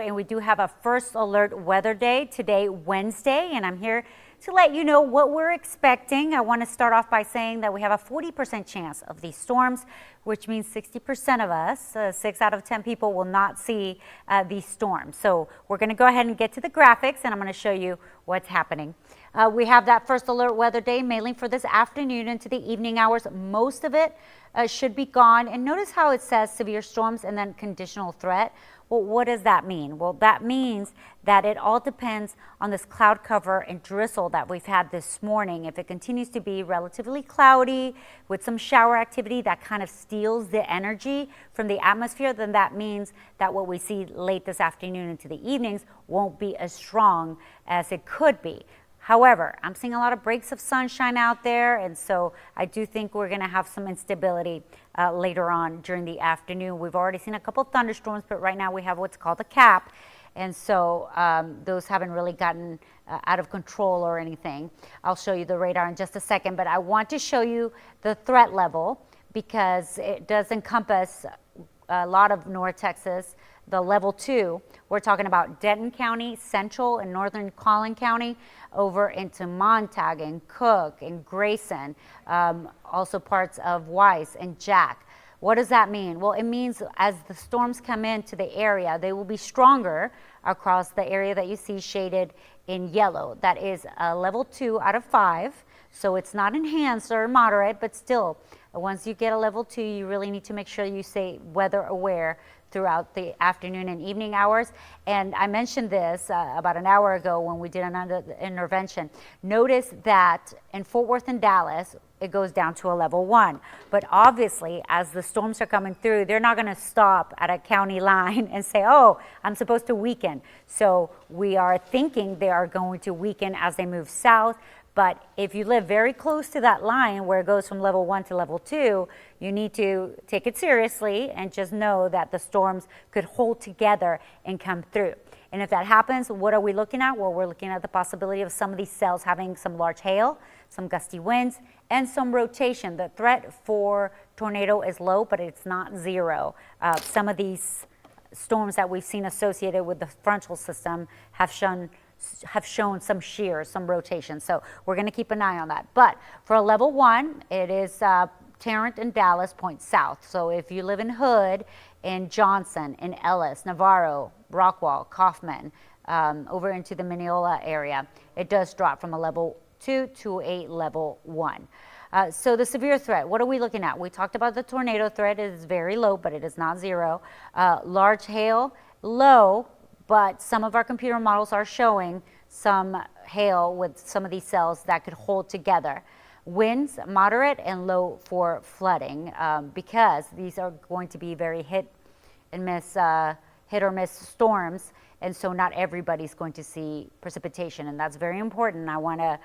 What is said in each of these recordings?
And we do have a first alert weather day today, Wednesday, and I'm here to let you know what we're expecting. I want to start off by saying that we have a 40% chance of these storms, which means 60% of us, 6 out of 10 people, will not see these storms. So we're going to go ahead and get to the graphics, and I'm going to show you what's happening. We have that first alert weather day mainly for this afternoon into the evening hours. Most of it should be gone. And notice how it says severe storms and then conditional threat. Well, what does that mean? Well, that means that it all depends on this cloud cover and drizzle that we've had this morning. If it continues to be relatively cloudy with some shower activity that kind of steals the energy from the atmosphere, then that means that what we see late this afternoon into the evenings won't be as strong as it could be. However, I'm seeing a lot of breaks of sunshine out there, and so I do think we're going to have some instability later on during the afternoon. We've already seen a couple thunderstorms, but right now we have what's called a cap, and so those haven't really gotten out of control or anything. I'll show you the radar in just a second, but I want to show you the threat level because it does encompass a lot of North Texas. The level 2, we're talking about Denton County, Central and Northern Collin County, over into Montague and Cook and Grayson, also parts of Weiss and Jack. What does that mean? Well, it means as the storms come into the area, they will be stronger across the area that you see shaded in yellow. That is a level 2 out of 5. So it's not enhanced or moderate, but still, once you get a level 2, you really need to make sure you stay weather aware throughout the afternoon and evening hours. And I mentioned this about an hour ago when we did another intervention. Notice that in Fort Worth and Dallas, it goes down to a level 1. But obviously, as the storms are coming through, they're not going to stop at a county line and say, oh, I'm supposed to weaken. So we are thinking they are going to weaken as they move south. But if you live very close to that line where it goes from level 1 to level 2, you need to take it seriously and just know that the storms could hold together and come through. And if that happens, what are we looking at? Well, we're looking at the possibility of some of these cells having some large hail, some gusty winds, and some rotation. The threat for tornado is low, but it's not zero. Some of these storms that we've seen associated with the frontal system have shown some shear, some rotation. So we're going to keep an eye on that. But for a level 1, it is Tarrant and Dallas point south. So if you live in Hood, in Johnson, in Ellis, Navarro, Rockwall, Kaufman, over into the Mineola area, it does drop from a level 2 to a level 1. So the severe threat, what are we looking at? We talked about the tornado threat. It is very low, but it is not zero. Large hail, low, but some of our computer models are showing some hail with some of these cells that could hold together. Winds, moderate and low for flooding, because these are going to be very hit or miss storms, and so not everybody's going to see precipitation, and that's very important. I want to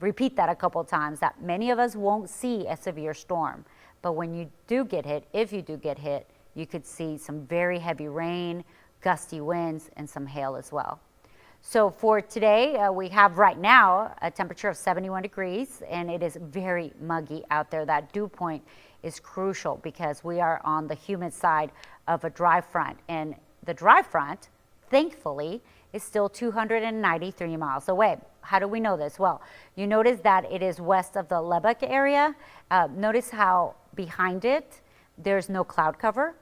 repeat that a couple of times, that many of us won't see a severe storm, but when you do get hit, if you do get hit, you could see some very heavy rain, gusty winds, and some hail as well. So for today, we have right now a temperature of 71 degrees, and it is very muggy out there. That dew point is crucial because we are on the humid side of a dry front, and the dry front, thankfully, is still 293 miles away. How do we know this? Well, you notice that it is west of the Lubbock area. Notice how behind it, there's no cloud cover.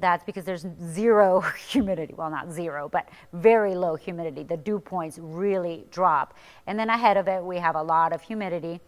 That's because there's zero humidity. Well, not zero, but very low humidity. The dew points really drop. And then ahead of it, we have a lot of humidity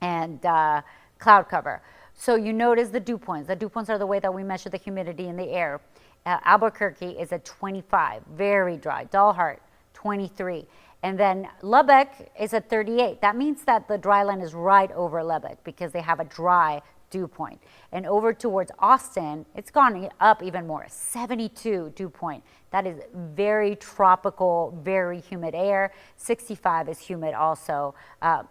and cloud cover. So you notice the dew points. The dew points are the way that we measure the humidity in the air. Albuquerque is at 25, very dry. Dalhart, 23. And then Lubbock is at 38. That means that the dry line is right over Lubbock because they have a dry dew point. And over towards Austin, it's gone up even more, 72 dew point. That is very tropical, very humid air. 65 is humid also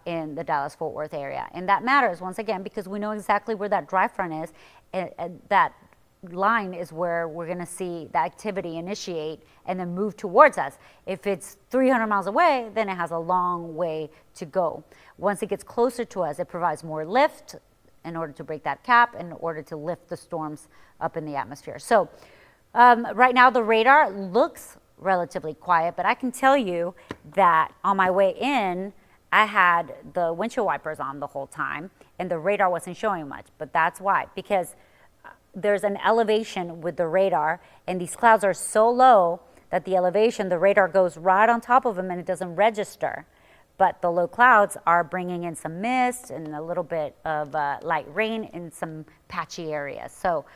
in the Dallas-Fort Worth area. And that matters, once again, because we know exactly where that dry front is. And that line is where we're going to see the activity initiate and then move towards us. If it's 300 miles away, then it has a long way to go. Once it gets closer to us, it provides more lift in order to break that cap, in order to lift the storms up in the atmosphere. So right now the radar looks relatively quiet, but I can tell you that on my way in, I had the windshield wipers on the whole time and the radar wasn't showing much, but that's why, because there's an elevation with the radar and these clouds are so low that the elevation, the radar goes right on top of them and it doesn't register. But the low clouds are bringing in some mist and a little bit of light rain in some patchy areas. So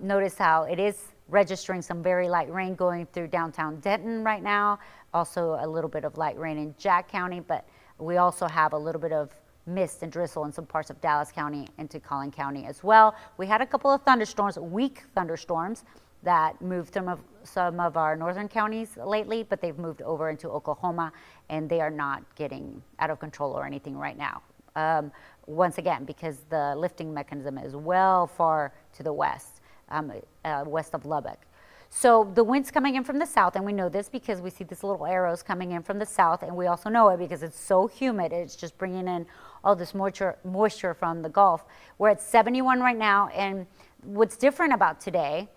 notice how it is registering some very light rain going through downtown Denton right now. Also a little bit of light rain in Jack County, but we also have a little bit of mist and drizzle in some parts of Dallas County into Collin County as well. We had a couple of thunderstorms, weak thunderstorms, that moved some of our northern counties lately, but they've moved over into Oklahoma and they are not getting out of control or anything right now. Once again, because the lifting mechanism is well far to the west, west of Lubbock. So the wind's coming in from the south, and we know this because we see these little arrows coming in from the south, and we also know it because it's so humid. It's just bringing in all this moisture from the Gulf. We're at 71 right now, and what's different about today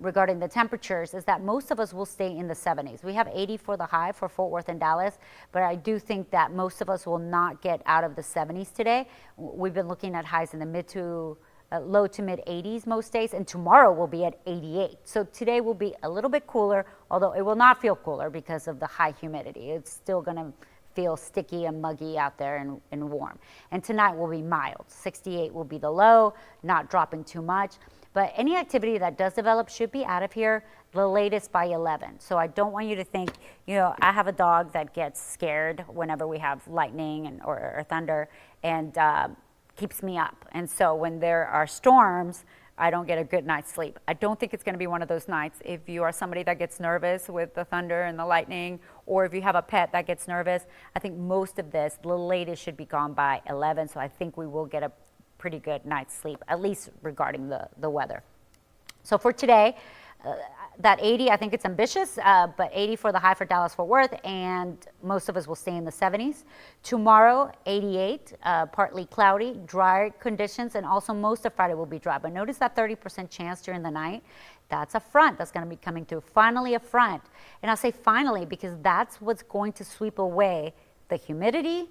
regarding the temperatures is that most of us will stay in the 70s. We have 80 for the high for Fort Worth and Dallas, but I do think that most of us will not get out of the 70s today. We've been looking at highs in the low to mid 80s most days, and tomorrow will be at 88. So today will be a little bit cooler, although it will not feel cooler because of the high humidity. It's still going to feel sticky and muggy out there and warm. And tonight will be mild. 68 will be the low, not dropping too much. But any activity that does develop should be out of here the latest by 11. So I don't want you to think, I have a dog that gets scared whenever we have lightning or thunder and keeps me up. And so when there are storms, I don't get a good night's sleep. I don't think it's going to be one of those nights. If you are somebody that gets nervous with the thunder and the lightning, or if you have a pet that gets nervous, I think most of this, the latest, should be gone by 11. So I think we will get a pretty good night's sleep, at least regarding the weather. So for today, that 80, I think it's ambitious, but 80 for the high for Dallas-Fort Worth, and most of us will stay in the 70s. Tomorrow, 88, partly cloudy, dry conditions, and also most of Friday will be dry. But notice that 30% chance during the night. That's a front that's going to be coming through. Finally, a front. And I'll say finally because that's what's going to sweep away the humidity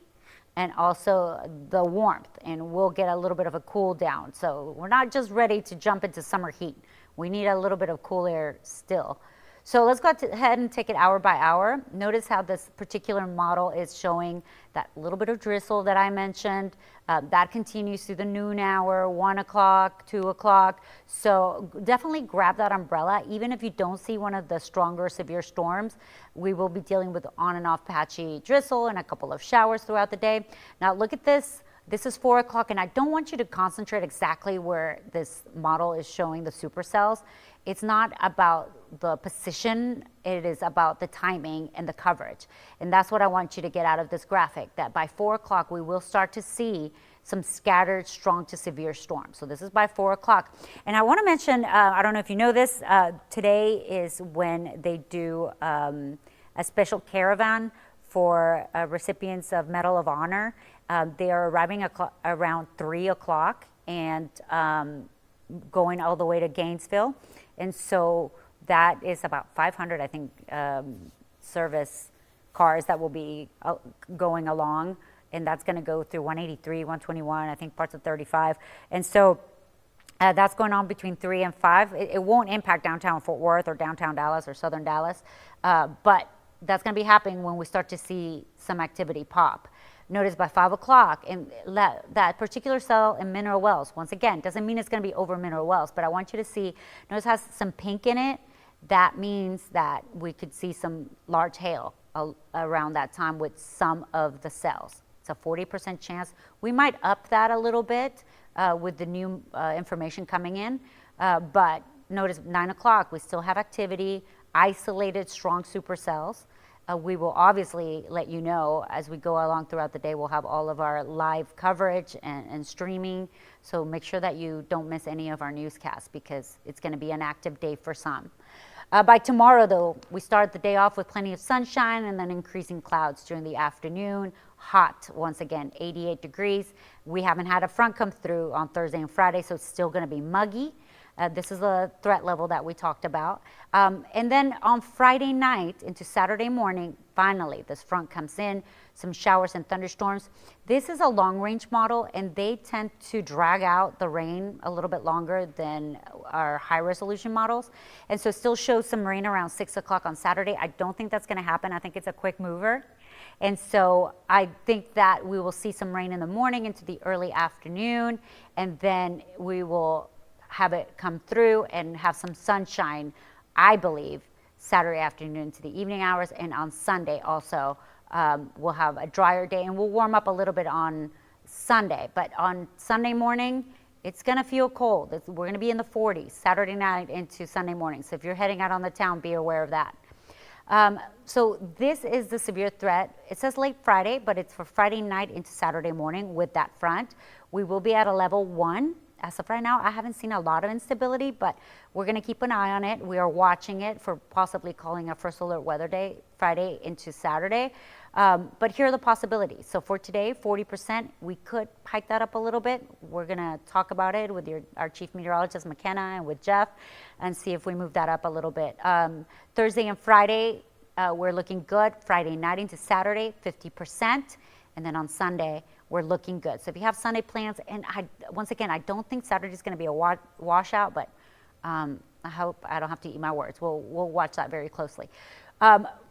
and also the warmth, and we'll get a little bit of a cool down. So we're not just ready to jump into summer heat. We need a little bit of cool air still. So let's go ahead and take it hour by hour. Notice how this particular model is showing that little bit of drizzle that I mentioned. That continues through the noon hour, 1 o'clock, 2 o'clock. So definitely grab that umbrella. Even if you don't see one of the stronger severe storms, we will be dealing with on and off patchy drizzle and a couple of showers throughout the day. Now look at this. This is 4 o'clock, and I don't want you to concentrate exactly where this model is showing the supercells. It's not about the position, it is about the timing and the coverage. And that's what I want you to get out of this graphic, that by 4 o'clock we will start to see some scattered strong to severe storms. So this is by 4 o'clock. And I want to mention, I don't know if you know this, today is when they do a special caravan for recipients of Medal of Honor. They are arriving around 3 o'clock and going all the way to Gainesville. And so that is about 500, I think, service cars that will be going along. And that's going to go through 183, 121, I think parts of 35. And so that's going on between 3 and 5. It won't impact downtown Fort Worth or downtown Dallas or southern Dallas. But that's going to be happening when we start to see some activity pop. Notice by 5 o'clock, and that particular cell in Mineral Wells, once again, doesn't mean it's going to be over Mineral Wells, but I want you to see, notice it has some pink in it. That means that we could see some large hail around that time with some of the cells. It's a 40% chance. We might up that a little bit with the new information coming in, but notice 9 o'clock, we still have activity, isolated strong supercells. We will obviously let you know as we go along throughout the day. We'll have all of our live coverage and streaming. So make sure that you don't miss any of our newscasts because it's going to be an active day for some. By tomorrow, though, we start the day off with plenty of sunshine and then increasing clouds during the afternoon. Hot, once again, 88 degrees. We haven't had a front come through on Thursday and Friday, so it's still going to be muggy. This is a threat level that we talked about. And then on Friday night into Saturday morning, finally, this front comes in, some showers and thunderstorms. This is a long-range model, and they tend to drag out the rain a little bit longer than our high-resolution models. And so still shows some rain around 6 o'clock on Saturday. I don't think that's going to happen. I think it's a quick mover. And so I think that we will see some rain in the morning into the early afternoon, and then we will have it come through and have some sunshine, I believe, Saturday afternoon to the evening hours. And on Sunday also, we'll have a drier day, and we'll warm up a little bit on Sunday. But on Sunday morning, it's going to feel cold. We're going to be in the 40s Saturday night into Sunday morning. So if you're heading out on the town, be aware of that. So this is the severe threat. It says late Friday, but it's for Friday night into Saturday morning with that front. We will be at a level 1. As of right now, I haven't seen a lot of instability, but we're going to keep an eye on it. We are watching it for possibly calling a first alert weather day, Friday into Saturday. But here are the possibilities. So for today, 40%, we could hike that up a little bit. We're going to talk about it with our chief meteorologist, McKenna, and with Jeff, and see if we move that up a little bit. Thursday and Friday, we're looking good. Friday night into Saturday, 50%. And then on Sunday, we're looking good. So if you have Sunday plans, and once again, I don't think Saturday's going to be a washout, but I hope I don't have to eat my words. We'll watch that very closely.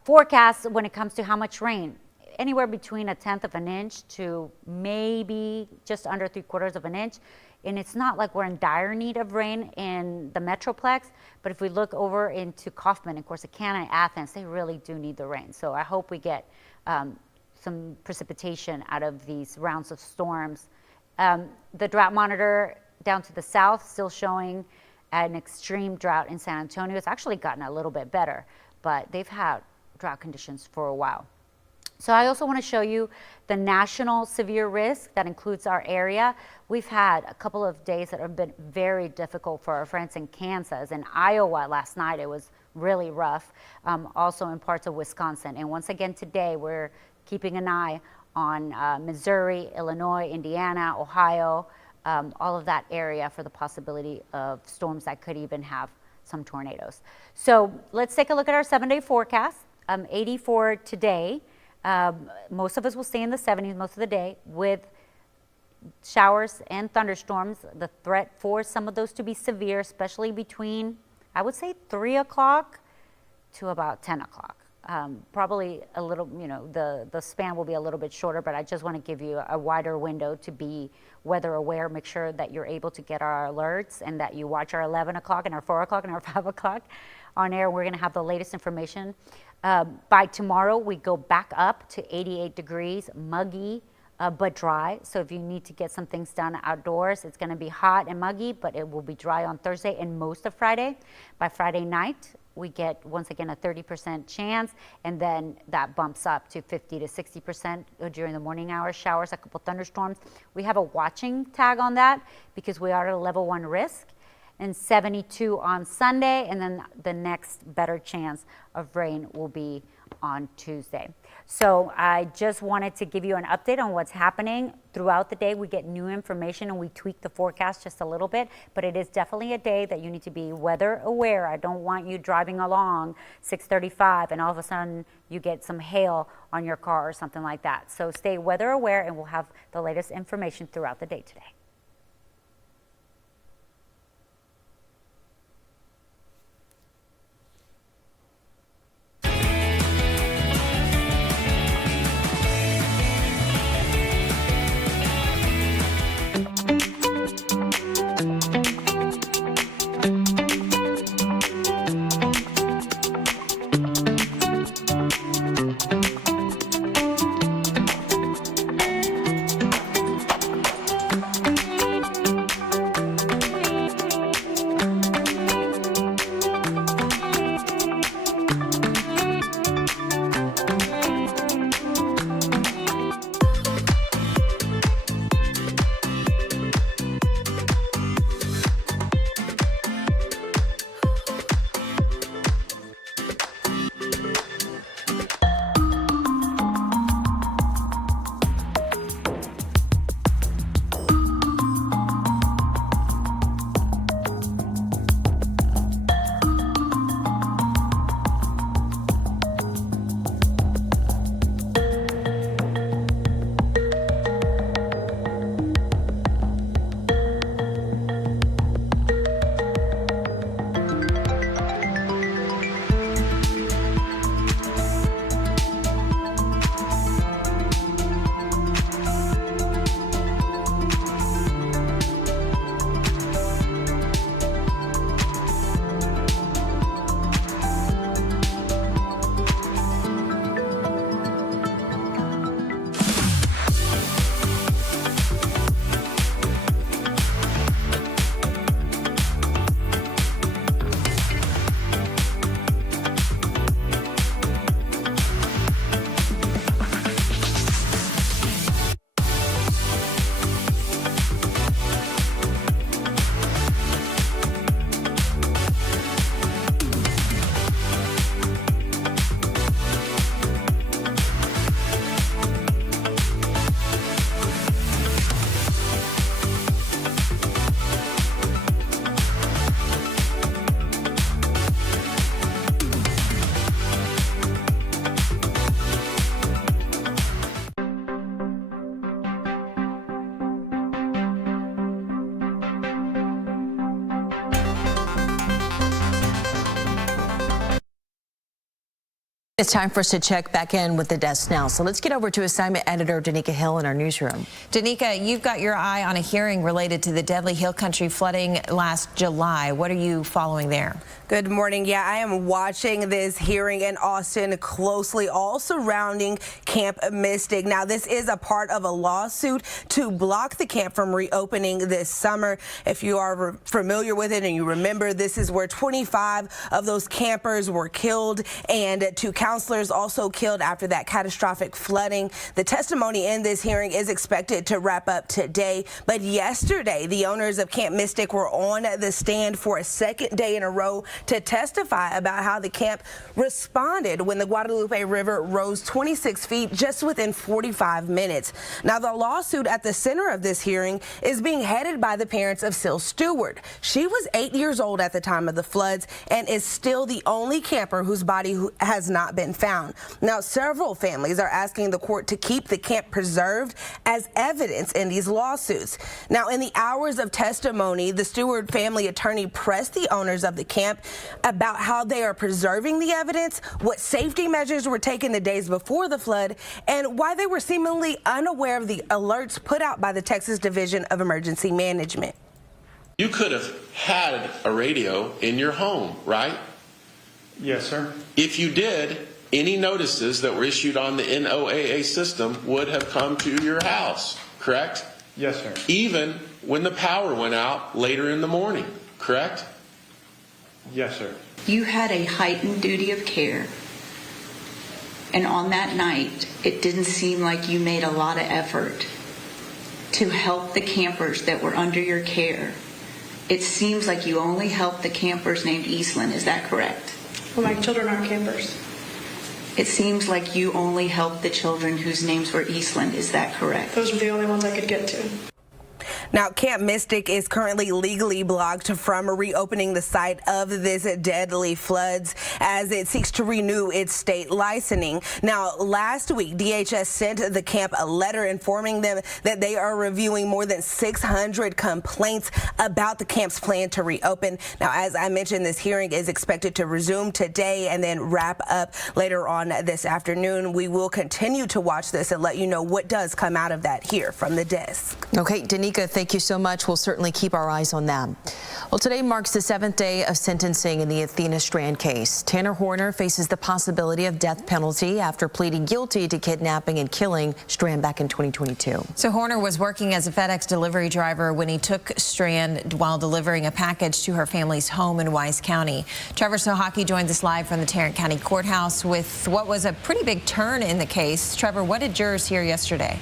Forecasts when it comes to how much rain, anywhere between 1/10 of an inch to maybe just under 3/4 of an inch. And it's not like we're in dire need of rain in the Metroplex, but if we look over into Kaufman and Corsicana and Athens, they really do need the rain. So I hope we get some precipitation out of these rounds of storms. The drought monitor down to the south still showing an extreme drought in San Antonio. It's actually gotten a little bit better, but they've had drought conditions for a while. So I also want to show you the national severe risk that includes our area. We've had a couple of days that have been very difficult for our friends in Kansas and Iowa. Last night it was really rough, also in parts of Wisconsin. And once again today we're keeping an eye on Missouri, Illinois, Indiana, Ohio, all of that area for the possibility of storms that could even have some tornadoes. So let's take a look at our 7-day forecast. 80 for today. Most of us will stay in the 70s most of the day with showers and thunderstorms. The threat for some of those to be severe, especially between, I would say, 3 o'clock to about 10 o'clock. Probably a little, the span will be a little bit shorter, but I just want to give you a wider window to be weather aware. Make sure that you're able to get our alerts and that you watch our 11 o'clock and our 4 o'clock and our 5 o'clock on air. We're going to have the latest information. By tomorrow, we go back up to 88 degrees, muggy, but dry. So if you need to get some things done outdoors, it's going to be hot and muggy, but it will be dry on Thursday and most of Friday. By Friday night, we get, once again, a 30% chance, and then that bumps up to 50 to 60% during the morning hours, showers, a couple thunderstorms. We have a watching tag on that because we are at a level 1 risk, and 72 on Sunday, and then the next better chance of rain will be on Tuesday. So I just wanted to give you an update on what's happening throughout the day. We get new information and we tweak the forecast just a little bit, but it is definitely a day that you need to be weather aware. I don't want you driving along 6:35 and all of a sudden you get some hail on your car or something like that. So stay weather aware, and we'll have the latest information throughout the day today. It's time for us to check back in with the desk now. So let's get over to assignment editor Danica Hill in our newsroom. Danica, you've got your eye on a hearing related to the deadly Hill Country flooding last July. What are you following there? Good morning. Yeah, I am watching this hearing in Austin closely, all surrounding Camp Mystic. Now, this is a part of a lawsuit to block the camp from reopening this summer. If you are familiar with it and you remember, this is where 25 of those campers were killed and 2 counselors also killed after that catastrophic flooding. The testimony in this hearing is expected to wrap up today, but yesterday the owners of Camp Mystic were on the stand for a second day in a row to testify about how the camp responded when the Guadalupe River rose 26 feet just within 45 minutes. Now, the lawsuit at the center of this hearing is being headed by the parents of Syl Stewart. She was 8 years old at the time of the floods and is still the only camper whose body has not been found. Now, several families are asking the court to keep the camp preserved as evidence in these lawsuits. Now, in the hours of testimony, the Stewart family attorney pressed the owners of the camp about how they are preserving the evidence, what safety measures were taken the days before the flood, and why they were seemingly unaware of the alerts put out by the Texas Division of Emergency Management. You could have had a radio in your home, right? Yes, sir. If you did, any notices that were issued on the NOAA system would have come to your house, correct? Yes, sir. Even when the power went out later in the morning, correct? Yes, sir. You had a heightened duty of care, and on that night, it didn't seem like you made a lot of effort to help the campers that were under your care. It seems like you only helped the campers named Eastland. Is that correct? Well, my children aren't campers. It seems like you only helped the children whose names were Eastland. Is that correct? Those were the only ones I could get to. Now, Camp Mystic is currently legally blocked from reopening the site of this deadly floods as it seeks to renew its state licensing. Now, last week, DHS sent the camp a letter informing them that they are reviewing more than 600 complaints about the camp's plan to reopen. Now, as I mentioned, this hearing is expected to resume today and then wrap up later on this afternoon. We will continue to watch this and let you know what does come out of that here from the desk. Okay, Danica, thank you so much. We'll certainly keep our eyes on that. Well, today marks the 7th day of sentencing in the Athena Strand case. Tanner Horner faces the possibility of death penalty after pleading guilty to kidnapping and killing Strand back in 2022. So Horner was working as a FedEx delivery driver when he took Strand while delivering a package to her family's home in Wise County. Trevor Sohaki joins us live from the Tarrant County Courthouse with what was a pretty big turn in the case. Trevor, what did jurors hear yesterday?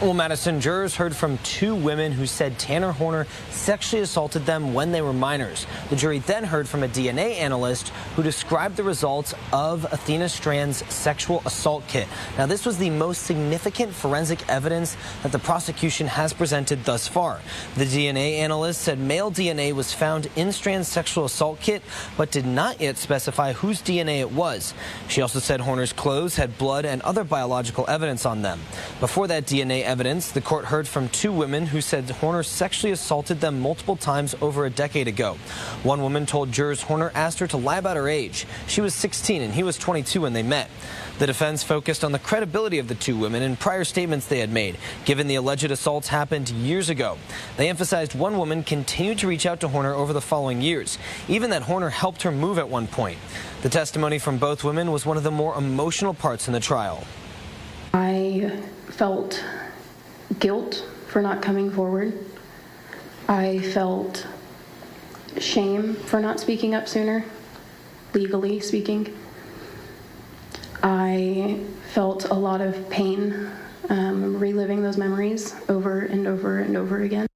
Well, Madison, jurors heard from 2 women who said Tanner Horner sexually assaulted them when they were minors. The jury then heard from a DNA analyst who described the results of Athena Strand's sexual assault kit. Now, this was the most significant forensic evidence that the prosecution has presented thus far. The DNA analyst said male DNA was found in Strand's sexual assault kit, but did not yet specify whose DNA it was. She also said Horner's clothes had blood and other biological evidence on them. Before that DNA evidence, the court heard from 2 women who said Horner sexually assaulted them multiple times over a decade ago. One woman told jurors Horner asked her to lie about her age. She was 16 and he was 22 when they met. The defense focused on the credibility of the 2 women and prior statements they had made, given the alleged assaults happened years ago. They emphasized one woman continued to reach out to Horner over the following years, even that Horner helped her move at one point. The testimony from both women was one of the more emotional parts in the trial. I felt guilt for not coming forward. I felt shame for not speaking up sooner, legally speaking. I felt a lot of pain reliving those memories over and over and over again.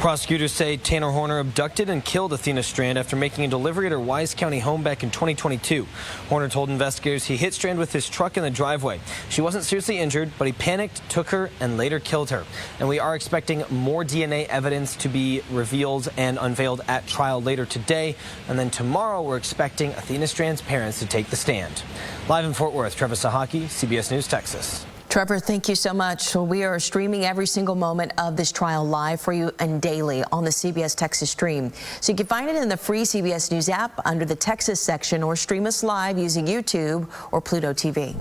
Prosecutors say Tanner Horner abducted and killed Athena Strand after making a delivery at her Wise County home back in 2022. Horner told investigators he hit Strand with his truck in the driveway. She wasn't seriously injured, but he panicked, took her, and later killed her. And we are expecting more DNA evidence to be revealed and unveiled at trial later today. And then tomorrow, we're expecting Athena Strand's parents to take the stand. Live in Fort Worth, Trevor Sohaki, CBS News, Texas. Trevor, thank you so much. So we are streaming every single moment of this trial live for you and daily on the CBS Texas stream. So you can find it in the free CBS News app under the Texas section, or stream us live using YouTube or Pluto TV.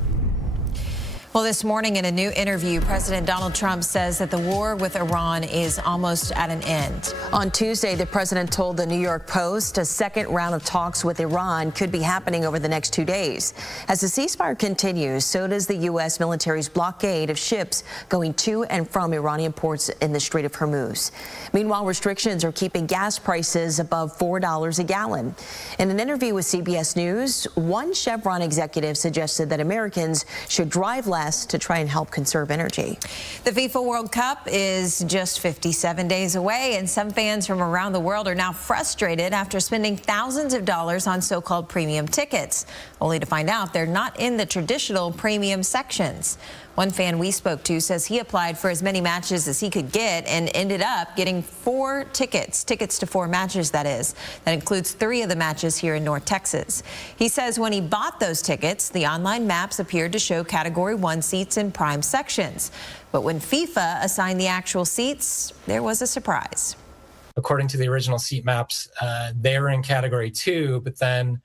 Well, this morning in a new interview, President Donald Trump says that the war with Iran is almost at an end. On Tuesday, the president told the New York Post a second round of talks with Iran could be happening over the next 2 days. As the ceasefire continues, so does the U.S. military's blockade of ships going to and from Iranian ports in the Strait of Hormuz. Meanwhile, restrictions are keeping gas prices above $4 a gallon. In an interview with CBS News, one Chevron executive suggested that Americans should drive less to try and help conserve energy. The FIFA World Cup is just 57 days away, and some fans from around the world are now frustrated after spending thousands of dollars on so-called premium tickets, only to find out they're not in the traditional premium sections. One fan we spoke to says he applied for as many matches as he could get and ended up getting 4 tickets to 4 matches, that is. That includes 3 of the matches here in North Texas. He says when he bought those tickets, the online maps appeared to show Category 1 seats in prime sections. But when FIFA assigned the actual seats, there was a surprise. According to the original seat maps, they were in Category 2, but then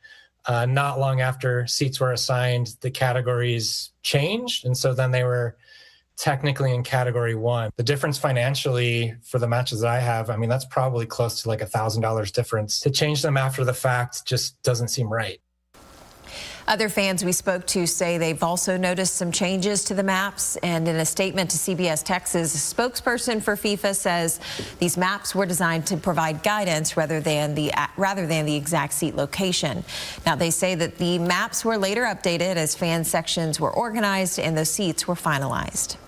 not long after seats were assigned, the categories changed, and so then they were technically in Category 1. The difference financially for the matches that I have, I mean, that's probably close to like $1,000 difference. To change them after the fact just doesn't seem right. Other fans we spoke to say they've also noticed some changes to the maps, and in a statement to CBS Texas, a spokesperson for FIFA says these maps were designed to provide guidance rather than the exact seat location. Now, they say that the maps were later updated as fan sections were organized and those seats were finalized.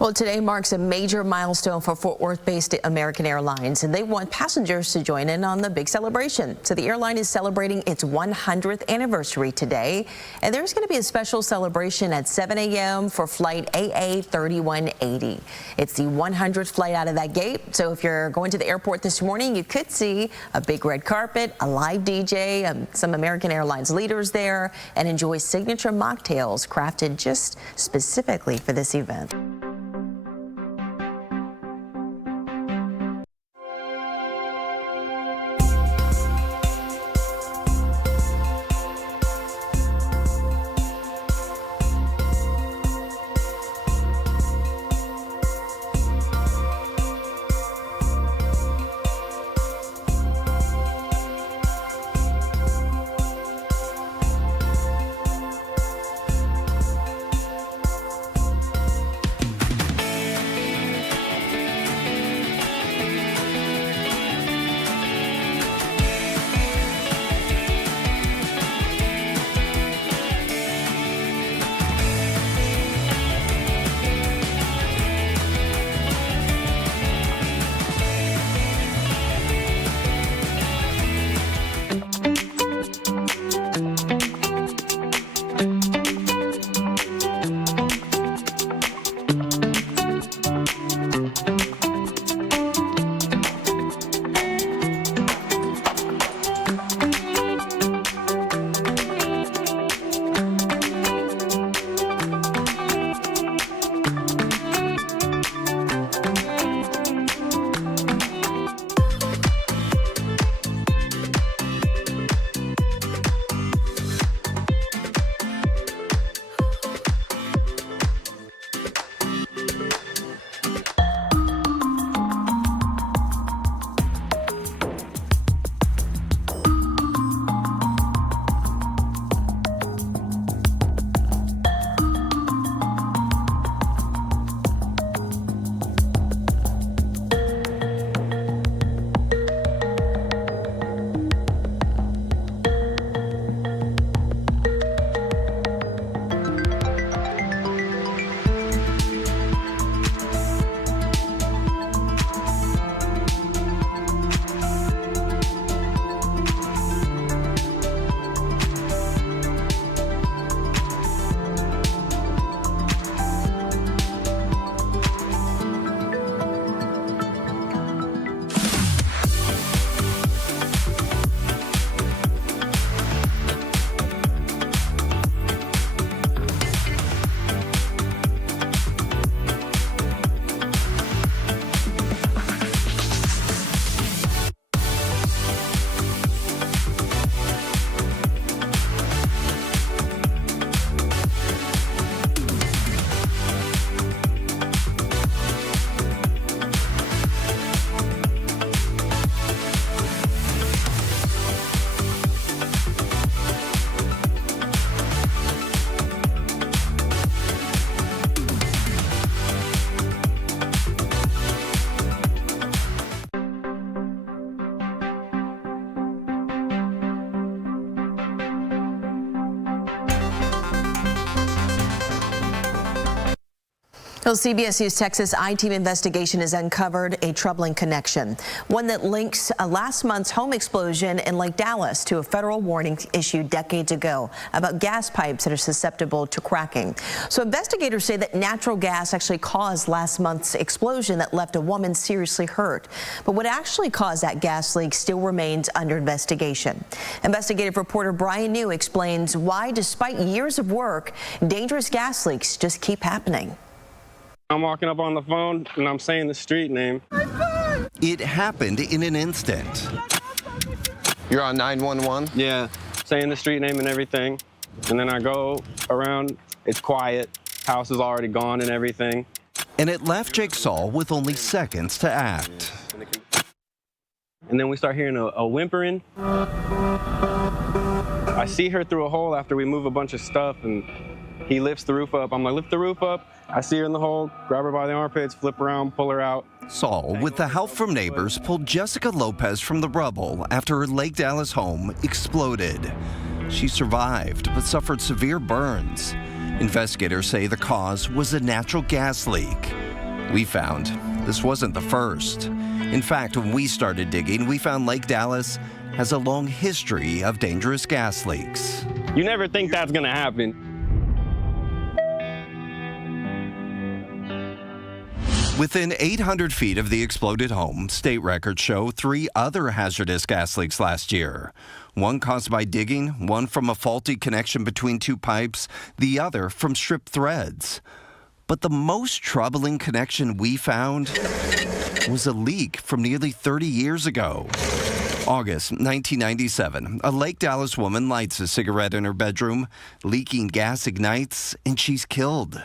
Well, today marks a major milestone for Fort Worth-based American Airlines, and they want passengers to join in on the big celebration. So the airline is celebrating its 100th anniversary today, and there's going to be a special celebration at 7 a.m. for flight AA 3180. It's the 100th flight out of that gate, so if you're going to the airport this morning, you could see a big red carpet, a live DJ, some American Airlines leaders there, and enjoy signature mocktails crafted just specifically for this event. Well, CBS News Texas I-Team investigation has uncovered a troubling connection, one that links last month's home explosion in Lake Dallas to a federal warning issued decades ago about gas pipes that are susceptible to cracking. So investigators say that natural gas actually caused last month's explosion that left a woman seriously hurt. But what actually caused that gas leak still remains under investigation. Investigative reporter Brian New explains why, despite years of work, dangerous gas leaks just keep happening. I'm walking up on the phone and I'm saying the street name. It happened in an instant. You're on 911? Yeah, saying the street name and everything. And then I go around, it's quiet, house is already gone and everything. And it left Jake Saul with only seconds to act. And then we start hearing a whimpering. I see her through a hole after we move a bunch of stuff, and he lifts the roof up. I'm like, lift the roof up. I see her in the hole, grab her by the armpits, flip around, pull her out. Saul, with the help from neighbors, pulled Jessica Lopez from the rubble after her Lake Dallas home exploded. She survived, but suffered severe burns. Investigators say the cause was a natural gas leak. We found this wasn't the first. In fact, when we started digging, we found Lake Dallas has a long history of dangerous gas leaks. You never think that's gonna happen. Within 800 feet of the exploded home, state records show 3 other hazardous gas leaks last year. One caused by digging, one from a faulty connection between 2 pipes, the other from stripped threads. But the most troubling connection we found was a leak from nearly 30 years ago. August 1997, a Lake Dallas woman lights a cigarette in her bedroom. Leaking gas ignites, and she's killed.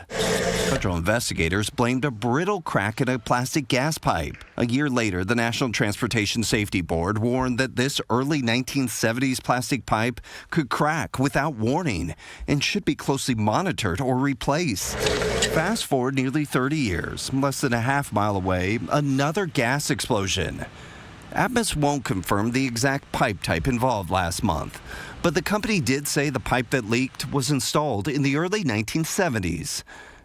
Federal investigators blamed a brittle crack in a plastic gas pipe. A year later, the National Transportation Safety Board warned that this early 1970s plastic pipe could crack without warning and should be closely monitored or replaced. Fast forward nearly 30 years, less than a half-mile away, another gas explosion. Atmos won't confirm the exact pipe type involved last month, but the company did say the pipe that leaked was installed in the early 1970s.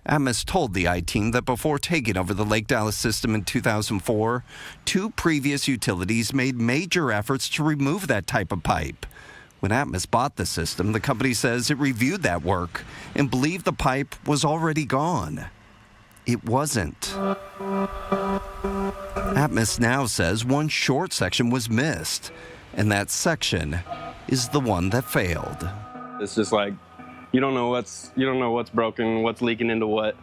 Atmos told the I-Team that before taking over the Lake Dallas system in 2004, 2 previous utilities made major efforts to remove that type of pipe. When Atmos bought the system, the company says it reviewed that work and believed the pipe was already gone. It wasn't. Atmos now says one short section was missed, and that section is the one that failed. It's just like, you don't know what's broken, what's leaking into what.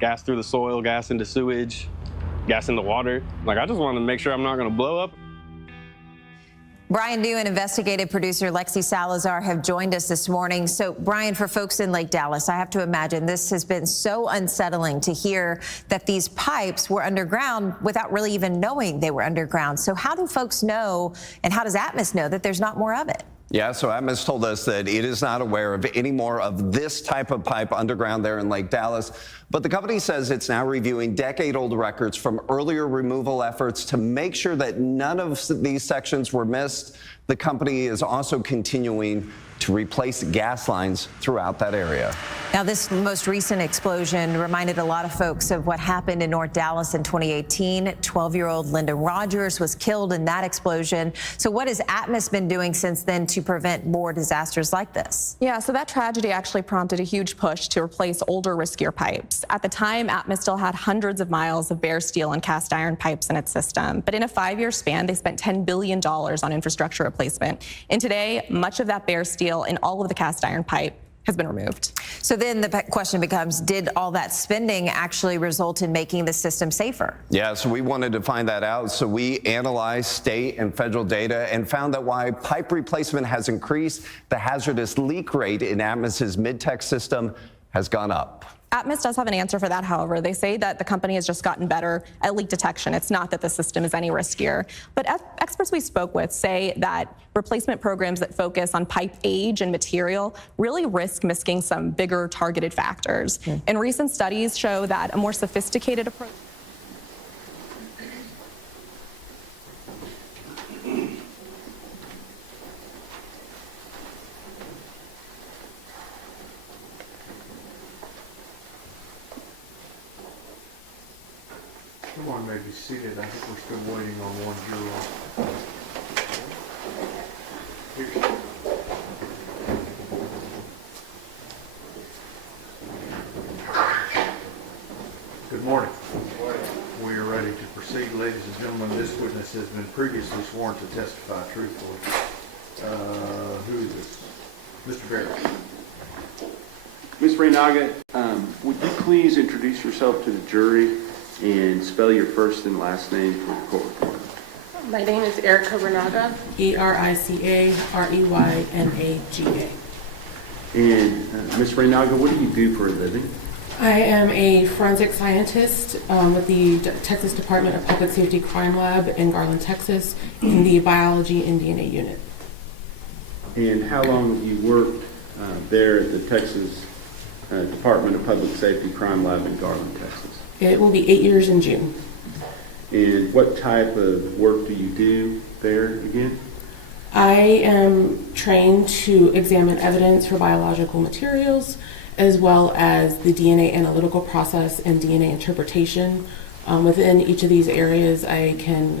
Gas through the soil, gas into sewage, gas into water. Like, I just want to make sure I'm not going to blow up. Brian New and investigative producer Lexi Salazar have joined us this morning. So, Brian, for folks in Lake Dallas, I have to imagine this has been so unsettling to hear that these pipes were underground without really even knowing they were underground. So how do folks know, and how does Atmos know that there's not more of it? Yeah, so Atmos told us that it is not aware of any more of this type of pipe underground there in Lake Dallas. But the company says it's now reviewing decade-old records from earlier removal efforts to make sure that none of these sections were missed. The company is also continuing to replace gas lines throughout that area. Now, this most recent explosion reminded a lot of folks of what happened in North Dallas in 2018. 12-year-old Linda Rogers was killed in that explosion. So what has Atmos been doing since then to prevent more disasters like this? Yeah, so that tragedy actually prompted a huge push to replace older, riskier pipes. At the time, Atmos still had hundreds of miles of bare steel and cast iron pipes in its system. But in a 5-year span, they spent $10 billion on infrastructure replacement. And today, much of that bare steel and all of the cast iron pipe has been removed. So then the question becomes, did all that spending actually result in making the system safer? Yeah, so we wanted to find that out. So we analyzed state and federal data and found that while pipe replacement has increased, the hazardous leak rate in Atmos's mid-tech system has gone up. Atmos does have an answer for that, however. They say that the company has just gotten better at leak detection. It's not that the system is any riskier. But experts we spoke with say that replacement programs that focus on pipe age and material really risk missing some bigger targeted factors. And recent studies show that a more sophisticated approach may be seated. I think we're still waiting on one juror. Good morning. We are ready to proceed, ladies and gentlemen. This witness has been previously sworn to testify truthfully. Who is this? Mr. Barrett. Ms. Reynaga, would you please introduce yourself to the jury and spell your first and last name for the court report? My name is Erica Reynaga, ERICA-REYNAGA. And Ms. Reynaga, what do you do for a living? I am a forensic scientist with the Texas Department of Public Safety Crime Lab in Garland, Texas, in the Biology and DNA unit. And how long have you worked there at the Texas Department of Public Safety Crime Lab in Garland, Texas? It will be 8 years in June. And what type of work do you do there again? I am trained to examine evidence for biological materials, as well as the DNA analytical process and DNA interpretation. Within each of these areas, I can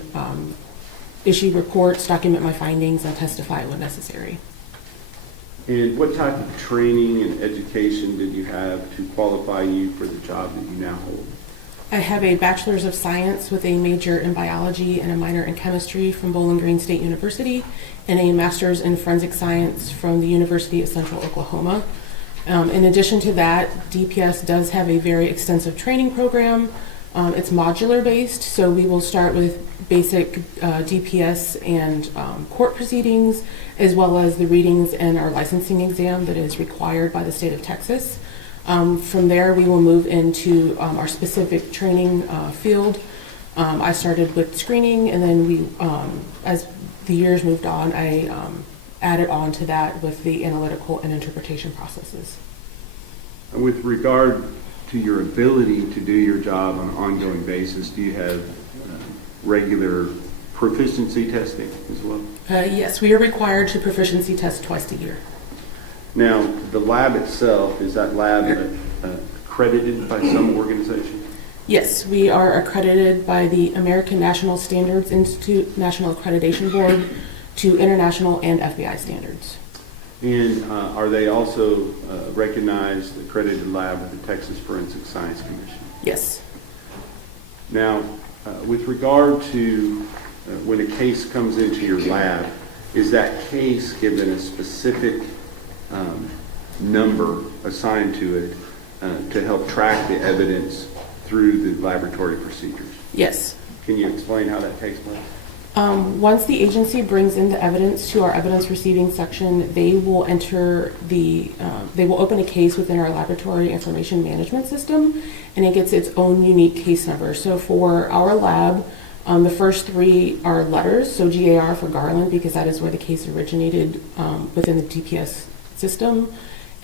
issue reports, document my findings, and testify when necessary. And what type of training and education did you have to qualify you for the job that you now hold? I have a Bachelor's of Science with a major in biology and a minor in chemistry from Bowling Green State University, and a Master's in Forensic Science from the University of Central Oklahoma. In addition to that, DPS does have a very extensive training program. It's modular based, so we will start with basic DPS and court proceedings, as well as the readings and our licensing exam that is required by the state of Texas. From there, we will move into our specific training field. I started with screening, and then we, as the years moved on, I added on to that with the analytical and interpretation processes. With regard to your ability to do your job on an ongoing basis, do you have regular proficiency testing as well? Yes, we are required to proficiency test twice a year. Now, the lab itself, is that lab accredited by some organization? Yes, we are accredited by the American National Standards Institute National Accreditation Board to international and FBI standards. And are they also recognized, accredited lab with the Texas Forensic Science Commission? Yes. Now, with regard to when a case comes into your lab, is that case given a specific number assigned to it to help track the evidence through the laboratory procedures? Yes. Can you explain how that takes place? Once the agency brings in the evidence to our evidence receiving section, they will enter they will open a case within our laboratory information management system, and it gets its own unique case number. So for our lab, the first three are letters, so GAR for Garland, because that is where the case originated within the DPS system.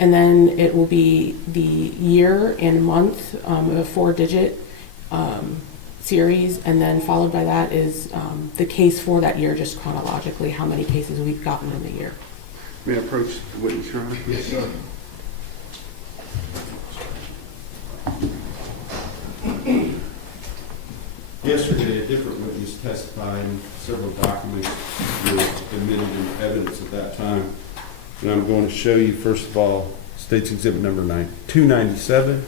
And then it will be the year and month, a 4-digit series, and then followed by that is the case for that year, just chronologically, how many cases we've gotten in the year. May I approach the witness, Your Honor? Yes, sir. Yesterday, a different witness testified, and several documents were admitted into evidence at that time. And I'm going to show you, first of all, State's Exhibit number 297,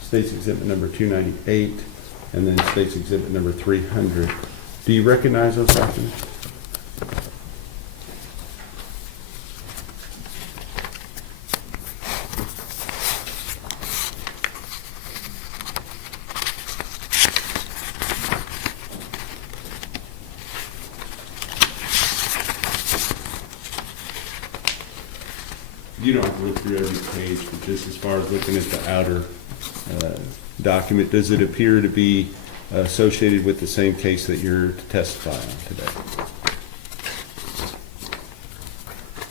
State's Exhibit number 298, and then State's Exhibit number 300. Do you recognize those documents? You don't have to look through every page, but just as far as looking at the outer document, does it appear to be associated with the same case that you're to testify on today?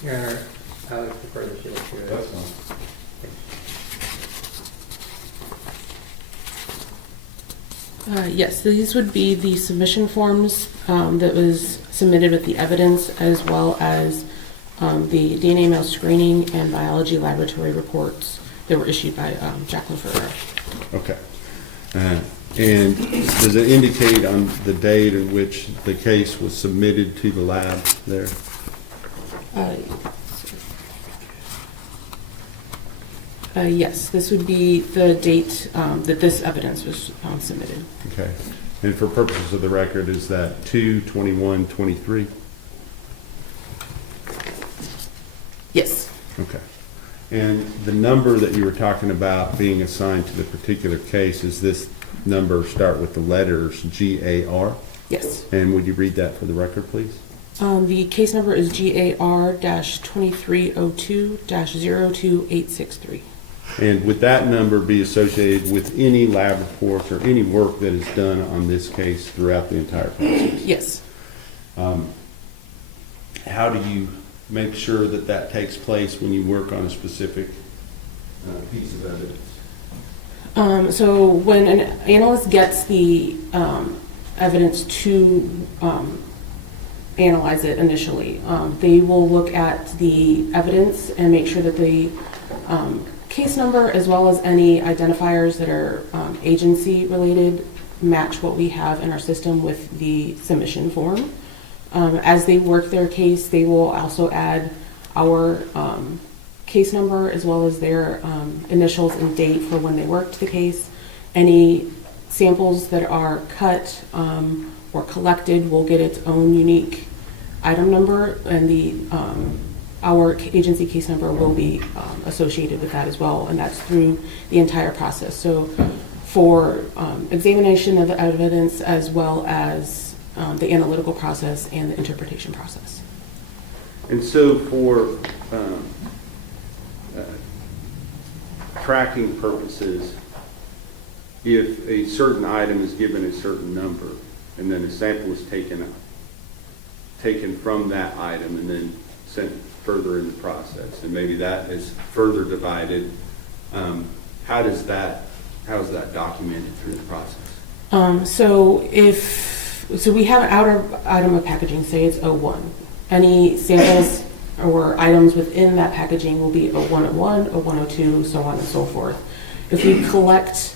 Your Honor, I would prefer the shield to it. That's fine. Yes, these would be the submission forms that was submitted with the evidence, as well as the DNA mail screening and biology laboratory reports that were issued by Jacqueline Ferrer. Okay. And does it indicate on the date in which the case was submitted to the lab there? Yes, this would be the date that this evidence was submitted. Okay. And for purposes of the record, is that 2/21/23? Yes. Okay. And the number that you were talking about being assigned to the particular case, is this number start with the letters GAR? Yes. And would you read that for the record, please? The case number is GAR-2302-02863. And would that number be associated with any lab reports or any work that is done on this case throughout the entire process? Yes. How do you make sure that that takes place when you work on a specific piece of evidence? So when an analyst gets the evidence to analyze it initially, they will look at the evidence and make sure that the case number, as well as any identifiers that are agency related, match what we have in our system with the submission form. As they work their case, they will also add our case number as well as their initials and date for when they worked the case. Any samples that are cut or collected will get its own unique item number, and our agency case number will be associated with that as well, and that's through the entire process. So for examination of the evidence, as well as the analytical process and the interpretation process. And so for tracking purposes, if a certain item is given a certain number and then a sample is taken from that item and then sent further in the process, and maybe that is further divided, how is that documented through the process? So we have an outer item of packaging, say it's 01. Any samples or items within that packaging will be 0101, 0102, so on and so forth. If we collect,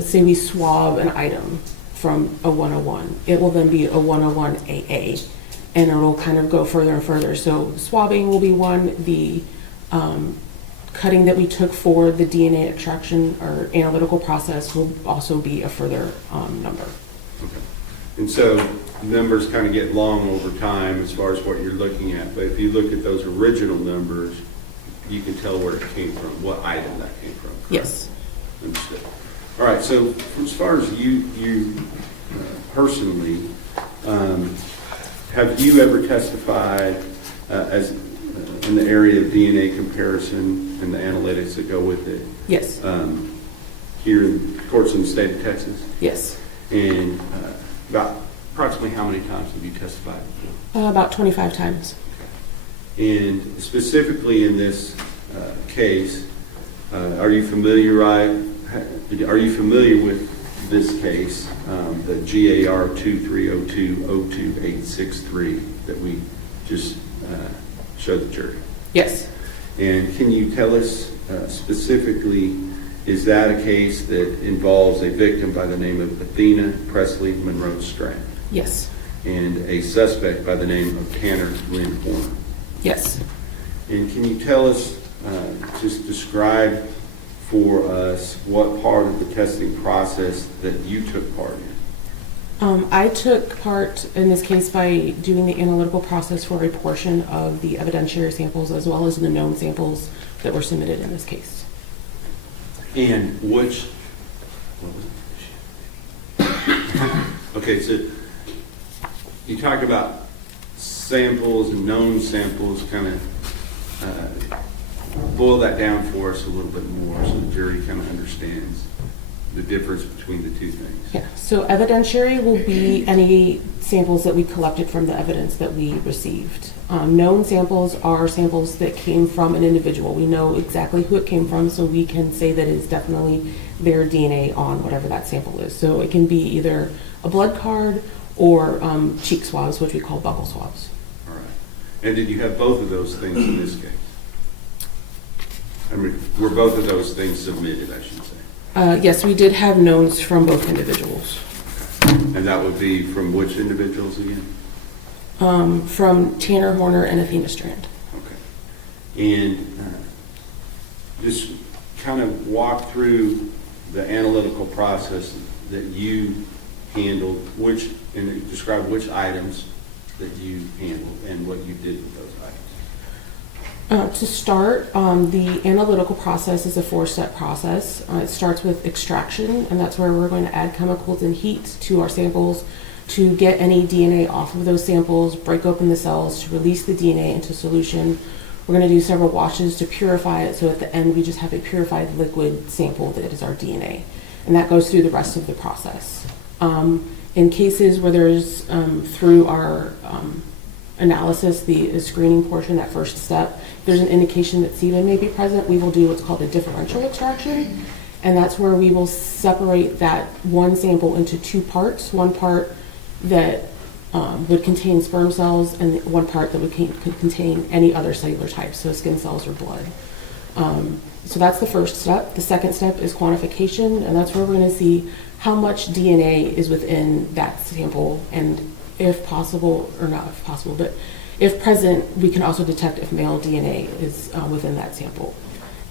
say we swab an item from 0101, it will then be 0101 AA, and it will kind of go further and further. So swabbing will be one, the cutting that we took for the DNA extraction or analytical process will also be a further number. Okay. And so numbers kind of get long over time as far as what you're looking at, but if you look at those original numbers, you can tell where it came from, what item that came from. Correct? Yes. Understood. All right, so as far as you personally, have you ever testified as in the area of DNA comparison and the analytics that go with it? Yes. Here in courts in the state of Texas? Yes. And about approximately how many times have you testified? About 25 times. And specifically in this case, are you familiar with this case, the GAR 2302-02863 that we just showed the jury? Yes. And can you tell us specifically, is that a case that involves a victim by the name of Athena Presley Monroe Strand? Yes. And a suspect by the name of Tanner Lynn Horner? Yes. And can you tell us, just describe for us what part of the testing process that you took part in? I took part in this case by doing the analytical process for a portion of the evidentiary samples as well as the known samples that were submitted in this case. And which, okay, so you talked about samples and known samples, kind of boil that down for us a little bit more so the jury kind of understands the difference between the two things. Yeah, so evidentiary will be any samples that we collected from the evidence that we received. Known samples are samples that came from an individual. We know exactly who it came from, so we can say that it's definitely their DNA on whatever that sample is. So it can be either a blood card or cheek swabs, which we call buccal swabs. All right. And did you have both of those things in this case? I mean, were both of those things submitted, I should say? Yes, we did have knowns from both individuals. And that would be from which individuals again? From Tanner Horner and Athena Strand. Okay. And just kind of walk through the analytical process that you handled, and describe which items that you handled and what you did with those items. To start, the analytical process is a 4-step process. It starts with extraction, and that's where we're going to add chemicals and heat to our samples to get any DNA off of those samples, break open the cells to release the DNA into solution. We're going to do several washes to purify it, so at the end we just have a purified liquid sample that is our DNA, and that goes through the rest of the process. In cases where there's, through our analysis, the screening portion, that first step, there's an indication that sebum may be present, we will do what's called a differential extraction, and that's where we will separate that one sample into 2 parts, one part that would contain sperm cells and one part that would contain any other cellular types, so skin cells or blood. So that's the first step. The second step is quantification, and that's where we're going to see how much DNA is within that sample, and if possible, or not if possible, but if present, we can also detect if male DNA is within that sample.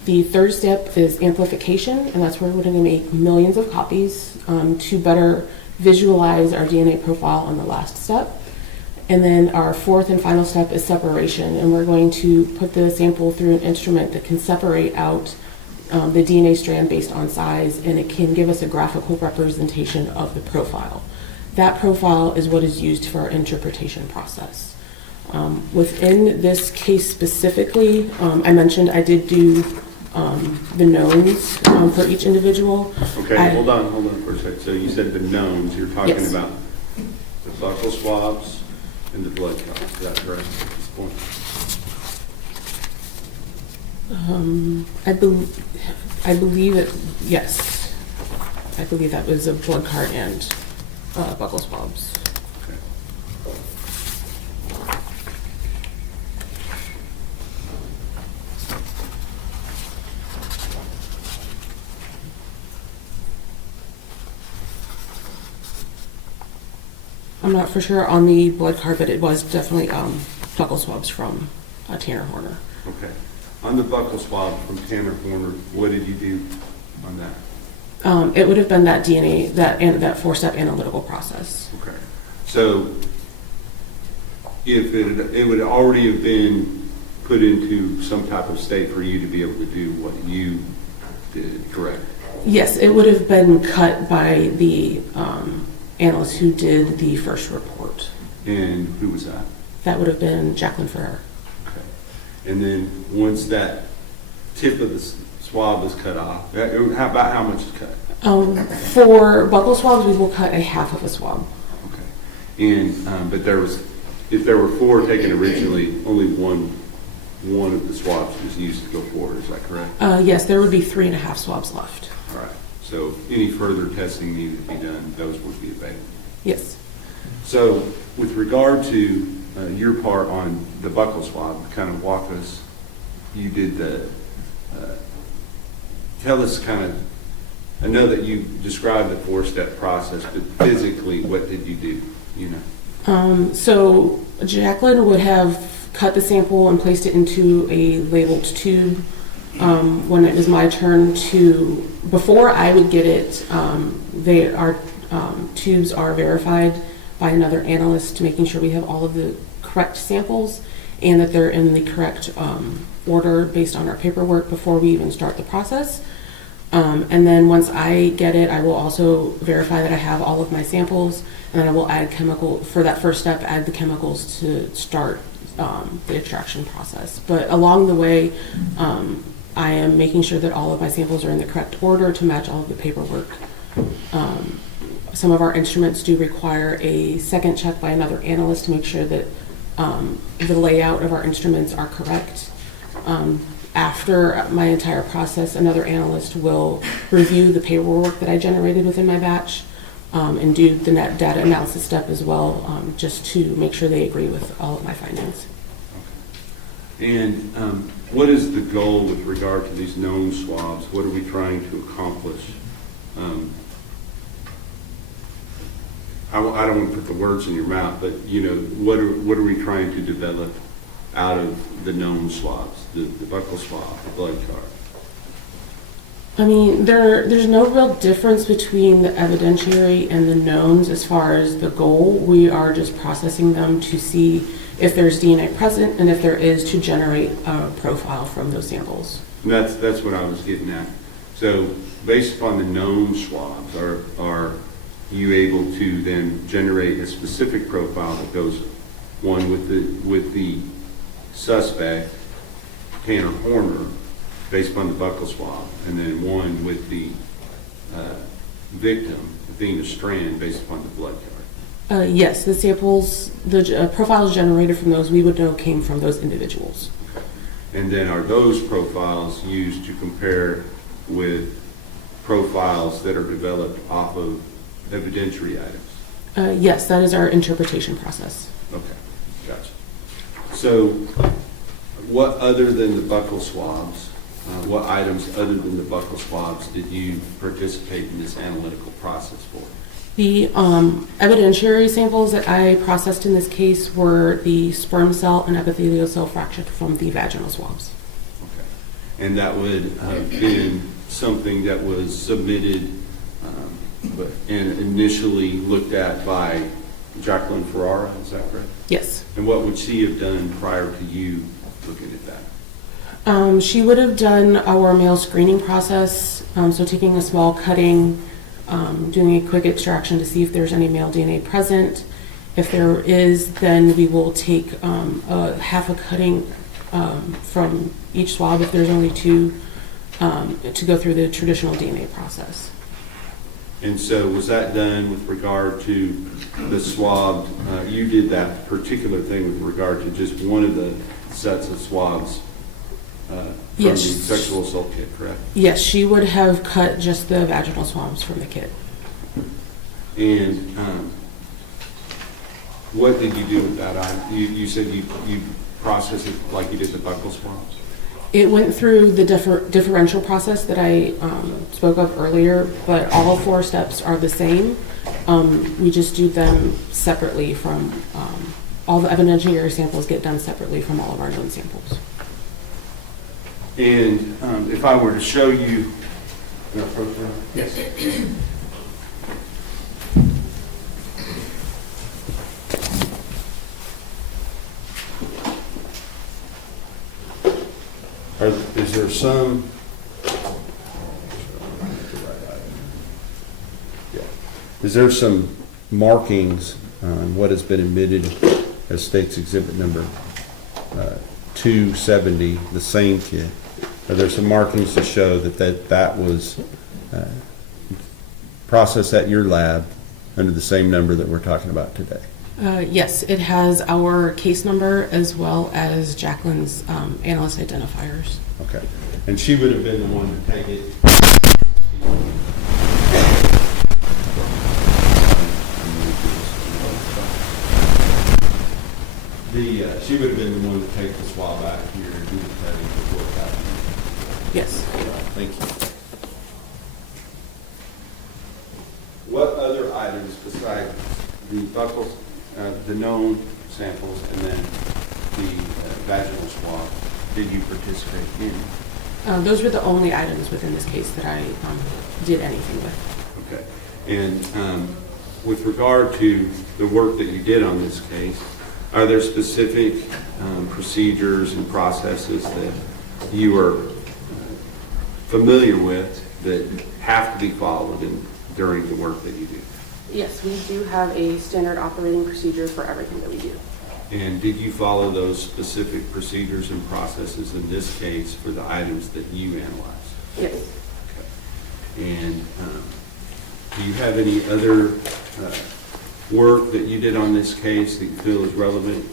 The third step is amplification, and that's where we're going to make millions of copies to better visualize our DNA profile on the last step. And then our fourth and final step is separation, and we're going to put the sample through an instrument that can separate out the DNA strand based on size, and it can give us a graphical representation of the profile. That profile is what is used for our interpretation process. Within this case specifically, I mentioned I did do the knowns for each individual. Okay, hold on for a second. So you said the knowns, you're talking Yes. about the buccal swabs and the blood counts, is that correct at this point? I believe it, yes. I believe that was a blood card and buccal swabs. I'm not for sure on the blood card, but it was definitely buccal swabs from Tanner Horner. Okay. On the buccal swab from Tanner Horner, what did you do on that? It would have been that DNA, that 4-step analytical process. Okay. So if it would already have been put into some type of state for you to be able to do what you did, correct? Yes, it would have been cut by the analyst who did the first report. And who was that? That would have been Jacqueline Ferrer. Okay. And then once that tip of the swab is cut off, how much is cut? For buccal swabs, we will cut a half of a swab. Okay. And but if there were 4 taken originally, only one of the swabs was used to go forward. Is that correct? Yes, there would be 3.5 swabs left. All right. So any further testing needed to be done, those would be available. Yes. So with regard to your part on the buccal swab, kind of walk us. You did the. Tell us kind of. I know that you described the 4-step process, but physically, what did you do? You know. So Jacqueline would have cut the sample and placed it into a labeled tube. When it was my turn to, before I would get it, our tubes are verified by another analyst, making sure we have all of the correct samples and that they're in the correct order based on our paperwork before we even start the process. And then once I get it, I will also verify that I have all of my samples, and then I will add for that first step, add the chemicals to start the extraction process. But along the way, I am making sure that all of my samples are in the correct order to match all of the paperwork. Some of our instruments do require a second check by another analyst to make sure that the layout of our instruments are correct. After my entire process, another analyst will review the paperwork that I generated within my batch and do the net data analysis step as well, just to make sure they agree with all of my findings. And what is the goal with regard to these known swabs? What are we trying to accomplish I don't want to put the words in your mouth, but what are we trying to develop out of the known swabs, the buccal swab, the blood card? I mean, there's no real difference between the evidentiary and the knowns as far as the goal. We are just processing them to see if there's DNA present, and if there is, to generate a profile from those samples. And that's what I was getting at. So based upon the known swabs, are you able to then generate a specific profile that goes one with the suspect, Tanner Horner, based upon the buccal swab, and then one with the victim, Athena Strand, based upon the blood card? Yes, the samples, the profiles generated from those, we would know came from those individuals. And then are those profiles used to compare with profiles that are developed off of evidentiary items? Yes, that is our interpretation process. Okay, gotcha. So what other than the buccal swabs, what items other than the buccal swabs did you participate in this analytical process for? The evidentiary samples that I processed in this case were the sperm cell and epithelial cell fraction from the vaginal swabs. Okay. And that would have been something that was submitted and initially looked at by Jacqueline Ferrara, is that correct? Yes. And what would she have done prior to you looking at that? She would have done our male screening process, so taking a small cutting, doing a quick extraction to see if there's any male DNA present. If there is, then we will take half a cutting from each swab, if there's only two, to go through the traditional DNA process. And so was that done with regard to the swab? You did that particular thing with regard to just one of the sets of swabs from Yes. the sexual assault kit, correct? Yes, she would have cut just the vaginal swabs from the kit. And what did you do with that? You said you processed it like you did the buccal swabs? It went through the differential process that I spoke of earlier, but all 4 steps are the same. We just do them separately from, all the evidentiary samples get done separately from all of our known samples. And if I were to show you, Yes. is there some, is there some markings on what has been admitted as State's Exhibit number 270, the same kit? Are there some markings to show that was processed at your lab under the same number that we're talking about today? Yes, it has our case number as well as Jacqueline's analyst identifiers. Okay. And she would have been the one to take it. She would have been the one to take the swab out of here and do the cutting before it got here. Yes. Thank you. What other items besides the buccals, the known samples, and then the vaginal swab did you participate in? Those were the only items within this case that I did anything with. Okay. And with regard to the work that you did on this case, are there specific procedures and processes that you are familiar with that have to be followed during the work that you do? Yes, we do have a standard operating procedure for everything that we do. And did you follow those specific procedures and processes in this case for the items that you analyzed? Yes. Okay. And do you have any other work that you did on this case that you feel is relevant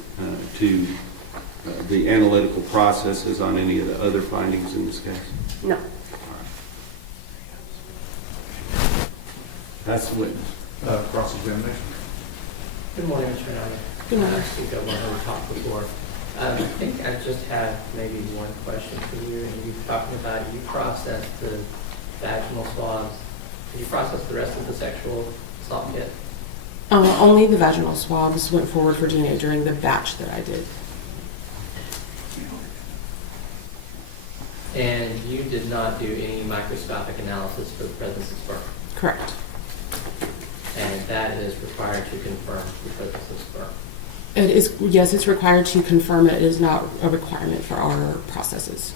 to the analytical processes on any of the other findings in this case? No. That's the witness. Cross-examination. Good morning, Mr. Allen. Good morning. I think I've learned how to talk before. I think I just had maybe one question for you. And you talking about you processed the vaginal swabs Did you process the rest of the sexual assault kit? Only the vaginal swabs went forward for DNA during the batch that I did. And you did not do any microscopic analysis for the presence of sperm? Correct. And that is required to confirm the presence of sperm? It is, yes, it's required to confirm it. It is not a requirement for our processes.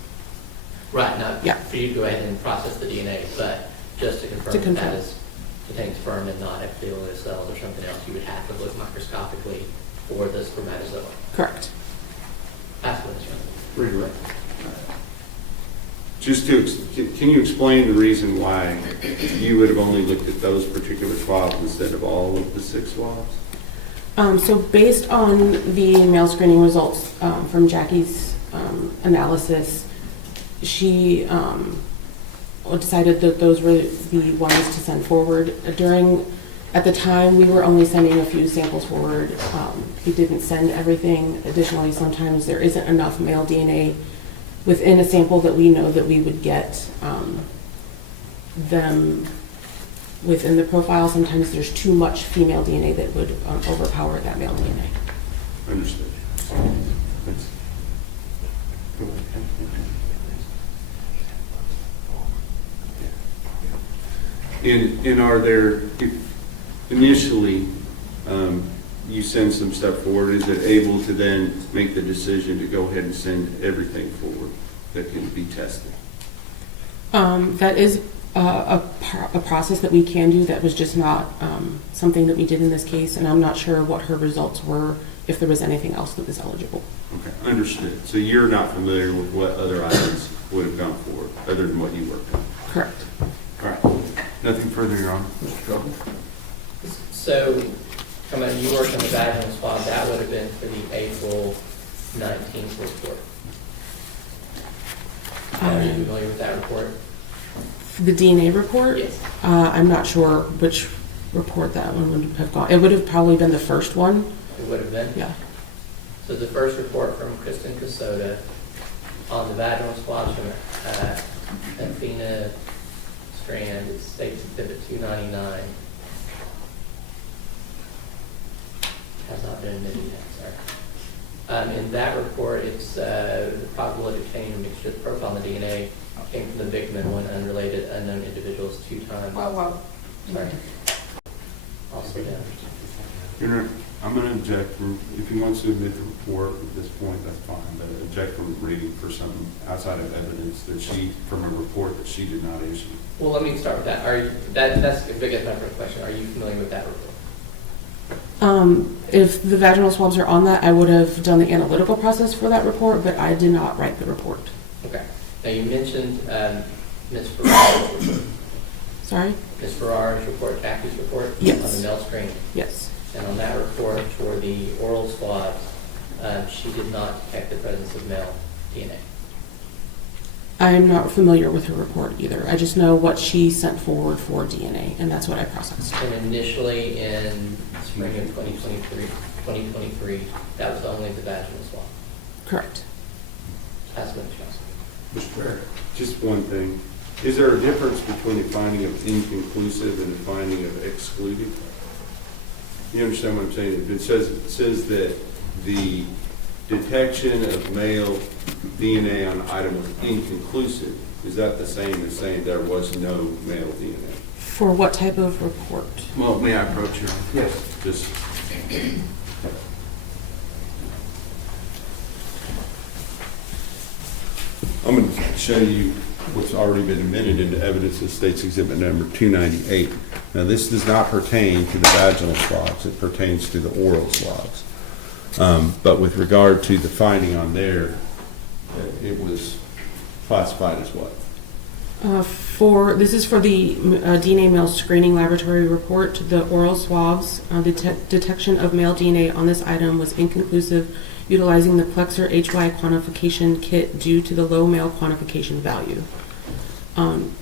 Right, now, yeah. For you to go ahead and process the DNA, but just to confirm that is contains sperm and not epithelial cells or something else, you would have to look microscopically for the spermatozoa. Correct. Absolutely. Just to, can you explain the reason why you would have only looked at those particular swabs instead of all of the 6 swabs? So based on the male screening results from Jackie's analysis, she decided that those were the ones to send forward. At the time, we were only sending a few samples forward. We didn't send everything. Additionally, sometimes there isn't enough male DNA within a sample that we know that we would get them within the profile. Sometimes there's too much female DNA that would overpower that male DNA. Understood. And are there, initially, you send some stuff forward, is it able to then make the decision to go ahead and send everything forward that can be tested? That is a process that we can do. That was just not something that we did in this case, and I'm not sure what her results were, if there was anything else that was eligible. Okay, understood. So you're not familiar with what other items would have gone forward, other than what you worked on? Correct. All right. Nothing further, Your Honor. Mr. Trouble? So, you worked on the vaginal swab, that would have been for the April 19th report. Are you familiar with that report? The DNA report? Yes. I'm not sure which report that one would have gone. It would have probably been the first one. It would have been? Yeah. So the first report from Kristen Casoda on the vaginal swabs from Athena Strand, it states Exhibit 299. Has not been admitted yet, sorry. In that report, it's the probability of obtaining a mixture of profile in the DNA came from the victim and one unrelated unknown individuals 2 times. Wow. Sorry. Also down. Your Honor, I'm going to object from, if he wants to admit the report at this point, that's fine, but object from reading for something outside of evidence that from a report that she did not issue. Well, let me start with that. That's a big enough for a question. Are you familiar with that report? If the vaginal swabs are on that, I would have done the analytical process for that report, but I did not write the report. Okay. Now you mentioned Ms. Ferrara's report. Sorry? Ms. Ferrara's report, Jackie's report? Yes. On the male screen? Yes. And on that report for the oral swabs, she did not detect the presence of male DNA. I'm not familiar with her report either. I just know what she sent forward for DNA, and that's what I processed. And initially in spring of 2023, that was only the vaginal swab? Correct. That's what she Mr. Barrett, just one thing. Is there a difference between a finding of inconclusive and a finding of excluded? You understand what I'm saying? If it says that the detection of male DNA on item was inconclusive, is that the same as saying there was no male DNA? For what type of report? Well, may I approach you? Yes. Just. I'm going to show you what's already been admitted into evidence of State's Exhibit number 298. Now, this does not pertain to the vaginal swabs. It pertains to the oral swabs. But with regard to the finding on there, it was classified as what? This is for the DNA male screening laboratory report. The oral swabs, the detection of male DNA on this item was inconclusive, utilizing the Plexer HY quantification kit due to the low male quantification value.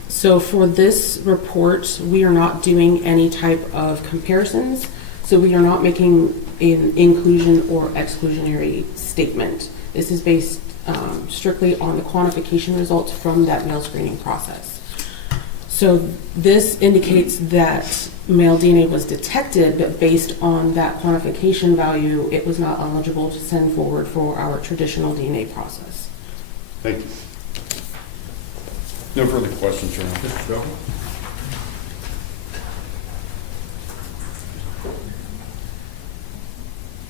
So for this report, we are not doing any type of comparisons. So we are not making an inclusion or exclusionary statement. This is based strictly on the quantification results from that male screening process. So this indicates that male DNA was detected, but based on that quantification value, it was not eligible to send forward for our traditional DNA process. Thank you. No further questions, Your Honor. Mr. Douglas?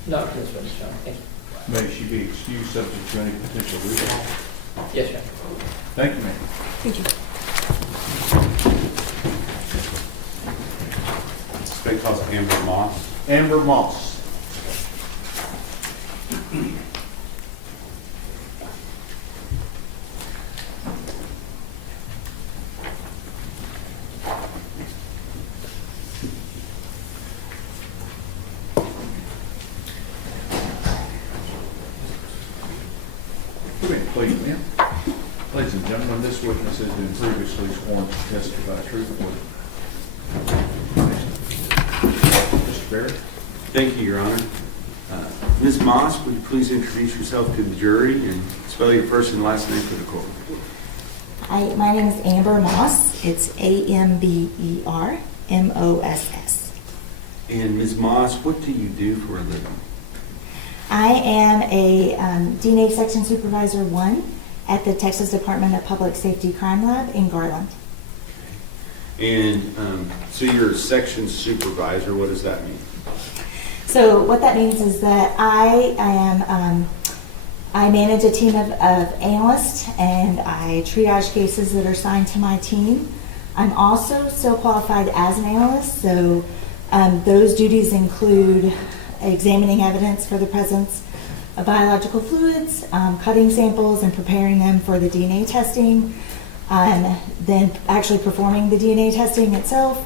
Not for this witness, Your Honor. Thank you. May she be excused subject to any potential recall? Yes, Your Honor. Thank you, ma'am. Thank you. State calls Amber Moss. Amber Moss. Please, ma'am. Ladies and gentlemen, this witness has been previously sworn to testify truthfully. Mr. Barrett? Thank you, Your Honor. Ms. Moss, would you please introduce yourself to the jury and spell your first and last name for the court? Hi, my name is Amber Moss. It's AMBERMOSS. And Ms. Moss, what do you do for a living? I am a DNA Section Supervisor 1 at the Texas Department of Public Safety Crime Lab in Garland. And so you're a section supervisor. What does that mean? So what that means is that I manage a team of analysts, and I triage cases that are assigned to my team. I'm also still qualified as an analyst, so those duties include examining evidence for the presence of biological fluids, cutting samples and preparing them for the DNA testing, then actually performing the DNA testing itself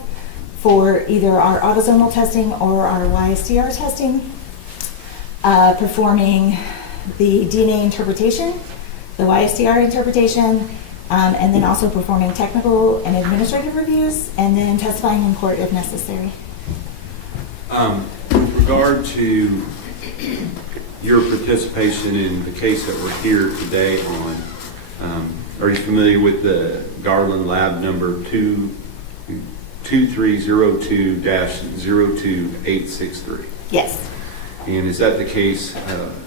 for either our autosomal testing or our YSTR testing, performing the DNA interpretation, the YSTR interpretation, and then also performing technical and administrative reviews, and then testifying in court if necessary. With regard to your participation in the case that we're here today on, are you familiar with the Garland lab number 2302-02863? Yes. And is that the case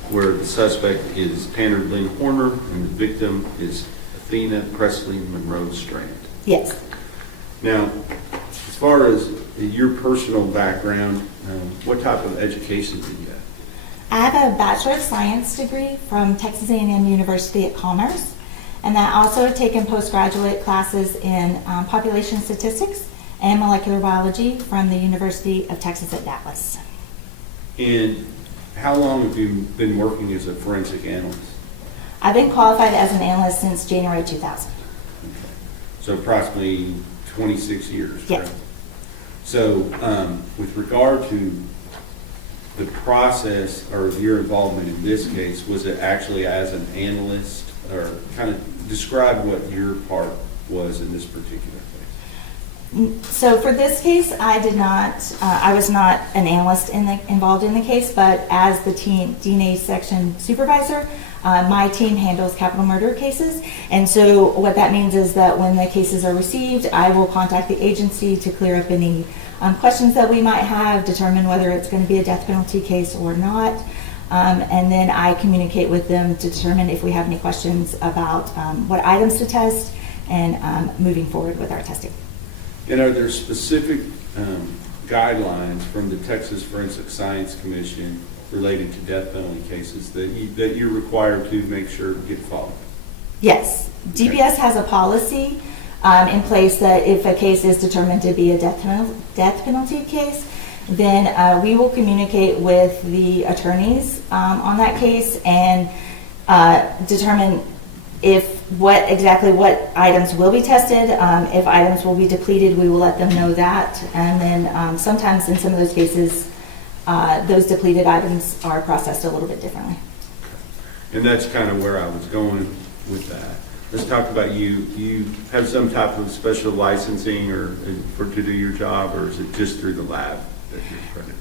where the suspect is Tanner Lynn Horner and the victim is Athena Presley Monroe Strand? Yes. Now, as far as your personal background, what type of education did you have? I have a Bachelor of Science degree from Texas A&M University at Commerce, and I also have taken postgraduate classes in population statistics and molecular biology from the University of Texas at Dallas. And how long have you been working as a forensic analyst? I've been qualified as an analyst since January 2000. So approximately 26 years. Yes. Correct? So with regard to the process or your involvement in this case, was it actually as an analyst, or kind of describe what your part was in this particular case? So for this case, I did not, I was not an analyst involved in the case, but as the DNA section supervisor, my team handles capital murder cases. And so what that means is that when the cases are received, I will contact the agency to clear up any questions that we might have, determine whether it's going to be a death penalty case or not. And then I communicate with them to determine if we have any questions about what items to test and moving forward with our testing. And are there specific guidelines from the Texas Forensic Science Commission related to death penalty cases that you're required to make sure get followed? Yes. DPS has a policy in place that if a case is determined to be a death penalty case, then we will communicate with the attorneys on that case and determine what items will be tested. If items will be depleted, we will let them know that. And then sometimes in some of those cases, those depleted items are processed a little bit differently. And that's kind of where I was going with that. Let's talk about you. You have some type of special licensing or to do your job, or is it just through the lab that you're accredited?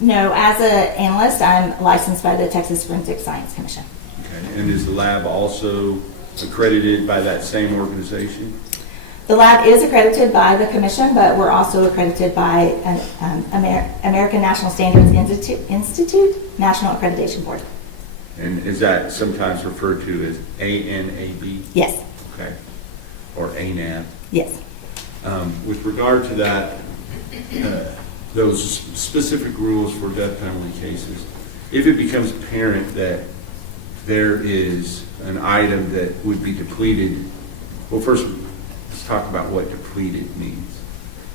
No, as an analyst, I'm licensed by the Texas Forensic Science Commission. Okay. And is the lab also accredited by that same organization? The lab is accredited by the commission, but we're also accredited by an American National Standards Institute National Accreditation Board. And is that sometimes referred to as ANAB? Yes. Okay. Or ANAB? Yes. With regard to that, those specific rules for death penalty cases, if it becomes apparent that there is an item that would be depleted, well, first, let's talk about what depleted means.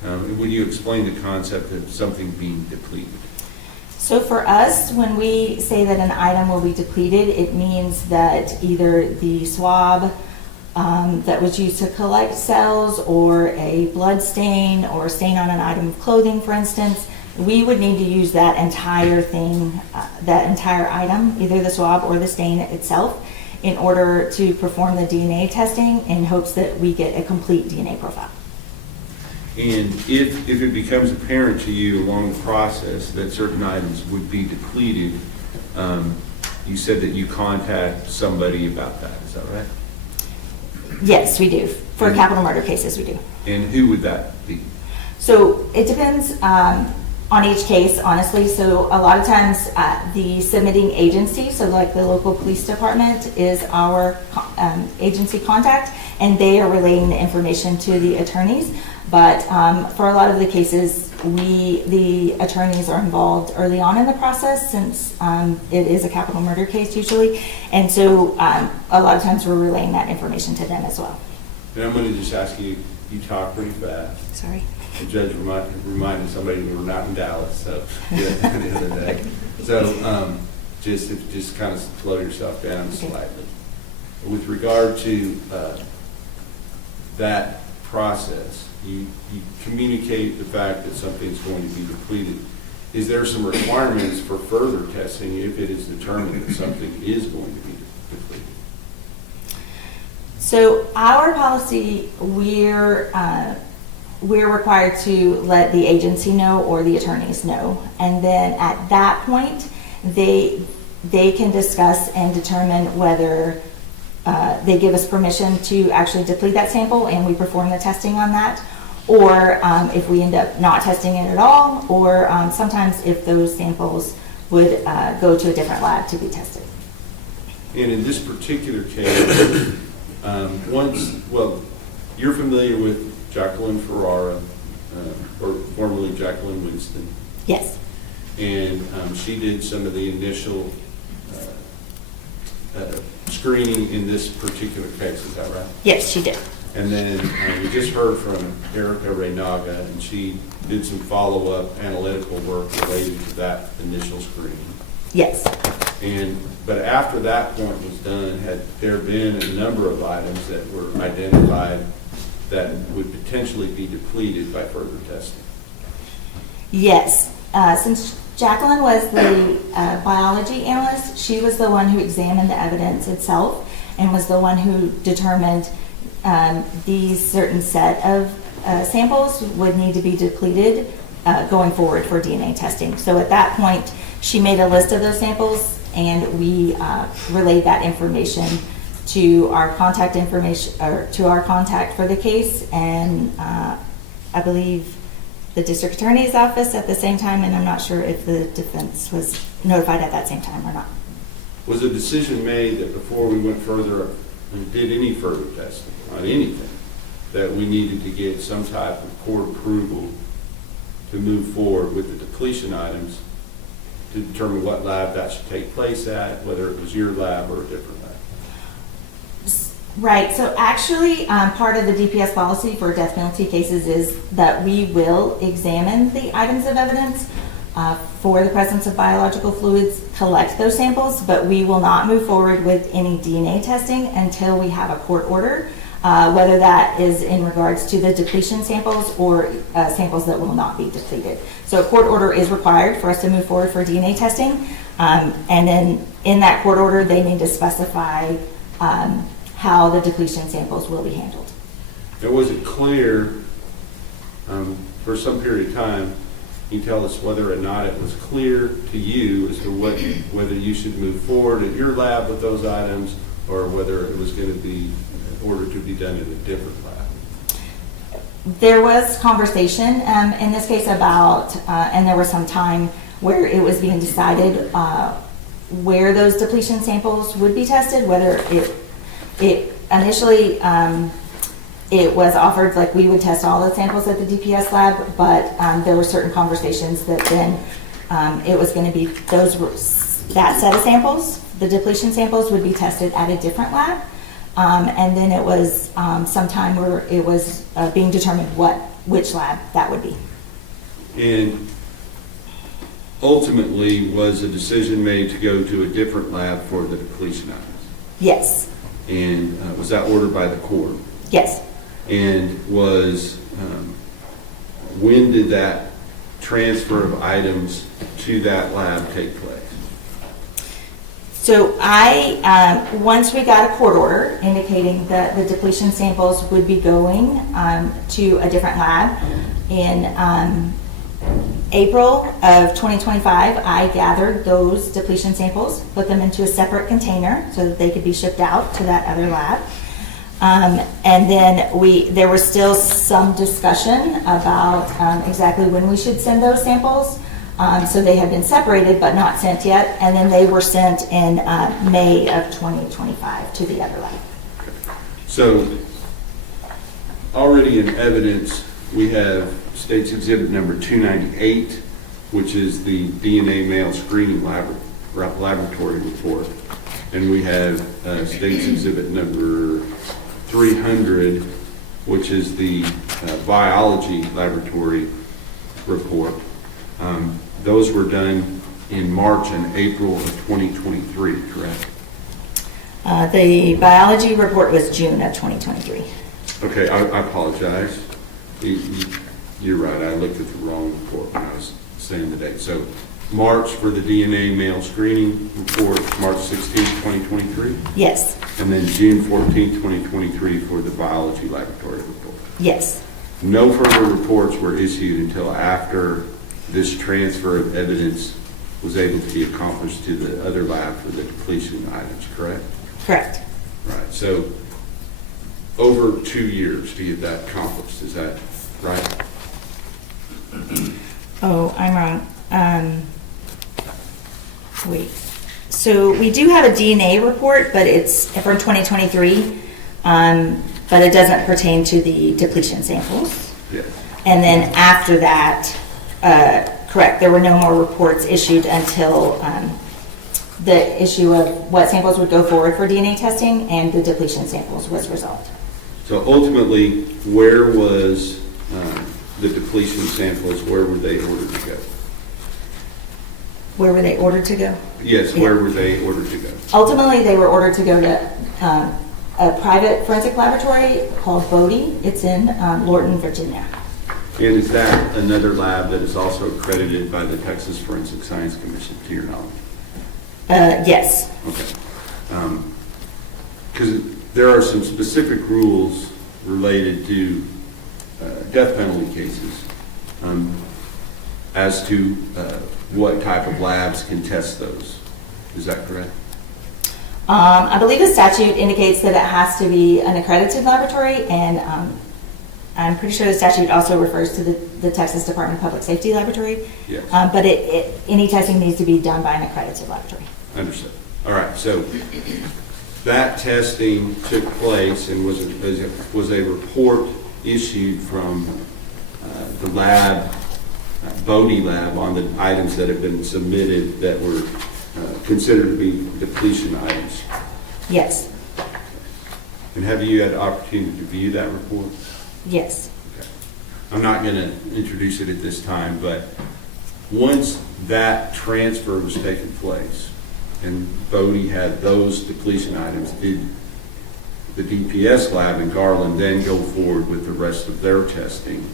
Would you explain the concept of something being depleted? So for us, when we say that an item will be depleted, it means that either the swab that was used to collect cells, or a blood stain, or a stain on an item of clothing, for instance, we would need to use that entire thing, that entire item, either the swab or the stain itself, in order to perform the DNA testing in hopes that we get a complete DNA profile. And if it becomes apparent to you along the process that certain items would be depleted, you said that you contact somebody about that, is that right? Yes, we do. For capital murder cases, we do. And who would that be? So it depends on each case, honestly. So a lot of times the submitting agency, so like the local police department, is our agency contact, and they are relaying the information to the attorneys. But for a lot of the cases, the attorneys are involved early on in the process, since it is a capital murder case usually. And so a lot of times we're relaying that information to them as well. And I'm going to just ask you, you talk pretty fast. Sorry. The judge reminded somebody we were not in Dallas, so the other day. So just kind of slow yourself down slightly. With regard to that process, you communicate the fact that something's going to be depleted. Is there some requirements for further testing if it is determined that something is going to be depleted? So our policy, we're required to let the agency know or the attorneys know, and then at that point they can discuss and determine whether they give us permission to actually deplete that sample, and we perform the testing on that, or if we end up not testing it at all, or sometimes if those samples would go to a different lab to be tested. And in this particular case, you're familiar with Jacqueline Ferrara, or formerly Jacqueline Winston. Yes. And she did some of the initial screening in this particular case, is that right? Yes, she did. And then we just heard from Erica Reynaga, and she did some follow-up analytical work related to that initial screening. Yes. But after that point was done, had there been a number of items that were identified that would potentially be depleted by further testing? Yes. Since Jacqueline was the biology analyst, she was the one who examined the evidence itself and was the one who determined these certain set of samples would need to be depleted going forward for DNA testing. So at that point, she made a list of those samples, and we relayed that information to our contact information, or to our contact for the case, and I believe the district attorney's office at the same time, and I'm not sure if the defense was notified at that same time or not. Was a decision made that before we went further and did any further testing on anything, that we needed to get some type of court approval to move forward with the depletion items to determine what lab that should take place at, whether it was your lab or a different lab? Right, so actually part of the DPS policy for death penalty cases is that we will examine the items of evidence for the presence of biological fluids, collect those samples, but we will not move forward with any DNA testing until we have a court order, whether that is in regards to the depletion samples or samples that will not be depleted. So a court order is required for us to move forward for DNA testing, and then in that court order they need to specify how the depletion samples will be handled. Now, was it clear for some period of time, can you tell us whether or not it was clear to you as to whether you should move forward at your lab with those items, or whether it was going to be ordered to be done in a different lab? There was conversation in this case about, and there was some time where it was being decided where those depletion samples would be tested, whether it initially it was offered like we would test all the samples at the DPS lab, but there were certain conversations that then it was going to be that set of samples, the depletion samples would be tested at a different lab. And then it was some time where it was being determined which lab that would be. And ultimately, was a decision made to go to a different lab for the depletion items? Yes. And was that ordered by the court? Yes. And was, when did that transfer of items to that lab take place? So once we got a court order indicating that the depletion samples would be going to a different lab, in April of 2025, I gathered those depletion samples, put them into a separate container so that they could be shipped out to that other lab. And then there was still some discussion about exactly when we should send those samples. So they had been separated but not sent yet, and then they were sent in May of 2025 to the other lab. So already in evidence, we have State's Exhibit number 298, which is the DNA male screening laboratory report. And we have State's Exhibit number 300, which is the biology laboratory report. Those were done in March and April of 2023, correct? The biology report was June of 2023. Okay, I apologize. You're right, I looked at the wrong report when I was saying the date. So March for the DNA male screening report, March 16, 2023? Yes. And then June 14, 2023 for the biology laboratory report? Yes. No further reports were issued until after this transfer of evidence was able to be accomplished to the other lab for the depletion items, correct? Correct. Right, so over 2 years to get that accomplished, is that right? Oh, I'm wrong. Wait. So we do have a DNA report, but it's from 2023, but it doesn't pertain to the depletion samples. Yeah. And then after that, correct, there were no more reports issued until the issue of what samples would go forward for DNA testing and the depletion samples was resolved. So ultimately, where was the depletion samples, where were they ordered to go? Where were they ordered to go? Yes, where were they ordered to go? Ultimately, they were ordered to go to a private forensic laboratory called Bodie. It's in Lorton, Virginia. And is that another lab that is also accredited by the Texas Forensic Science Commission, to your knowledge? Yes. Okay. Because there are some specific rules related to death penalty cases as to what type of labs can test those. Is that correct? I believe the statute indicates that it has to be an accredited laboratory, and I'm pretty sure the statute also refers to the Texas Department of Public Safety laboratory. Yes. But any testing needs to be done by an accredited laboratory. Understood. All right. So that testing took place, and was a report issued from the lab, Bodie lab, on the items that have been submitted that were considered to be depletion items? Yes. And have you had the opportunity to view that report? Yes. Okay. I'm not going to introduce it at this time, but once that transfer was taking place and Bodie had those depletion items, did the DPS lab in Garland then go forward with the rest of their testing?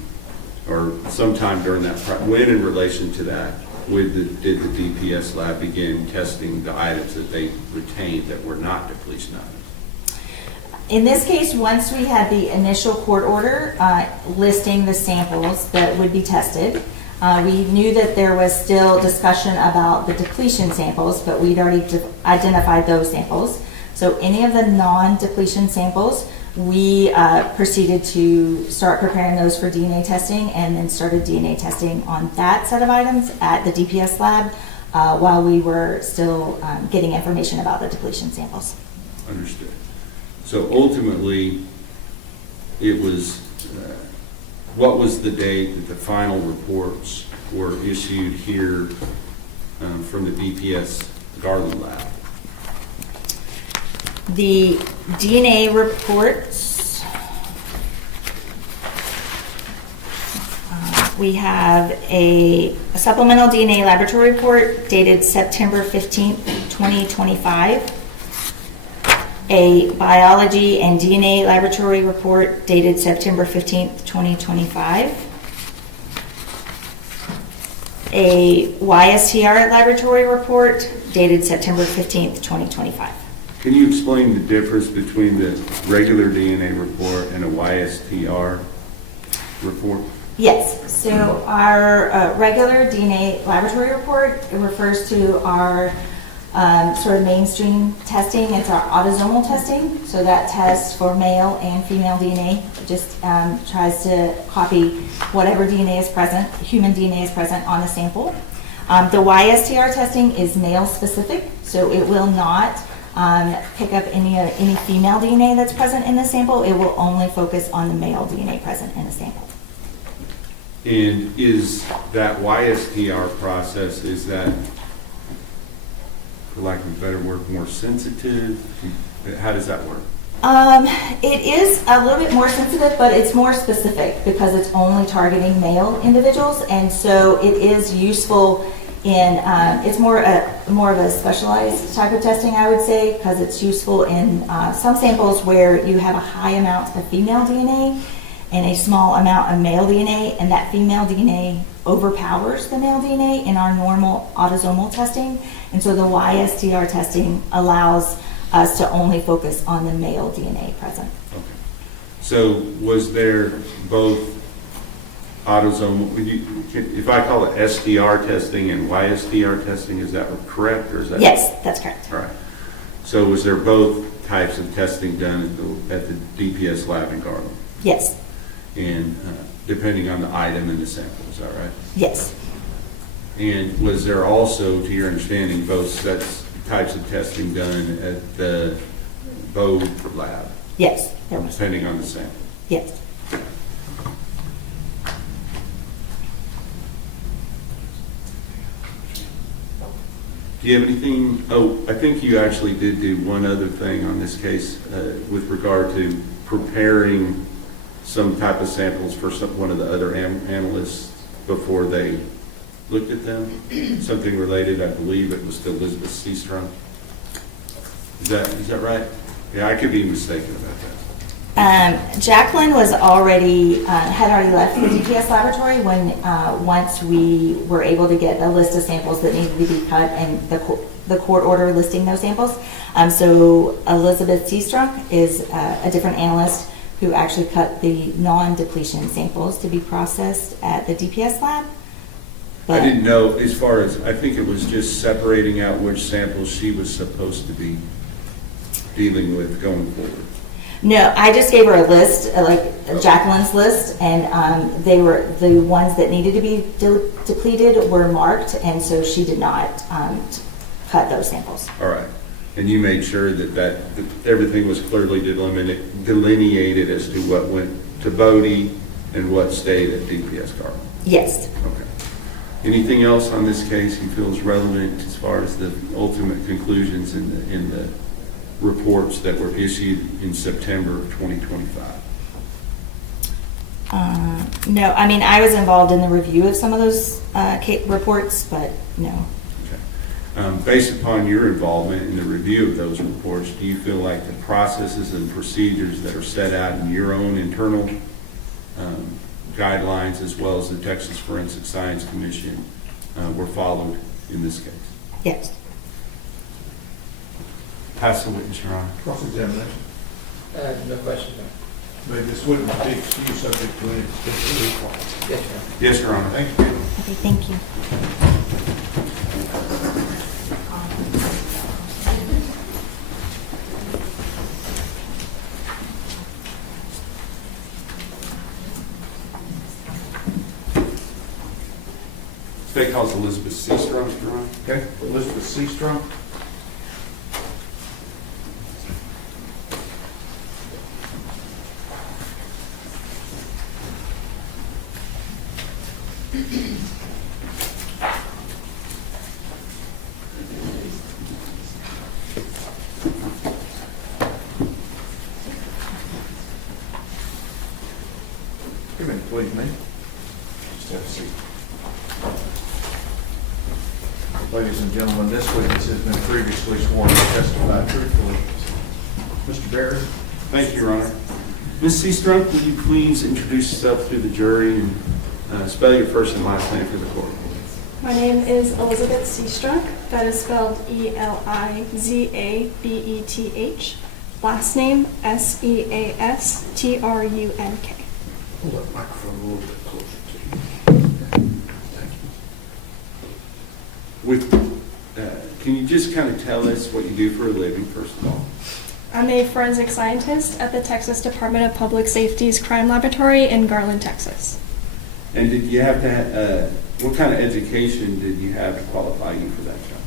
Or sometime during that, when in relation to that, did the DPS lab begin testing the items that they retained that were not depletion items? In this case, once we had the initial court order listing the samples that would be tested, we knew that there was still discussion about the depletion samples, but we'd already identified those samples. So any of the non-depletion samples we proceeded to start preparing those for DNA testing and then started DNA testing on that set of items at the DPS lab while we were still getting information about the depletion samples. Understood. So ultimately, it was, what was the date that the final reports were issued here from the DPS Garland lab? The DNA reports, we have a supplemental DNA laboratory report dated September 15th, 2025, a biology and DNA laboratory report dated September 15th, 2025, a YSTR laboratory report dated September 15th, 2025. Can you explain the difference between the regular DNA report and a YSTR report? Yes, so our regular DNA laboratory report, it refers to our sort of mainstream testing. It's our autosomal testing, so that tests for male and female DNA. It just tries to copy whatever DNA is present, human DNA is present on a sample. The YSTR testing is male specific, so it will not pick up any female DNA that's present in the sample. It will only focus on the male DNA present in the sample. And is that YSTR process, is that, for lack of a better word, more sensitive? How does that work? It is a little bit more sensitive, but it's more specific because it's only targeting male individuals, and so it is useful in, it's more of a specialized type of testing, I would say, because it's useful in some samples where you have a high amount of female DNA and a small amount of male DNA, and that female DNA overpowers the male DNA in our normal autosomal testing, and so the YSTR testing allows us to only focus on the male DNA present. Okay. So was there both autosomal, if I call it STR testing and YSTR testing, is that correct, or is that? Yes, that's correct. All right. So was there both types of testing done at the DPS lab in Garland? Yes. And depending on the item and the sample, is that right? Yes. And was there also, to your understanding, both types of testing done at the Bode lab? Yes, there was. Depending on the sample? Yes. Do you have anything? Oh, I think you actually did do one other thing on this case with regard to preparing some type of samples for one of the other analysts before they looked at them. Something related, I believe it was to Elizabeth Seastrom. Is that right? Yeah, I could be mistaken about that. Jacqueline was had already left the DPS laboratory when once we were able to get a list of samples that needed to be cut and the court order listing those samples. So Elizabeth Seastrom is a different analyst who actually cut the non-depletion samples to be processed at the DPS lab. I didn't know, as far as, I think it was just separating out which samples she was supposed to be dealing with going forward. No, I just gave her a list, like Jacqueline's list, and they were the ones that needed to be depleted were marked, and so she did not cut those samples. All right. And you made sure that everything was clearly delineated as to what went to Bode and what stayed at DPS Garland? Yes. Okay. Anything else on this case you feel is relevant as far as the ultimate conclusions in the reports that were issued in September of 2025? No, I mean, I was involved in the review of some of those reports, but no. Based upon your involvement in the review of those reports, do you feel like the processes and procedures that are set out in your own internal guidelines as well as the Texas Forensic Science Commission were followed in this case? Yes. Pass the witness, Your Honor. Cross-examination. No question. May this witness be excused subject to any particular requirement? Yes, Your Honor. Yes, Your Honor. Thank you. Okay, thank you. suspect calls Elizabeth Seastrunk, Your Honor. Okay, Elizabeth Seastrunk. Come in, please, ma'am. Just have a seat. Ladies and gentlemen, this witness has been previously sworn to testify truthfully. Mr. Barrett. Thank you, Your Honor. Ms. Seastrunk, would you please introduce yourself to the jury and spell your first and last name for the court? My name is Elizabeth Seastrunk. That is spelled Elizabeth. Last name Seastrunk. Hold that microphone a little bit closer to you. Thank With, can you just kind of tell us what you do for a living, first of all? I'm a forensic scientist at the Texas Department of Public Safety's Crime Laboratory in Garland, Texas. And did you have to, what kind of education did you have to qualify you for that job?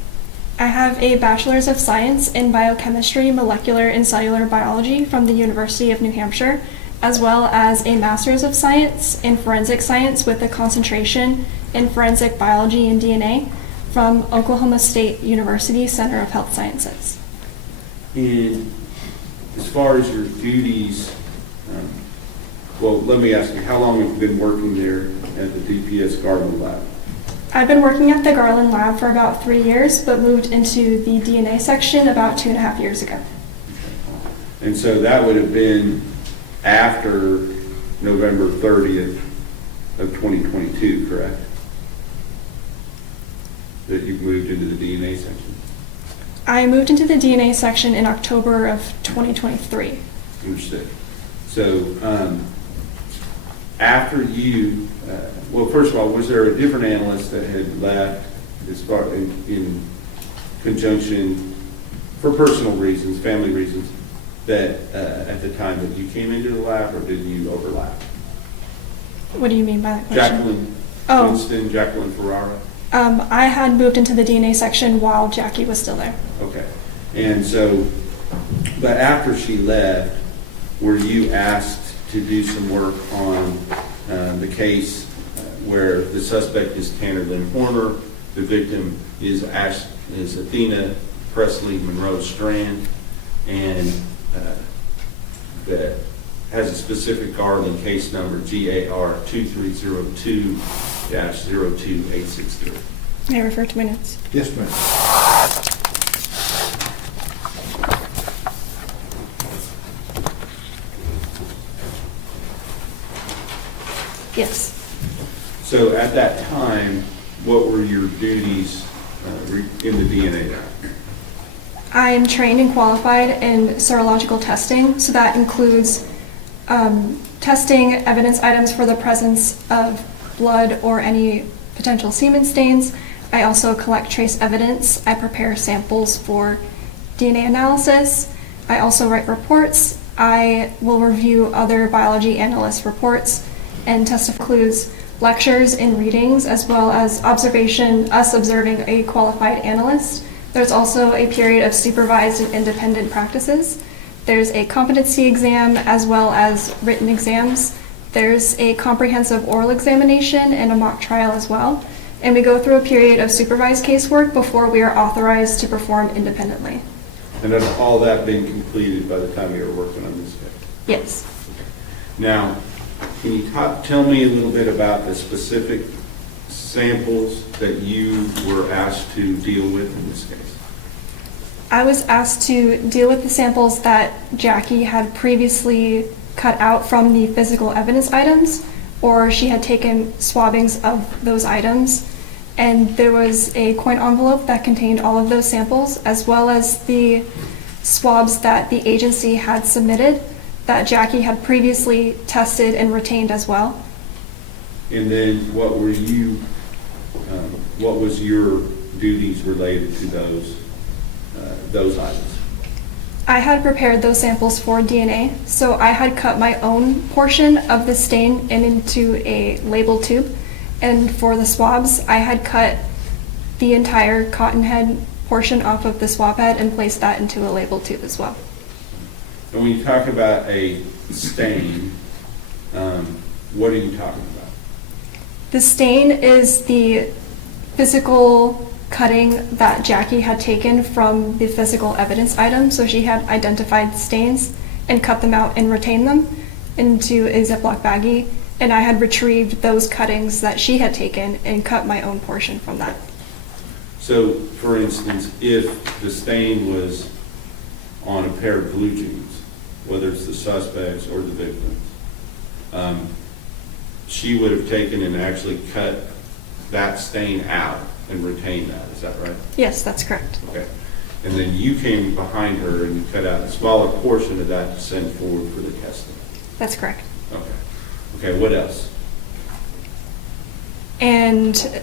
I have a Bachelor's of Science in Biochemistry, Molecular, and Cellular Biology from the University of New Hampshire, as well as a Master's of Science in Forensic Science with a concentration in Forensic Biology and DNA from Oklahoma State University Center of Health Sciences. And as far as your duties, well, let me ask you, how long have you been working there at the DPS Garland Lab? I've been working at the Garland Lab for about 3 years, but moved into the DNA section about 2.5 years ago. And so that would have been after November 30th of 2022, correct? That you moved into the DNA section? I moved into the DNA section in October of 2023. Understood. So after you, well, first of all, was there a different analyst that had left as far in conjunction for personal reasons, family reasons, that at the time that you came into the lab, or did you overlap? What do you mean by that question? Jacqueline Winston, Jacqueline Ferrara? I had moved into the DNA section while Jackie was still there. Okay. And so, but after she left, were you asked to do some work on the case where the suspect is Tanner Lynn Horner, the victim is Athena Presley Monroe Strand, and that has a specific Garland case number GAR 2302-02863. May I refer to my notes? Yes, ma'am. Yes. So at that time, what were your duties in the DNA lab? I am trained and qualified in serological testing, so that includes testing evidence items for the presence of blood or any potential semen stains. I also collect trace evidence. I prepare samples for DNA analysis. I also write reports. I will review other biology analyst reports and includes lectures and readings, as well as us observing a qualified analyst. There's also a period of supervised and independent practices. There's a competency exam as well as written exams. There's a comprehensive oral examination and a mock trial as well. And we go through a period of supervised casework before we are authorized to perform independently. And has all that been completed by the time you were working on this case? Yes. Now, can you tell me a little bit about the specific samples that you were asked to deal with in this case? I was asked to deal with the samples that Jackie had previously cut out from the physical evidence items, or she had taken swabbings of those items. And there was a coin envelope that contained all of those samples, as well as the swabs that the agency had submitted that Jackie had previously tested and retained as well. And then what were you, what was your duties related to those items? I had prepared those samples for DNA, so I had cut my own portion of the stain into a label tube, And for the swabs, I had cut the entire cotton head portion off of the swab head and placed that into a label tube as well. And when you talk about a stain, what are you talking about? The stain is the physical cutting that Jackie had taken from the physical evidence item. So she had identified stains and cut them out and retained them into a Ziploc baggie. And I had retrieved those cuttings that she had taken and cut my own portion from that. So, for instance, if the stain was on a pair of blue jeans, whether it's the suspects or the victims, she would have taken and actually cut that stain out and retained that. Is that right? Yes, that's correct. Okay. And then you came behind her and you cut out a smaller portion of that to send forward for the testing. That's correct. Okay. Okay, what else? And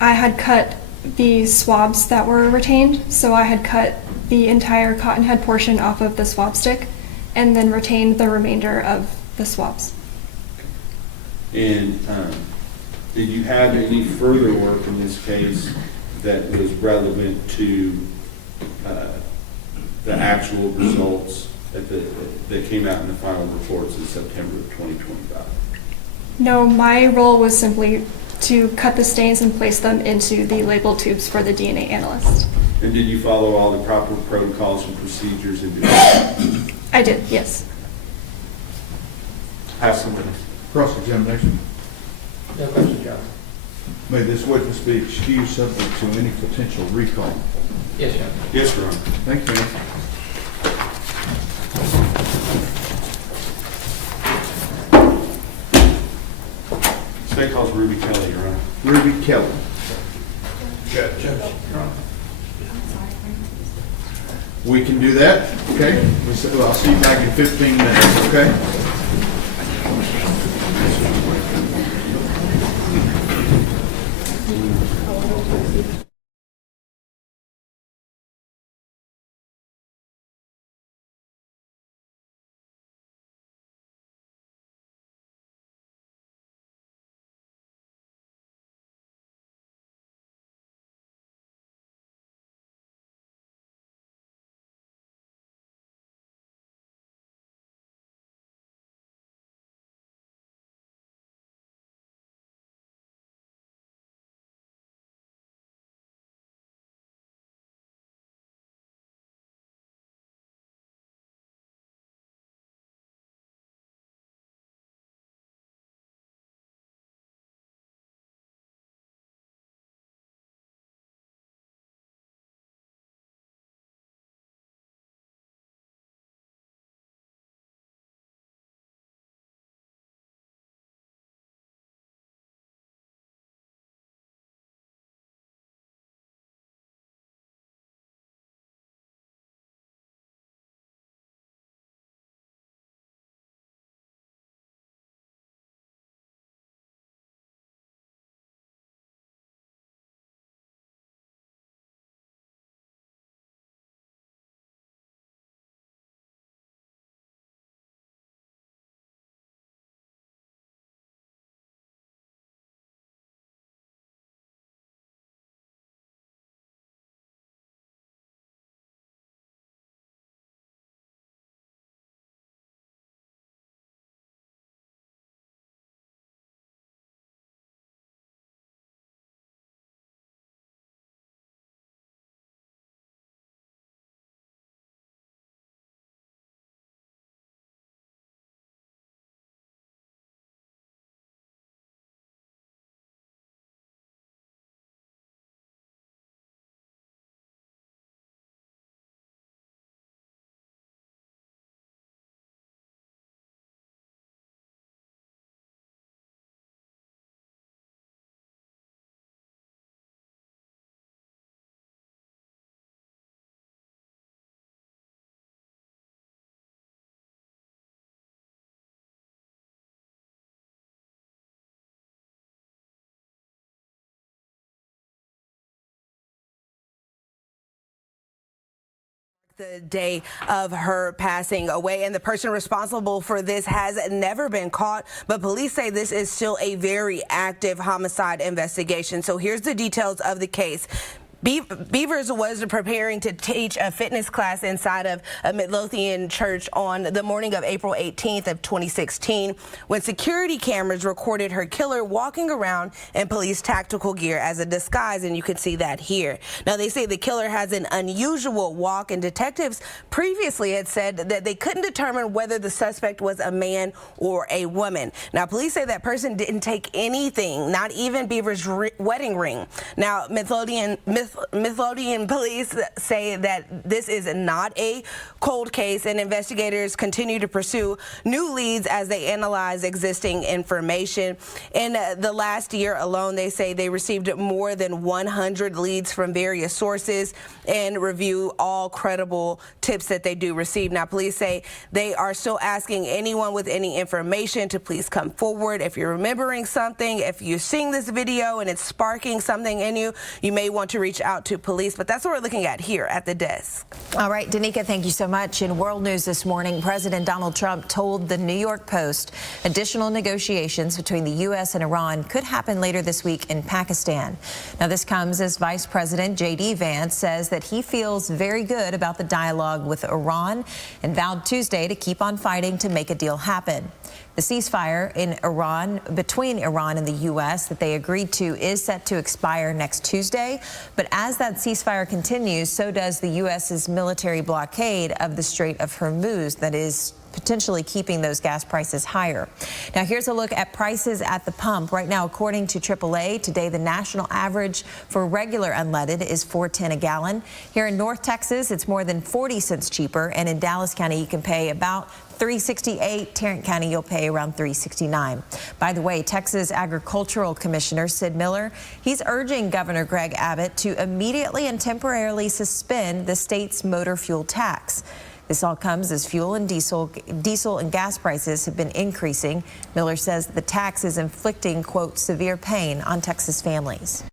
I had cut the swabs that were retained. So I had cut the entire cotton head portion off of the swab stick and then retained the remainder of the swabs. And did you have any further work in this case that was relevant to the actual results that came out in the final reports in September of 2025? No, my role was simply to cut the stains and place them into the label tubes for the DNA analyst. And did you follow all the proper protocols and procedures in doing that? I did, yes. Have some witness. Cross-examination. No question, John. May this witness be excused subject to any potential recall. Yes, John. Yes, Your Honor. Thank you. State calls Ruby Kelly, Your Honor. Ruby Kelly. Judge. We can do that, okay? I'll see you back in 15 minutes, okay? The day of her passing away, and the person responsible for this has never been caught, but police say this is still a very active homicide investigation. So here's the details of the case. Beavers was preparing to teach a fitness class inside of a Midlothian church on the morning of April 18th of 2016 when security cameras recorded her killer walking around in police tactical gear as a disguise, and you can see that here. Now, they say the killer has an unusual walk, and detectives previously had said that they couldn't determine whether the suspect was a man or a woman. Now, police say that person didn't take anything, not even Beaver's wedding ring. Now, Midlothian police say that this is not a cold case, and investigators continue to pursue new leads as they analyze existing information. In the last year alone, they say they received more than 100 leads from various sources and review all credible tips that they do receive. Now, police say they are still asking anyone with any information to please come forward. If you're remembering something, if you're seeing this video and it's sparking something in you, you may want to reach out to police. But that's what we're looking at here at the desk. All right, Danica, thank you so much. In world news this morning, President Donald Trump told the New York Post additional negotiations between the U.S. and Iran could happen later this week in Pakistan. Now, this comes as Vice President J.D. Vance says that he feels very good about the dialogue with Iran and vowed Tuesday to keep on fighting to make a deal happen. The ceasefire in Iran, between Iran and the U.S. that they agreed to is set to expire next Tuesday. But as that ceasefire continues, so does the U.S.'s military blockade of the Strait of Hormuz that is potentially keeping those gas prices higher. Now, here's a look at prices at the pump. Right now, according to AAA, today the national average for regular unleaded is $4.10 a gallon. Here in North Texas, it's more than 40 cents cheaper, and in Dallas County, you can pay about $3.68. Tarrant County, you'll pay around $3.69. By the way, Texas Agricultural Commissioner Sid Miller, he's urging Governor Greg Abbott to immediately and temporarily suspend the state's motor fuel tax. This all comes as fuel and diesel and gas prices have been increasing. Miller says the tax is inflicting, quote, severe pain on Texas families.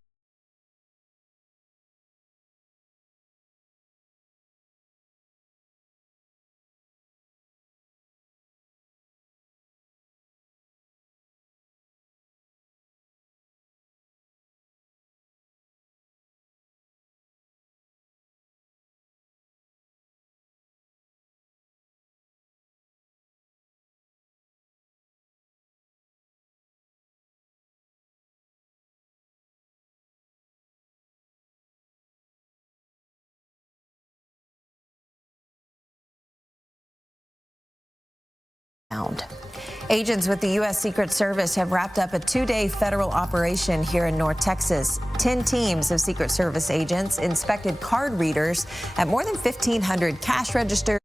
Agents with the U.S. Secret Service have wrapped up a two-day federal operation here in North Texas. 10 teams of Secret Service agents inspected card readers at more than 1,500 cash registers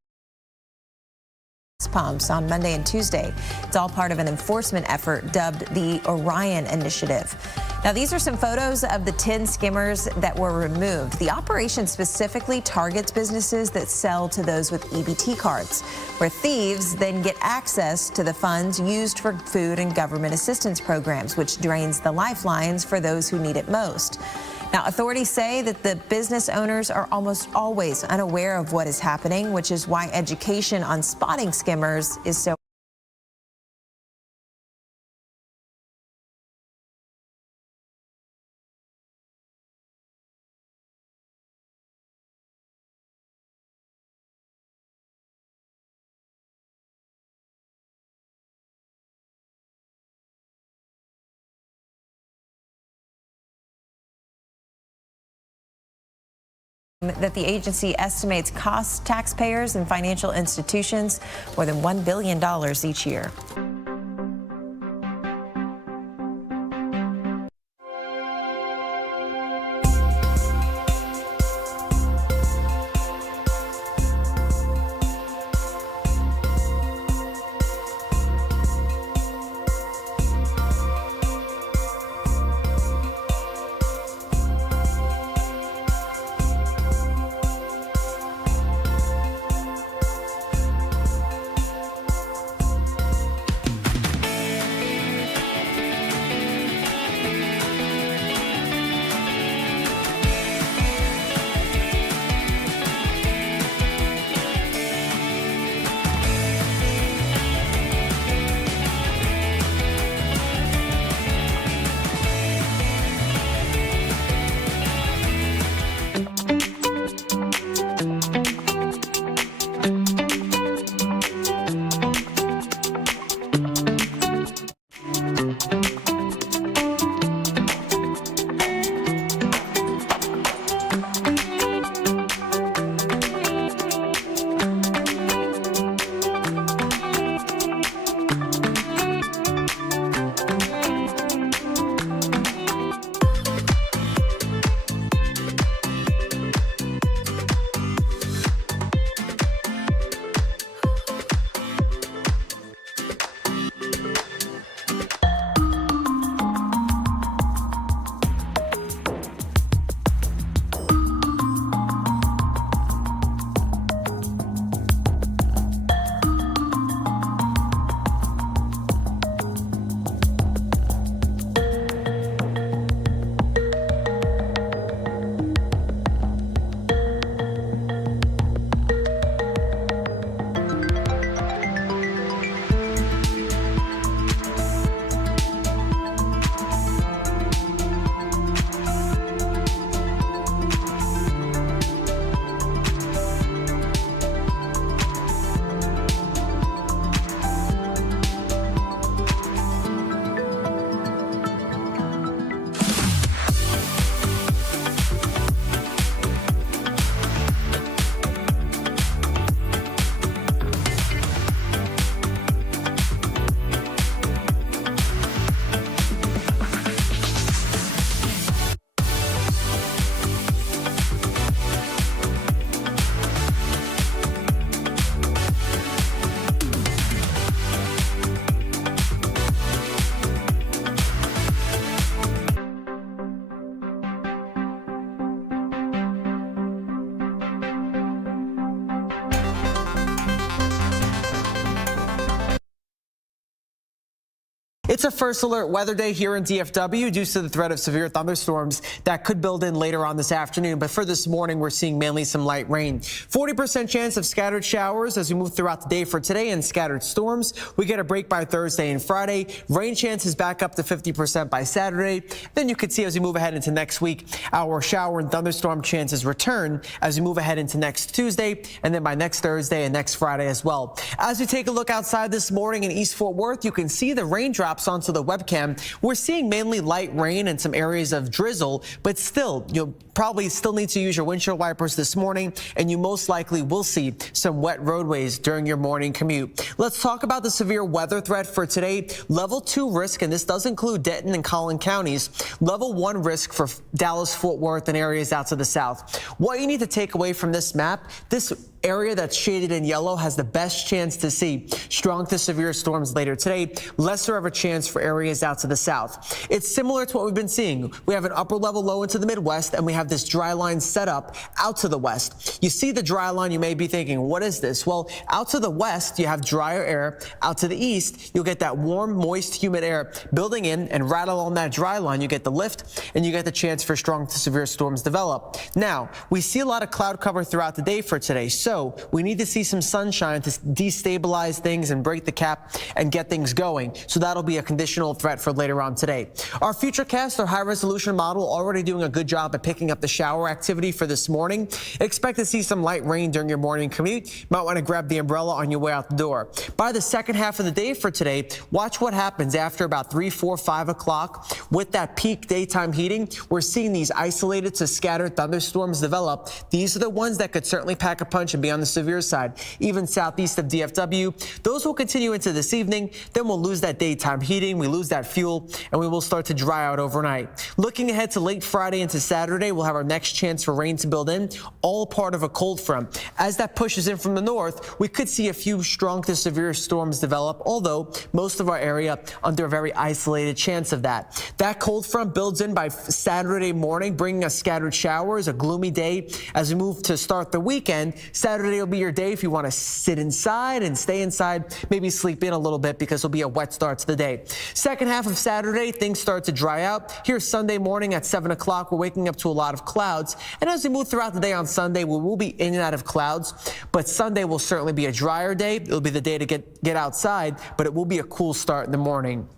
pumps on Monday and Tuesday. It's all part of an enforcement effort dubbed the Orion Initiative. Now, these are some photos of the 10 skimmers that were removed. The operation specifically targets businesses that sell to those with EBT cards, where thieves then get access to the funds used for food and government assistance programs, which drains the lifelines for those who need it most. Now, authorities say that the business owners are almost always unaware of what is happening, which is why education on spotting skimmers is so that the agency estimates costs taxpayers and financial institutions more than $1 billion each year. It's a first alert weather day here in DFW due to the threat of severe thunderstorms that could build in later on this afternoon. But for this morning, we're seeing mainly some light rain. 40% chance of scattered showers as we move throughout the day for today and scattered storms. We get a break by Thursday and Friday. Rain chances back up to 50% by Saturday. Then you can see as we move ahead into next week, our shower and thunderstorm chances return as we move ahead into next Tuesday and then by next Thursday and next Friday as well. As we take a look outside this morning in East Fort Worth, you can see the raindrops onto the webcam. We're seeing mainly light rain and some areas of drizzle, but still, you'll probably still need to use your windshield wipers this morning, and you most likely will see some wet roadways during your morning commute. Let's talk about the severe weather threat for today. Level 2 risk, and this does include Denton and Collin counties. Level 1 risk for Dallas, Fort Worth, and areas out to the south. What you need to take away from this map, this area that's shaded in yellow has the best chance to see strong to severe storms later today, lesser of a chance for areas out to the south. It's similar to what we've been seeing. We have an upper level low into the Midwest, and we have this dry line set up out to the west. You see the dry line, you may be thinking, what is this? Well, out to the west, you have drier air. Out to the east, you'll get that warm, moist, humid air building in, and right along that dry line, you get the lift, and you get the chance for strong to severe storms develop. Now, we see a lot of cloud cover throughout the day for today, so we need to see some sunshine to destabilize things and break the cap and get things going. So that'll be a conditional threat for later on today. Our Futurecast, our high-resolution model, already doing a good job at picking up the shower activity for this morning. Expect to see some light rain during your morning commute. Might want to grab the umbrella on your way out the door. By the second half of the day for today, watch what happens after about 3, 4, 5 o'clock. With that peak daytime heating, we're seeing these isolated to scattered thunderstorms develop. These are the ones that could certainly pack a punch and be on the severe side, even southeast of DFW. Those will continue into this evening. Then we'll lose that daytime heating. We lose that fuel, and we will start to dry out overnight. Looking ahead to late Friday into Saturday, we'll have our next chance for rain to build in, all part of a cold front. As that pushes in from the north, we could see a few strong to severe storms develop, although most of our area under a very isolated chance of that. That cold front builds in by Saturday morning, bringing us scattered showers, a gloomy day as we move to start the weekend. Saturday will be your day if you want to sit inside and stay inside, maybe sleep in a little bit because it'll be a wet start to the day. Second half of Saturday, things start to dry out. Here's Sunday morning at 7 o'clock. We're waking up to a lot of clouds. And as we move throughout the day on Sunday, we will be in and out of clouds. But Sunday will certainly be a drier day. It'll be the day to get outside, but it will be a cool start in the morning.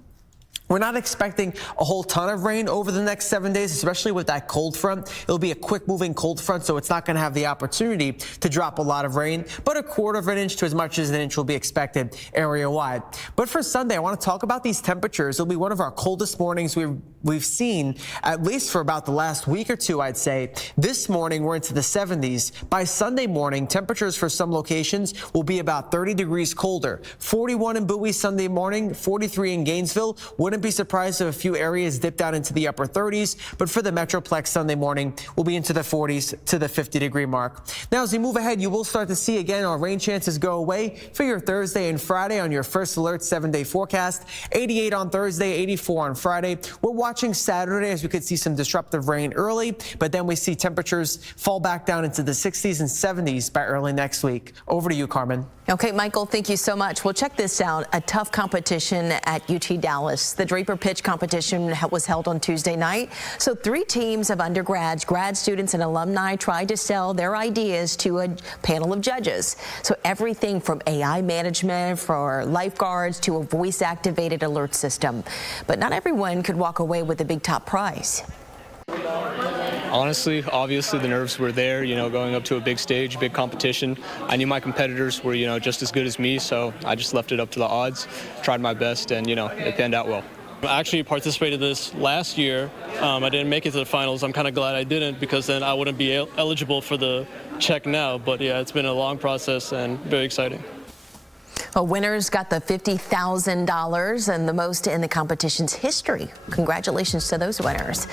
We're not expecting a whole ton of rain over the next 7 days, especially with that cold front. It'll be a quick moving cold front, so it's not going to have the opportunity to drop a lot of rain, but a quarter of an inch to as much as an inch will be expected area wide. But for Sunday, I want to talk about these temperatures. It'll be one of our coldest mornings we've seen, at least for about the last week or two, I'd say. This morning, we're into the 70s. By Sunday morning, temperatures for some locations will be about 30 degrees colder. 41 in Bowie Sunday morning, 43 in Gainesville. Wouldn't be surprised if a few areas dip down into the upper 30s, but for the Metroplex Sunday morning, we'll be into the 40s to the 50-degree mark. Now, as we move ahead, you will start to see again our rain chances go away for your Thursday and Friday on your first alert 7-day forecast. 88 on Thursday, 84 on Friday. We're watching Saturday as we could see some disruptive rain early, but then we see temperatures fall back down into the 60s and 70s by early next week. Over to you, Carmen. Okay, Michael, thank you so much. Well, check this out. A tough competition at UT Dallas. The Draper Pitch competition was held on Tuesday night. So 3 teams of undergrads, grad students, and alumni tried to sell their ideas to a panel of judges. So everything from AI management for lifeguards to a voice-activated alert system. But not everyone could walk away with a big top prize. Honestly, obviously the nerves were there, going up to a big stage, big competition. I knew my competitors were, just as good as me, so I just left it up to the odds, tried my best, and, it panned out well. I actually participated in this last year. I didn't make it to the finals. I'm kind of glad I didn't because then I wouldn't be eligible for the check now. But yeah, it's been a long process and very exciting. Well, winners got the $50,000 and the most in the competition's history. Congratulations to those winners.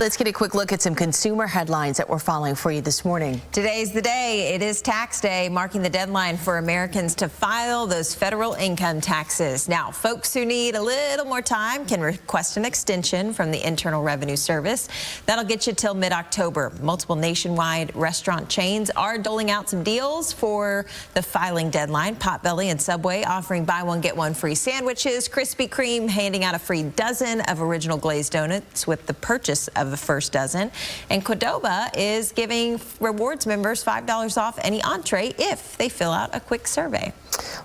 Let's get a quick look at some consumer headlines that we're following for you this morning. Today's the day. It is tax day, marking the deadline for Americans to file those federal income taxes. Now, folks who need a little more time can request an extension from the Internal Revenue Service. That'll get you till mid-October. Multiple nationwide restaurant chains are doling out some deals for the filing deadline. Potbelly and Subway offering buy one, get one free sandwiches. Krispy Kreme handing out a free dozen of original glazed donuts with the purchase of the first dozen. And Qdoba is giving rewards members $5 off any entree if they fill out a quick survey.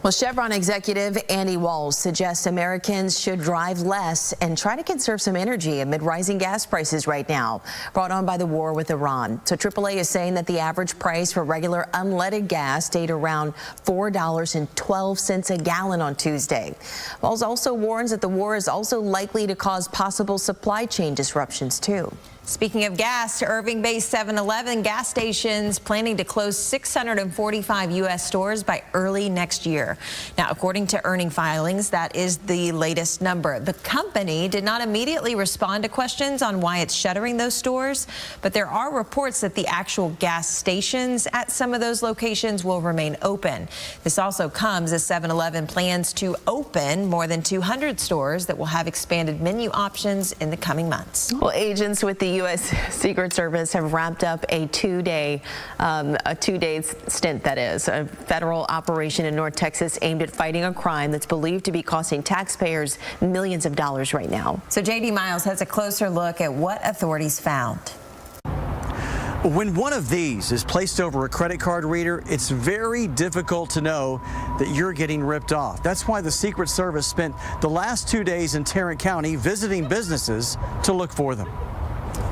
Well, Chevron executive Andy Walls suggests Americans should drive less and try to conserve some energy amid rising gas prices right now, brought on by the war with Iran. So AAA is saying that the average price for regular unleaded gas stayed around $4.12 a gallon on Tuesday. Walls also warns that the war is also likely to cause possible supply chain disruptions, too. Speaking of gas, Irving-based 7-Eleven gas stations planning to close 645 U.S. stores by early next year. Now, according to earning filings, that is the latest number. The company did not immediately respond to questions on why it's shuttering those stores, but there are reports that the actual gas stations at some of those locations will remain open. This also comes as 7-Eleven plans to open more than 200 stores that will have expanded menu options in the coming months. Well, agents with the U.S. Secret Service have wrapped up a two-day stint, that is, a federal operation in North Texas aimed at fighting a crime that's believed to be costing taxpayers millions of dollars right now. So J.D. Miles has a closer look at what authorities found. When one of these is placed over a credit card reader, it's very difficult to know that you're getting ripped off. That's why the Secret Service spent the last 2 days in Tarrant County visiting businesses to look for them.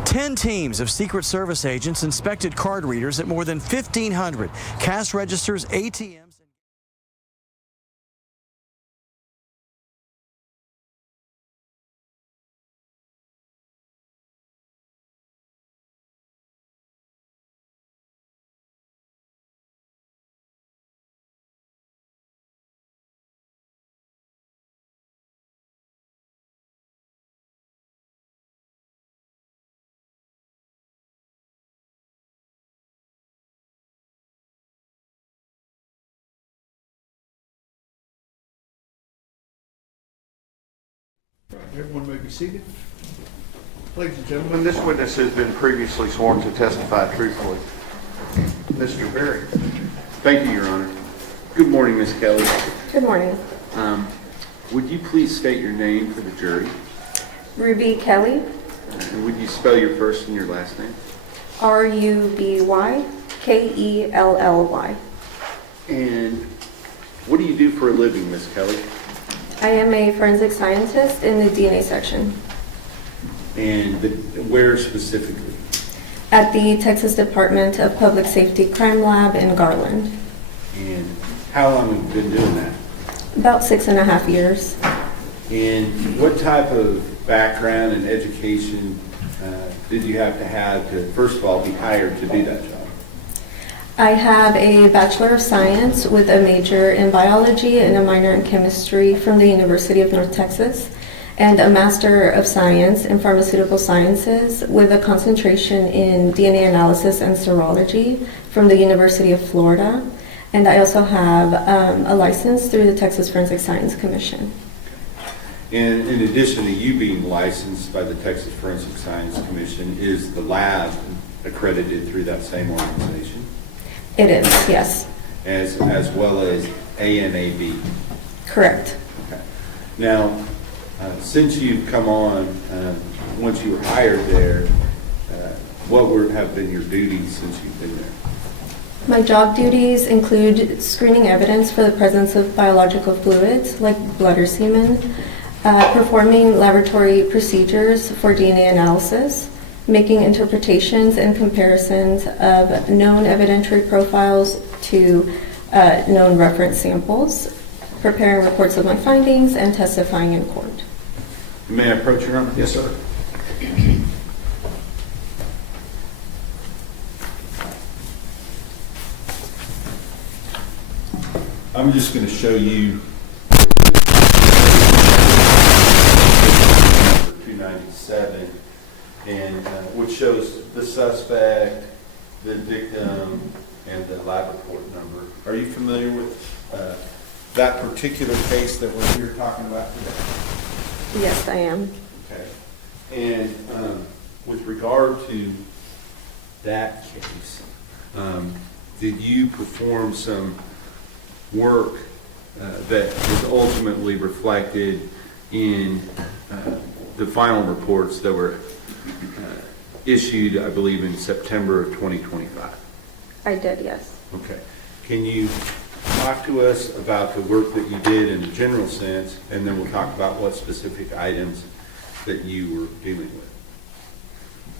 10 teams of Secret Service agents inspected card readers at more than 1,500 cash registers, ATMs. Everyone may be seated. Ladies and gentlemen, this witness has been previously sworn to testify truthfully. Mr. Berry. Thank you, Your Honor. Good morning, Ms. Kelly. Good morning. Would you please state your name for the jury? Ruby Kelly. And would you spell your first and your last name? RUBY-KELLY. And what do you do for a living, Ms. Kelly? I am a forensic scientist in the DNA section. And where specifically? At the Texas Department of Public Safety Crime Lab in Garland. And how long have you been doing that? About 6.5 years. And what type of background and education did you have to, first of all, be hired to do that job? I have a Bachelor of Science with a major in biology and a minor in chemistry from the University of North Texas, and a Master of Science in Pharmaceutical Sciences with a concentration in DNA analysis and serology from the University of Florida. And I also have a license through the Texas Forensic Science Commission. And in addition to you being licensed by the Texas Forensic Science Commission, is the lab accredited through that same organization? It is, yes. As well as ANAB? Correct. Okay. Now, since you've come on, once you were hired there, what have been your duties since you've been there? My job duties include screening evidence for the presence of biological fluids like blood or semen, performing laboratory procedures for DNA analysis, making interpretations and comparisons of known evidentiary profiles to known reference samples, preparing reports of my findings, and testifying in court. May I approach your Honor? Yes, sir. I'm just going to show you 297. and which shows the suspect, the victim, and the lab report number. Are you familiar with that particular case that we're here talking about today? Yes, I am. Okay. And with regard to that case, did you perform some work that was ultimately reflected in the final reports that were issued, I believe, in September of 2025? I did, yes. Okay. Can you talk to us about the work that you did in a general sense, and then we'll talk about what specific items that you were dealing with?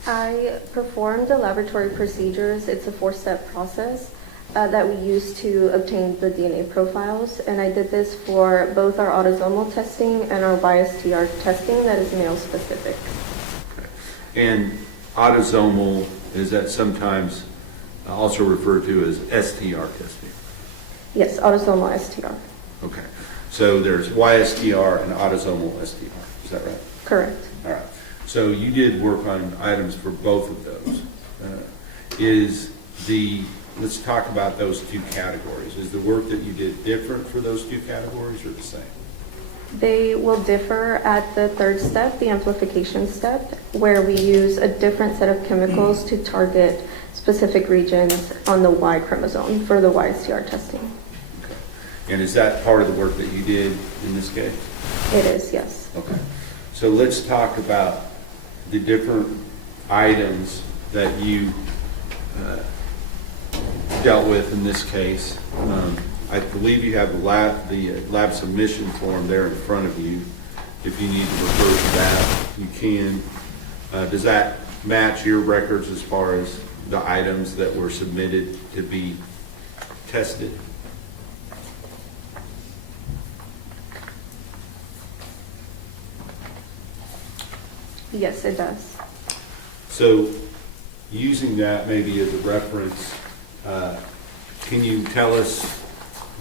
I performed the laboratory procedures. It's a 4-step process that we use to obtain the DNA profiles, and I did this for both our autosomal testing and our YSTR testing that is male specific. And autosomal, is that sometimes also referred to as STR testing? Yes, autosomal STR. Okay. So there's YSTR and autosomal STR. Is that right? Correct. All right. So you did work on items for both of those. Let's talk about those two categories. Is the work that you did different for those two categories or the same? They will differ at the 3rd step, the amplification step, where we use a different set of chemicals to target specific regions on the Y chromosome for the YSTR testing. Okay. And is that part of the work that you did in this case? It is, yes. Okay. So let's talk about the different items that you dealt with in this case. I believe you have the lab submission form there in front of you. If you need to refer to that, you can. Does that match your records as far as the items that were submitted to be tested? Yes, it does. So using that maybe as a reference, can you tell us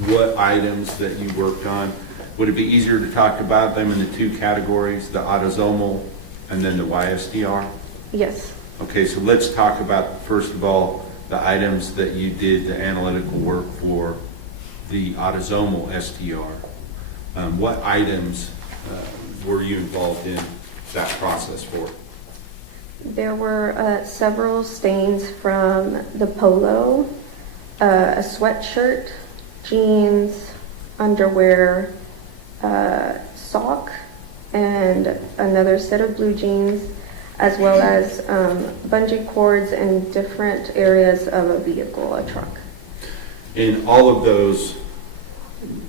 what items that you worked on? Would it be easier to talk about them in the two categories, the autosomal and then the YSTR? Yes. Okay, so let's talk about, first of all, the items that you did the analytical work for the autosomal STR. What items were you involved in that process for? There were several stains from the polo, a sweatshirt, jeans, underwear, sock, and another set of blue jeans, as well as bungee cords in different areas of a vehicle, a truck. In all of those,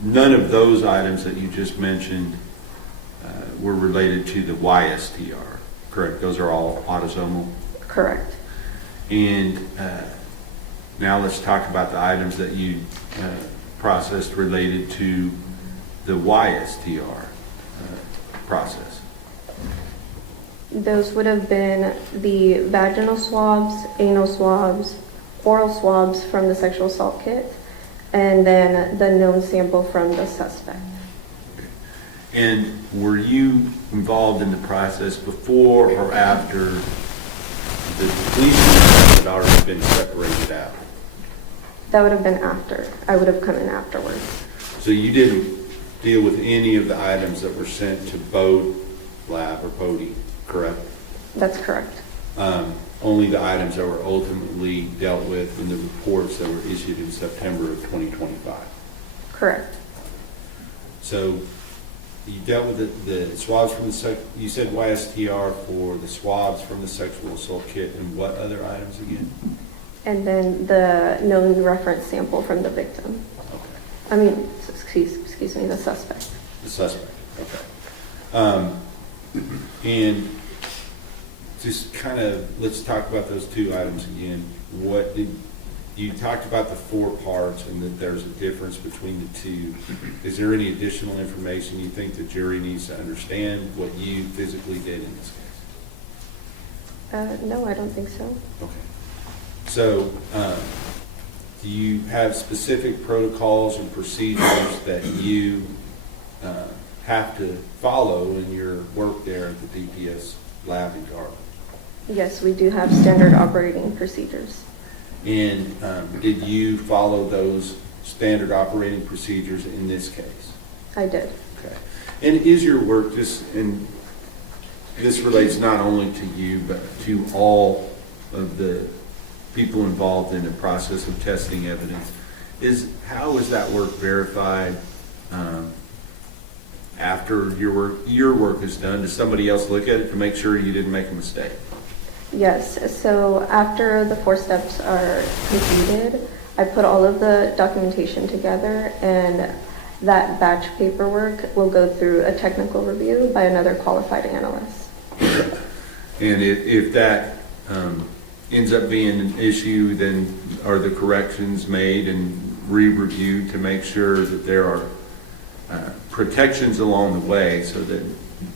none of those items that you just mentioned were related to the YSTR, correct? Those are all autosomal? Correct. And now let's talk about the items that you processed related to the YSTR process. Those would have been the vaginal swabs, anal swabs, oral swabs from the sexual assault kit, and then the known sample from the suspect. And were you involved in the process before or after the depletion had already been separated out? That would have been after. I would have come in afterwards. So you didn't deal with any of the items that were sent to Bode Lab or Bode, correct? That's correct. Only the items that were ultimately dealt with in the reports that were issued in September of 2025. Correct. So you dealt with the swabs from you said YSTR for the swabs from the sexual assault kit, and what other items again? And then the known reference sample from the victim. Okay. I mean, excuse me, the suspect. The suspect, okay. And just kind of, let's talk about those two items again. What did, you talked about the 4 parts and that there's a difference between the two. Is there any additional information you think the jury needs to understand what you physically did in this case? No, I don't think so. Okay. So, do you have specific protocols and procedures that you have to follow in your work there at the DPS lab in Garland? Yes, we do have standard operating procedures. And did you follow those standard operating procedures in this case? I did. Okay. And is your work just, and this relates not only to you, but to all of the people involved in the process of testing evidence, how is that work verified after your work is done? Does somebody else look at it to make sure you didn't make a mistake? Yes, so after the 4 steps are completed, I put all of the documentation together, and that batch paperwork will go through a technical review by another qualified analyst. And if that ends up being an issue, then are the corrections made and re-reviewed to make sure that there are protections along the way so that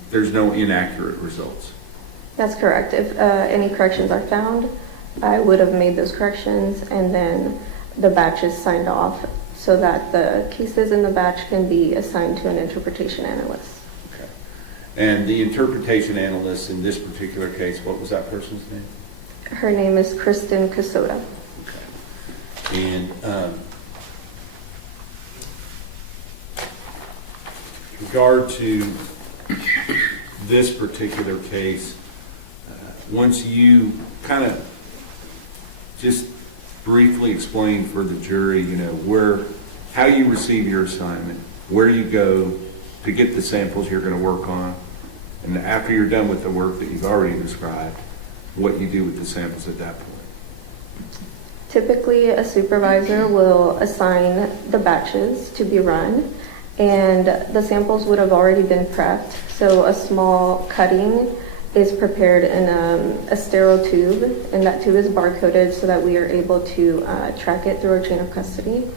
there's no inaccurate results? That's correct. If any corrections are found, I would have made those corrections, and then the batch is signed off so that the cases in the batch can be assigned to an interpretation analyst. Okay. And the interpretation analyst in this particular case, what was that person's name? Her name is Kristen Casota. Okay. And with regard to this particular case, once you kind of just briefly explain for the jury, how you receive your assignment, where you go to get the samples you're going to work on, and after you're done with the work that you've already described, what you do with the samples at that point. Typically, a supervisor will assign the batches to be run, and the samples would have already been prepped. So a small cutting is prepared in a sterile tube, and that tube is barcoded so that we are able to track it through our chain of custody.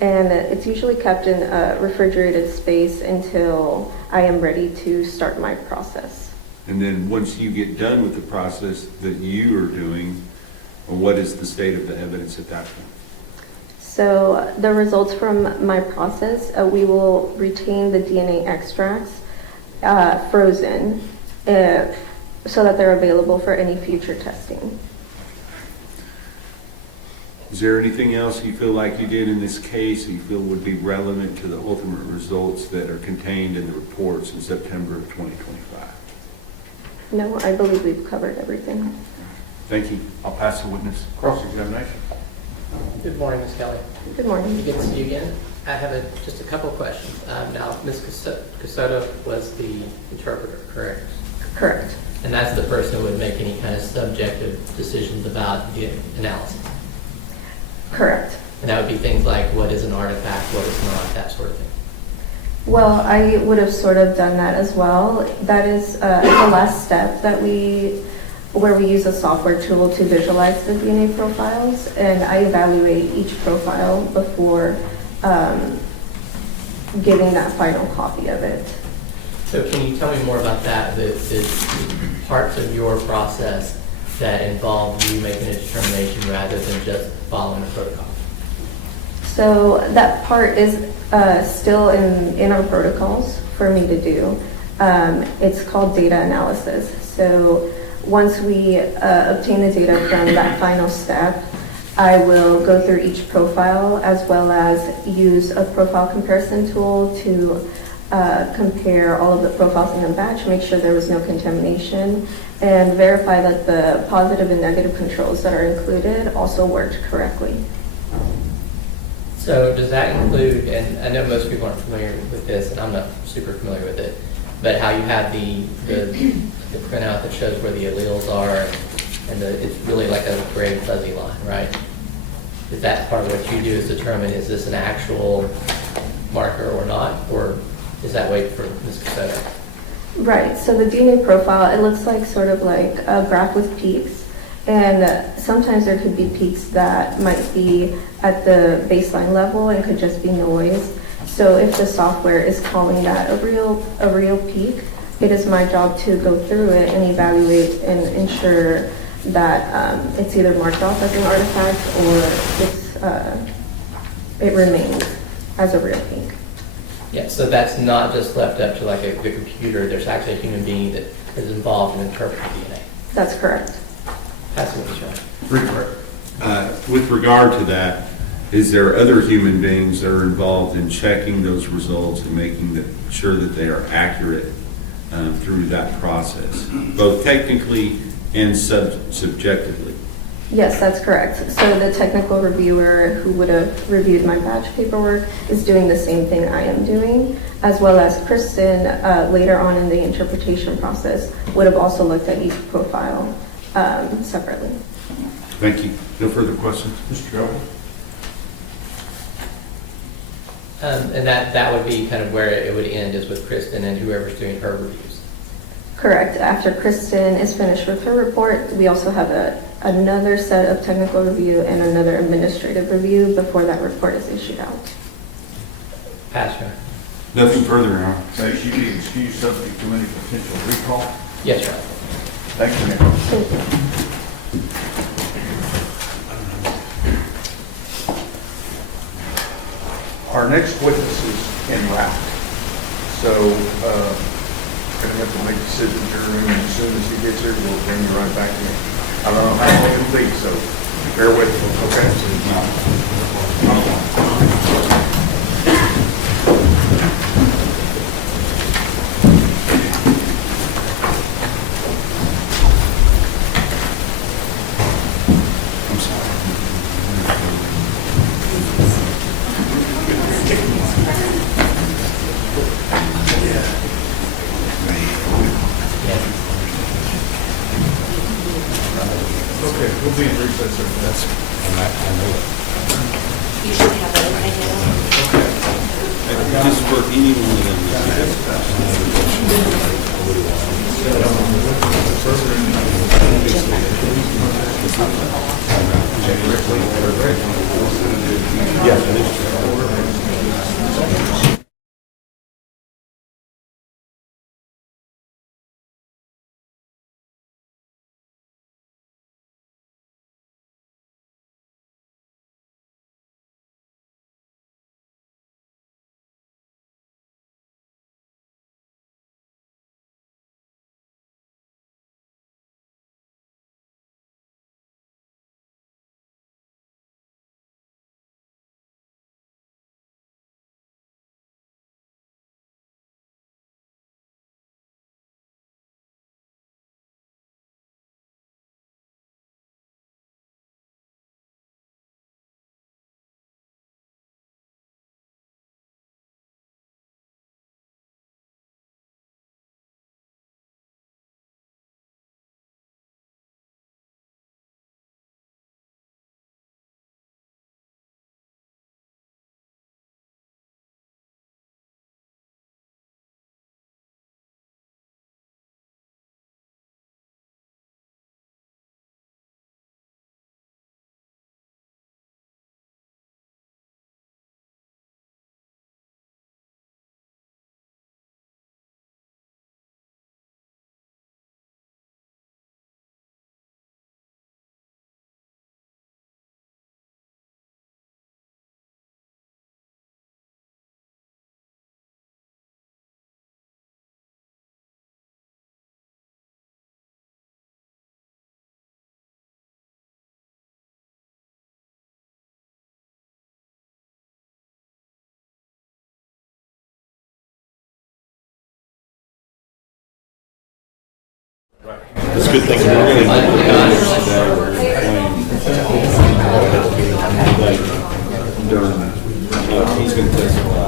And it's usually kept in a refrigerated space until I am ready to start my process. And then once you get done with the process that you are doing, what is the state of the evidence at that point? So the results from my process, we will retain the DNA extracts frozen so that they're available for any future testing. Is there anything else you feel like you did in this case you feel would be relevant to the ultimate results that are contained in the reports in September of 2025? No, I believe we've covered everything. Thank you. I'll pass the witness. Cross-examination. Good morning, Ms. Kelly. Good morning. Good to see you again. I have just a couple of questions. Now, Ms. Casota was the interpreter, correct? Correct. And that's the person who would make any kind of subjective decisions about the analysis? Correct. And that would be things like what is an artifact, what is not, that sort of thing? Well, I would have sort of done that as well. That is the last step that where we use a software tool to visualize the DNA profiles, and I evaluate each profile before giving that final copy of it. So can you tell me more about that, the parts of your process that involve you making a determination rather than just following a protocol? So that part is still in our protocols for me to do. It's called data analysis. So once we obtain the data from that final step, I will go through each profile as well as use a profile comparison tool to compare all of the profiles in the batch, make sure there was no contamination, and verify that the positive and negative controls that are included also worked correctly. So does that include, and I know most people aren't familiar with this, and I'm not super familiar with it, but how you have the printout that shows where the alleles are, and it's really like a gray fuzzy line, right? Is that part of what you do is determine, is this an actual marker or not, or is that wait for Ms. Casota? Right, so the DNA profile, it looks like sort of like a graph with peaks, and sometimes there could be peaks that might be at the baseline level and could just be noise. So if the software is calling that a real peak, it is my job to go through it and evaluate and ensure that it's either marked off as an artifact or it remains as a real peak. Yeah, so that's not just left up to like the computer. There's actually a human being that is involved in interpreting DNA. That's correct. Passing this around. With regard to that, is there other human beings that are involved in checking those results and making sure that they are accurate through that process, both technically and subjectively? Yes, that's correct. So the technical reviewer who would have reviewed my badge paperwork is doing the same thing I am doing, as well as Kristen later on in the interpretation process would have also looked at each profile separately. Thank you. No further questions? Mr. Governor? And that would be kind of where it would end, is with Kristen and whoever's doing her reviews. Correct. After Kristen is finished with her report, we also have another set of technical review and another administrative review before that report is issued out. Pass, Your Honor. Nothing further, Your Honor. So she be excused subject to any potential recall? Yes, Your Honor. Thank you, Nick. Thank you. Our next witness is en route. So, gonna have to make a signature, and as soon as he gets here, we'll bring you right back in. I don't know how long it'll be, so bear with me, okay? Okay, we'll be in recess over that. I know it. You should have it right now. Just for any one of them. Yes. It's a good thing we're he's going to testify.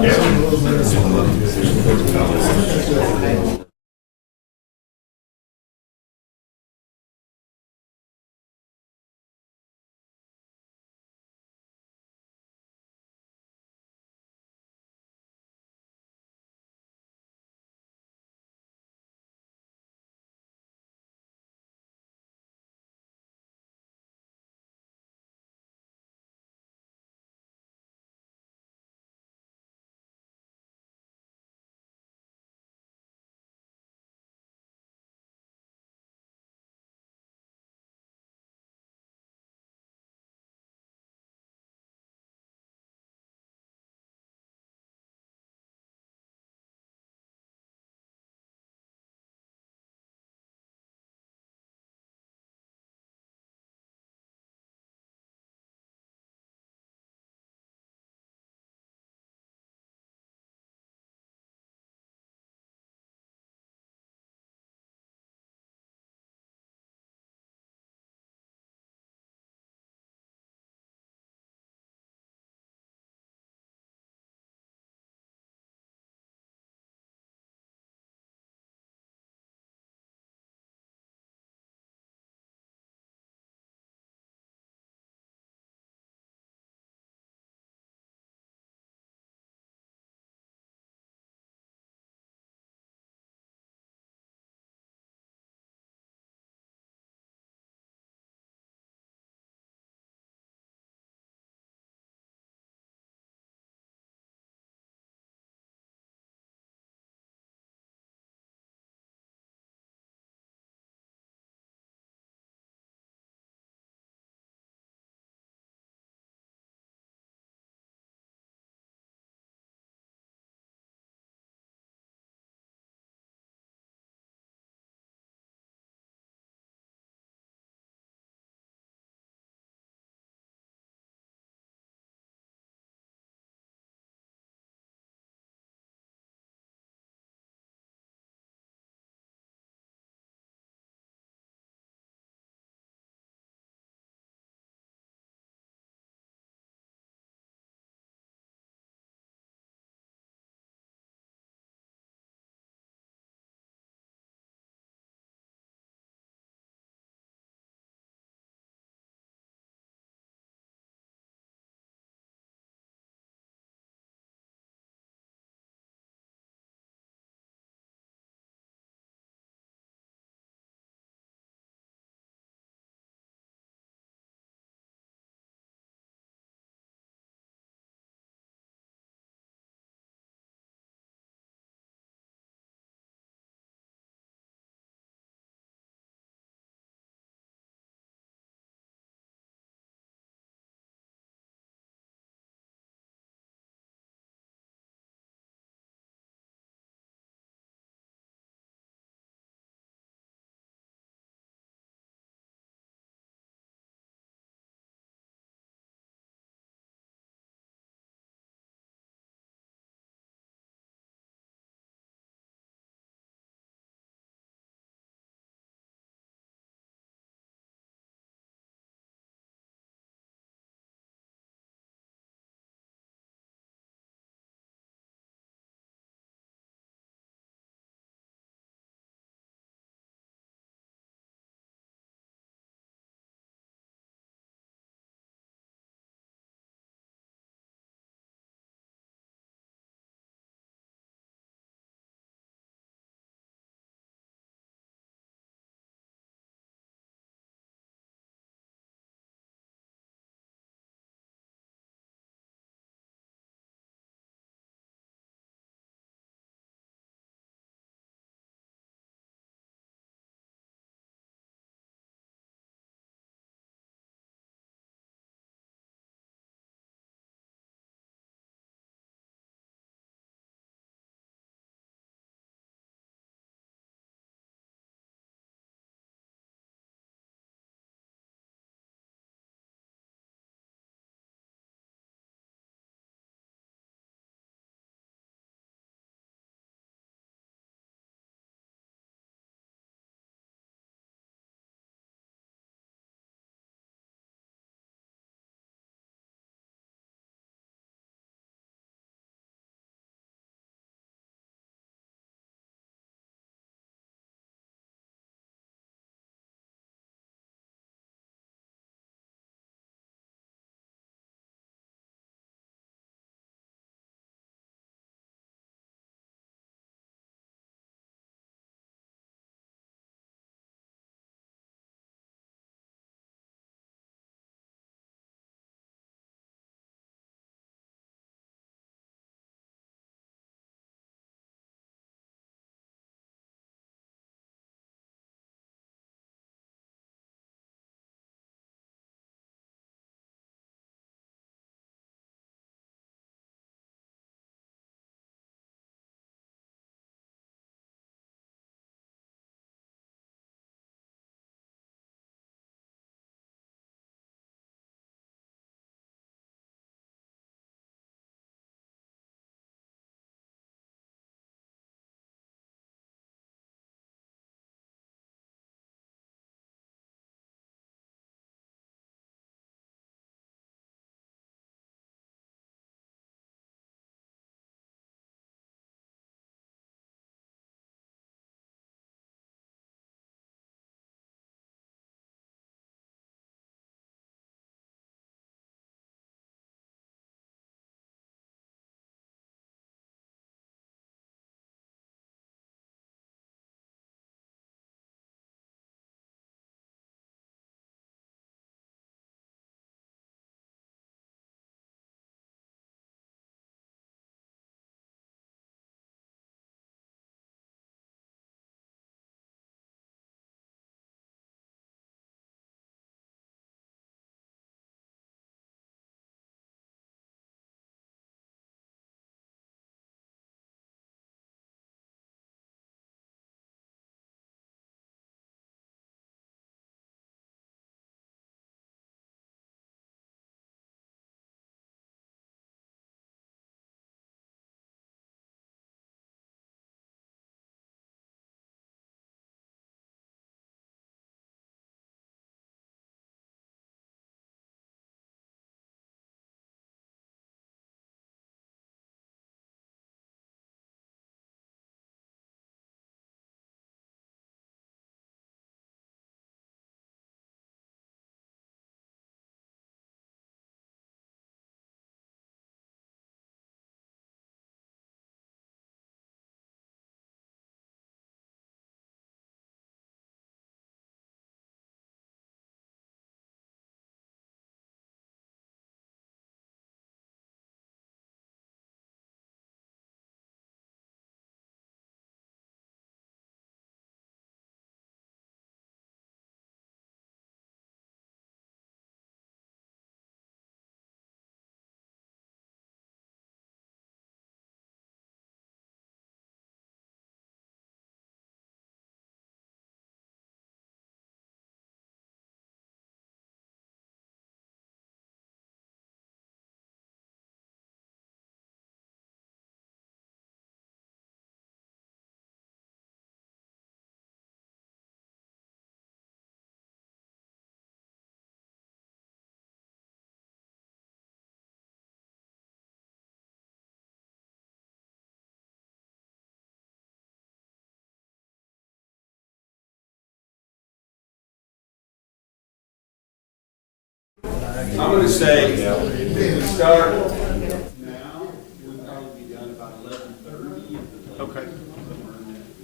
I'm going to say if we start now, we'll probably be done about 11:30. Okay.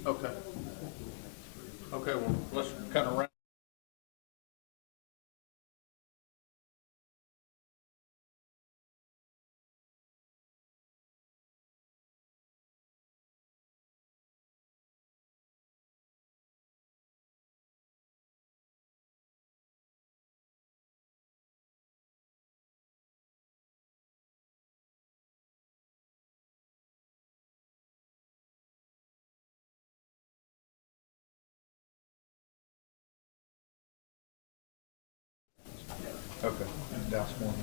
Okay. Okay, well, let's kind of wrap. Okay, that's one.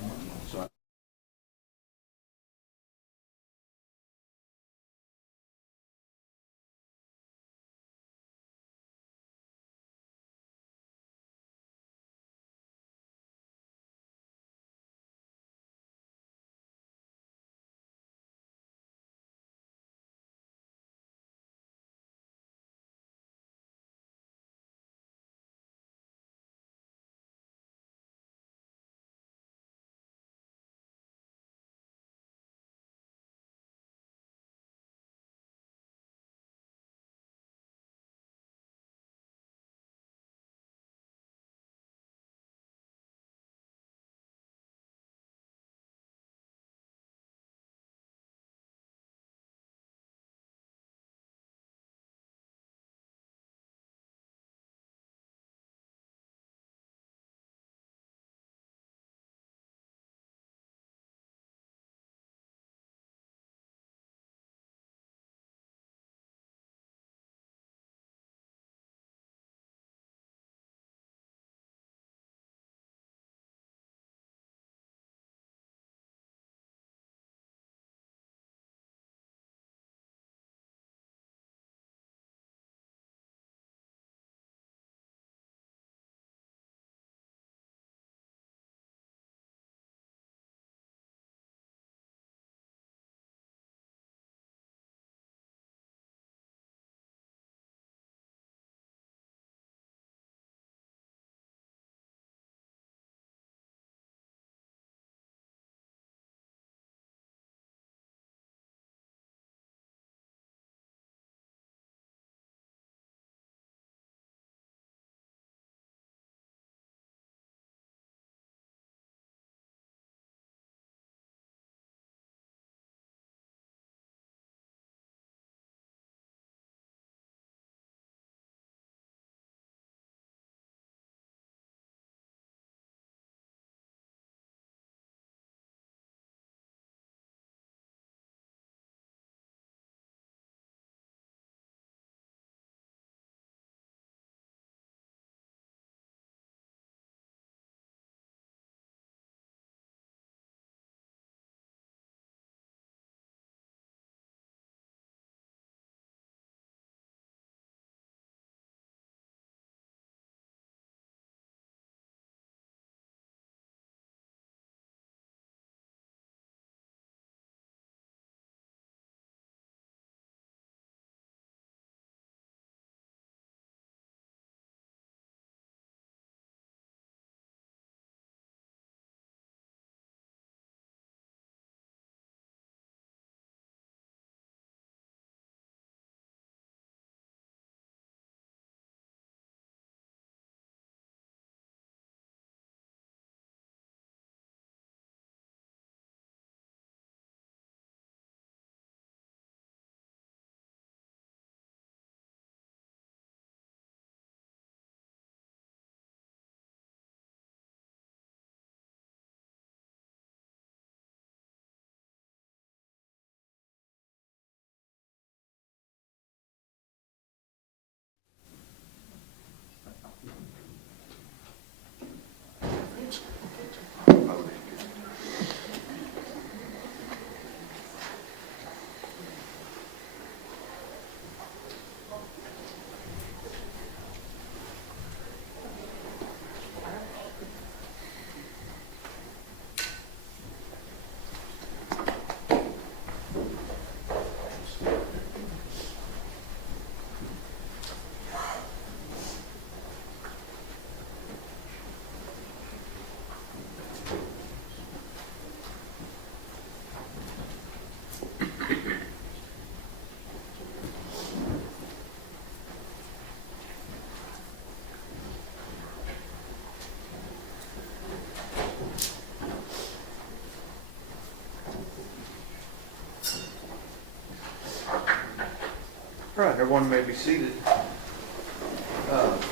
Everyone may be seated.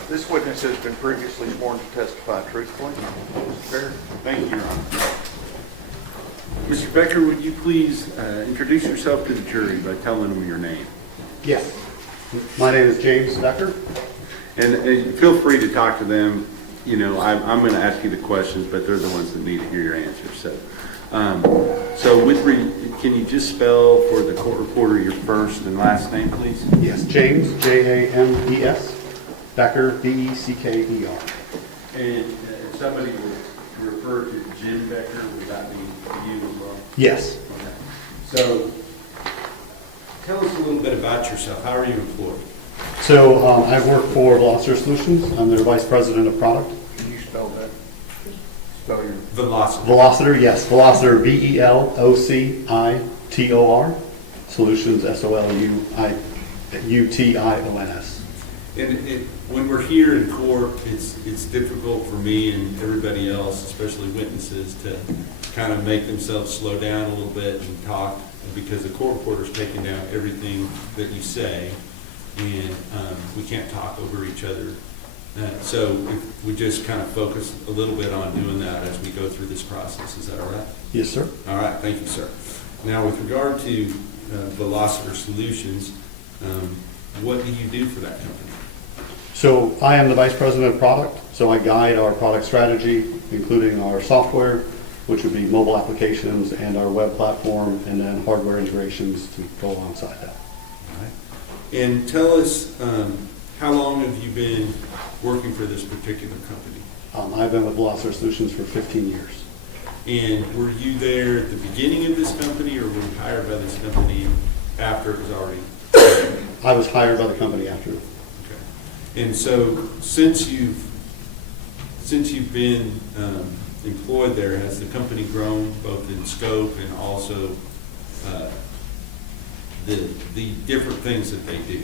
This witness has been previously sworn to testify truthfully. Mr. Becker. Thank you, Your Honor. Mr. Becker, would you please introduce yourself to the jury by telling them your name? Yes. My name is James Becker. And feel free to talk to them. You know, I'm going to ask you the questions, but they're the ones that need to hear your answers. So, can you just spell for the court reporter your first and last name, please? Yes, James, James, Becker, Becker. And if somebody would refer to Jim Becker, would that be you as well? Yes. Okay. So, tell us a little bit about yourself. How are you employed? So I work for Veloster Solutions. I'm their vice president of product. Can you spell that? Spell your Velocity. Veloster, yes. Veloster, Velocitor. Solutions, Solutions. And when we're here in court, it's difficult for me and everybody else, especially witnesses, to kind of make themselves slow down a little bit and talk, because the court reporter's taking down everything that you say, and we can't talk over each other. So if we just kind of focus a little bit on doing that as we go through this process. Is that all right? Yes, sir. All right, thank you, sir. Now, with regard to Velocitor Solutions, what do you do for that company? So I am the vice president of product. So I guide our product strategy, including our software, which would be mobile applications and our web platform, and then hardware integrations to go alongside that. All right. And tell us, how long have you been working for this particular company? I've been with Veloster Solutions for 15 years. And were you there at the beginning of this company, or were you hired by this company after it was already? I was hired by the company after. Okay. And so since you've been employed there, has the company grown both in scope and also the different things that they do?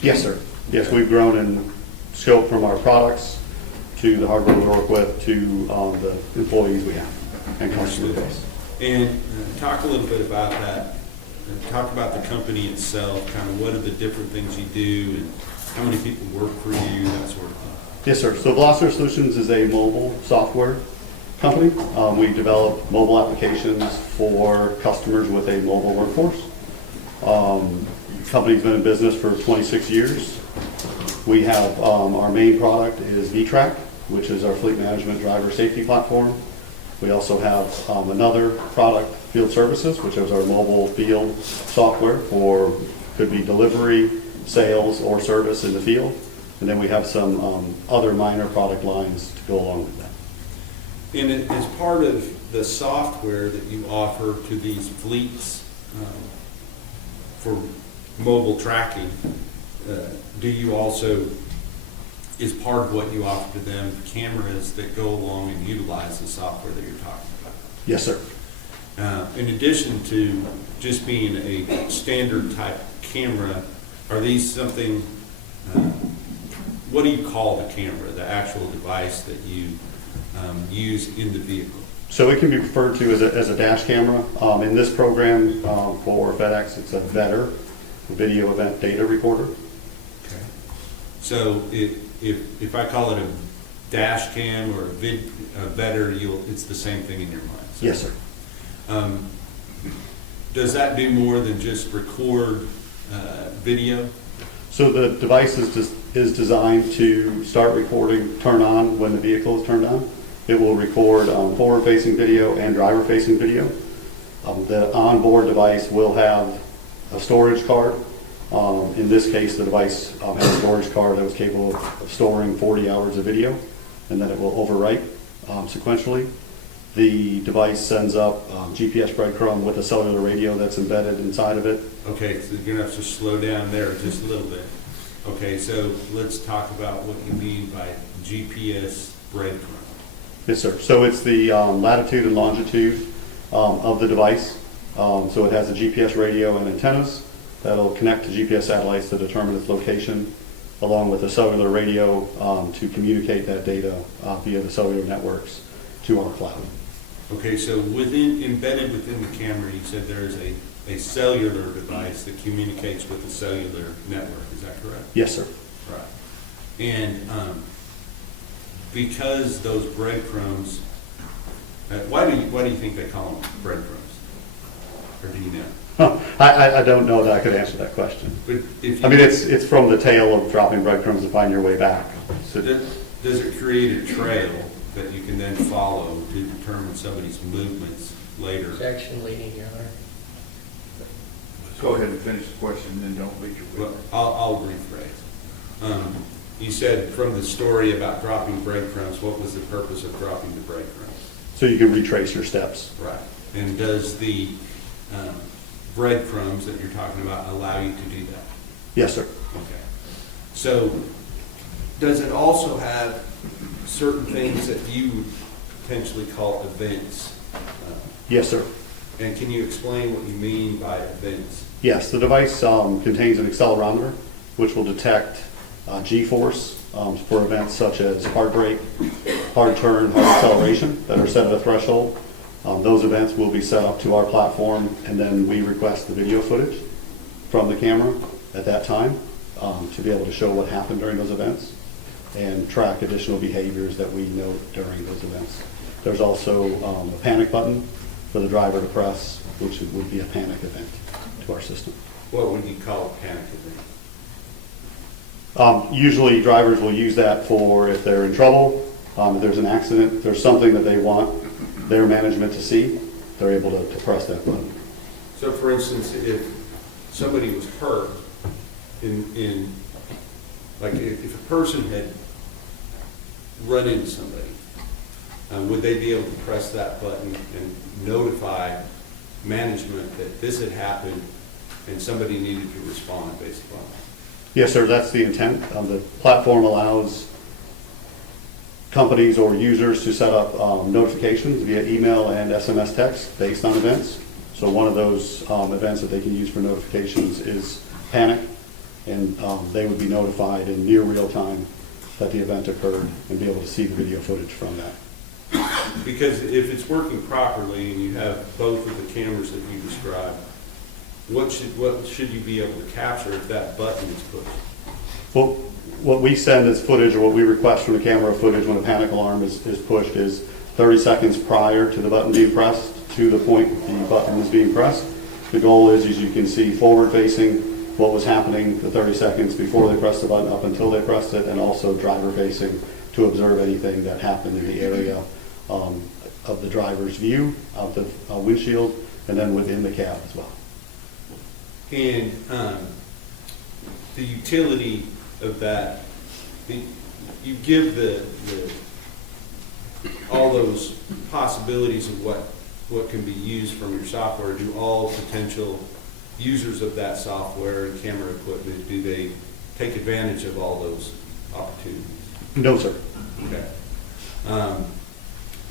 Yes, sir. Yes, we've grown in scope from our products to the hardware we work with to the employees we have and customer base. And talk a little bit about that. Talk about the company itself, kind of what are the different things you do and how many people work for you, that sort of thing. Yes, sir. So Veloster Solutions is a mobile software company. We develop mobile applications for customers with a mobile workforce. The company's been in business for 26 years. We have our main product is VTrack, which is our fleet management driver safety platform. We also have another product, Field Services, which is our mobile field software for, could be delivery, sales, or service in the field. And then we have some other minor product lines to go along with that. And as part of the software that you offer to these fleets for mobile tracking, do you also, is part of what you offer to them, cameras that go along and utilize the software that you're talking about? Yes, sir. In addition to just being a standard type camera, are these something, what do you call the camera, the actual device that you use in the vehicle? So it can be referred to as a dash camera. In this program for FedEx, it's a VEDR, Video Event Data Recorder. Okay. So if I call it a dash cam or a VEDR, it's the same thing in your mind? So, yes, sir. Does that do more than just record video? So the device is designed to start recording, turn on when the vehicle is turned on. It will record forward-facing video and driver-facing video. The onboard device will have a storage card. In this case, the device has a storage card that was capable of storing 40 hours of video, and then it will overwrite sequentially. The device sends up GPS breadcrumb with a cellular radio that's embedded inside of it. Okay, so you're going to have to slow down there just a little bit. Okay, so let's talk about what you mean by GPS breadcrumb. Yes, sir. So it's the latitude and longitude of the device. So it has a GPS radio and antennas that'll connect to GPS satellites to determine its location, along with a cellular radio to communicate that data via the cellular networks to our cloud. Okay, so embedded within the camera, you said there's a a cellular device that communicates with the cellular network. Is that correct? Yes, sir. Right. And because those breadcrumbs, why do you think they call them breadcrumbs? Or do you know? I don't know that I could answer that question. But if I mean, it's from the tail of dropping breadcrumbs to find your way back. So does it create a trail that you can then follow to determine somebody's movements later? Objection, leading, Your Honor. Go ahead and finish the question, and then don't beat your Well, I'll rephrase. You said from the story about dropping breadcrumbs, what was the purpose of dropping the breadcrumbs? So you can retrace your steps. Right. And does the breadcrumbs that you're talking about allow you to do that? Yes, sir. Okay. So does it also have certain things that you would potentially call events? Yes, sir. And can you explain what you mean by events? Yes, the device contains an accelerometer, which will detect G-force for events such as hard brake, hard turn, hard acceleration that are set at a threshold. Those events will be set up to our platform, and then we request the video footage from the camera at that time to be able to show what happened during those events and track additional behaviors that we note during those events. There's also a panic button for the driver to press, which would be a panic event to our system. What would you call a panic event? Usually drivers will use that for if they're in trouble, if there's an accident, if there's something that they want their management to see, they're able to press that button. So for instance, if somebody was hurt like if a person had run into somebody, would they be able to press that button and notify management that this had happened and somebody needed to respond based upon that? Yes, sir, that's the intent. The platform allows companies or users to set up notifications via email and SMS text based on events. So one of those events that they can use for notifications is panic, and they would be notified in near real time that the event occurred and be able to see the video footage from that. Because if it's working properly and you have both of the cameras that you described, what should you be able to capture if that button is pushed? Well, what we send as footage, or what we request from the camera footage when a panic alarm is pushed, is 30 seconds prior to the button being pressed to the point the button is being pressed. The goal is, as you can see, forward facing what was happening the 30 seconds before they pressed the button up until they pressed it, and also driver facing to observe anything that happened in the area of the driver's view, of the windshield, and then within the cab as well. And the utility of that, you give all those possibilities of what can be used from your software. Do all potential users of that software and camera equipment, do they take advantage of all those opportunities? No, sir. Okay.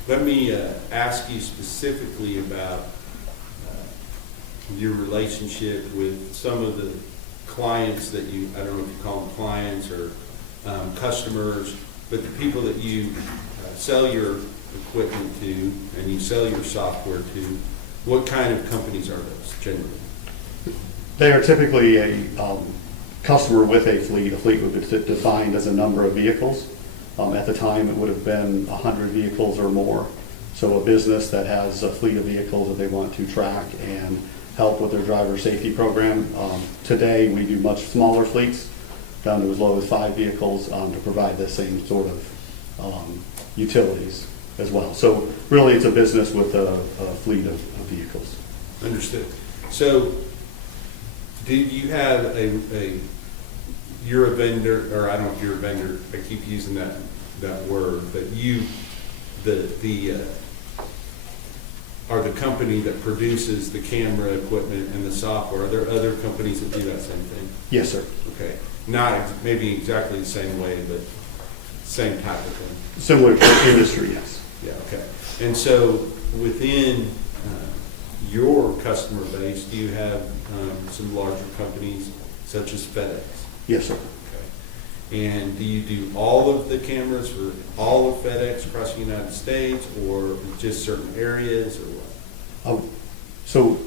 Let me ask you specifically about your relationship with some of the clients that you, I don't know if you call them clients or customers, but the people that you sell your equipment to and you sell your software to. What kind of companies are those generally? They are typically a customer with a fleet. A fleet would be defined as a number of vehicles. At the time, it would have been 100 vehicles or more. So a business that has a fleet of vehicles that they want to track and help with their driver safety program. Today, we do much smaller fleets, down to as low as 5 vehicles, to provide the same sort of utilities as well. So really, it's a business with a fleet of vehicles. Understood. So do you have you're a vendor, or I don't know if you're a vendor, I keep using that word, but you, are the company that produces the camera equipment and the software. Are there other companies that do that same thing? Yes, sir. Okay. Not maybe exactly the same way, but same type of thing. Similar to industry, yes. Yeah, okay. And so within your customer base, do you have some larger companies such as FedEx? Yes, sir. Okay. And do you do all of the cameras for all of FedEx across the United States, or just certain areas, or what? So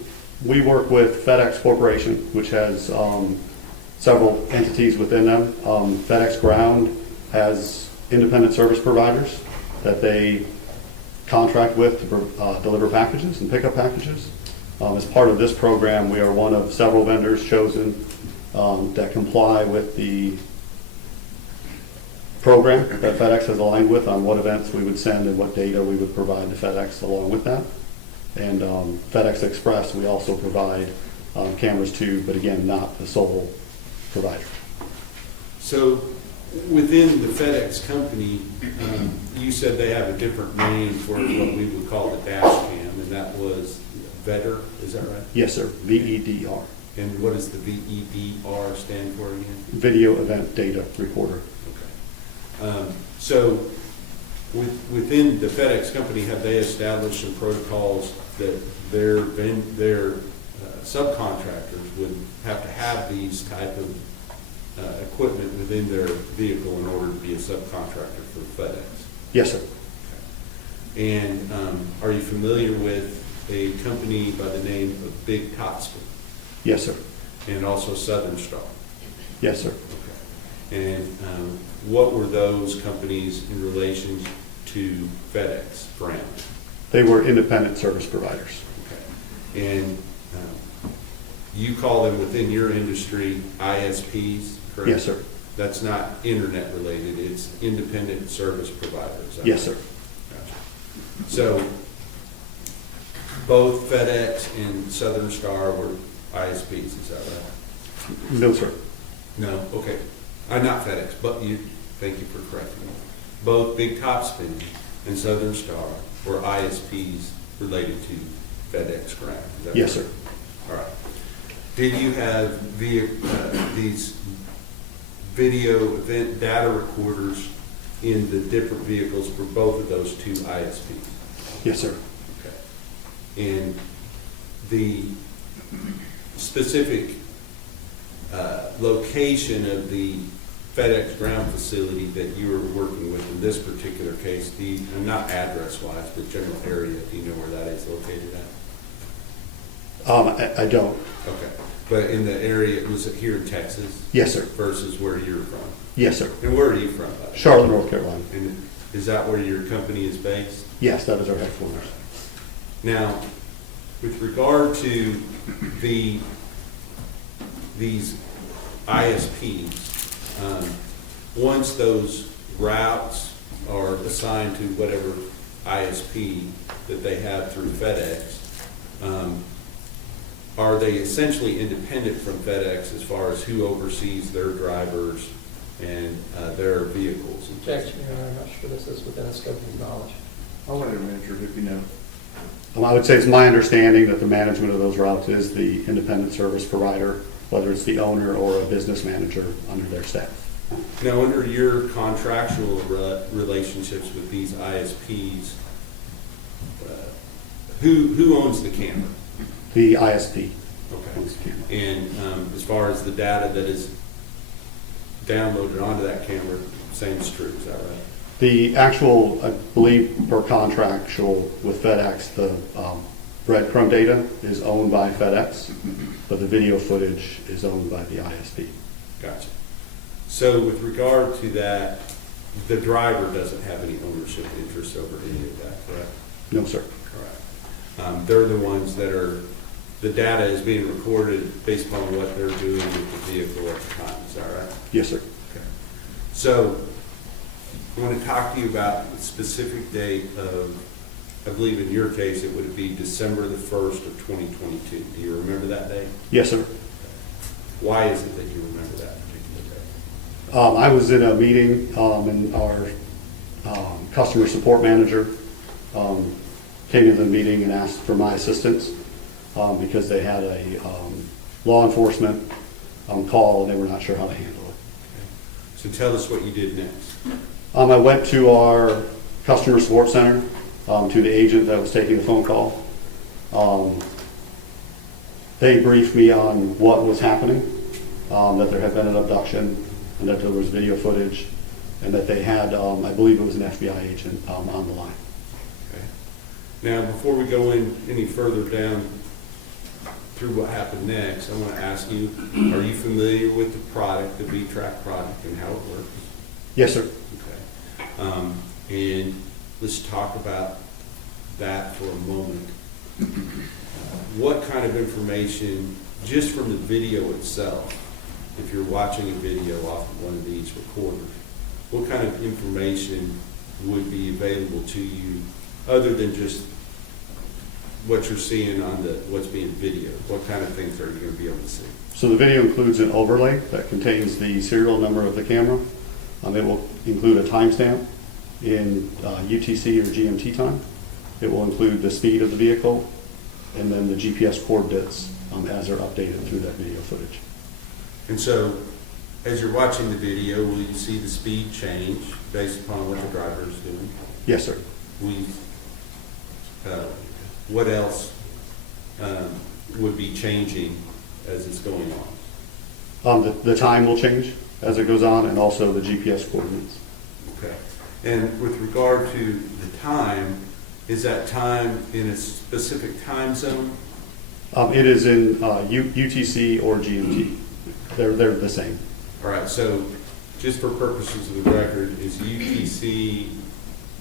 We work with FedEx Corporation, which has several entities within them. FedEx Ground has independent service providers that they contract with to deliver packages and pick up packages. As part of this program, we are one of several vendors chosen that comply with the program that FedEx has aligned with on what events we would send and what data we would provide to FedEx along with that. And FedEx Express, we also provide cameras to, but again, not the sole provider. So within the FedEx company, you said they have a different name for what we would call the dash cam, and that was VEDR, is that right? Yes, sir. VEDR. And what does the VEDR stand for again? Video Event Data Recorder. Okay. So within the FedEx company, have they established some protocols that their subcontractors would have to have these type of equipment within their vehicle in order to be a subcontractor for FedEx? Yes, sir. Okay. And are you familiar with a company by the name of Big Topspin? Yes, sir. And also Southern Star? Yes, sir. Okay. And what were those companies in relation to FedEx Ground? They were independent service providers. Okay. And you call them within your industry ISPs, correct? Yes, sir. That's not internet related, it's independent service providers. Yes, sir. Gotcha. So both FedEx and Southern Star were ISPs, is that right? No, sir. No, okay. Not FedEx, but thank you for correcting me. Both Big Topspin and Southern Star were ISPs related to FedEx Ground. Is that Yes, correct? sir. All right. Did you have these video event data recorders in the different vehicles for both of those two ISPs? Yes, sir. Okay. And the specific location of the FedEx Ground facility that you were working with in this particular case, and not address-wise, but general area, do you know where that is located at? I don't. Okay. But in the area, was it here in Texas? Yes, sir. Versus where you're from? Yes, sir. And where are you from? By the way? Charlotte, North Carolina. And is that where your company is based? Yes, that is our headquarters. Now, with regard to these ISPs, once those routes are assigned to whatever ISP that they have through FedEx, are they essentially independent from FedEx as far as who oversees their drivers and their vehicles? Objection, Your Honor. I'm not sure this is within the scope of his knowledge. I wanted to mention, if you know. I would say it's my understanding that the management of those routes is the independent service provider, whether it's the owner or a business manager under their staff. Now, under your contractual relationships with these ISPs, who owns the camera? The ISP. Okay. And as far as the data that is downloaded onto that camera, same is true, is that right? The actual, I believe, per contractual with FedEx, the breadcrumb data is owned by FedEx, but the video footage is owned by the ISP. Gotcha. So with regard to that, the driver doesn't have any ownership interest over any of that, correct? No, sir. Correct. They're the ones that are, the data is being recorded based upon what they're doing with the vehicle at the time, is that right? Yes, sir. Okay. So I want to talk to you about the specific date of, I believe in your case, it would be December the 1st of 2022. Do you remember that date? Yes, sir. Why is it that you remember that particular date? I was in a meeting and our customer support manager came into the meeting and asked for my assistance because they had a law enforcement call and they were not sure how to handle it. Okay. So tell us what you did next. I went to our customer support center, to the agent that was taking the phone call. They briefed me on what was happening, that there had been an abduction, and that there was video footage, and that they had, I believe it was an FBI agent on the line. Okay. Now, before we go in any further down through what happened next, I want to ask you, are you familiar with the product, the V-Track product, and how it works? Yes, sir. Okay. And let's talk about that for a moment. What kind of information, just from the video itself, if you're watching a video off of one of these recorders, what kind of information would be available to you other than just what you're seeing on what's being videoed? What kind of things are you going to be able to see? So the video includes an overlay that contains the serial number of the camera. It will include a timestamp in UTC or GMT time. It will include the speed of the vehicle and then the GPS coordinates as they're updated through that video footage. And so, as you're watching the video, will you see the speed change based upon what the driver is doing? Yes, sir. What else would be changing as it's going on? The time will change as it goes on, and also the GPS coordinates. Okay. And with regard to the time, is that time in a specific time zone? It is in UTC or GMT. They're the same. All right. So, just for purposes of the record, is UTC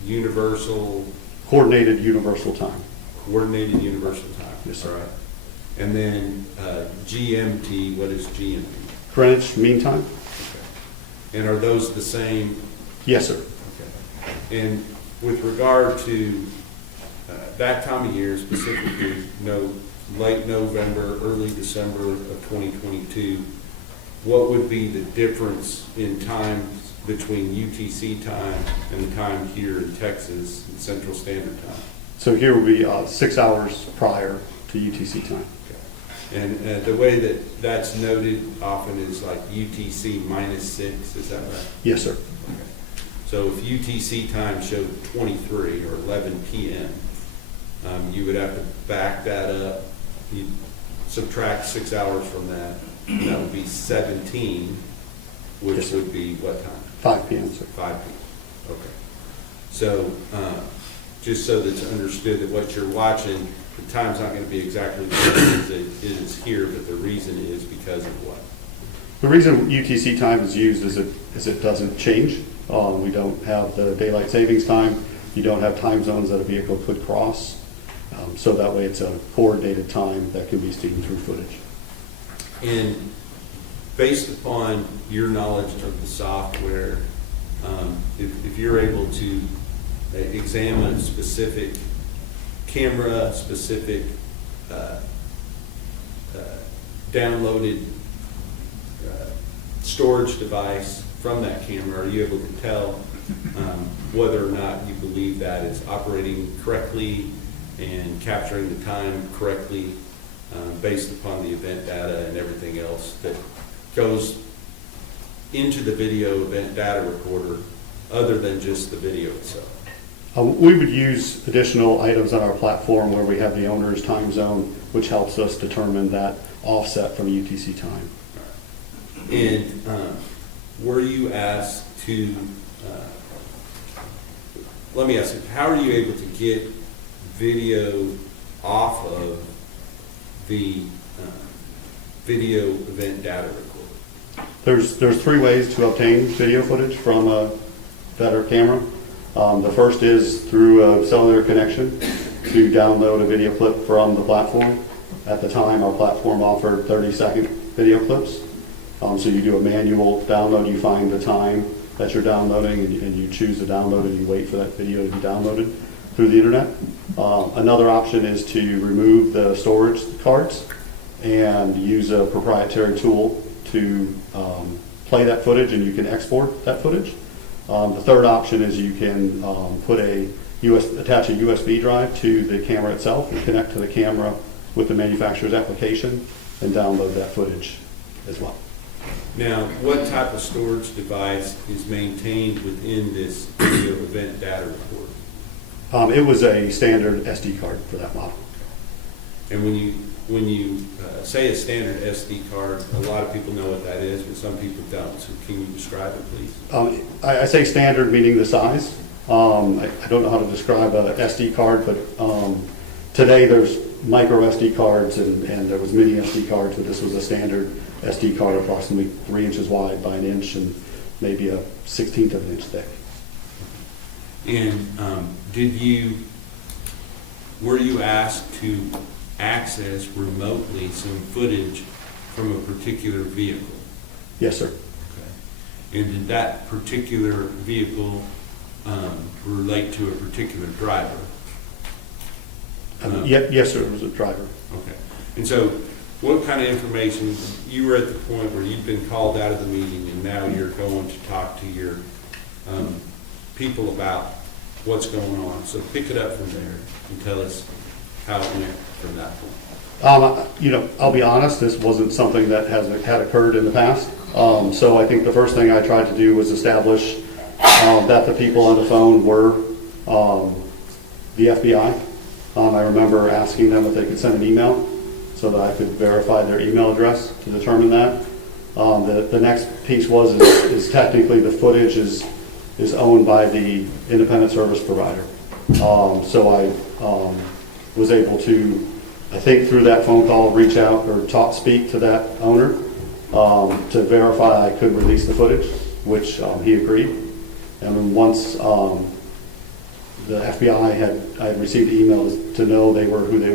universal? Coordinated universal time. Coordinated universal time. Yes, sir. All right. And then GMT, what is GMT? Greenwich Mean Time. Okay. And are those the same? Yes, sir. Okay. And with regard to that time of year, specifically, late November, early December of 2022, what would be the difference in time between UTC time and the time here in Texas, in Central Standard Time? So here will be 6 hours prior to UTC time. Okay. And the way that that's noted often is like UTC -6, is that right? Yes, sir. Okay. So if UTC time showed 23 or 11 p.m., you would have to back that up. You subtract 6 hours from that, and that would be 17, which yes, would be what time? 5 p.m., sir. 5 p.m. Okay. So just so that it's understood that what you're watching, the time's not going to be exactly the same as it is here, but the reason is because of what? The reason UTC time is used is it doesn't change. We don't have the daylight savings time. You don't have time zones that a vehicle could cross. So that way it's a coordinated time that can be seen through footage. And based upon your knowledge of the software, if you're able to examine specific camera, specific downloaded storage device from that camera, are you able to tell whether or not you believe that it's operating correctly and capturing the time correctly based upon the event data and everything else that goes into the video event data recorder other than just the video itself? We would use additional items on our platform where we have the owner's time zone, which helps us determine that offset from UTC time. And were you asked to, let me ask you, how are you able to get video off of the video event data recorder? There's 3 ways to obtain video footage from a better camera. The first is through a cellular connection to download a video clip from the platform. At the time, our platform offered 30-second video clips. So you do a manual download, you find the time that you're downloading, and you choose to download and you wait for that video to be downloaded through the internet. Another option is to remove the storage cards and use a proprietary tool to play that footage, and you can export that footage. The third option is you can attach a USB drive to the camera itself and connect to the camera with the manufacturer's application and download that footage as well. Now, what type of storage device is maintained within this video event data recorder? It was a standard SD card for that model. And when you say a standard SD card, a lot of people know what that is, but some people don't. So can you describe it, please? I say standard meaning the size. I don't know how to describe a SD card, but today there's micro SD cards and there was mini SD cards, but this was a standard SD card, approximately 3 inches wide by 1 inch and maybe a 1/16 of an inch thick. And were you asked to access remotely some footage from a particular vehicle? Yes, sir. Okay. And did that particular vehicle relate to a particular driver? Yes, sir, it was a driver. Okay. And so what kind of information, you were at the point where you'd been called out of the meeting and now you're going to talk to your people about what's going on. So pick it up from there and tell us how it went from that point. I'll be honest, this wasn't something that had occurred in the past. So I think the first thing I tried to do was establish that the people on the phone were the FBI. I remember asking them if they could send an email so that I could verify their email address to determine that. The next piece is technically the footage is owned by the independent service provider. So I was able to, I think through that phone call, reach out or speak to that owner to verify I could release the footage, which he agreed. And then once the FBI I had received emails to know they were who they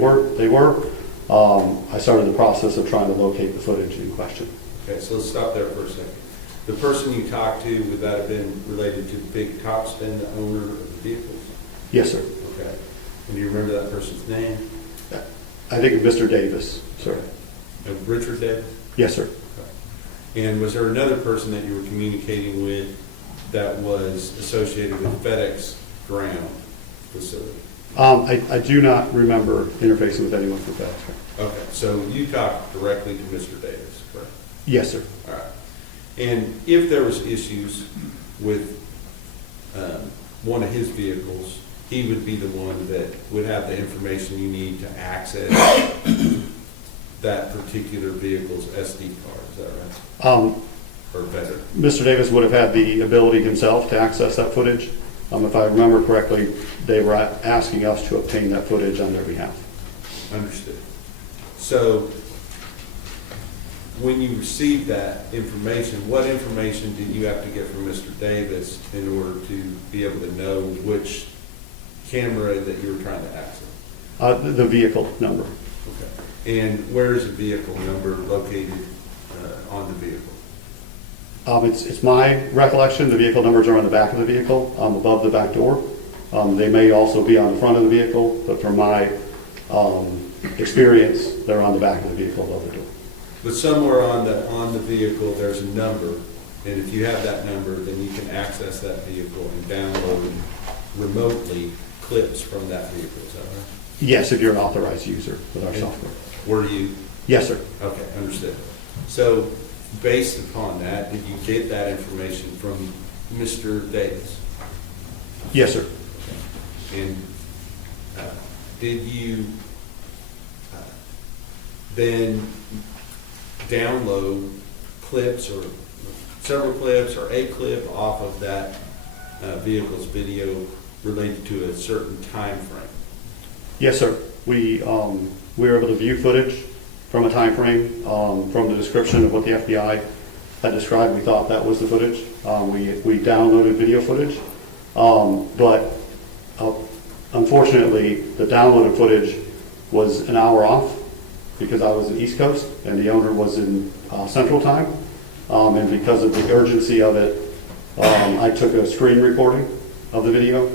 were, I started the process of trying to locate the footage in question. Okay, so let's stop there for a second. The person you talked to, would that have been related to Big Topspin, the owner of the vehicles? Yes, sir. Okay. And do you remember that person's name? I think Mr. Davis, sir. Richard Davis? Yes, sir. Okay. And was there another person that you were communicating with that was associated with FedEx ground facility? I do not remember interfacing with anyone from FedEx. Okay, so you talked directly to Mr. Davis, correct? Yes, sir. All right. And if there was issues with one of his vehicles, he would be the one that would have the information you need to access that particular vehicle's SD card, is that right? Or better? Mr. Davis would have had the ability himself to access that footage. If I remember correctly, they were asking us to obtain that footage on their behalf. Understood. So when you received that information, what information did you have to get from Mr. Davis in order to be able to know which camera that you were trying to access? The vehicle number. Okay. And where is the vehicle number located on the vehicle? It's my recollection the vehicle numbers are on the back of the vehicle, above the back door. They may also be on the front of the vehicle, but from my experience, they're on the back of the vehicle above the door. But somewhere on the vehicle, there's a number, and if you have that number, then you can access that vehicle and download remotely clips from that vehicle. Is that right? Yes, if you're an authorized user with our software. Were you? Yes, sir. Okay, understood. So based upon that, did you get that information from Mr. Davis? Yes, sir. Okay. And did you then download clips or several clips or a clip off of that vehicle's video related to a certain time frame? Yes, sir. We were able to view footage from a time frame, from the description of what the FBI had described. We thought that was the footage. We downloaded video footage, but unfortunately, the downloaded footage was an hour off because I was in East Coast and the owner was in Central Time. And because of the urgency of it, I took a screen recording of the video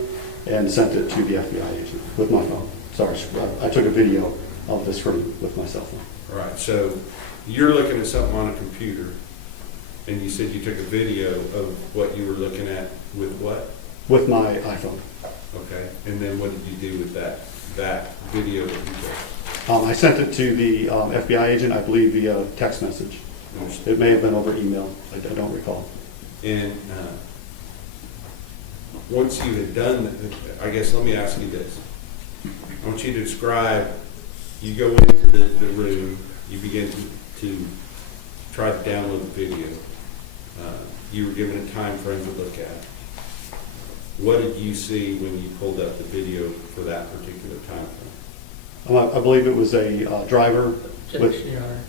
and sent it to the FBI agent with my phone. Sorry, I took a video of the screen with my cell phone. All right, so you're looking at something on a computer, and you said you took a video of what you were looking at with what? With my iPhone. Okay, and then what did you do with that video that you took? I sent it to the FBI agent, I believe, via text message. It may have been over email. I don't recall. And once you had done, I guess, let me ask you this. I want you to describe, you go into the room, you begin to try to download the video. You were given a time frame to look at. What did you see when you pulled up the video for that particular time frame? I believe it was a driver with... Your Honor,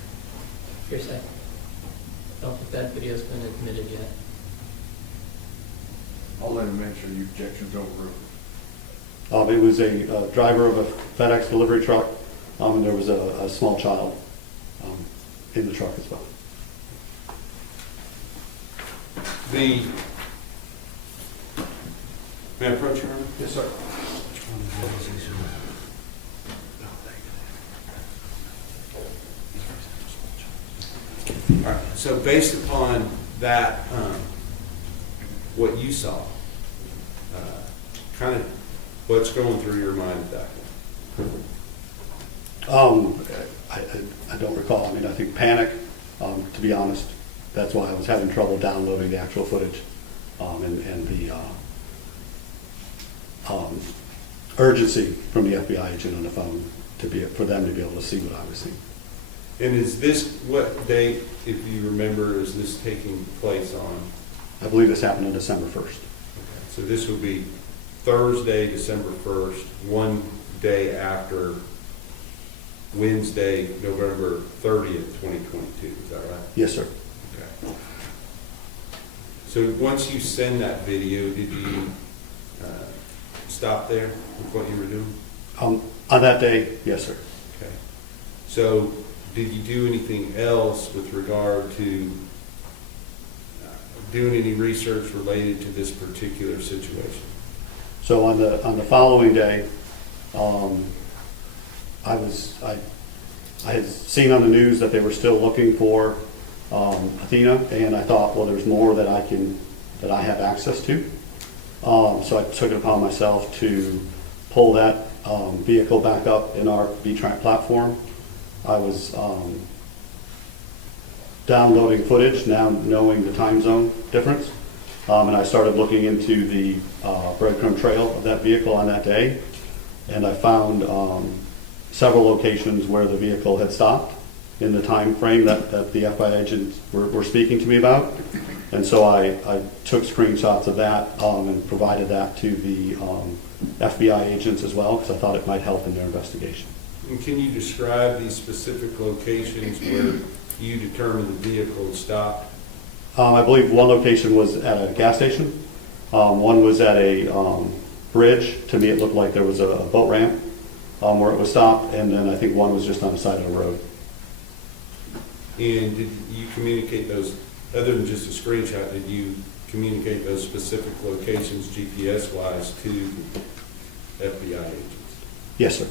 hearsay. I don't think that video's been admitted yet. I'll let him answer your objections overruled. It was a driver of a FedEx delivery truck, and there was a small child in the truck as well. May I approach, Your Honor? Yes, sir. All right, so based upon that, what you saw, kind of what's going through your mind at that point? I don't recall. I mean, I think panic, to be honest. That's why I was having trouble downloading the actual footage, and the urgency from the FBI agent on the phone for them to be able to see what I was seeing. And is this, what date, if you remember, is this taking place on? I believe this happened on December 1st. Okay, so this will be Thursday, December 1st, one day after Wednesday, November 30th, 2022. Is that right? Yes, sir. Okay. So once you send that video, did you stop there with what you were doing? On that day, yes, sir. Okay. So did you do anything else with regard to doing any research related to this particular situation? So on the following day, I had seen on the news that they were still looking for Athena, and I thought, well, there's more that I have access to. So I took it upon myself to pull that vehicle back up in our VTrack platform. I was downloading footage, now knowing the time zone difference, and I started looking into the breadcrumb trail of that vehicle on that day, and I found several locations where the vehicle had stopped in the time frame that the FBI agents were speaking to me about. And so I took screenshots of that and provided that to the FBI agents as well, because I thought it might help in their investigation. And can you describe these specific locations where you determined the vehicle had stopped? I believe one location was at a gas station. One was at a bridge. To me, it looked like there was a boat ramp where it was stopped, and then I think one was just on the side of the road. And did you communicate those, other than just a screenshot, did you communicate those specific locations GPS-wise to FBI agents? Yes, sir.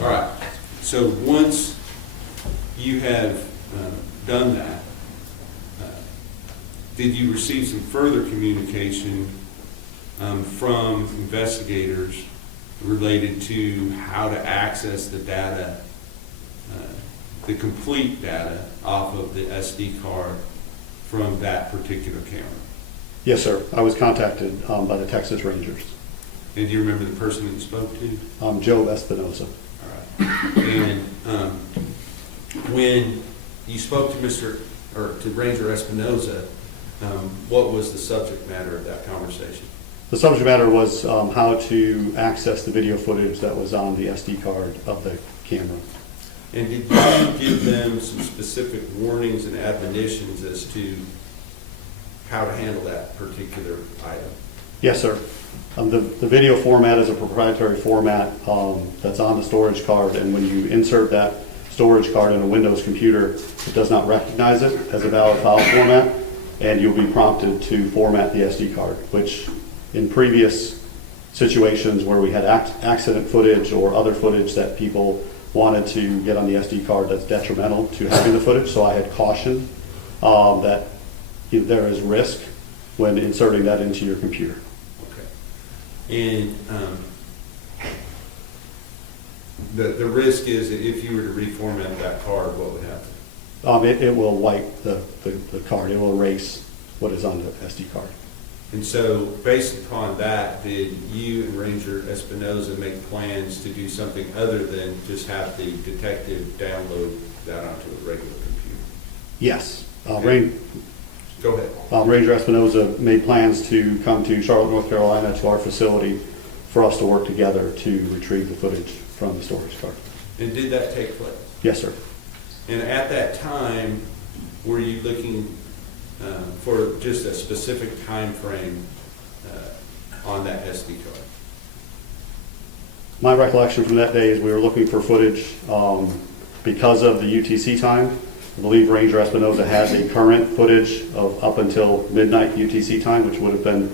All right. So once you have done that, did you receive some further communication from investigators related to how to access the data, the complete data off of the SD card from that particular camera? Yes, sir. I was contacted by the Texas Rangers. And do you remember the person that you spoke to? Joe Espinoza. All right. And when you spoke to to Ranger Espinoza, what was the subject matter of that conversation? The subject matter was how to access the video footage that was on the SD card of the camera. And did you give them some specific warnings and admonitions as to how to handle that particular item? Yes, sir. The video format is a proprietary format that's on the storage card, and when you insert that storage card in a Windows computer, it does not recognize it as a valid file format, and you'll be prompted to format the SD card, which in previous situations where we had accident footage or other footage that people wanted to get on the SD card that's detrimental to having the footage, so I had cautioned that there is risk when inserting that into your computer. And the risk is that if you were to reformat that card, what would happen? It will wipe the card. It will erase what is on the SD card. And so based upon that, did you and Ranger Espinoza make plans to do something other than just have the detective download that onto a regular computer? Yes. Go ahead. Ranger Espinoza made plans to come to Charlotte, North Carolina to our facility for us to work together to retrieve the footage from the storage card. And did that take place? Yes, sir. And at that time, were you looking for just a specific time frame on that SD card? My recollection from that day is we were looking for footage because of the UTC time. I believe Ranger Espinoza had the current footage of up until midnight UTC time, which would have been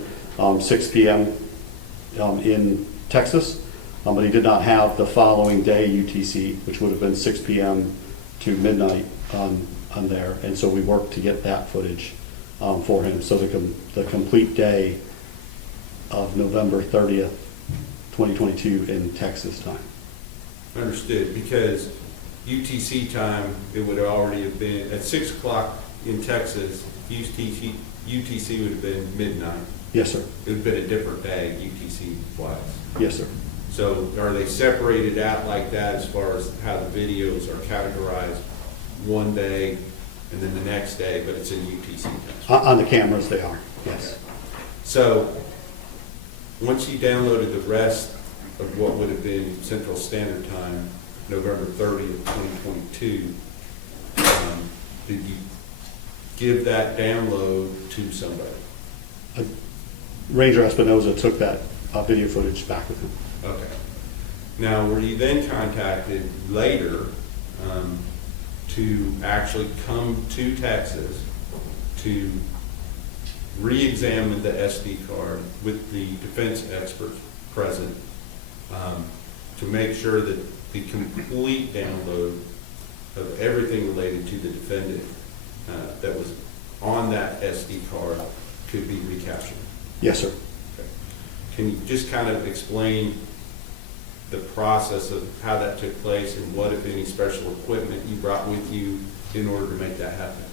6 p.m. In Texas, but he did not have the following day UTC, which would have been 6 p.m. to midnight on there, and so we worked to get that footage for him. So the complete day of November 30th, 2022 in Texas time. Understood, because UTC time, it would already have been at 6 o'clock in Texas. UTC would have been midnight. Yes, sir. It would have been a different day UTC wise. Yes, sir. So are they separated out like that as far as how the videos are categorized one day and then the next day, but it's in UTC time? On the cameras, they are. Yes. Okay. So once you downloaded the rest of what would have been Central Standard Time, November 30th, 2022, did you give that download to somebody? Ranger Espinoza took that video footage back with him. Okay. Now, were you then contacted later to actually come to Texas to re-examine the SD card with the defense experts present to make sure that the complete download of everything related to the defendant that was on that SD card could be recaptured? Yes, sir. Okay. Can you just kind of explain the process of how that took place and what, if any, special equipment you brought with you in order to make that happen?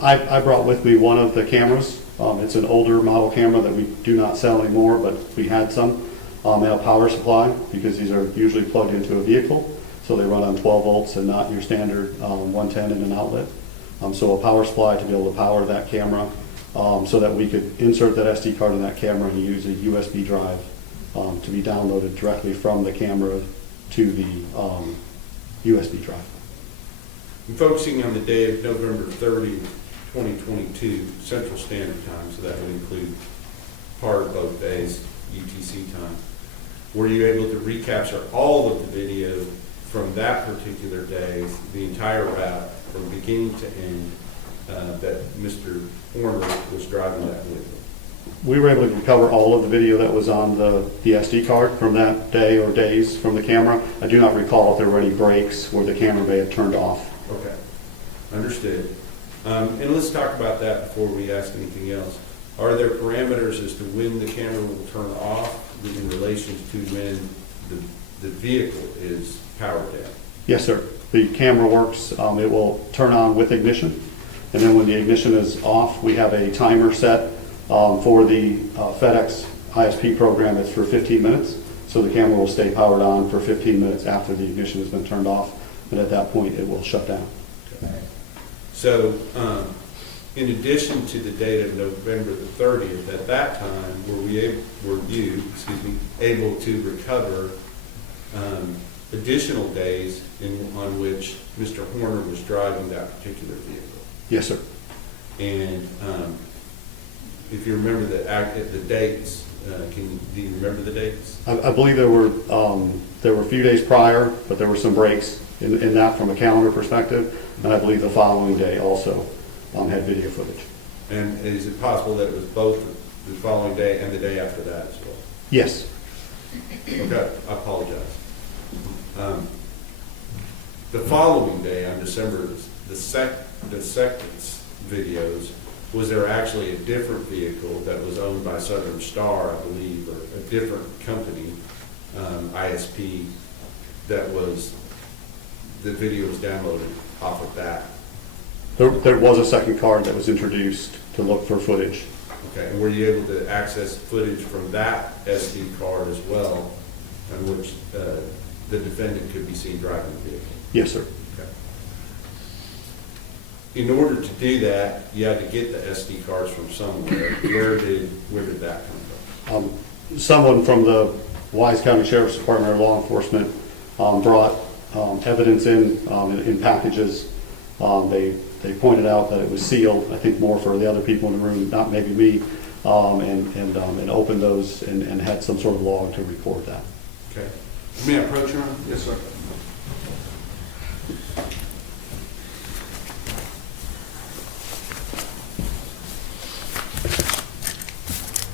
I brought with me one of the cameras. It's an older model camera that we do not sell anymore, but we had some. And a power supply, because these are usually plugged into a vehicle, so they run on 12 volts and not your standard 110 in an outlet. So a power supply to be able to power that camera, so that we could insert that SD card in that camera and use a USB drive to be downloaded directly from the camera to the USB drive. I'm focusing on the day of November 30, 2022, Central Standard Time, so that would include part of both days, UTC time. Were you able to recapture all of the video from that particular day, the entire route from beginning to end, that Mr. Horner was driving that vehicle? We were able to recover all of the video that was on the SD card from that day or days from the camera. I do not recall if there were any breaks where the camera may have turned off. Okay, understood. And let's talk about that before we ask anything else. Are there parameters as to when the camera will turn off in relation to when the vehicle is powered down? Yes, sir. The camera works. It will turn on with ignition, and then when the ignition is off, we have a timer set for the FedEx ISP program. It's for 15 minutes, so the camera will stay powered on for 15 minutes after the ignition has been turned off, and at that point, it will shut down. Okay. So, in addition to the date of November the 30th, at that time, were you able to recover additional days on which Mr. Horner was driving that particular vehicle? Yes, sir. And if you remember the dates, do you remember the dates? I believe there were a few days prior, but there were some breaks in that from a calendar perspective, and I believe the following day also had video footage. And is it possible that it was both the following day and the day after that as well? Yes. Okay, I apologize. The following day, on December the 2nd's videos, was there actually a different vehicle that was owned by Southern Star, I believe, or a different company, ISP, that was, the video was downloaded off of that? There was a second card that was introduced to look for footage. Okay, and were you able to access footage from that SD card as well, on which the defendant could be seen driving the vehicle? Yes, sir. Okay. In order to do that, you had to get the SD cards from somewhere. Where did that come from? Someone from the Wise County Sheriff's Department or law enforcement brought evidence in packages. They pointed out that it was sealed, I think more for the other people in the room, not maybe me, and opened those and had some sort of log to record that. Okay. May I approach you? Yes, sir.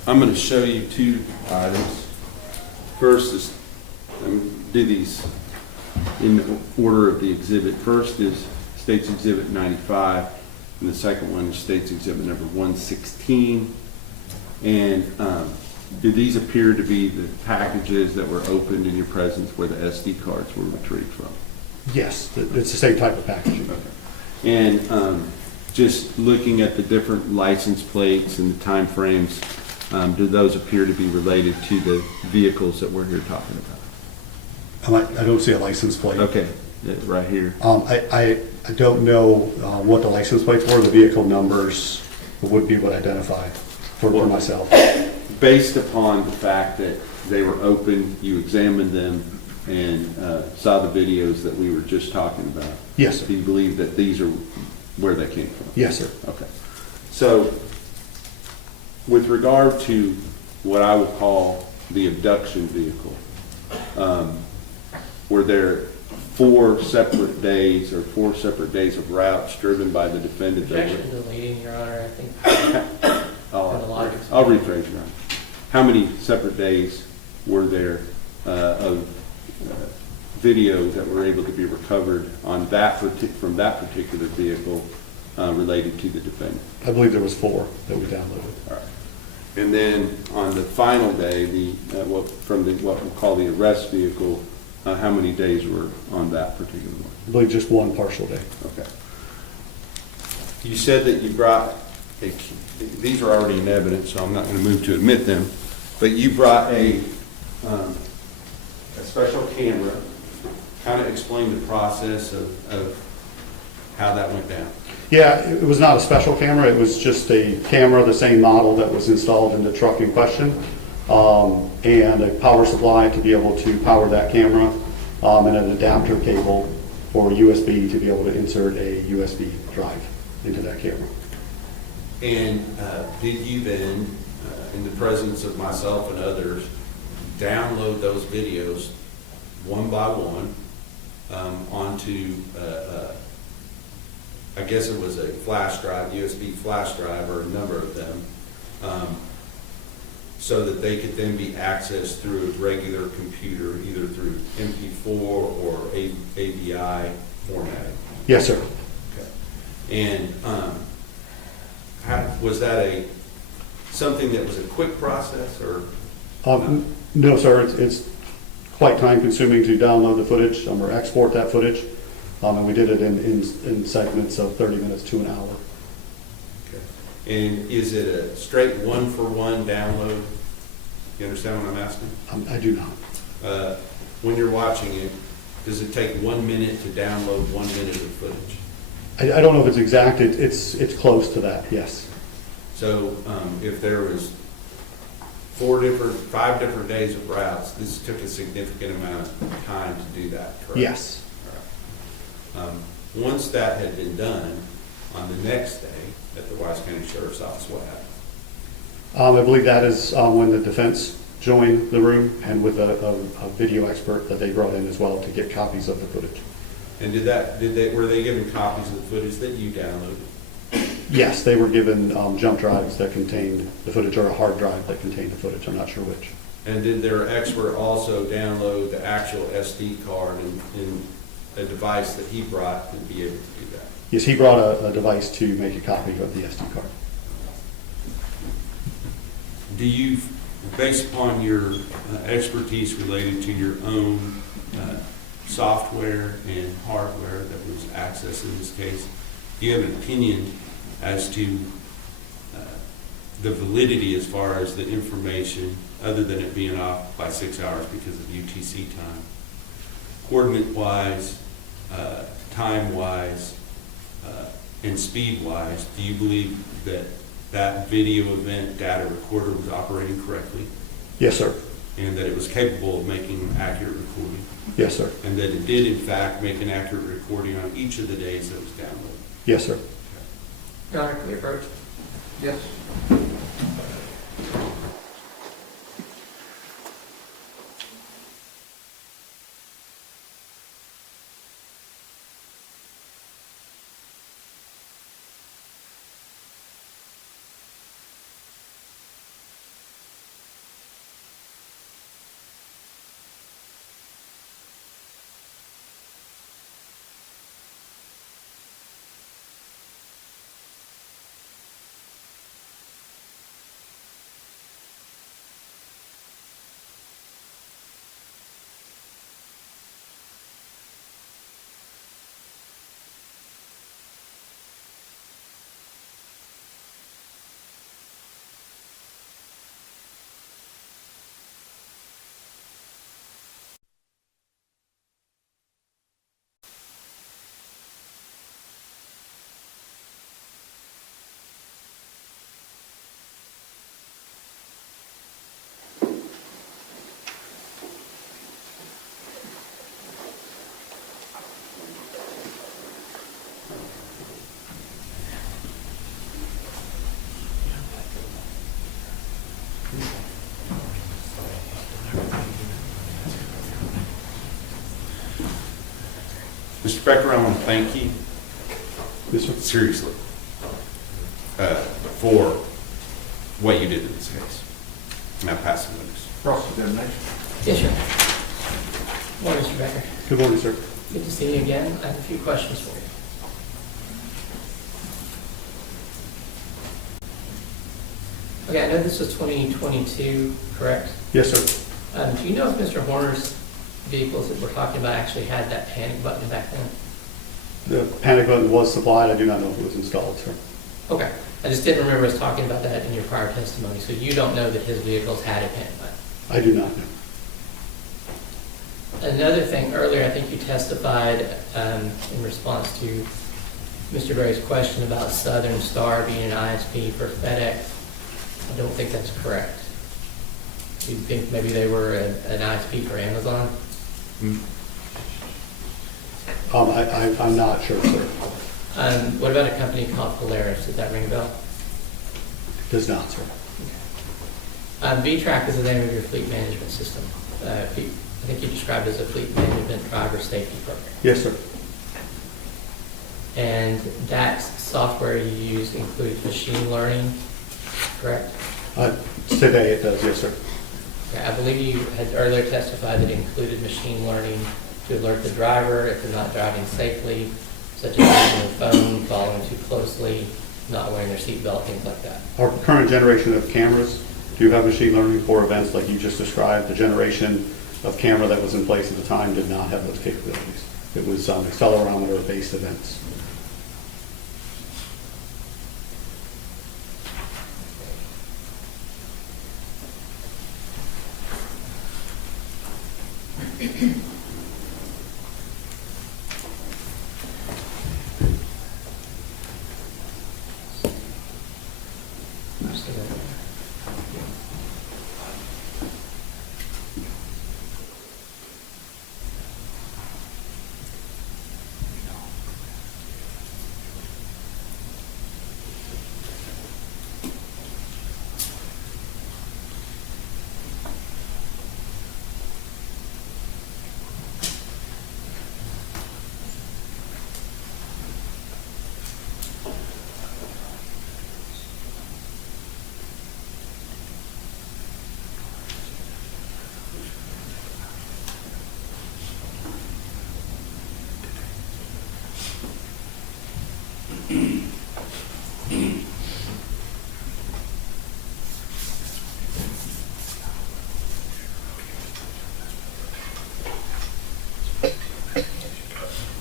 I'm going to show you two items. First is, do these in order of the exhibit. First is State's Exhibit 95, and the second one is State's Exhibit number 116. And do these appear to be the packages that were opened in your presence where the SD cards were retrieved from? Yes, it's the same type of packaging. Okay. And just looking at the different license plates and the time frames, do those appear to be related to the vehicles that we're here talking about? I don't see a license plate. Okay, right here. I don't know what the license plates were. The vehicle numbers would be what I identify for myself. Based upon the fact that they were open, you examined them and saw the videos that we were just talking about. Yes, sir. Do you believe that these are where they came from? Yes, sir. Okay. So, with regard to what I would call the abduction vehicle, were there 4 separate days or 4 separate days of routes driven by the defendant? Objection to leading, Your Honor, I think. I'll rephrase, Your Honor. How many separate days were there of video that were able to be recovered on that from that particular vehicle related to the defendant? I believe there was 4 that we downloaded. All right. And then on the final day, what we call the arrest vehicle, how many days were on that particular one? I believe just 1 partial day. Okay. You said that you brought these are already in evidence, so I'm not going to move to admit them, but you brought a special camera. Kind of explain the process of how that went down. Yeah, it was not a special camera. It was just a camera, the same model that was installed in the truck in question, and a power supply to be able to power that camera, and an adapter cable for USB to be able to insert a USB drive into that camera. And did you then, in the presence of myself and others, download those videos one by one onto, I guess it was a flash drive, USB flash drive, or a number of them, so that they could then be accessed through a regular computer, either through MP4 or AVI formatting? Yes, sir. Okay. And was that something that was a quick process, or? No, sir. It's quite time consuming to download the footage or export that footage. And we did it in segments of 30 minutes to an hour. Okay. And is it a straight one-for-one download? You understand what I'm asking? I do not. When you're watching it, does it take 1 minute to download 1 minute of footage? I don't know if it's exact. It's close to that, yes. So if there was 5 different days of routes, this took a significant amount of time to do that, correct? Yes. Once that had been done, on the next day at the Wise County Sheriff's Office, what happened? I believe that is when the defense joined the room, and with a video expert that they brought in as well to get copies of the footage. And were they given copies of the footage that you downloaded? Yes, they were given jump drives that contained the footage, or a hard drive that contained the footage. I'm not sure which. And did their expert also download the actual SD card in a device that he brought to be able to do that? Yes, he brought a device to make a copy of the SD card. Do you, based upon your expertise related to your own software and hardware that was accessed in this case, do you have an opinion as to the validity as far as the information, other than it being off by 6 hours because of UTC time, coordinate-wise, time-wise, and speed-wise? Do you believe that that video event data recorder was operating correctly? Yes, sir. and that it was capable of making accurate recording. Yes, sir. And that it did, in fact, make an accurate recording on each of the days that it was downloaded. Yes, sir. Your Honor, can we approach? Yes. Mr. Becker, I want to thank you. Yes, sir. Seriously. For what you did in this case. Now pass the notice. Cross-examination. Yes, sir. Morning, Mr. Becker. Good morning, sir. Good to see you again. I have a few questions for you. Okay, I know this was 2022, correct? Yes, sir. Do you know if Mr. Horner's vehicles that we're talking about actually had that panic button back then? The panic button was supplied. I do not know if it was installed, sir. Okay. I just didn't remember us talking about that in your prior testimony. So you don't know that his vehicles had a panic button? I do not know. Another thing, earlier I think you testified in response to Mr. Berry's question about Southern Star being an ISP for FedEx. I don't think that's correct. Do you think maybe they were an ISP for Amazon? I'm not sure, sir. What about a company called Polaris? Does that ring a bell? Does not, sir. VTRAC is the name of your fleet management system. I think you described it as a fleet management driver safety program. Yes, sir. And that software you use includes machine learning, correct? Today it does, yes, sir. Okay, I believe you had earlier testified that it included machine learning to alert the driver if they're not driving safely, such as using their phone, following too closely, not wearing their seatbelt, things like that. Our current generation of cameras do have machine learning for events like you just described. The generation of camera that was in place at the time did not have those capabilities. It was accelerometer-based events.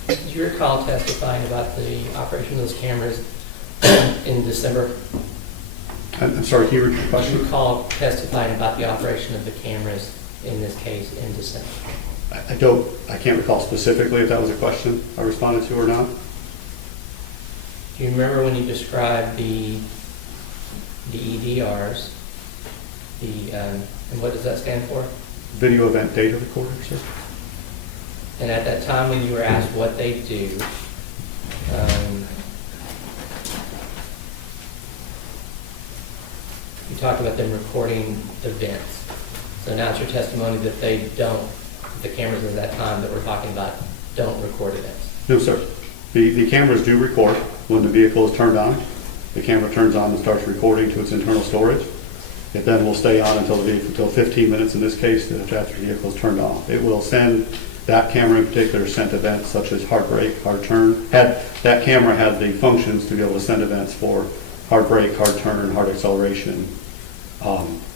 Do you recall testifying about the operation of those cameras in December? I'm sorry, can you repeat the question? Do you recall testifying about the operation of the cameras in this case in December? I can't recall specifically if that was a question I responded to or not. Do you remember when you described the EDRs, the And what does that stand for? Video event data recorder, sir. And at that time when you were asked what they do, you talked about them recording events. So now it's your testimony that they don't, the cameras at that time that we're talking about don't record events. No, sir. The cameras do record when the vehicle is turned on. The camera turns on and starts recording to its internal storage. It then will stay on until 15 minutes in this case after the vehicle is turned off. It will send, that camera in particular, sent events such as hard brake, hard turn. That camera had the functions to be able to send events for hard brake, hard turn, hard acceleration.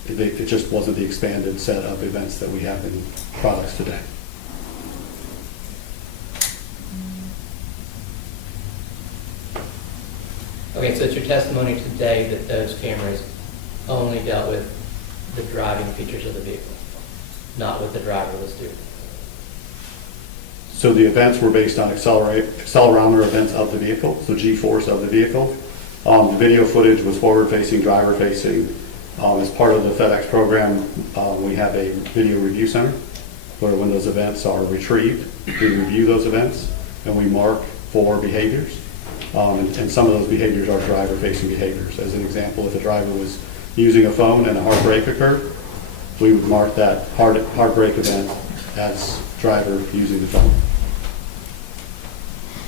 It just wasn't the expanded set of events that we have in products today. Okay, so it's your testimony today that those cameras only dealt with the driving features of the vehicle, not what the driver was doing. So the events were based on accelerometer events of the vehicle, so G-force of the vehicle. The video footage was forward-facing, driver-facing. As part of the FedEx program, we have a video review center where when those events are retrieved, we review those events and we mark for behaviors. And some of those behaviors are driver-facing behaviors. As an example, if a driver was using a phone and a hard brake occurred, we would mark that hard brake event as driver using the phone.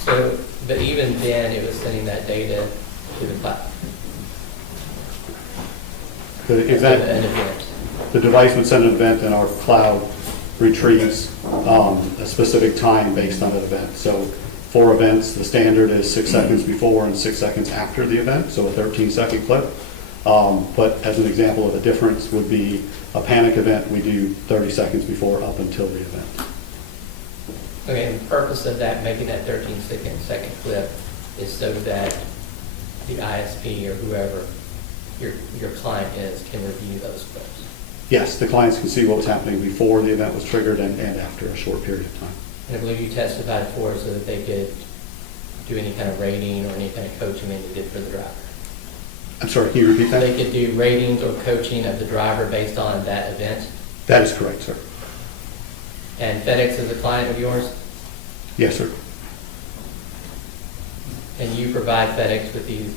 So, but even then, it was sending that data to the cloud. The device would send an event and our cloud retrieves a specific time based on that event. So for events, the standard is 6 seconds before and 6 seconds after the event, so a 13-second clip. But as an example of a difference would be a panic event, we do 30 seconds before up until the event. Okay, and the purpose of that, making that 13-second clip, is so that the ISP or whoever your client is can review those clips. Yes, the clients can see what was happening before the event was triggered and after a short period of time. And I believe you testified for so that they could do any kind of rating or any kind of coaching they did for the driver. I'm sorry, can you repeat that? They could do ratings or coaching of the driver based on that event? That is correct, sir. And FedEx is a client of yours? Yes, sir. And you provide FedEx with these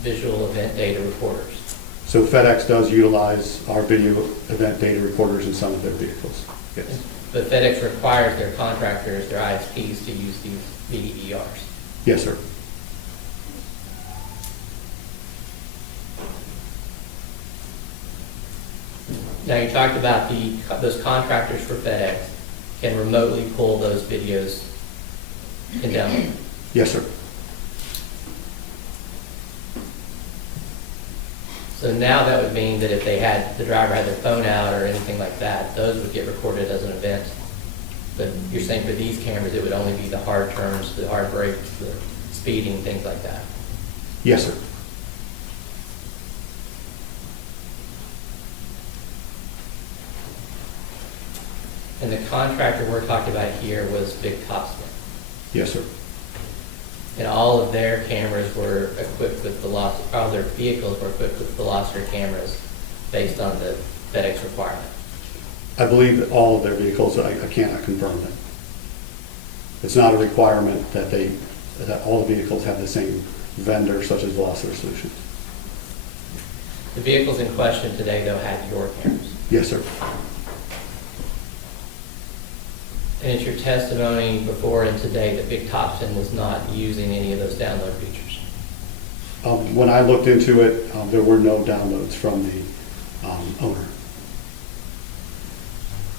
visual event data recorders? So FedEx does utilize our video event data recorders in some of their vehicles, yes. But FedEx requires their contractors, their ISPs, to use these VDERs? Yes, sir. Now you talked about those contractors for FedEx can remotely pull those videos and download them. Yes, sir. So now that would mean that if the driver had their phone out or anything like that, those would get recorded as an event. But you're saying for these cameras, it would only be the hard turns, the hard brakes, the speeding, things like that? Yes, sir. And the contractor we're talking about here was Big Topsmith? Yes, sir. And all of their cameras were equipped with all their vehicles were equipped with Veloster cameras based on the FedEx requirement? I believe that all of their vehicles, I cannot confirm that. It's not a requirement that all the vehicles have the same vendor such as Veloster Solutions. The vehicles in question today, though, had your cameras? Yes, sir. And it's your testimony before and today that Big Topson was not using any of those download features? When I looked into it, there were no downloads from the owner.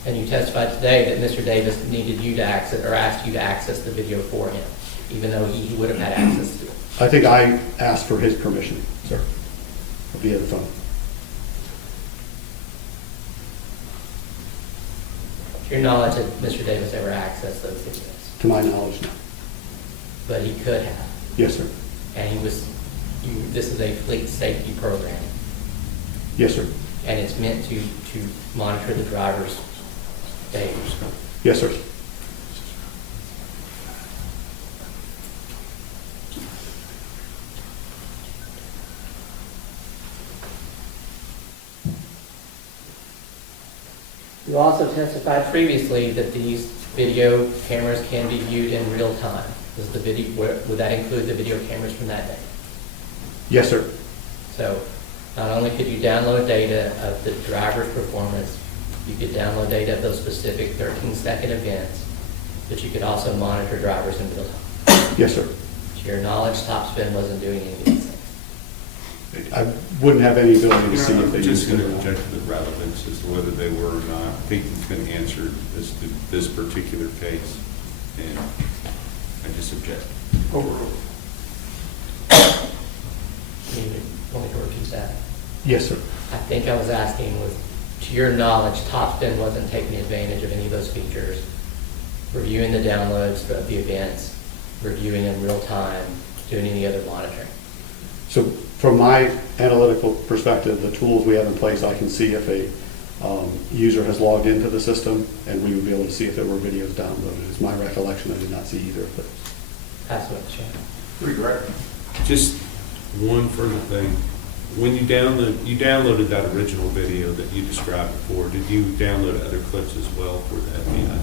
And you testified today that Mr. Davis needed you to access or asked you to access the video for him, even though he would have had access to it? I think I asked for his permission, sir, via the phone. To your knowledge, did Mr. Davis ever access those videos? To my knowledge, no. But he could have? Yes, sir. And this is a fleet safety program? Yes, sir. And it's meant to monitor the driver's behaviors? Yes, sir. You also testified previously that these video cameras can be viewed in real time. Does the video, would that include the video cameras from that day? Yes, sir. So not only could you download data of the driver's performance, you could download data of those specific 13-second events, but you could also monitor drivers in real time. Yes, sir. To your knowledge, Top Spin wasn't doing any of these things. I wouldn't have any ability to see if they I'm used just going it or to not. object to the relevance as to whether they were or not. I think he's going to answer this particular case, and I just object. Overruled. You want me to repeat that? Yes, sir. I think I was asking with, to your knowledge, Top Spin wasn't taking advantage of any of those features, reviewing the downloads of the events, reviewing in real time, doing any other monitoring. So from my analytical perspective, the tools we have in place, I can see if a user has logged into the system, and we would be able to see if there were videos downloaded. It's my recollection I did not see either of those. That's what Shane. Pretty great. Just one further thing. When you downloaded that original video that you described before, did you download other clips as well for the FBI?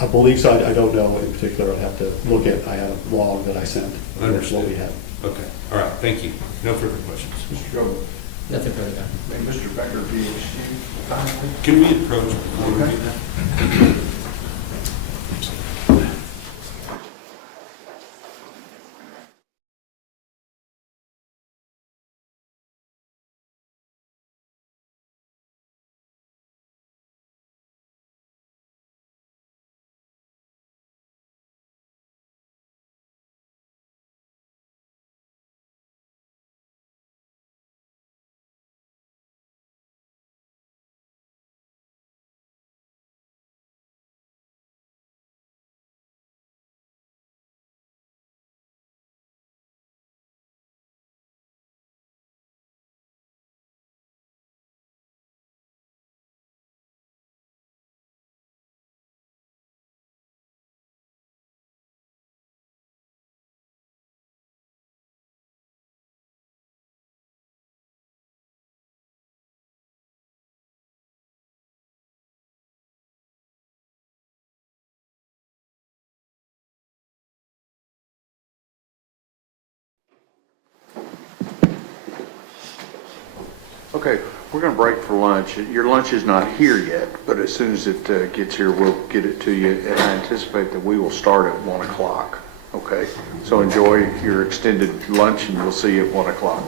I believe so. I don't know in particular. I'd have to look at, I had a log that I sent. Understood. What we had. Okay. All right. Thank you. No further questions. Mr. Joe, Nothing further. may Mr. Becker be excused finally? Can we approach before we do that? Okay, we're going to break for lunch. Your lunch is not here yet, but as soon as it gets here, we'll get it to you. And I anticipate that we will start at 1 o'clock. Okay, so enjoy your extended lunch, and we'll see you at 1 o'clock.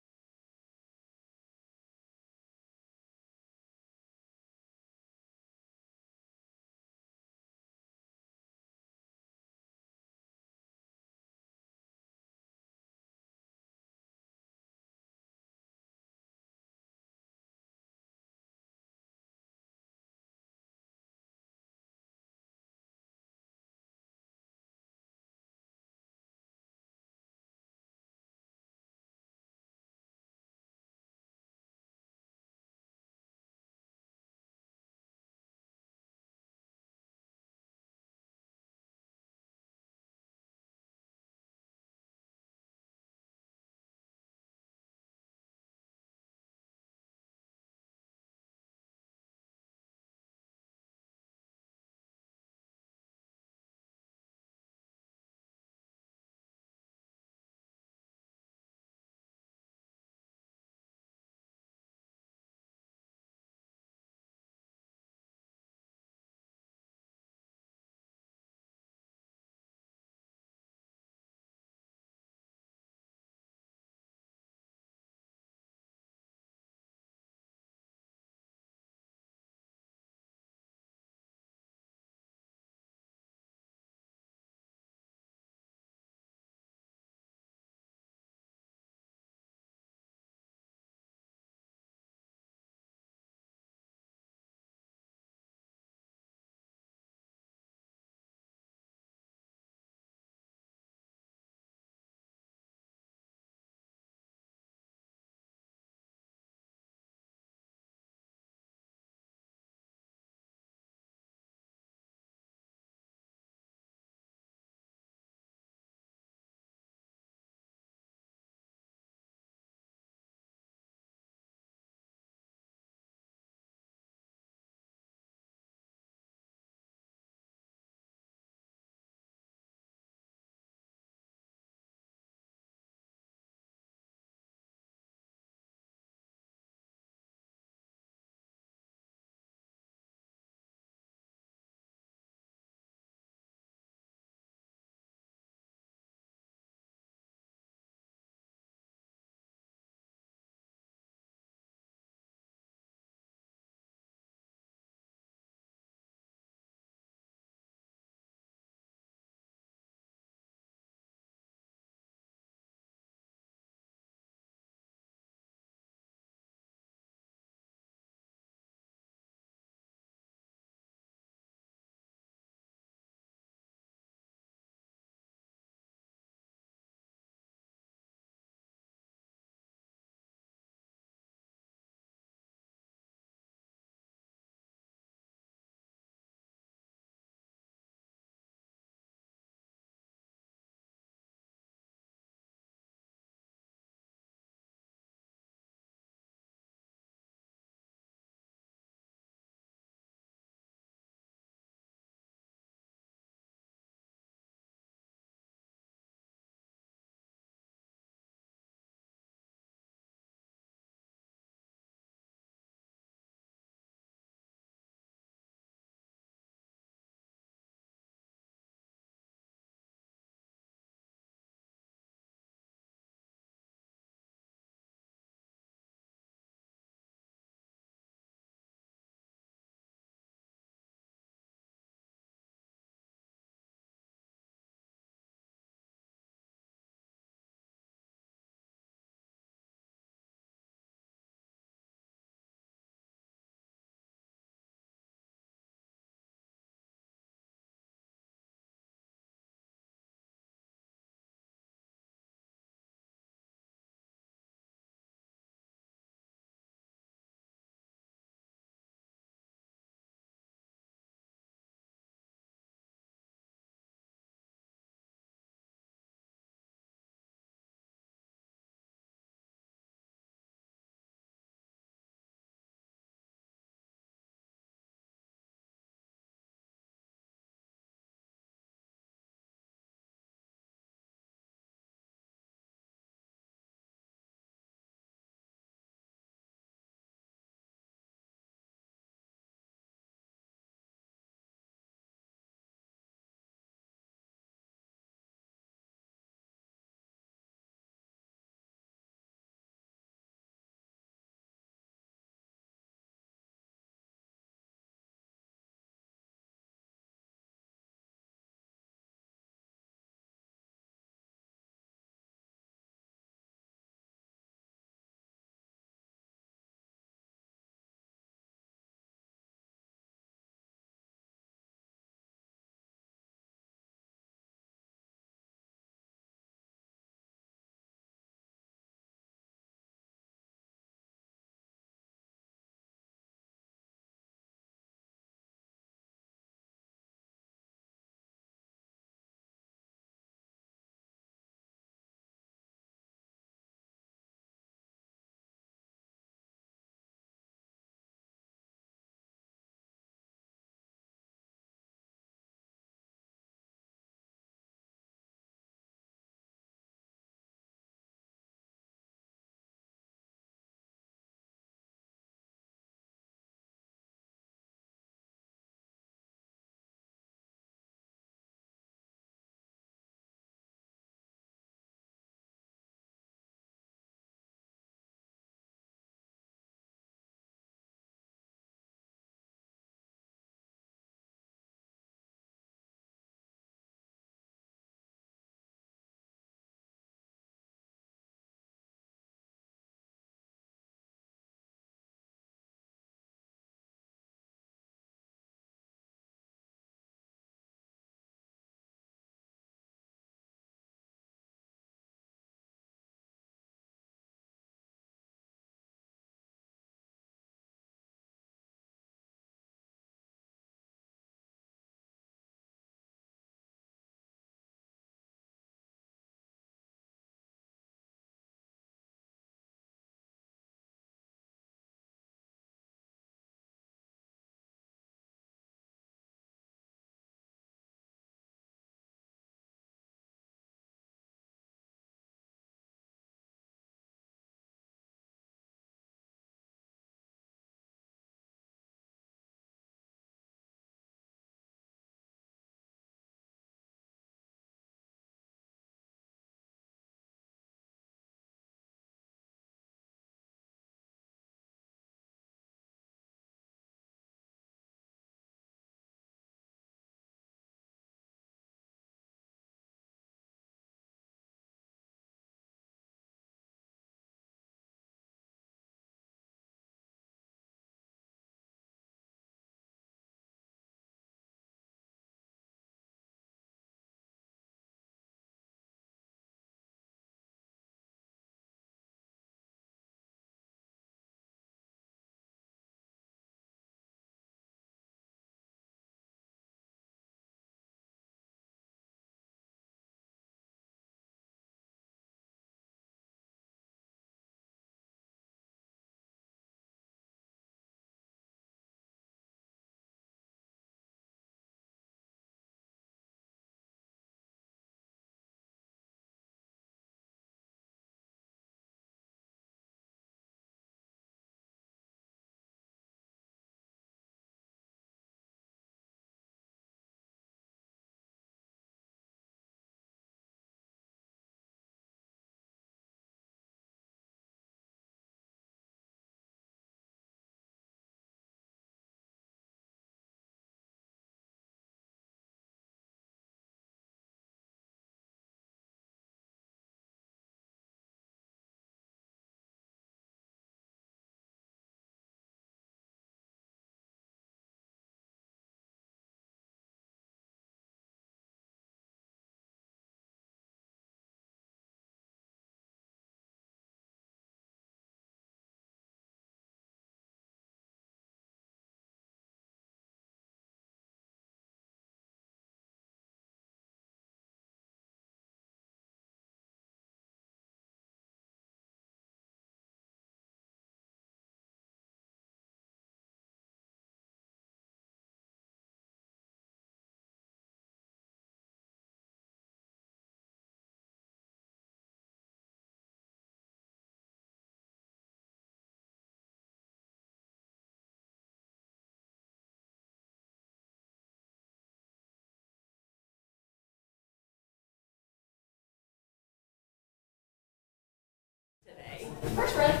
First bread.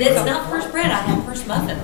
It's not first bread, I have first muffin.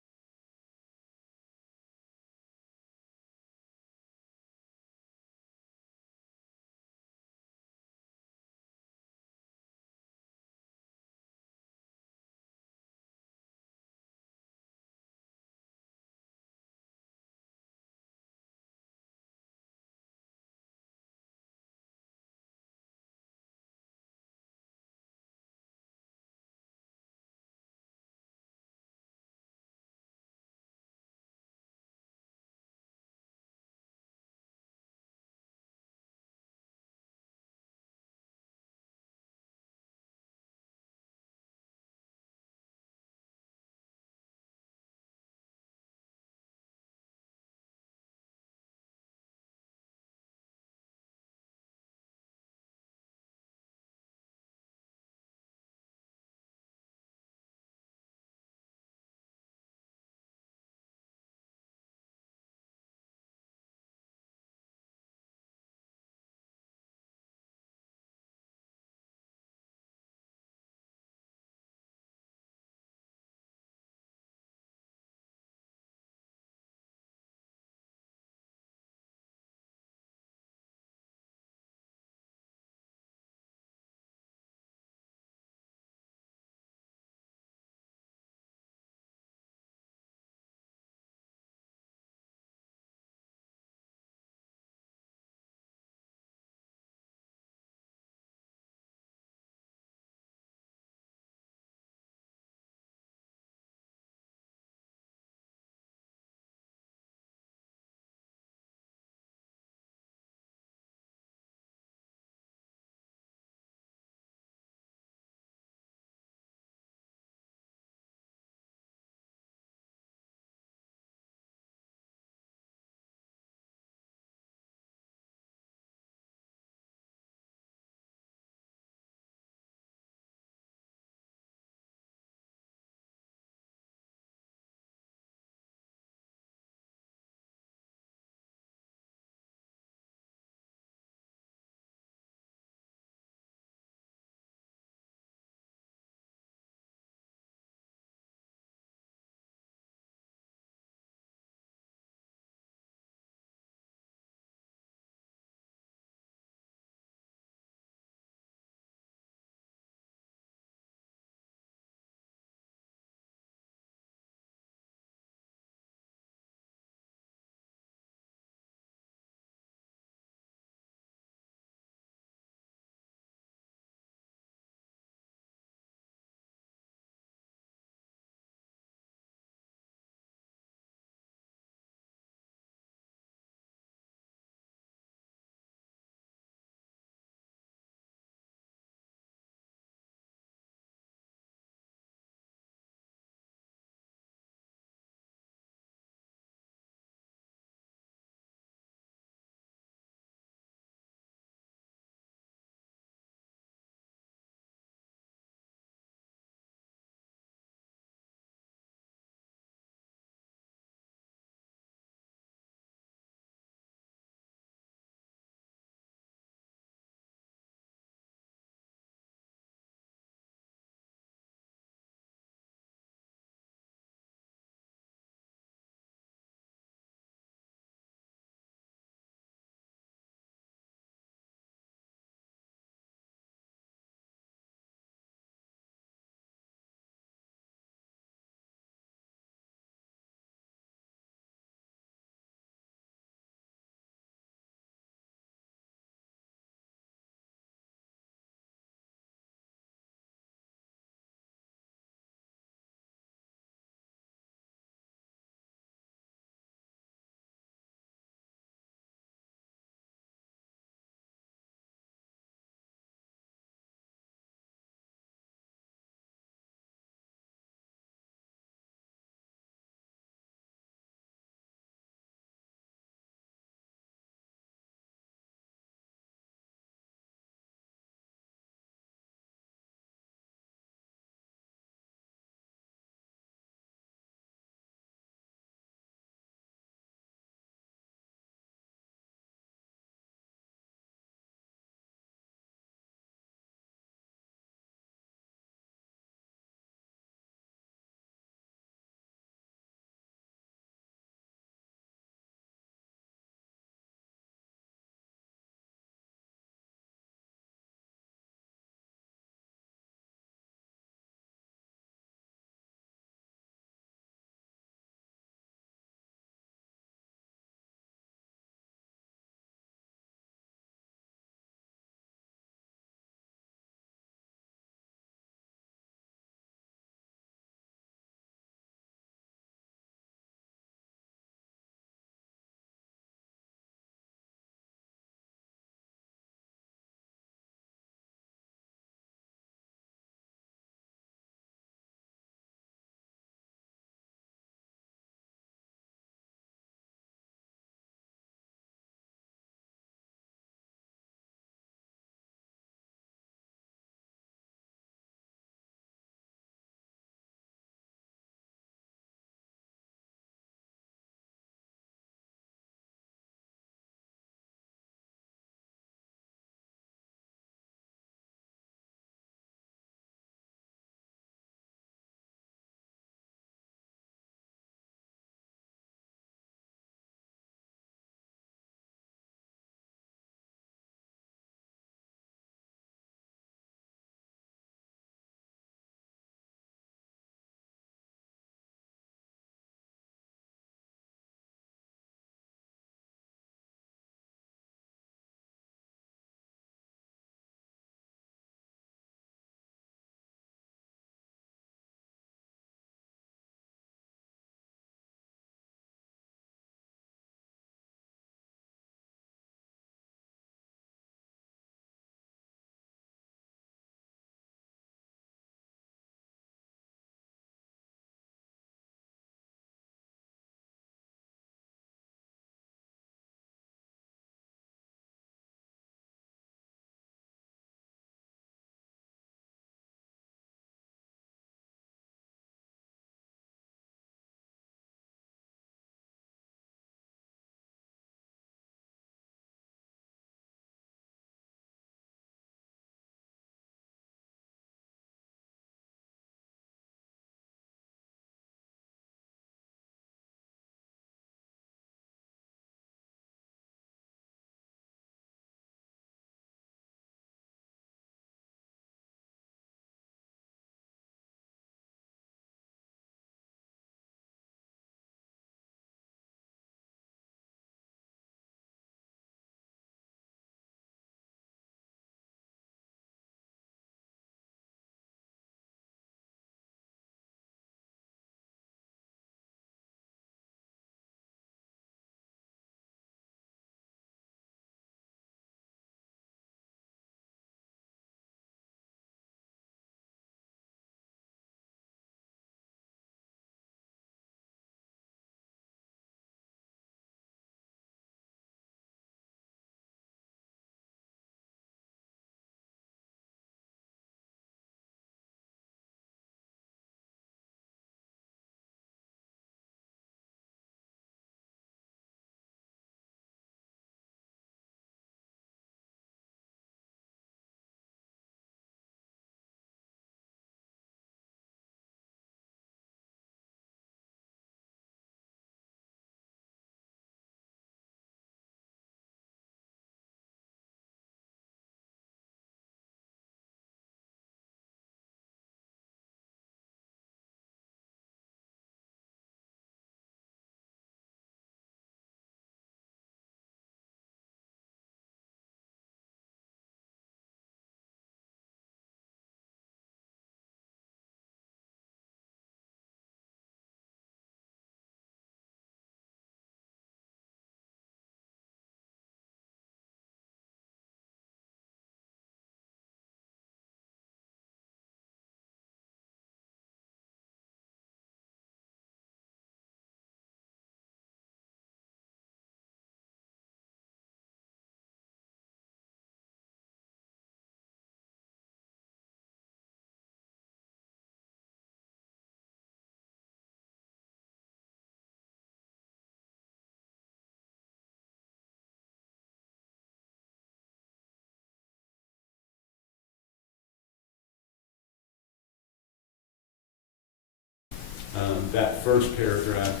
that first paragraph.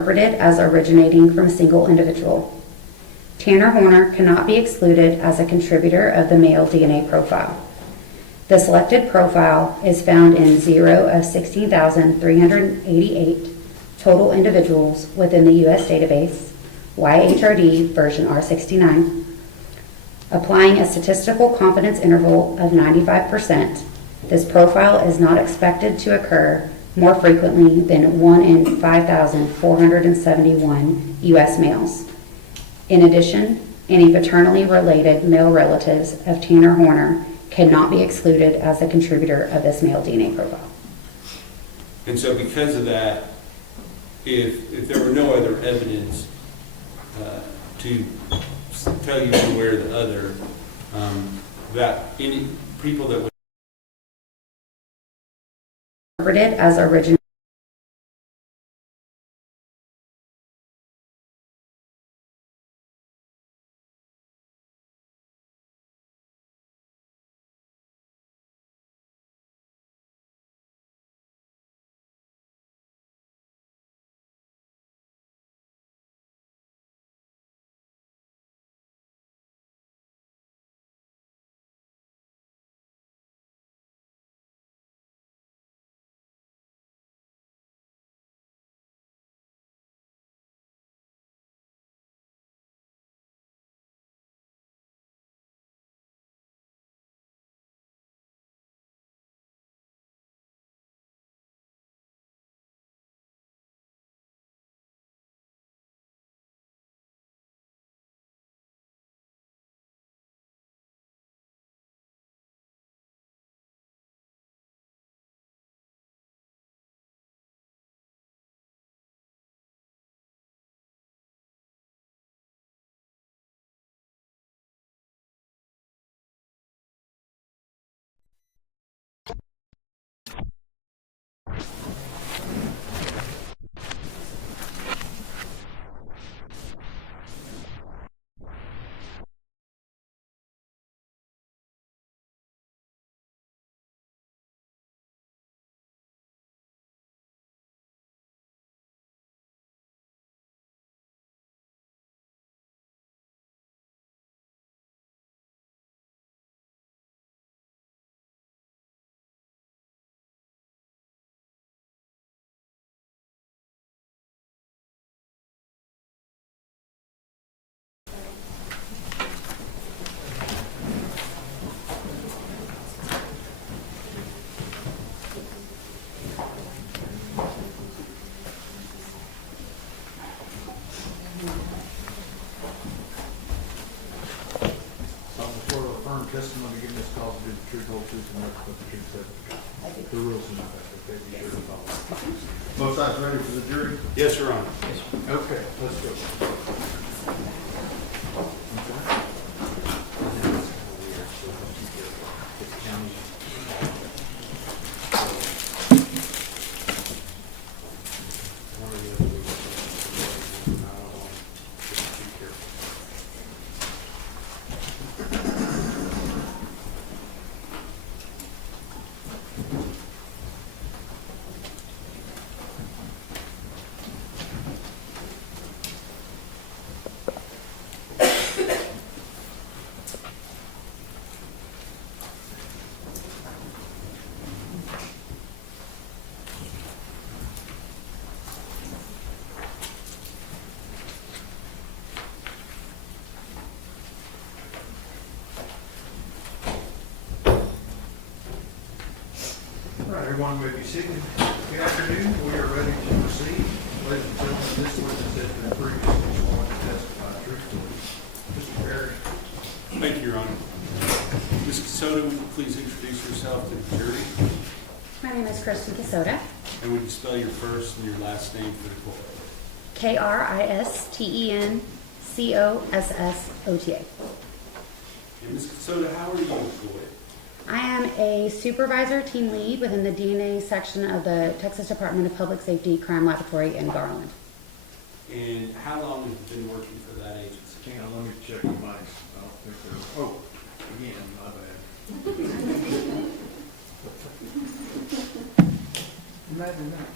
Interpreted as originating from a single individual. Tanner Horner cannot be excluded as a contributor of the male DNA profile. The selected profile is found in 0 of 16,388 total individuals within the U.S. database, YHRD version R69. Applying a statistical confidence interval of 95%, this profile is not expected to occur more frequently than 1 in 5,471 U.S. males. In addition, any paternally related male relatives of Tanner Horner cannot be excluded as a contributor of this male DNA profile. And so because of that, if there were no other evidence to tell you one way or the other, that any people that would Interpreted as original. Testimony given this cause to be the truth, whole truth, and nothing but the truth, so the rules and that, okay, be sure to follow. Both sides ready for the jury? Yes, Your Honor. Okay, let's go. All right, everyone may be seated. Good afternoon. We are ready to proceed. Ladies and gentlemen, this witness has been previously sworn to testify truthfully. Mr. Perry. Thank you, Your Honor. Ms. Casoda, would you please introduce yourself to the jury? My name is Kristen Casoda. And would you spell your first and your last name for the court? Kristencossota. And Ms. Casoda, how are you employed? I am a supervisor team lead within the DNA section of the Texas Department of Public Safety Crime Laboratory in Garland. And how long have you been working for that agency? Hang on, let me check the mics. I don't think they're, oh, again, my bad. Imagine that.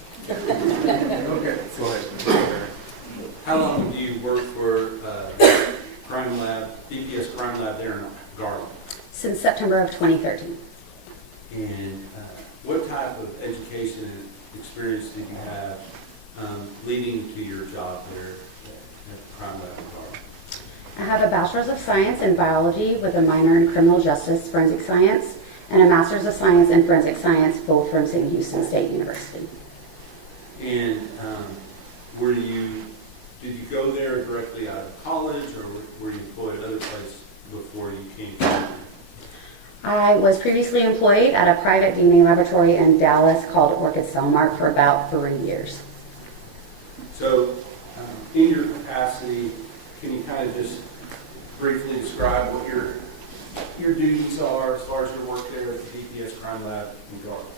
Okay, go ahead. How long have you worked for Crime Lab, DPS Crime Lab there in Garland? Since September of 2013. And what type of education and experience did you have leading to your job there at Crime Lab in Garland? I have a Bachelor's of Science in Biology with a minor in Criminal Justice Forensic Science and a Master's of Science in Forensic Science, both from St. Houston State University. And did you go there directly out of college, or were you employed at other places before you came here? I was previously employed at a private DNA laboratory in Dallas called Orchid Cellmark for about 3 years. So, in your capacity, can you kind of just briefly describe what your duties are as far as your work there at the DPS Crime Lab in Garland?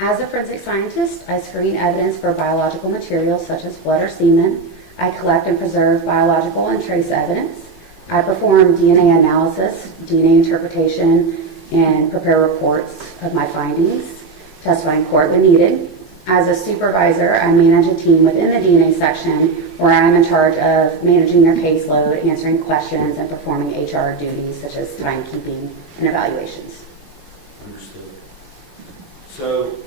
As a forensic scientist, I screen evidence for biological materials such as blood or semen. I collect and preserve biological and trace evidence. I perform DNA analysis, DNA interpretation, and prepare reports of my findings, testify in court when needed. As a supervisor, I manage a team within the DNA section where I'm in charge of managing their caseload, answering questions, and performing HR duties such as timekeeping and evaluations. Understood. So,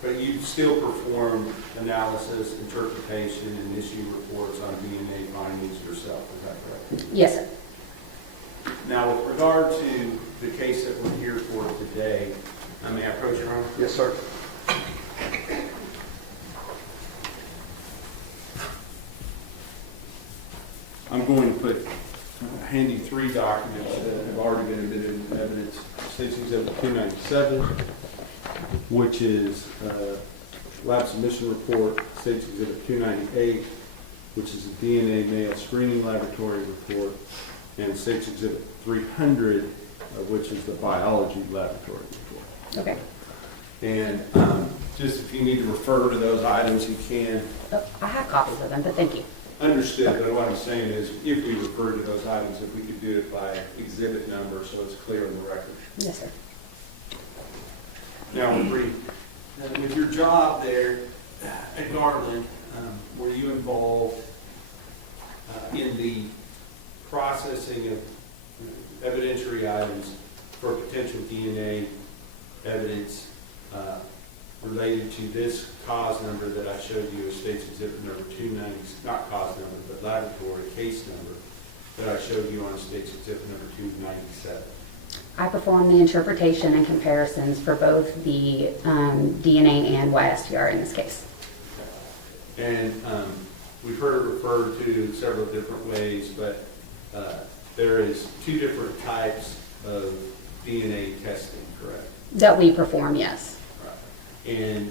but you still perform analysis, interpretation, and issue reports on DNA findings yourself, is that correct? Yes, sir. Now, with regard to the case that we're here for today, may I approach your Honor? Yes, sir. I'm going to hand you 3 documents that have already been admitted into evidence. State's Exhibit 297, which is lab submission report. State's Exhibit 298, which is a DNA male screening laboratory report. And State's Exhibit 300, which is the biology laboratory report. Okay. And just if you need to refer to those items, you can. I have copies of them, but thank you. Understood, but what I'm saying is, if we refer to those items, if we could do it by exhibit number so it's clear in the record. Yes, sir. Now, with your job there at Garland, were you involved in the processing of evidentiary items for potential DNA evidence related to this cause number that I showed you as State's Exhibit number 290, not cause number, but laboratory case number that I showed you on State's Exhibit number 297? I perform the interpretation and comparisons for both the DNA and YSTR in this case. And we've heard it referred to several different ways, but there is 2 different types of DNA testing, correct? That we perform, yes. And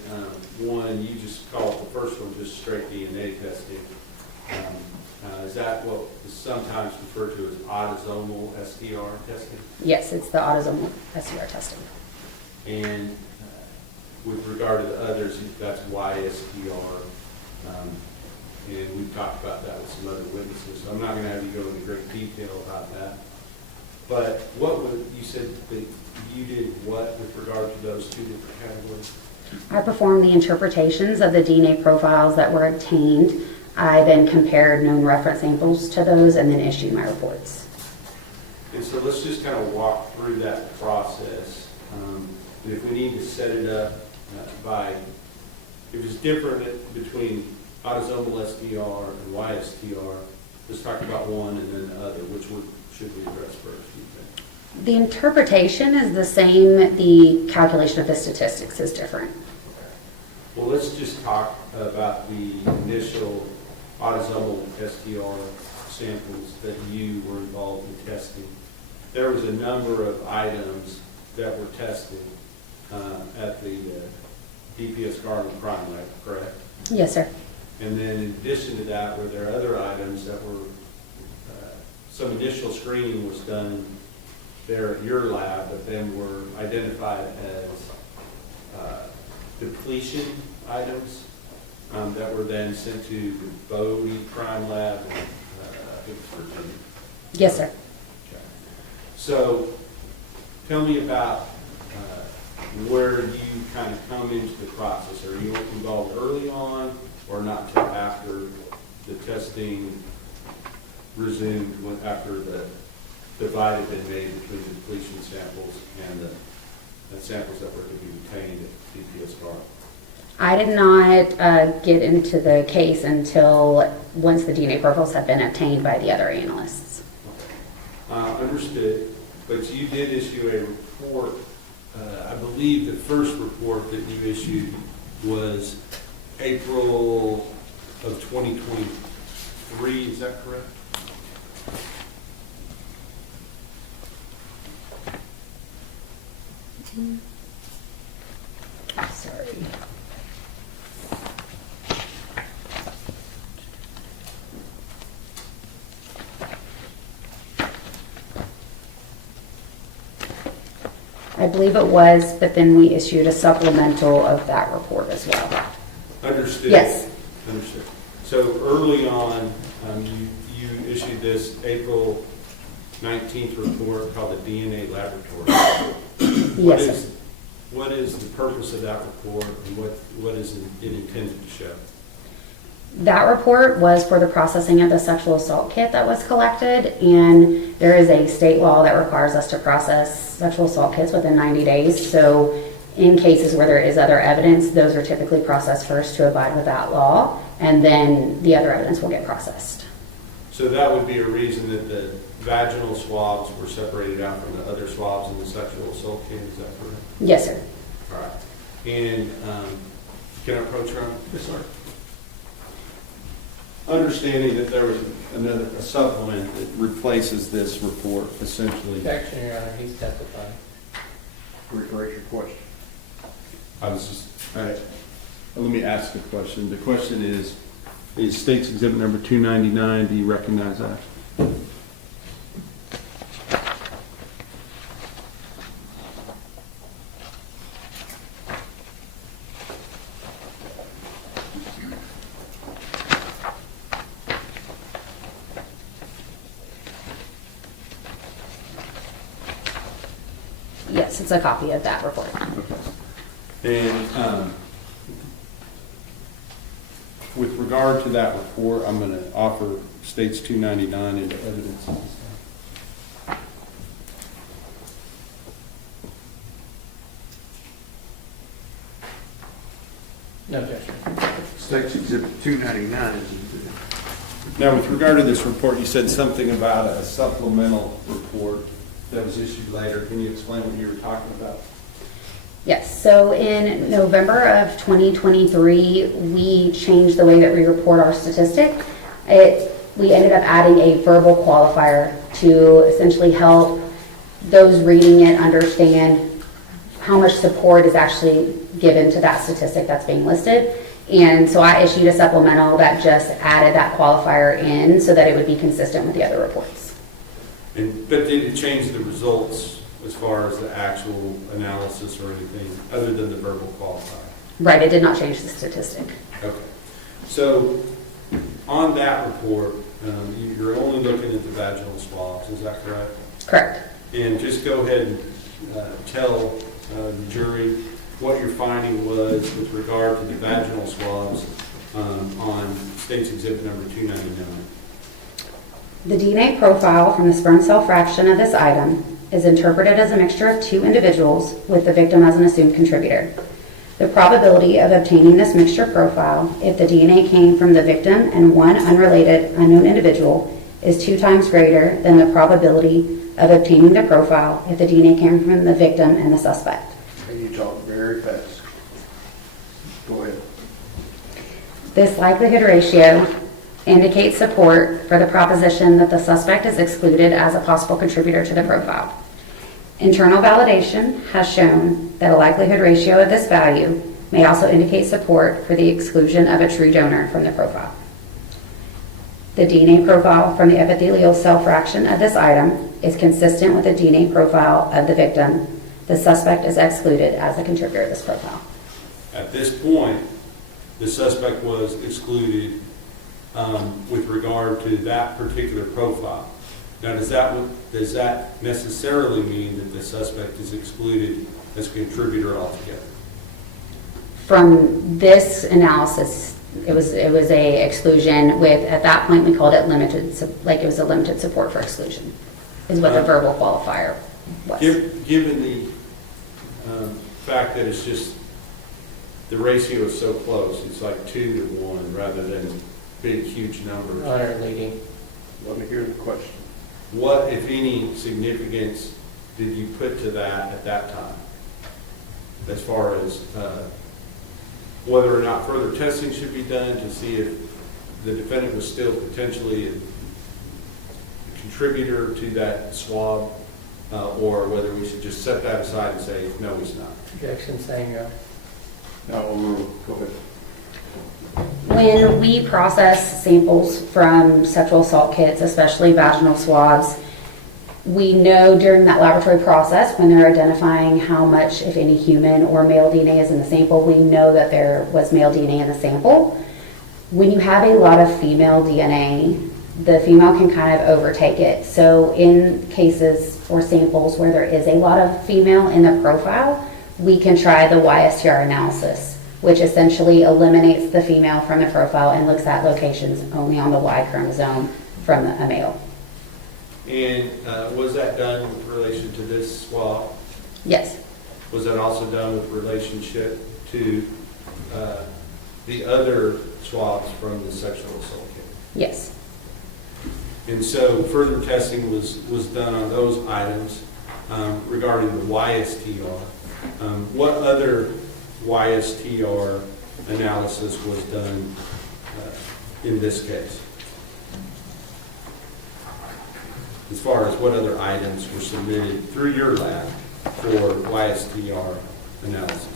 one, you just call it the first one just straight DNA testing. Is that what is sometimes referred to as autosomal STR testing? Yes, it's the autosomal STR testing. And with regard to the others, that's YSTR. And we've talked about that with some other witnesses. So I'm not going to have you go into great detail about that. But what would you said that you did what with regard to those 2 different categories? I performed the interpretations of the DNA profiles that were obtained. I then compared known reference samples to those and then issued my reports. And so let's just kind of walk through that process. And if we need to set it up if it's different between autosomal STR and YSTR, let's talk about one and then the other. Which one should we address first, do you think? The interpretation is the same. The calculation of the statistics is different. Well, let's just talk about the initial autosomal STR samples that you were involved in testing. There was a number of items that were tested at the DPS Garland Crime Lab, correct? Yes, sir. And then in addition to that, were there other items that were, some initial screening was done there at your lab, but then were identified as depletion items that were then sent to the Bodie Crime Lab in Virginia. Yes, sir. Okay. So tell me about where you kind of come into the process. Are you involved early on or not until after the testing resumed, after the divide had been made between the depletion samples and the samples that were to be retained at DPSR? I did not get into the case until once the DNA profiles had been obtained by the other analysts. Okay. Understood. But you did issue a report. I believe the first report that you issued was April of 2023. Is that correct? Sorry. I believe it was, but then we issued a supplemental of that report as well. Understood. Yes. Understood. So early on, you issued this April 19th report called the DNA Laboratory. Yes. What is the purpose of that report, and what is it intended to show? That report was for the processing of the sexual assault kit that was collected, and there is a state law that requires us to process sexual assault kits within 90 days. So in cases where there is other evidence, those are typically processed first to abide with that law, and then the other evidence will get processed. So that would be a reason that the vaginal swabs were separated out from the other swabs in the sexual assault kit, is that correct? Yes, sir. All right. And can I approach around? Yes, sir. Understanding that there was a supplement that replaces this report, essentially. Objection, Your Honor, he's testifying. Rephrase your question. Let me ask the question. The question is State's Exhibit number 299, do you recognize that? Yes, it's a copy of that report. Okay. And with regard to that report, I'm going to offer States 299 into evidence. No objection. State's Exhibit 299 is. Now, with regard to this report, you said something about a supplemental report that was issued later. Can you explain what you were talking about? Yes, so in November of 2023, we changed the way that we report our statistic. We ended up adding a verbal qualifier to essentially help those reading it understand how much support is actually given to that statistic that's being listed. And so I issued a supplemental that just added that qualifier in so that it would be consistent with the other reports. But did it change the results as far as the actual analysis or anything other than the verbal qualifier? Right, it did not change the statistic. Okay. So on that report, you're only looking at the vaginal swabs, is that correct? Correct. And just go ahead and tell the jury what your finding was with regard to the vaginal swabs on State's Exhibit number 299. The DNA profile from the sperm cell fraction of this item is interpreted as a mixture of two individuals with the victim as an assumed contributor. The probability of obtaining this mixture profile if the DNA came from the victim and one unrelated unknown individual is 2 times greater than the probability of obtaining the profile if the DNA came from the victim and the suspect. And you talk very fast. Go ahead. This likelihood ratio indicates support for the proposition that the suspect is excluded as a possible contributor to the profile. Internal validation has shown that a likelihood ratio of this value may also indicate support for the exclusion of a true donor from the profile. The DNA profile from the epithelial cell fraction of this item is consistent with the DNA profile of the victim. The suspect is excluded as a contributor to this profile. At this point, the suspect was excluded with regard to that particular profile. Now, does that necessarily mean that the suspect is excluded as a contributor altogether? From this analysis, it was a exclusion with, at that point we called it limited, like it was a limited support for exclusion, is what the verbal qualifier was. Given the fact that it's just, the ratio is so close, it's like 2 to 1 rather than big, huge numbers. Honor leading. Let me hear the question. What, if any, significance did you put to that at that time? As far as whether or not further testing should be done to see if the defendant was still potentially a contributor to that swab, or whether we should just set that aside and say, no, he's not. Objection, saying no. No, go ahead. When we process samples from sexual assault kits, especially vaginal swabs, we know during that laboratory process when they're identifying how much, if any, human or male DNA is in the sample, we know that there was male DNA in the sample. When you have a lot of female DNA, the female can kind of overtake it. So in cases or samples where there is a lot of female in the profile, we can try the YSTR analysis, which essentially eliminates the female from the profile and looks at locations only on the Y chromosome from a male. And was that done with relation to this swab? Yes. Was that also done with relationship to the other swabs from the sexual assault kit? Yes. And so further testing was done on those items regarding the YSTR. What other YSTR analysis was done in this case? As far as what other items were submitted through your lab for YSTR analysis?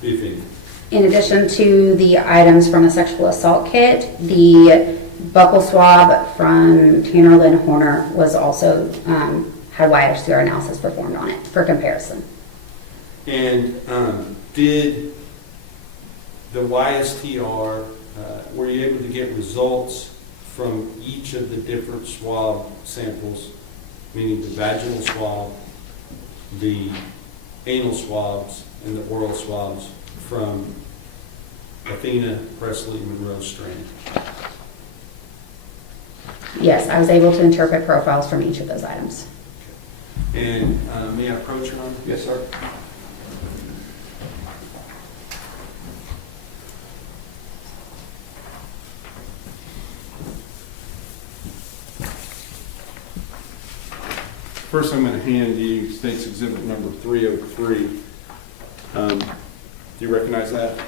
If any. In addition to the items from the sexual assault kit, the buccal swab from Tanner Lynn Horner was also had YSTR analysis performed on it for comparison. And did the YSTR, were you able to get results from each of the different swab samples, meaning the vaginal swab, the anal swabs, and the oral swabs from Athena, Presley, Monroe Strand? Yes, I was able to interpret profiles from each of those items. And may I approach her on? Yes, sir. First, I'm going to hand you State's Exhibit number 303. Do you recognize that?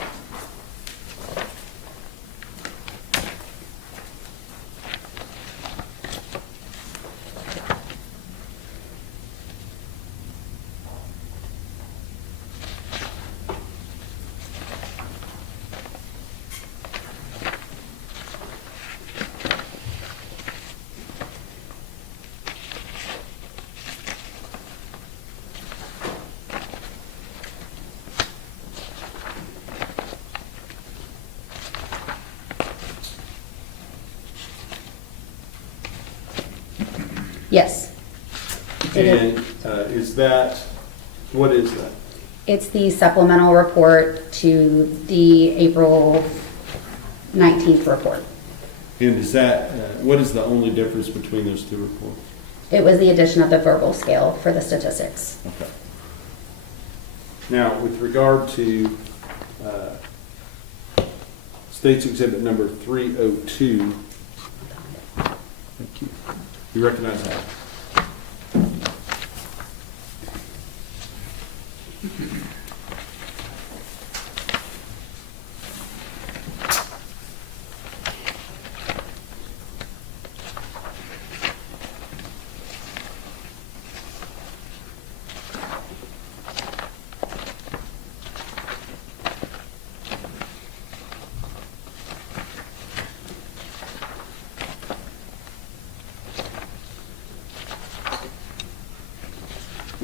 Yes. And is that, what is that? It's the supplemental report to the April 19th report. And is that, what is the only difference between those two reports? It was the addition of the verbal scale for the statistics. Okay. Now, with regard to State's Exhibit number 302, thank you. You recognize that?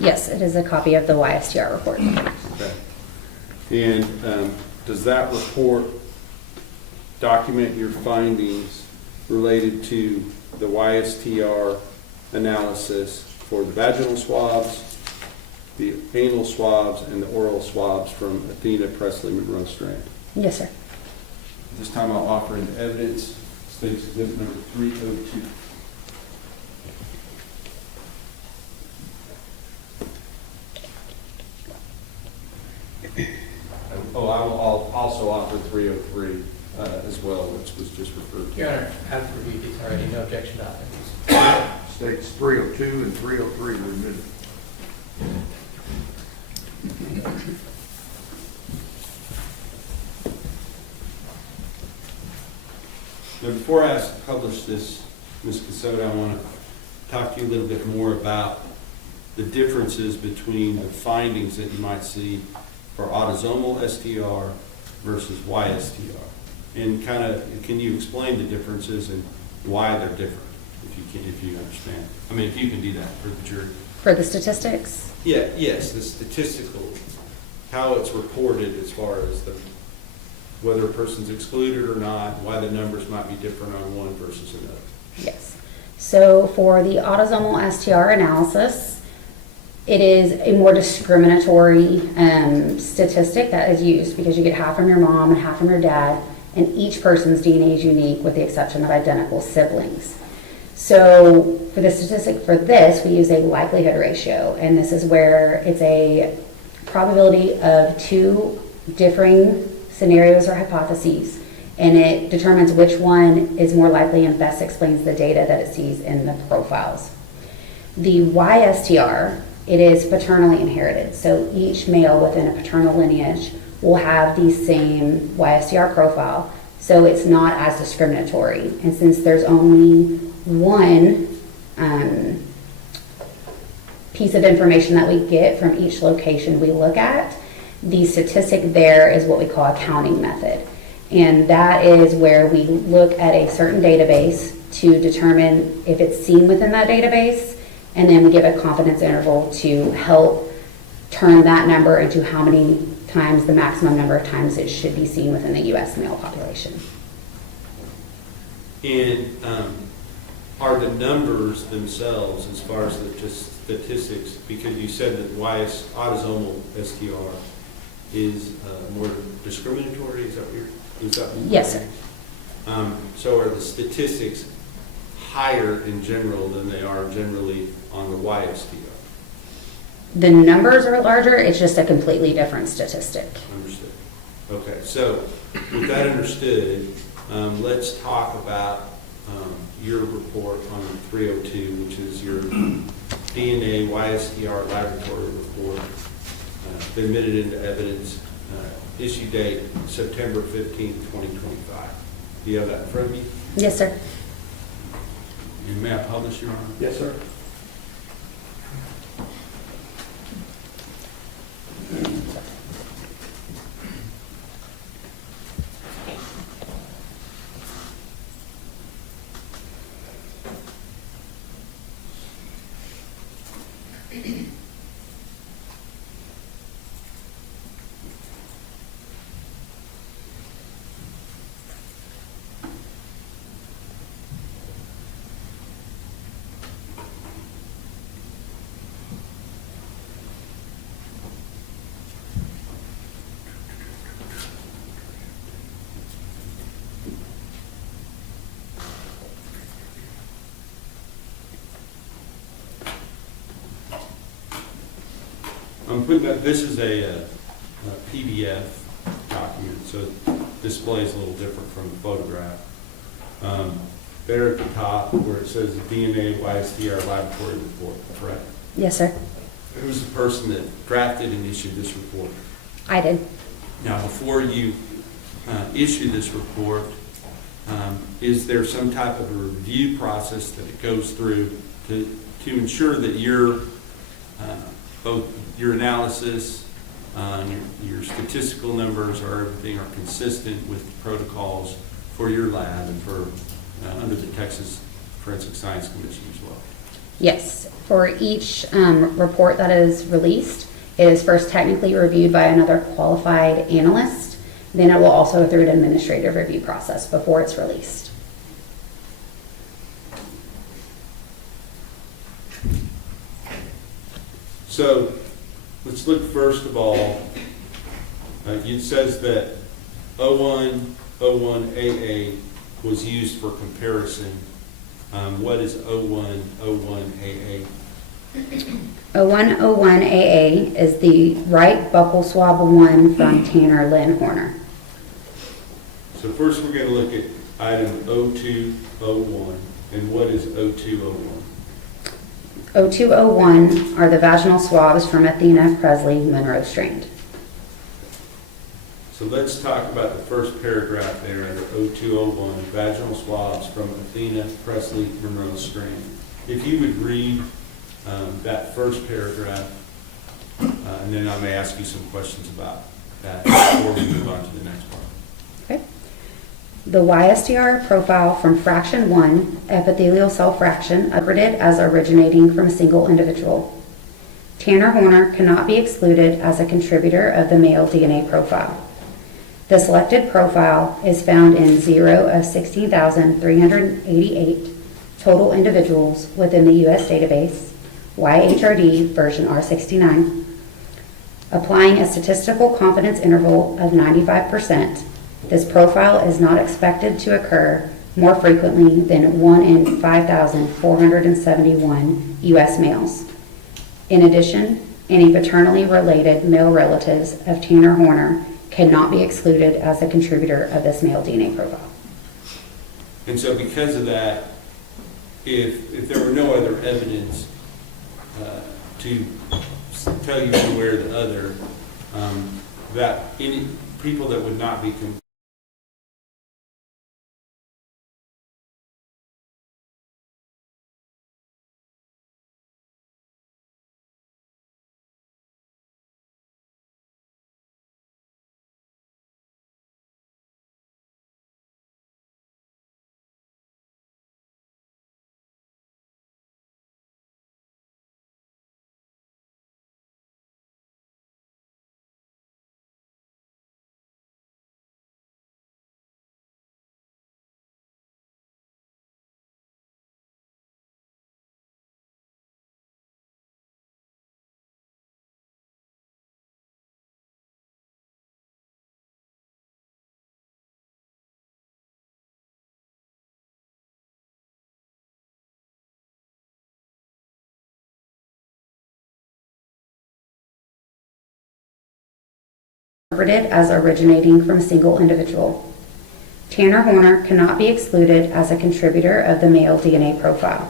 Yes, it is a copy of the YSTR report. Okay. And does that report document your findings related to the YSTR analysis for the vaginal swabs, the anal swabs, and the oral swabs from Athena, Presley, Monroe Strand? Yes, sir. This time I'll offer into evidence State's Exhibit number 302. Oh, I will also offer 303 as well, which was just referred to. Your Honor, I've reviewed these already. No objection to offenses. States 302 and 303 are admitted. Now, before I publish this, Ms. Cassoda, I want to talk to you a little bit more about the differences between the findings that you might see for autosomal STR versus YSTR. And can you explain the differences and why they're different, if you understand? I mean, if you can do that for the jury. For the statistics? Yeah, yes, the statistical, how it's reported as far as whether a person's excluded or not, why the numbers might be different on one versus another. Yes. So for the autosomal STR analysis, it is a more discriminatory statistic that is used because you get half from your mom and half from your dad, and each person's DNA is unique with the exception of identical siblings. So for the statistic for this, we use a likelihood ratio, and this is where it's a probability of two differing scenarios or hypotheses, and it determines which one is more likely and best explains the data that it sees in the profiles. The YSTR, it is paternally inherited, so each male within a paternal lineage will have the same YSTR profile, so it's not as discriminatory. And since there's only one piece of information that we get from each location we look at, the statistic there is what we call a counting method. And that is where we look at a certain database to determine if it's seen within that database, and then we give a confidence interval to help turn that number into how many times, the maximum number of times it should be seen within the U.S. male population. And are the numbers themselves, as far as the statistics, because you said that autosomal STR is more discriminatory, is that what you're? Yes, sir. So are the statistics higher in general than they are generally on the YSTR? The numbers are larger, it's just a completely different statistic. Understood. Okay, so with that understood, let's talk about your report on 302, which is your DNA YSTR laboratory report, admitted into evidence, issue date September 15, 2025. Do you have that in front of you? Yes, sir. And may I publish, Your Honor? Yes, sir. I'm putting that, this is a PDF document, so it displays a little different from the photograph. There at the top where it says DNA YSTR laboratory report, correct? Yes, sir. Who was the person that drafted and issued this report? I did. Now, before you issue this report, is there some type of a review process that it goes through to ensure that both your analysis, your statistical numbers, or everything are consistent with the protocols for your lab and for under the Texas Forensic Science Commission as well? Yes, for each report that is released, it is first technically reviewed by another qualified analyst. Then it will also go through an administrative review process before it's released. So let's look first of all, it says that 0101AA was used for comparison. What is 0101AA? 0101AA is the right buccal swab 1 from Tanner Lynn Horner. So first we're going to look at item 0201. And what is 0201? 0201 are the vaginal swabs from Athena Presley Monroe Strand. So let's talk about the first paragraph there under 0201, vaginal swabs from Athena Presley Monroe Strand. If you would read that first paragraph, and then I may ask you some questions about that before we move on to the next part. Okay. The YSTR profile from fraction 1, epithelial cell fraction, updated as originating from a single individual. Tanner Horner cannot be excluded as a contributor of the male DNA profile. The selected profile is found in 0 of 16,388 total individuals within the U.S. database, YHRD version R69. Applying a statistical confidence interval of 95%, this profile is not expected to occur more frequently than 1 in 5,471 U.S. males. In addition, any paternally related male relatives of Tanner Horner cannot be excluded as a contributor of this male DNA profile. And so because of that, if there were no other evidence to tell you one way or the other, that any people that would not be interpreted as originating from a single individual. Tanner Horner cannot be excluded as a contributor of the male DNA profile.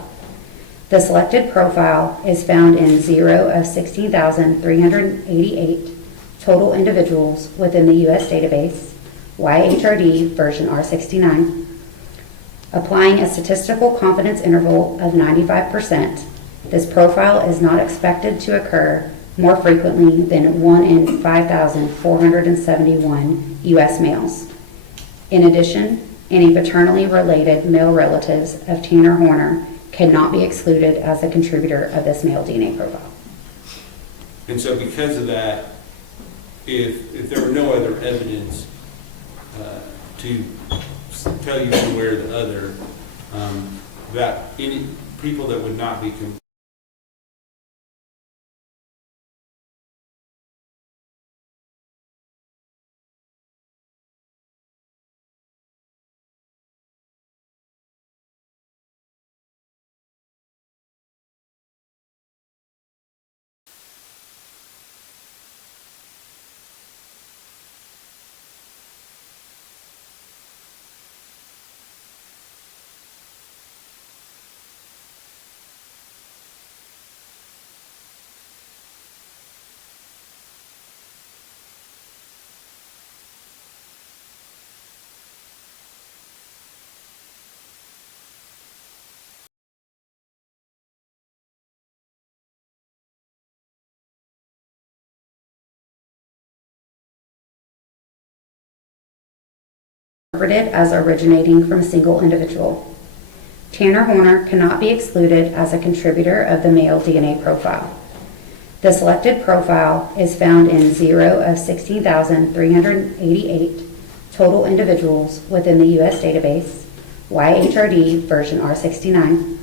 The selected profile is found in 0 of 16,388 total individuals within the U.S. database, YHRD version R69. Applying a statistical confidence interval of 95%, this profile is not expected to occur more frequently than 1 in 5,471 U.S. males. In addition, any paternally related male relatives of Tanner Horner cannot be excluded as a contributor of this male DNA profile. And so because of that, if there were no other evidence to tell you one way or the other, that any people that would not be Interpreted as originating from a single individual. Tanner Horner cannot be excluded as a contributor of the male DNA profile. The selected profile is found in 0 of 16,388 total individuals within the U.S. database, YHRD version R69.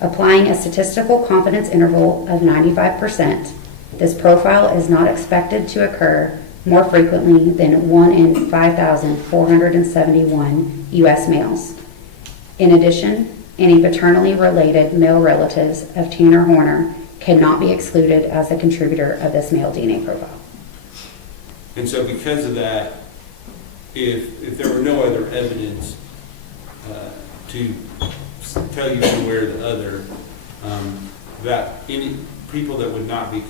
Applying a statistical confidence interval of 95%, this profile is not expected to occur more frequently than 1 in 5,471 U.S. males. In addition, any paternally related male relatives of Tanner Horner cannot be excluded as a contributor of this male DNA profile. And so because of that, if there were no other evidence to tell you one way or the other, that any people that would not be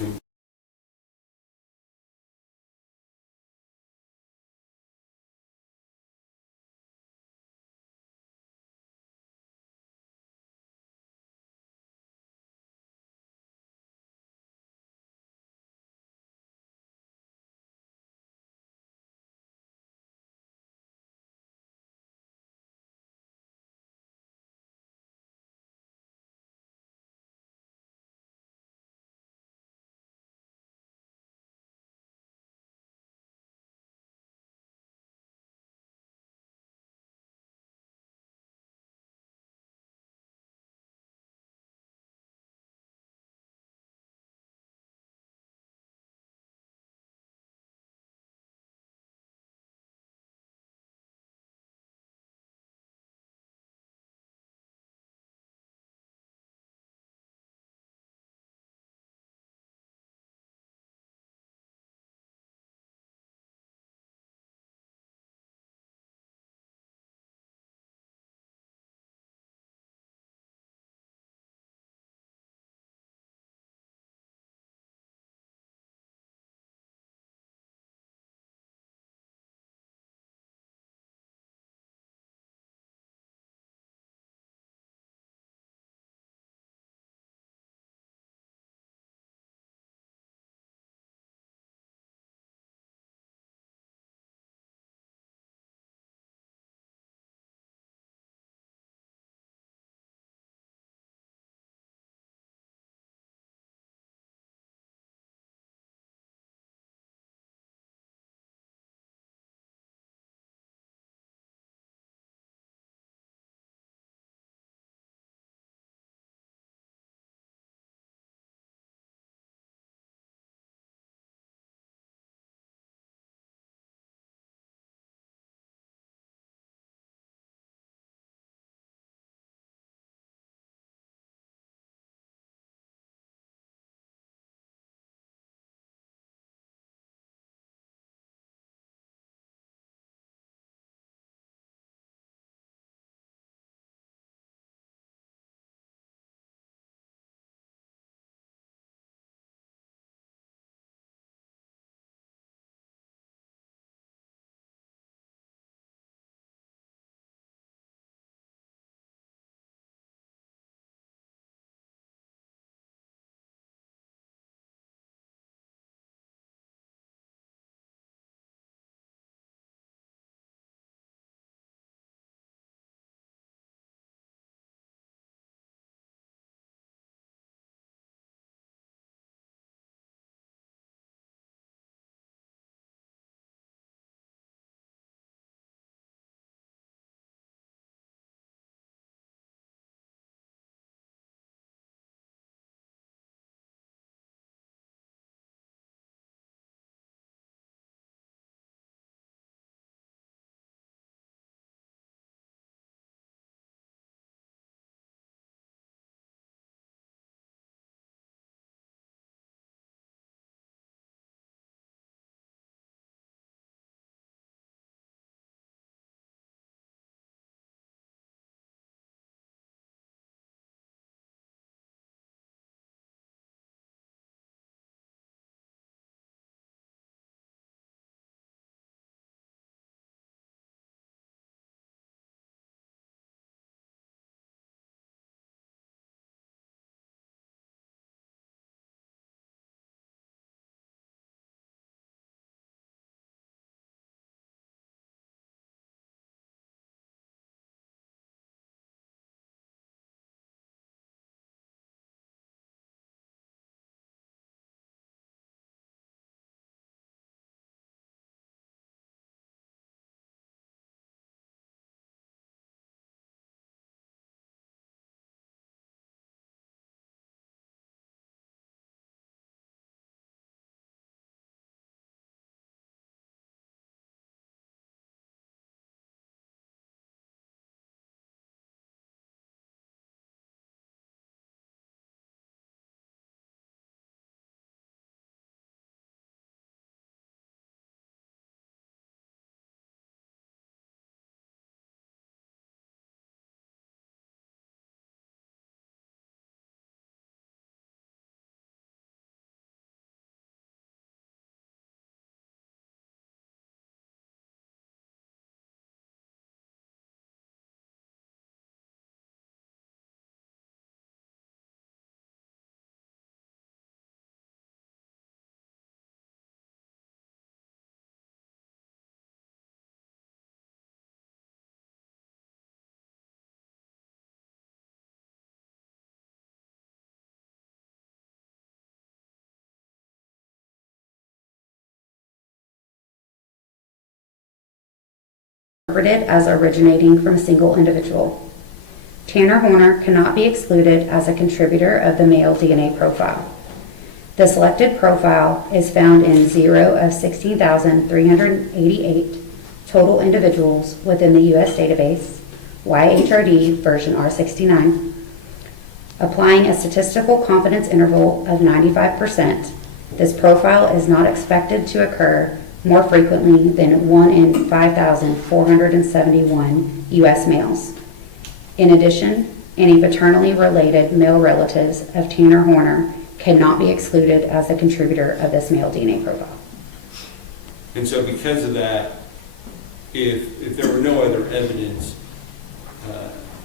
interpreted as originating from a single individual. Tanner Horner cannot be excluded as a contributor of the male DNA profile. The selected profile is found in 0 of 16,388 total individuals within the U.S. database, YHRD version R69. Applying a statistical confidence interval of 95%, this profile is not expected to occur more frequently than 1 in 5,471 U.S. males. In addition, any paternally related male relatives of Tanner Horner cannot be excluded as a contributor of this male DNA profile. And so because of that, if there were no other evidence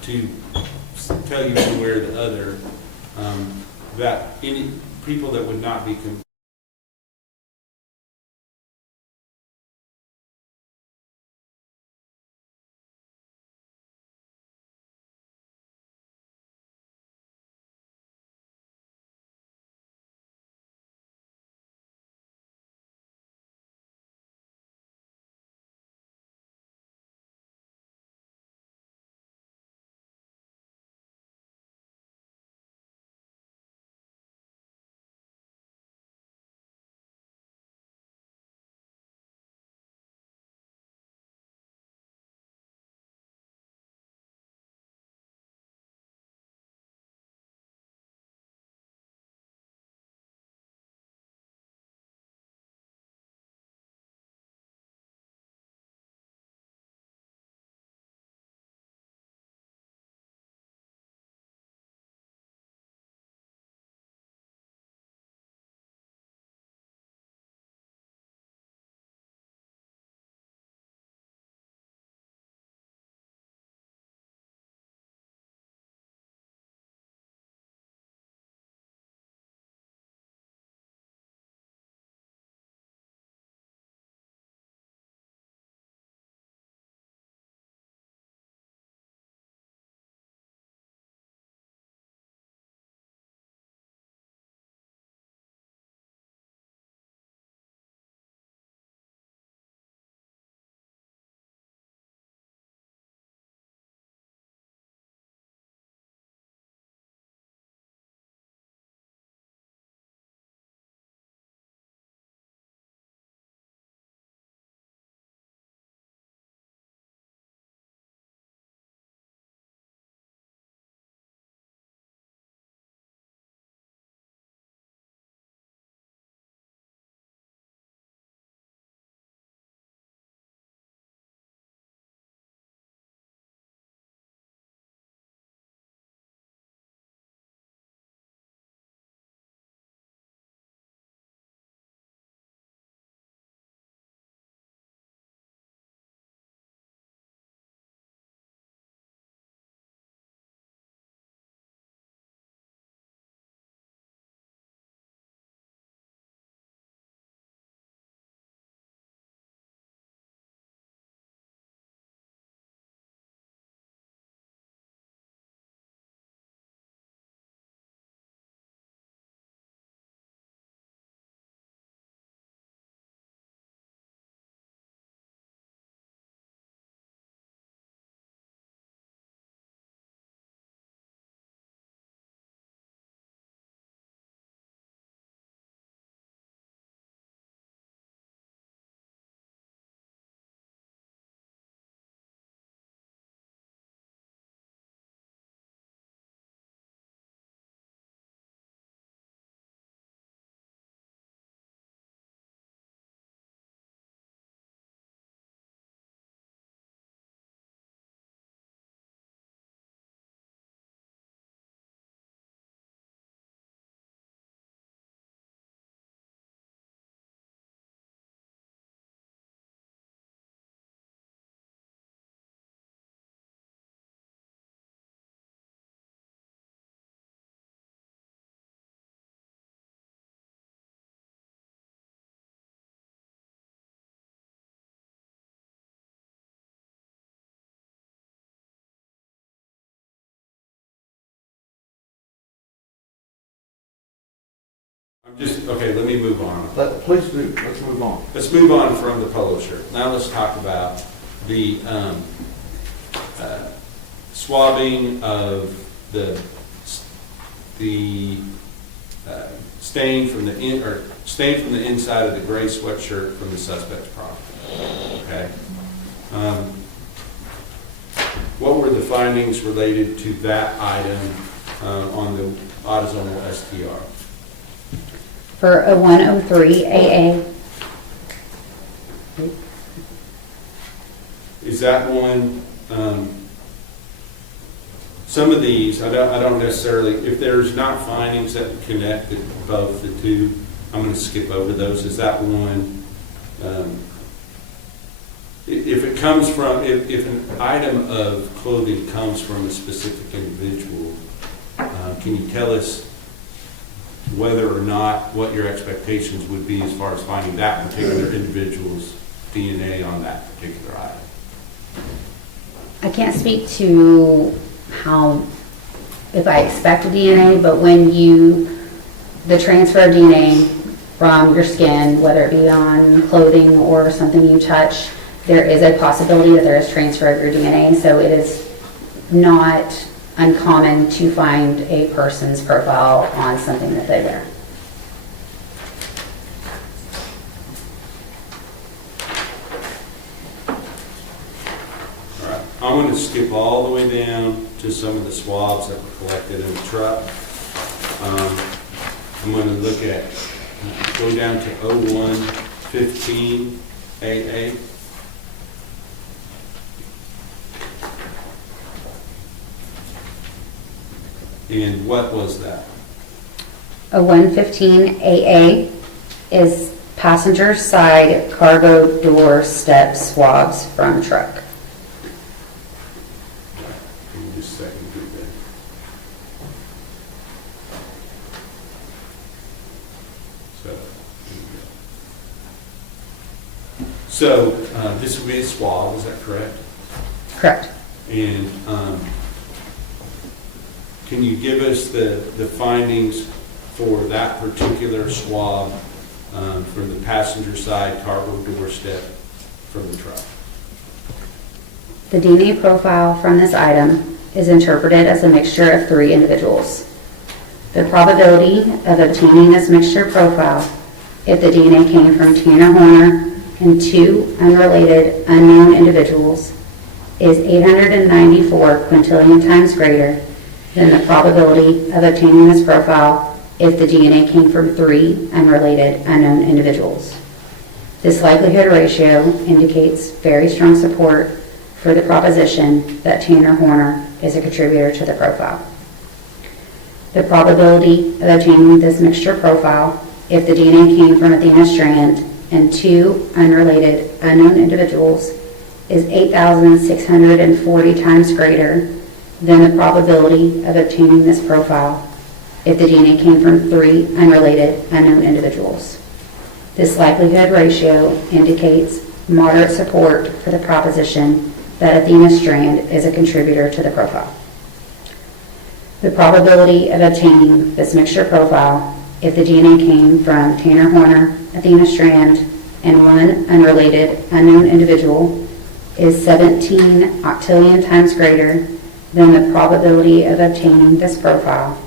to tell you one way or the other, that any people that would not be Okay, let me move on. Please do. Let's move on. Let's move on from the polo shirt. Now let's talk about the swabbing of the stain from the inside of the gray sweatshirt from the suspect's property. Okay. What were the findings related to that item on the autosomal STR? For a 103 AA. Is that one? Some of these, I don't necessarily. If there's not findings that connect both the two, I'm going to skip over those. Is that one? If it comes from, if an item of clothing comes from a specific individual, can you tell us whether or not what your expectations would be as far as finding that particular individual's DNA on that particular item? I can't speak to how, if I expect DNA, but when the transfer of DNA from your skin, whether it be on clothing or something you touch, there is a possibility that there is transfer of your DNA, so it is not uncommon to find a person's profile on something that they wear. All right, I'm going to skip all the way down to some of the swabs that were collected in the truck. I'm going to look at, go down to 0115 AA. And what was that? A 115 AA is passenger side cargo door step swabs from truck. Give me just a second to do that. So this would be a swab, is that correct? Correct. And can you give us the findings for that particular swab from the passenger side cargo door step from the truck? The DNA profile from this item is interpreted as a mixture of 3 individuals. The probability of obtaining this mixture profile if the DNA came from Tanner Horner and 2 unrelated unknown individuals is 894 quintillion times greater than the probability of obtaining this profile if the DNA came from 3 unrelated unknown individuals. This likelihood ratio indicates very strong support for the proposition that Tanner Horner is a contributor to the profile. The probability of obtaining this mixture profile if the DNA came from Athena Strand and 2 unrelated unknown individuals is 8,640 times greater than the probability of obtaining this profile if the DNA came from 3 unrelated unknown individuals. This likelihood ratio indicates moderate support for the proposition that Athena Strand is a contributor to the profile. The probability of obtaining this mixture profile if the DNA came from Tanner Horner, Athena Strand, and 1 unrelated unknown individual is 17 octillion times greater than the probability of obtaining this profile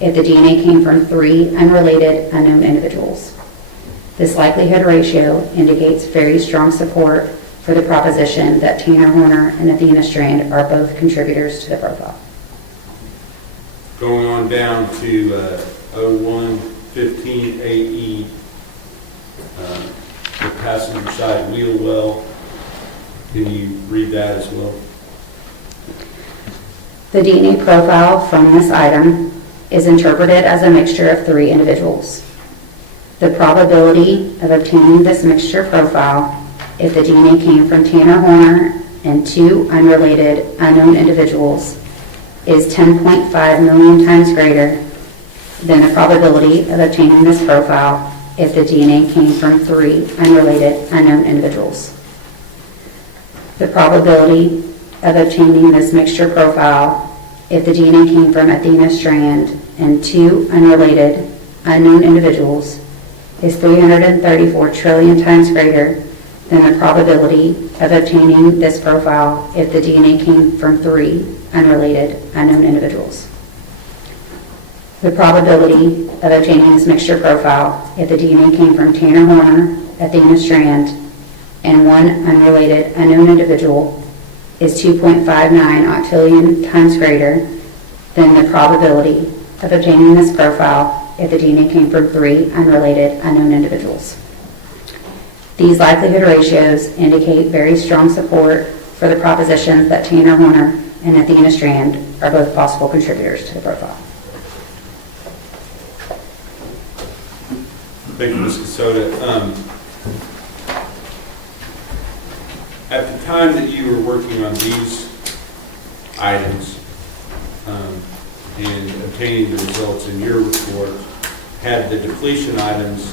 if the DNA came from 3 unrelated unknown individuals. This likelihood ratio indicates very strong support for the proposition that Tanner Horner and Athena Strand are both contributors to the profile. Going on down to 0115 AE, the passenger side wheel well. Can you read that as well? The DNA profile from this item is interpreted as a mixture of 3 individuals. The probability of obtaining this mixture profile if the DNA came from Tanner Horner and 2 unrelated unknown individuals is 10.5 million times greater than the probability of obtaining this profile if the DNA came from 3 unrelated unknown individuals. The probability of obtaining this mixture profile if the DNA came from Athena Strand and 2 unrelated unknown individuals is 334 trillion times greater than the probability of obtaining this profile if the DNA came from 3 unrelated, unknown individuals. The probability of obtaining this mixture profile if the DNA came from Tanner Horner, Athena Strand, and 1 unrelated, unknown individual is 2.59 octillion times greater than the probability of obtaining this profile if the DNA came from 3 unrelated, unknown individuals. These likelihood ratios indicate very strong support for the proposition that Tanner Horner and Athena Strand are both possible contributors to the profile. Thank you, Ms. Casoda. At the time that you were working on these items and obtaining the results in your report, had the depletion items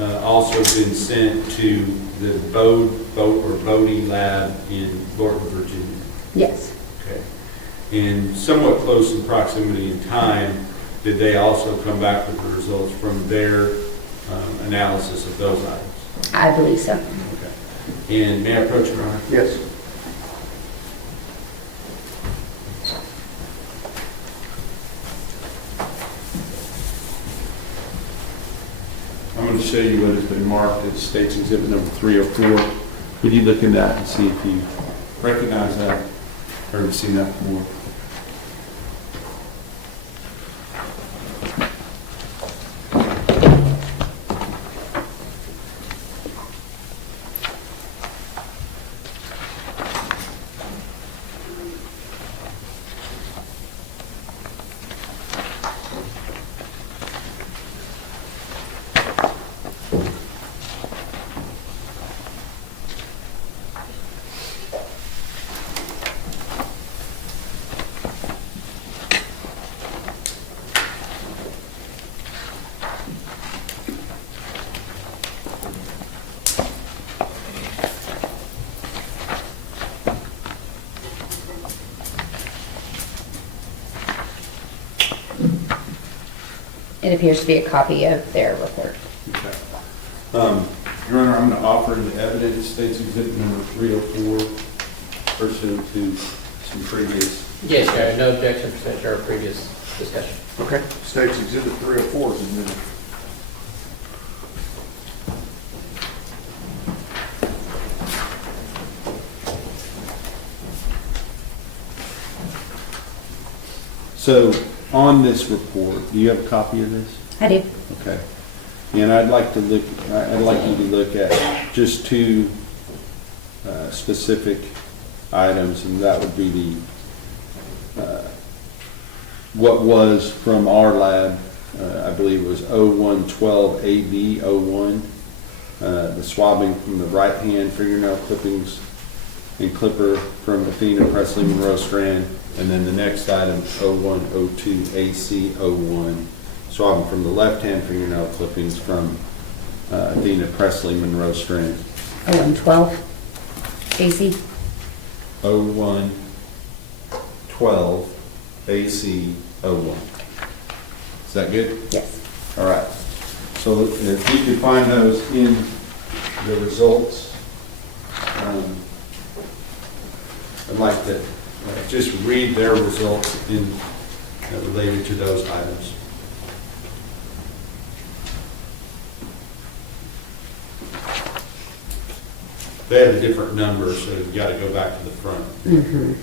also been sent to the Bodie lab in Lorton, Virginia? Yes. Okay. And somewhat close in proximity in time, did they also come back with the results from their analysis of those items? I believe so. Okay. And may I approach Your Honor? Yes. I'm going to show you what has been marked as State's Exhibit number 304. Would you look in that and see if you recognize that or have seen that before? It appears to be a copy of their report. Okay. Your Honor, I'm going to offer the evidence, State's Exhibit number 304, pursuant to some previous... Yes, Your Honor, no objection pursuant to our previous discussion. Okay. State's Exhibit 304 is admitted. So, on this report, do you have a copy of this? I do. Okay. And I'd like you to look at just two specific items, and that would be the what was from our lab, I believe it was 0112AB01, the swabbing from the right hand fingernail clippings and clipper from Athena Presley Monroe Strand, and then the next item 0102AC01, swabbing from the left hand fingernail clippings from Athena Presley Monroe Strand. 0112 AC. 0112 AC01. Is that good? Yes. All right. So if you could find those in the results, I'd like to just read their results in related to those items. They have a different number, so you've got to go back to the front. Mm-hmm.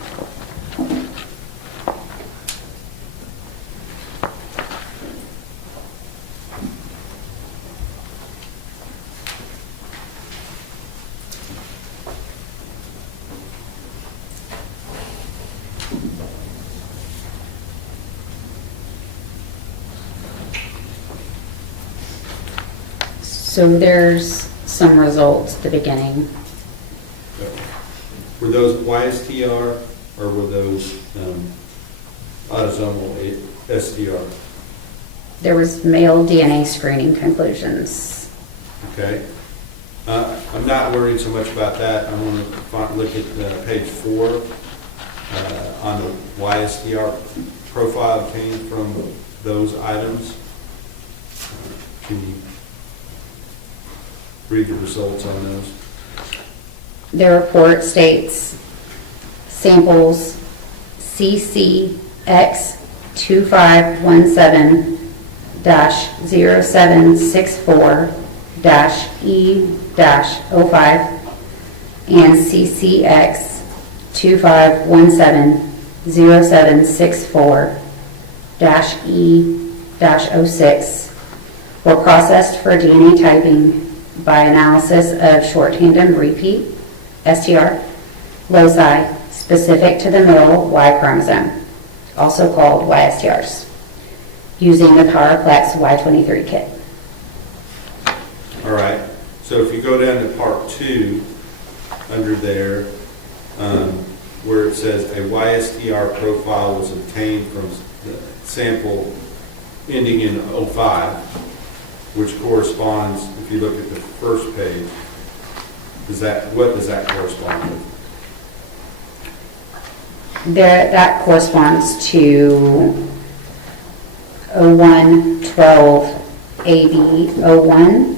So there's some results at the beginning. Were those YSTR or were those autosomal STR? There was male DNA screening conclusions. Okay. I'm not worried so much about that. I want to look at page 4 on the YSTR profile obtained from those items. Can you read the results on those? Their report states samples CCX2517-0764-E-05 and CCX2517-0764-E-06 were processed for DNA typing by analysis of short tandem repeat, STR, loci specific to the male Y chromosome, also called YSTRs, using the PowerPlex Y23 kit. All right, so if you go down to part 2, under there, where it says a YSTR profile was obtained from the sample ending in 05, which corresponds, if you look at the first page, what does that correspond with? That corresponds to 0112AB01,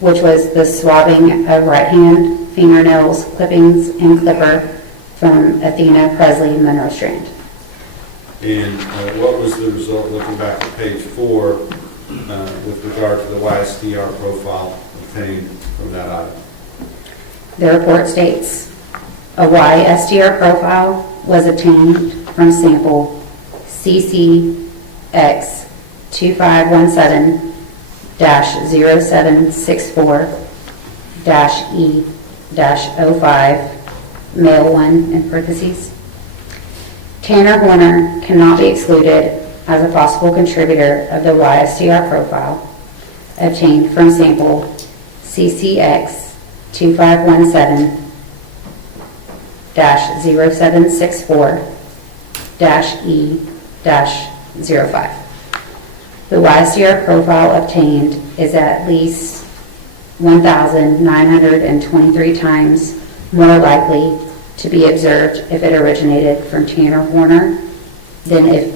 which was the swabbing of right hand, fingernails, clippings, and clipper from Athena Presley Monroe Strand. And what was the result, looking back at page 4, with regard to the YSTR profile obtained from that item? The report states a YSTR profile was obtained from sample CCX2517-0764-E-05, male 1 in parentheses. Tanner Horner cannot be excluded as a possible contributor of the YSTR profile obtained from sample CCX2517-0764-E-05. The YSTR profile obtained is at least 1,923 times more likely to be observed if it originated from Tanner Horner than if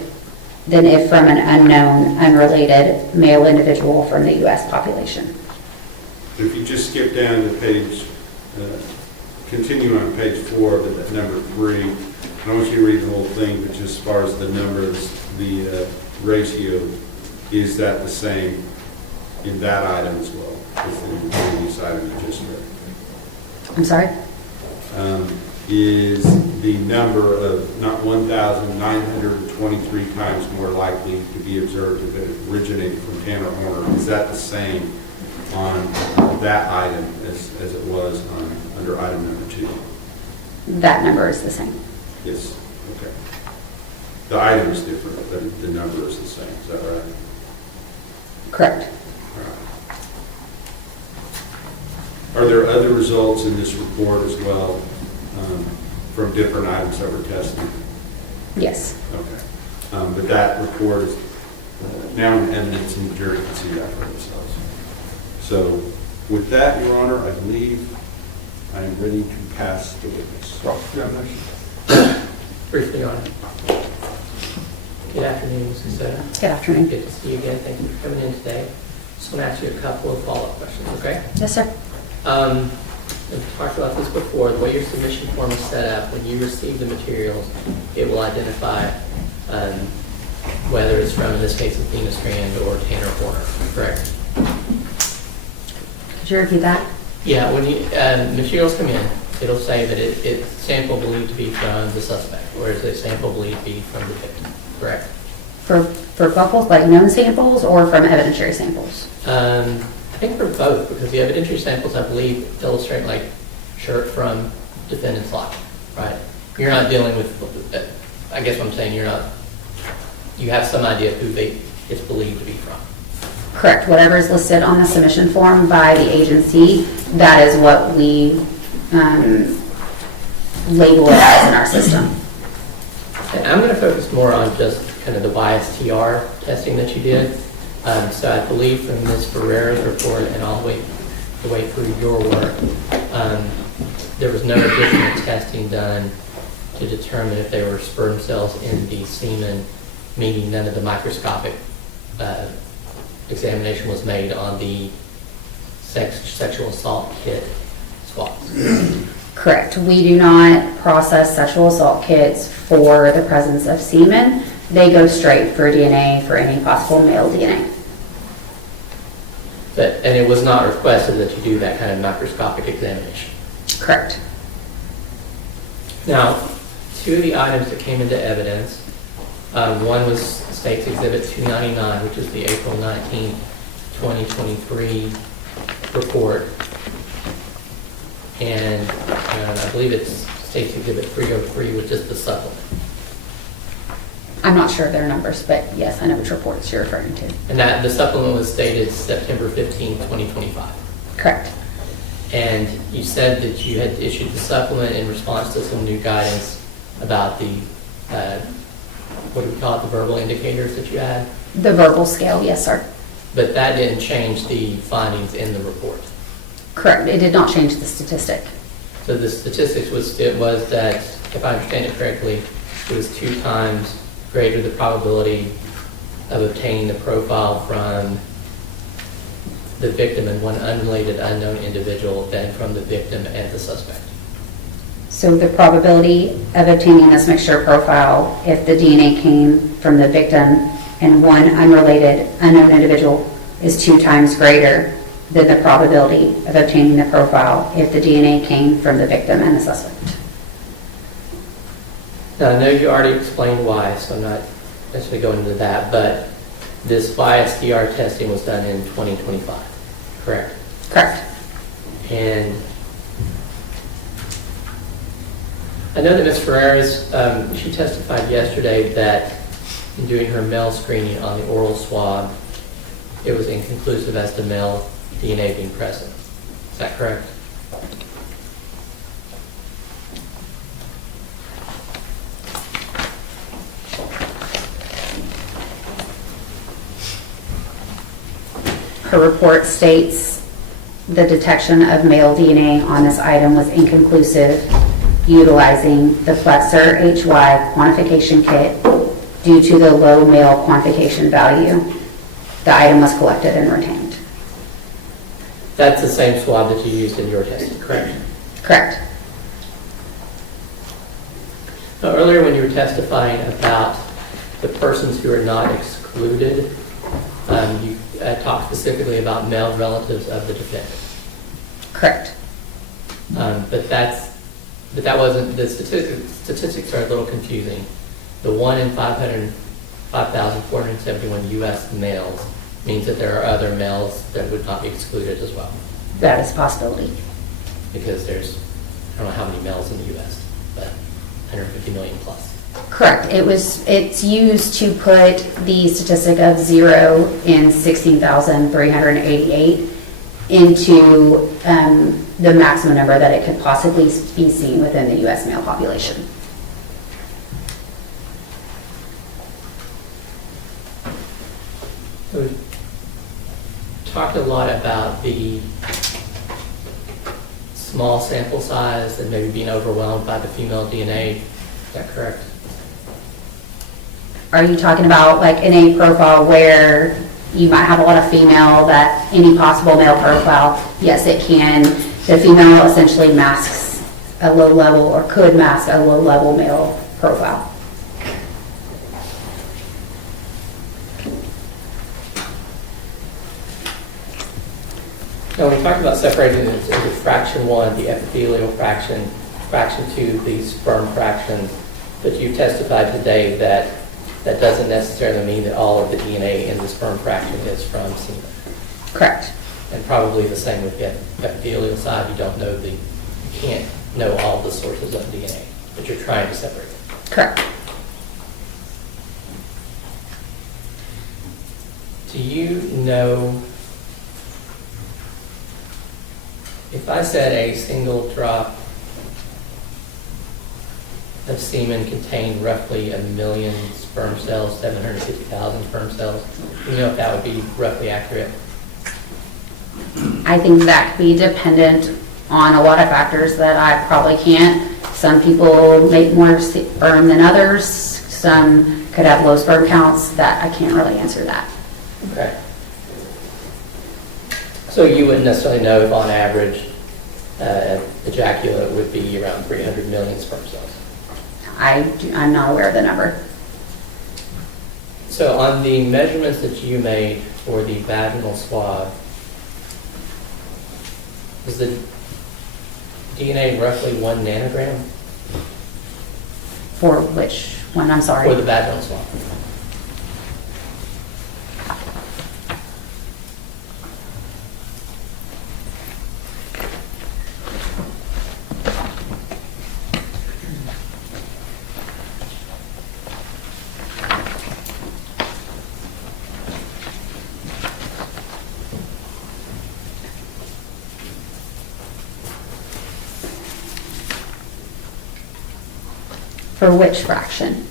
from an unknown, unrelated male individual from the U.S. population. If you just skip down to page, continue on page 4, but number 3, I don't want you to read the whole thing, but just as far as the numbers, the ratio, is that the same in that item as well as in the previous item you just read? I'm sorry? Is the number of not 1,923 times more likely to be observed if it originated from Tanner Horner, is that the same on that item as it was under item number 2? That number is the same. Yes, okay. The item is different, but the number is the same, is that right? Correct. All right. Are there other results in this report as well from different items that were tested? Yes. Okay. But that report is now in evidence and the jury can see that for themselves. So with that, Your Honor, I believe I am ready to pass the witness. Briefly, Your Honor. Good afternoon, Ms. Casetta. Good afternoon. Good to see you again. Thank you for coming in today. Just want to ask you a couple of follow-up questions, okay? Yes, sir. We've talked about this before. The way your submission form is set up, when you receive the materials, it will identify whether it's from, in this case, Athena Strand or Tanner Horner, correct? Could you repeat that? Yeah, when you materials come in, it'll say that it's sample believed to be from the suspect, or is a sample believed to be from the victim, correct? For both, like known samples or from evidentiary samples? I think for both, because the evidentiary samples, I believe, illustrate like shirt from defendant's locker, right? You're not dealing with, I guess what I'm saying, you have some idea of who it's believed to be from. Correct. Whatever is listed on the submission form by the agency, that is what we label it as in our system. And I'm going to focus more on just kind of the YSTR testing that you did. So I believe from Ms. Ferrera's report and all the way through your work, there was no additional testing done to determine if there were sperm cells in the semen, meaning none of the microscopic examination was made on the sexual assault kit swabs. Correct. We do not process sexual assault kits for the presence of semen. They go straight for DNA for any possible male DNA. And it was not requested that you do that kind of microscopic examination. Correct. Now, two of the items that came into evidence, one was State's Exhibit 299, which is the April 19, 2023 report. And I believe it's State's Exhibit 303, which is the supplement. I'm not sure of their numbers, but yes, I know which reports you're referring to. And that the supplement was dated September 15, 2025. Correct. And you said that you had issued the supplement in response to some new guidance about the, what do we call it, the verbal indicators that you had? The verbal scale, yes, sir. But that didn't change the findings in the report. Correct. It did not change the statistic. So the statistics was that, if I understand it correctly, it was 2 times greater the probability of obtaining the profile from the victim and one unrelated unknown individual than from the victim and the suspect. So the probability of obtaining this mixture profile if the DNA came from the victim and one unrelated unknown individual is 2 times greater than the probability of obtaining the profile if the DNA came from the victim and the suspect. Now, I know you already explained why, so I'm not necessarily going into that, but this bias DR testing was done in 2025, correct? Correct. And I know that Ms. Ferreras, she testified yesterday that in doing her male screening on the oral swab, it was inconclusive as to male DNA being present. Is that correct? Her report states the detection of male DNA on this item was inconclusive utilizing the Flexer HY quantification kit due to the low male quantification value. The item was collected and retained. That's the same swab that you used in your testing, correct? Correct. Now, earlier when you were testifying about the persons who are not excluded, you talked specifically about male relatives of the defendant. Correct. But that wasn't, the statistics are a little confusing. The 1 in 5,471 U.S. males means that there are other males that would not be excluded as well. That is a possibility. Because there's, I don't know how many males in the U.S., but 150 million plus. Correct. It's used to put the statistic of 0 in 16,388 into the maximum number that it could possibly be seen within the U.S. male population. So we talked a lot about the small sample size and maybe being overwhelmed by the female DNA. Is that correct? Are you talking about like in a profile where you might have a lot of female that any possible male profile? Yes, it can. The female essentially masks a low level or could mask a low level male profile. Now, we talked about separating it into fraction 1, the epithelial fraction, fraction 2, the sperm fraction, but you testified today that that doesn't necessarily mean that all of the DNA in the sperm fraction is from semen. Correct. And probably the same with the epithelial side. You don't know you can't know all the sources of DNA, but you're trying to separate it. Correct. Do you know, if I said a single drop of semen contained roughly 1 million sperm cells, 750,000 sperm cells, do you know if that would be roughly accurate? I think that could be dependent on a lot of factors that I probably can't. Some people make more sperm than others. Some could have low sperm counts. That I can't really answer that. Okay. So you wouldn't necessarily know if on average ejaculate would be around 300 million sperm cells. I'm not aware of the number. So on the measurements that you made for the vaginal swab, is the DNA roughly 1 nanogram? For which one? I'm sorry. For the vaginal swab. For which fraction?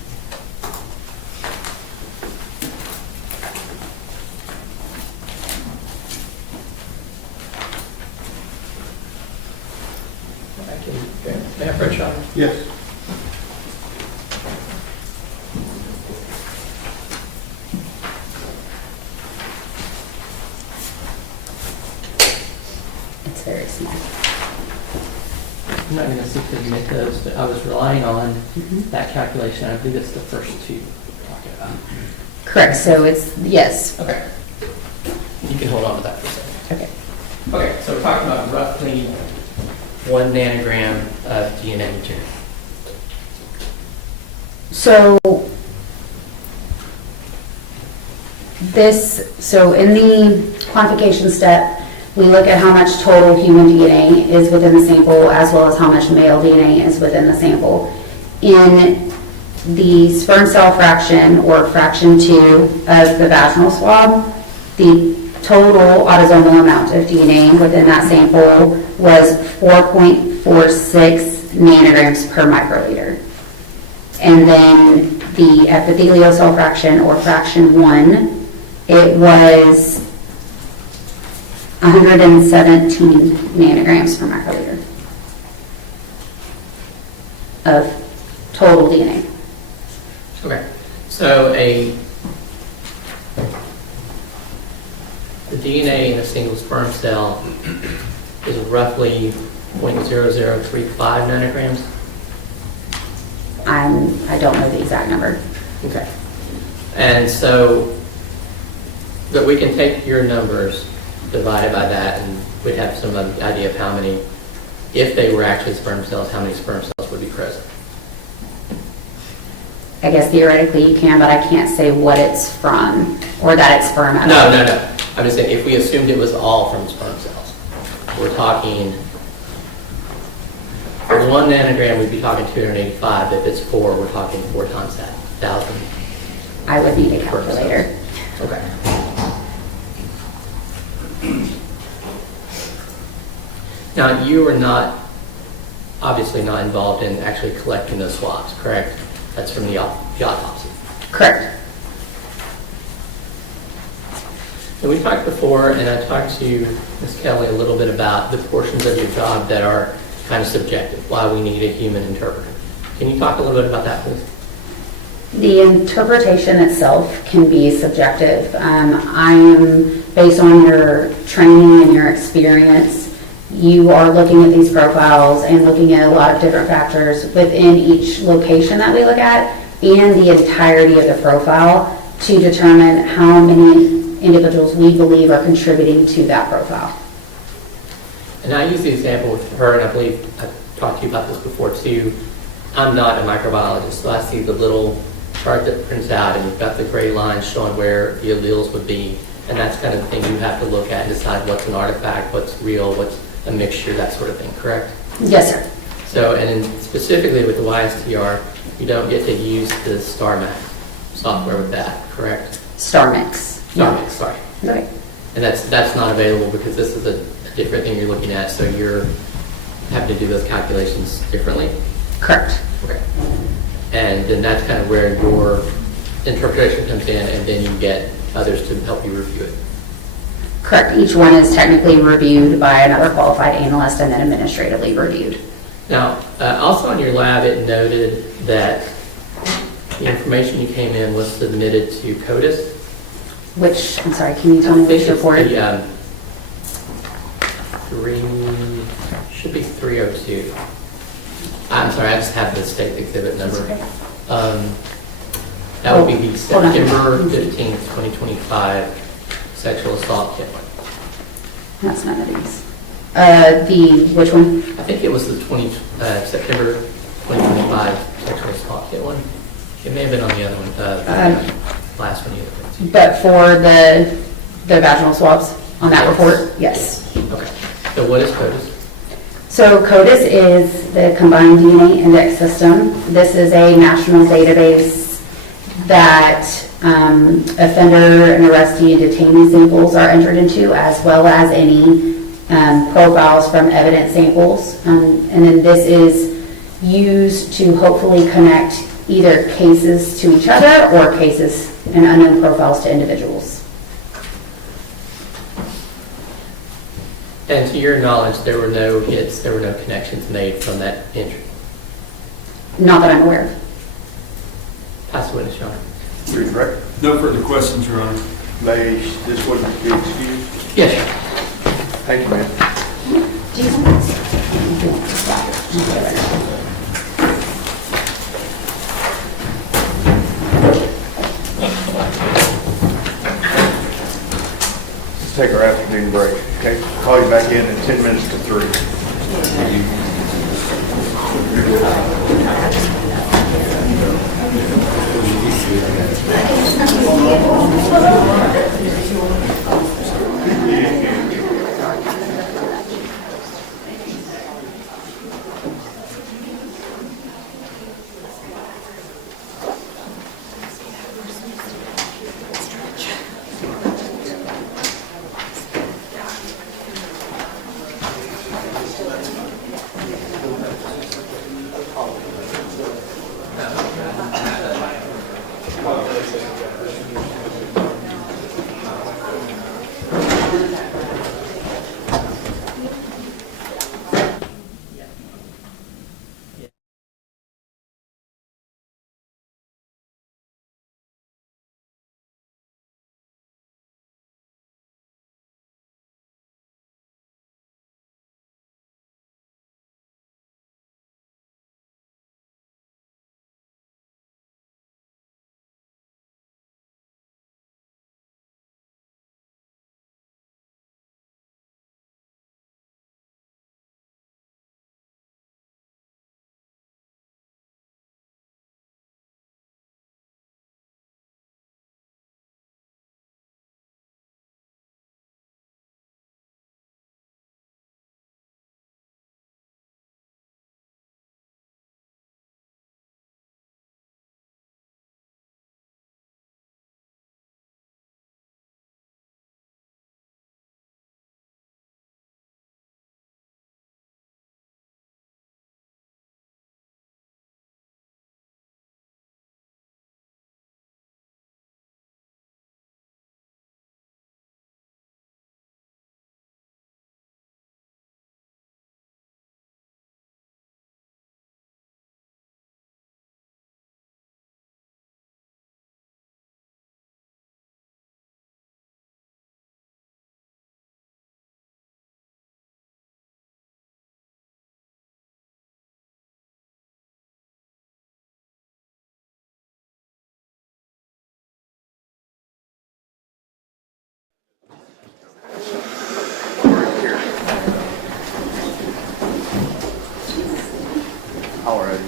May I approach on? Yes. It's very small. I'm not going to seek to admit those, but I was relying on that calculation. I believe it's the first two we're talking about. Correct. So it's yes. Okay. You can hold on to that for a second. Okay. Okay, so we're talking about roughly 1 nanogram of DNA material. So in the quantification step, we look at how much total human DNA is within the sample as well as how much male DNA is within the sample. In the sperm cell fraction, or fraction 2 of the vaginal swab, the total autosomal amount of DNA within that sample was 4.46 nanograms per microliter. And then the epithelial cell fraction, or fraction 1, it was 117 nanograms per microliter of total DNA. Okay, so the DNA in a single sperm cell is roughly 0.0035 nanograms. I don't know the exact number. Okay, and so, but we can take your numbers divided by that, and we'd have some idea of how many, if they were actually sperm cells, how many sperm cells would be present. I guess theoretically you can, but I can't say what it's from or that it's sperm at all. No. I'm just saying, if we assumed it was all from sperm cells, we're talking, for 1 nanogram, we'd be talking 285. If it's 4, we're talking 4 times that, 1,000. I would need a calculator. Okay. Now, you were obviously not involved in actually collecting those swabs, correct? That's from the autopsy. Correct. And we talked before, and I talked to Ms. Kelly a little bit about the portions of your job that are kind of subjective, why we need a human interpreter. Can you talk a little bit about that, please? The interpretation itself can be subjective. Based on your training and your experience, you are looking at these profiles and looking at a lot of different factors within each location that we look at and the entirety of the profile to determine how many individuals we believe are contributing to that profile. And I use the example with her, and I believe I've talked to you about this before too. I'm not a microbiologist, so I see the little chart that prints out, and you've got the gray lines showing where the alleles would be, and that's kind of the thing you have to look at and decide what's an artifact, what's real, what's a mixture, that sort of thing, correct? Yes, sir. So, and then specifically with the YSTR, you don't get to use the StarMax software with that, correct? StarMix. StarMix, sorry. Right. And that's not available because this is a different thing you're looking at, so you're having to do those calculations differently? Correct. Okay. And then that's kind of where your interpretation comes in, and then you get others to help you review it. Correct. Each one is technically reviewed by another qualified analyst and then administratively reviewed. Now, also on your lab, it noted that the information you came in was submitted to CODIS. Which, I'm sorry, can you tell me which report? The Should be 302. I'm sorry, I just have the state exhibit number. That would be the September 15th, 2025 sexual assault kit one. That's none of these. Which one? I think it was the September 2025 sexual assault kit one. It may have been on the other one, last one you looked at. But for the vaginal swabs on that report, yes. Okay. So what is CODIS? So CODIS is the Combined DNA Index System. This is a national database that offender and arrestee and detainee samples are entered into, as well as any profiles from evidence samples. And then this is used to hopefully connect either cases to each other or cases and unknown profiles to individuals. And to your knowledge, there were no hits, there were no connections made from that entry? Not that I'm aware of. Pass the witness, Your Honor. Read the record. No further questions, Your Honor. May this witness be excused? Yes, Your Honor. Thank you, ma'am. Let's take our afternoon break. Okay, call you back in 10 minutes to 3. All right.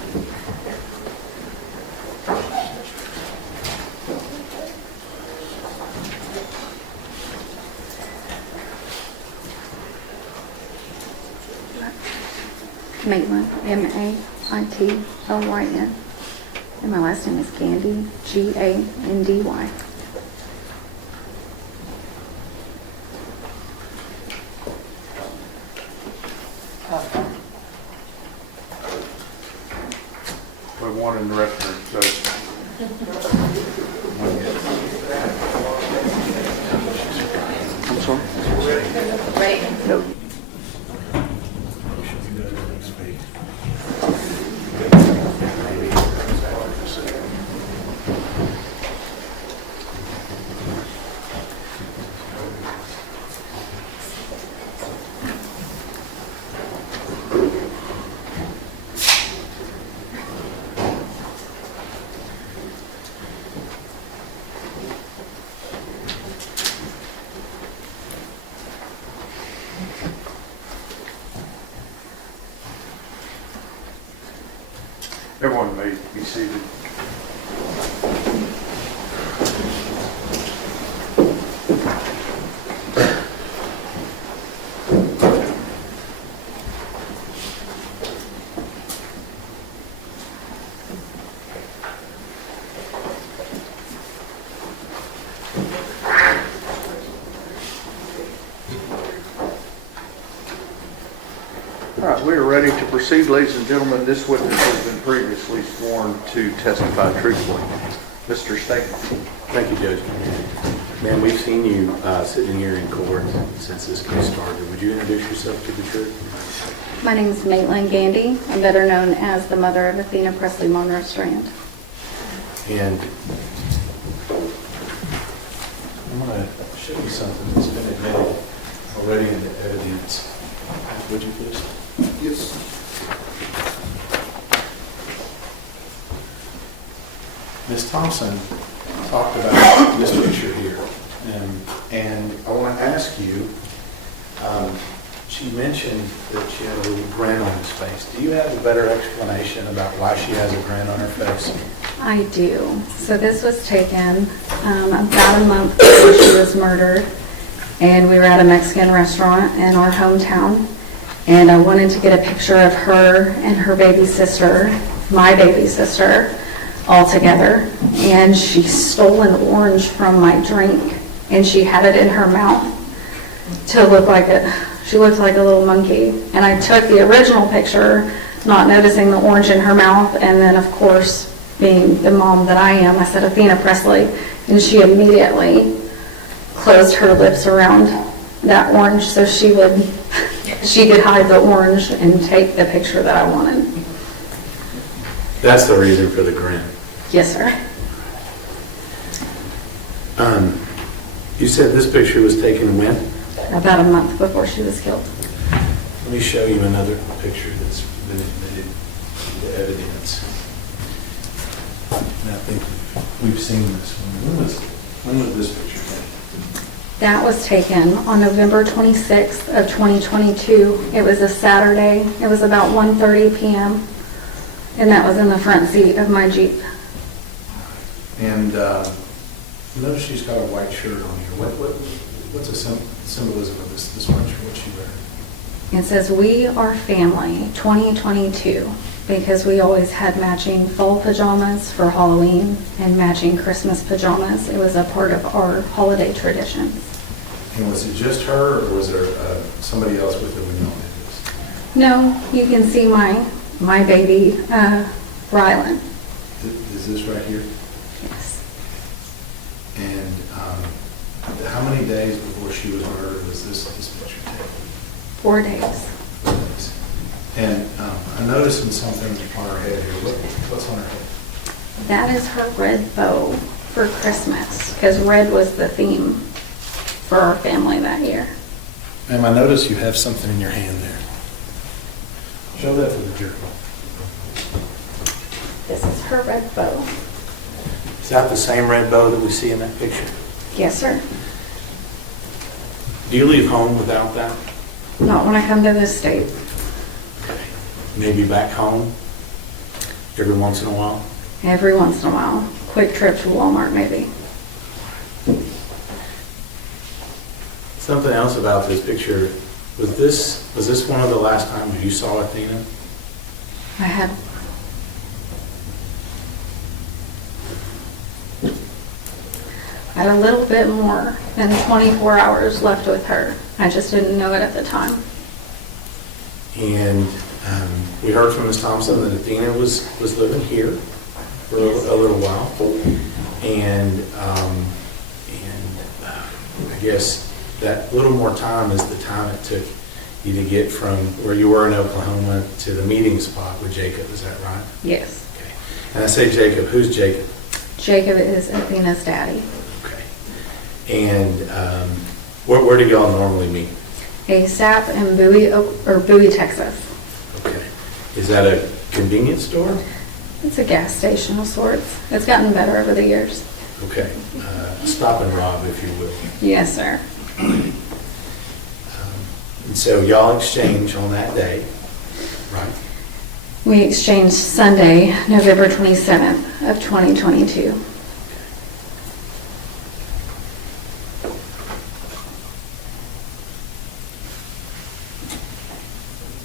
Maitland, M-A-I-T-L-Y-N. And my last name is Gandy, G-A-N-D-Y. We have one in the restroom, so. I'm sorry? Ready? Nope. Everyone may be seated. All right, we are ready to proceed, ladies and gentlemen. This witness has been previously sworn to testify truthfully. Mr. Statement. Thank you, Judge. Ma'am, we've seen you sitting here in court since this case started. Would you introduce yourself to the jury? My name is Maitland Gandy. I'm better known as the mother of Athena Presley Monroe Strand. And I'm going to show you something that's been admitted already in the evidence. Would you please? Yes. Ms. Thompson talked about this picture here, and I want to ask you, she mentioned that she had a little grin on his face. Do you have a better explanation about why she has a grin on her face? I do. So this was taken about a month before she was murdered, and we were at a Mexican restaurant in our hometown, and I wanted to get a picture of her and her baby sister, my baby sister, all together, and she stole an orange from my drink, and she had it in her mouth to look like it. She looked like a little monkey, and I took the original picture, not noticing the orange in her mouth, and then of course, being the mom that I am, I said Athena Presley, and she immediately closed her lips around that orange so she could hide the orange and take the picture that I wanted. That's the reason for the grin. Yes, sir. You said this picture was taken when? About a month before she was killed. Let me show you another picture that's been admitted to evidence. And I think we've seen this one. When was this picture taken? That was taken on November 26th of 2022. It was a Saturday. It was about 1:30 p.m. And that was in the front seat of my Jeep. And notice she's got a white shirt on here. What's the symbolism of this white shirt? What's she wearing? It says, "We are family 2022," because we always had matching fall pajamas for Halloween and matching Christmas pajamas. It was a part of our holiday traditions. And was it just her, or was there somebody else with her when you did this? No, you can see my baby, Rylan. Is this right here? Yes. And how many days before she was murdered was this picture taken? 4 days. 4 days. And I'm noticing something on her head here. What's on her head? That is her red bow for Christmas, because red was the theme for our family that year. Ma'am, I notice you have something in your hand there. Show that to the jury. This is her red bow. Is that the same red bow that we see in that picture? Yes, sir. Do you leave home without that? Not when I come to this state. Okay. Maybe back home every once in a while? Every once in a while. Quick trip to Walmart, maybe. Something else about this picture. Was this one of the last times you saw Athena? I had a little bit more than 24 hours left with her. I just didn't know it at the time. And we heard from Ms. Thompson that Athena was living here for a little while. And I guess that little more time is the time it took you to get from where you were in Oklahoma to the meeting spot with Jacob. Is that right? Yes. Okay. And I say Jacob. Who's Jacob? Jacob is Athena's daddy. And where do y'all normally meet? ASAP in Bowie, Texas. Okay. Is that a convenience store? It's a gas station of sorts. It's gotten better over the years. Okay. Stop and rob, if you will. Yes, sir. And so y'all exchange on that day, right? We exchanged Sunday, November 27th of 2022.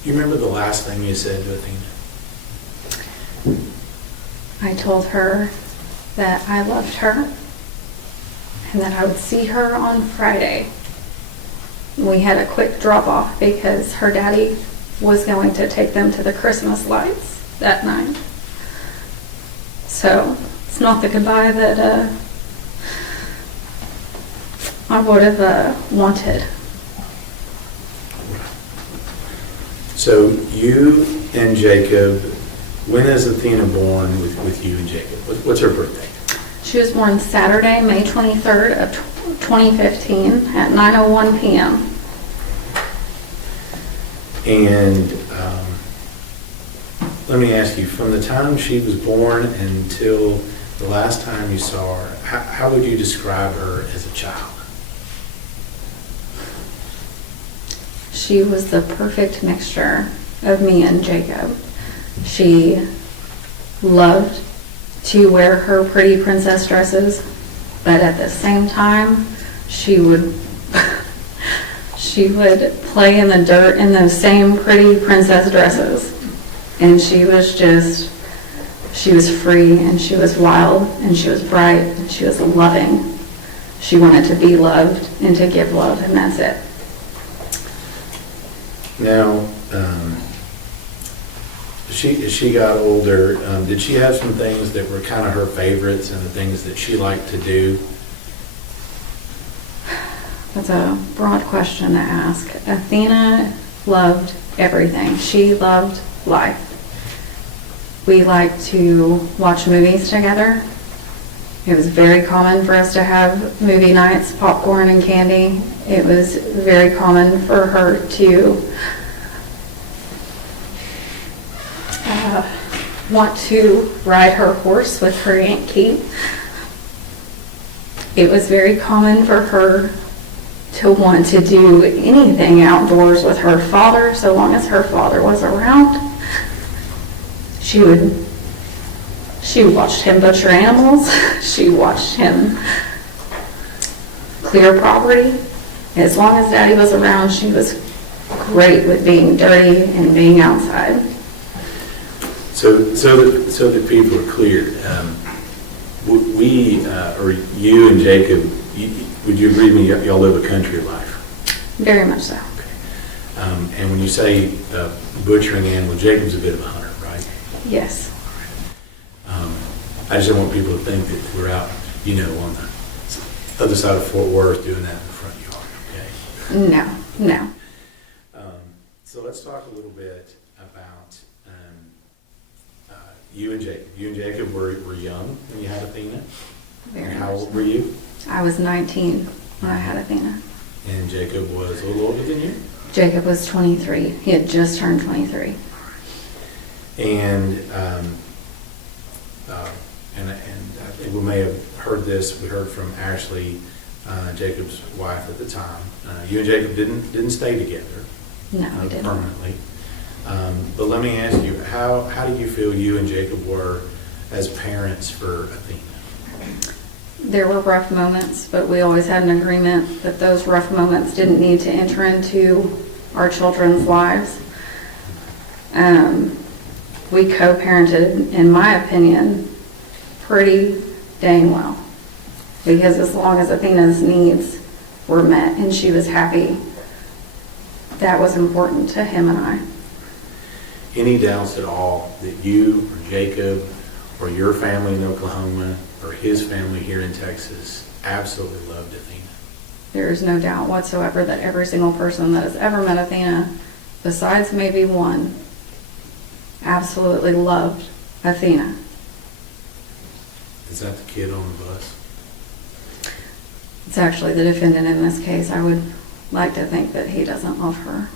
You remember the last thing you said to Athena? I told her that I loved her and that I would see her on Friday. We had a quick drop off because her daddy was going to take them to the Christmas lights that night. So it's not the goodbye that I would have wanted. So you and Jacob, when is Athena born with you and Jacob? What's her birthday? She was born Saturday, May 23rd of 2015 at 9:01 p.m. And let me ask you, from the time she was born until the last time you saw her, how would you describe her as a child? She was the perfect mixture of me and Jacob. She loved to wear her pretty princess dresses, but at the same time, she would play in the dirt in those same pretty princess dresses. And she was free, and she was wild, and she was bright, and she was loving. She wanted to be loved and to give love, and that's it. Now, as she got older, did she have some things that were kind of her favorites and the things that she liked to do? That's a broad question to ask. Athena loved everything. She loved life. We liked to watch movies together. It was very common for us to have movie nights, popcorn and candy. It was very common for her to want to ride her horse with her Aunt Kate. It was very common for her to want to do anything outdoors with her father, so long as her father was around. She watched him butcher animals. She watched him clear property. As long as Daddy was around, she was great with being dirty and being outside. So that people are clear, or you and Jacob, would you agree with me, y'all live a country life? Very much so. Okay. And when you say butchering animals, Jacob's a bit of a hunter, right? Yes. I just don't want people to think that we're out, on the other side of Fort Worth doing that in the front yard, okay? No. So let's talk a little bit about you and Jacob. You and Jacob were young when you had Athena. Very How much old so. were you? I was 19 when I had Athena. And Jacob was a little older than you? Jacob was 23. He had just turned 23. And I think we may have heard this. We heard from Ashley, Jacob's wife at the time. You and Jacob didn't stay together. No, we didn't. Permanently. But let me ask you, how do you feel you and Jacob were as parents for Athena? There were rough moments, but we always had an agreement that those rough moments didn't need to enter into our children's lives. We co-parented, in my opinion, pretty dang well. Because as long as Athena's needs were met and she was happy, that was important to him and I. Any doubts at all that you or Jacob or your family in Oklahoma or his family here in Texas absolutely loved Athena? There is no doubt whatsoever that every single person that has ever met Athena, besides maybe one, absolutely loved Athena. Is that the kid on the bus? It's actually the defendant in this case. I would like to think that he doesn't love her.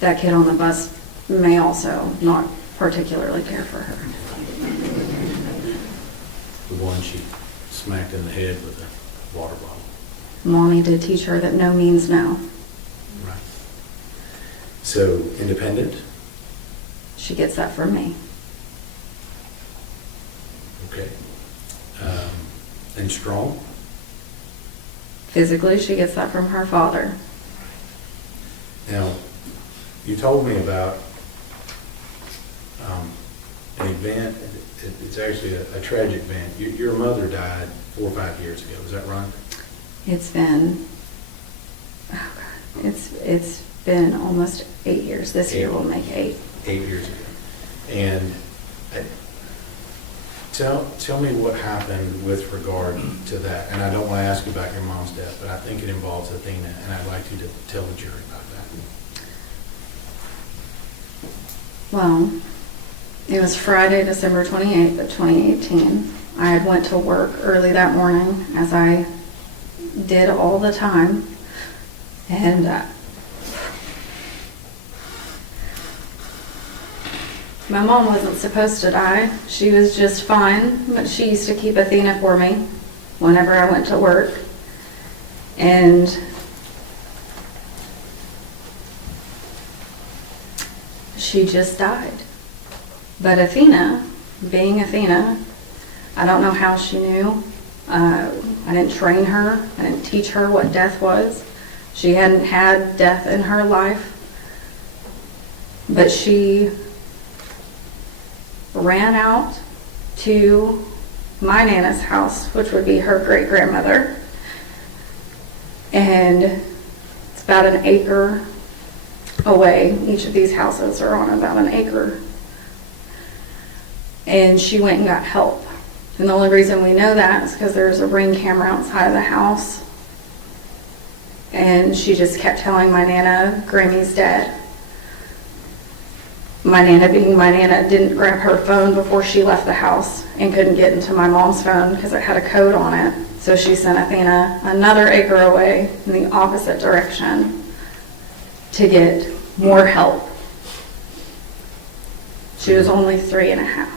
That kid on the bus may also not particularly care for her. The one she smacked in the head with a water bottle. Mommy did teach her that no means no. Right. So, independent? She gets that from me. Okay. And strong? Physically, she gets that from her father. Now, you told me about an event, it's actually a tragic event. Your mother died 4 or 5 years ago, is that right? It's been, oh God, it's been almost 8 years. This year will make 8. 8 years ago. And tell me what happened with regard to that. And I don't want to ask you about your mom's death, but I think it involves Athena, and I'd like you to tell the jury about that. Well, it was Friday, December 28th of 2018. I had went to work early that morning, as I did all the time, and my mom wasn't supposed to die. She was just fine, but she used to keep Athena for me whenever I went to work. And she just died. But Athena, being Athena, I don't know how she knew. I didn't train her. I didn't teach her what death was. She hadn't had death in her life. But she ran out to my Nana's house, which would be her great-grandmother. And it's about an acre away. Each of these houses are on about an acre. And she went and got help. And the only reason we know that is because there's a Ring camera outside of the house. And she just kept telling my Nana, Grammy's dead. My Nana, being my Nana, didn't grab her phone before she left the house and couldn't get into my mom's phone because it had a code on it. So she sent Athena another acre away in the opposite direction to get more help. She was only 3.5.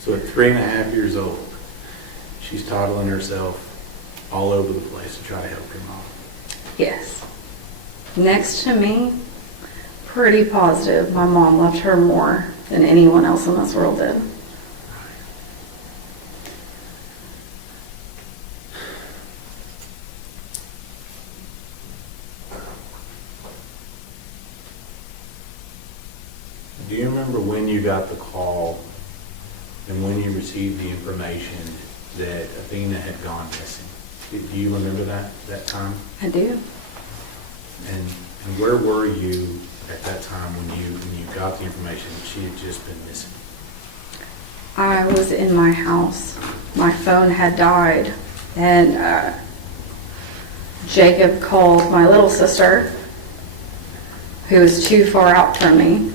So at 3.5 years old, she's toddling herself all over the place to try to help your mom. Yes. Next to me, pretty positive my mom loved her more than anyone else in this world did. Do you remember when you got the call and when you received the information that Athena had gone missing? Do you remember that time? I do. And where were you at that time when you got the information that she had just been missing? I was in my house. My phone had died, and Jacob called my little sister, who was too far out from me.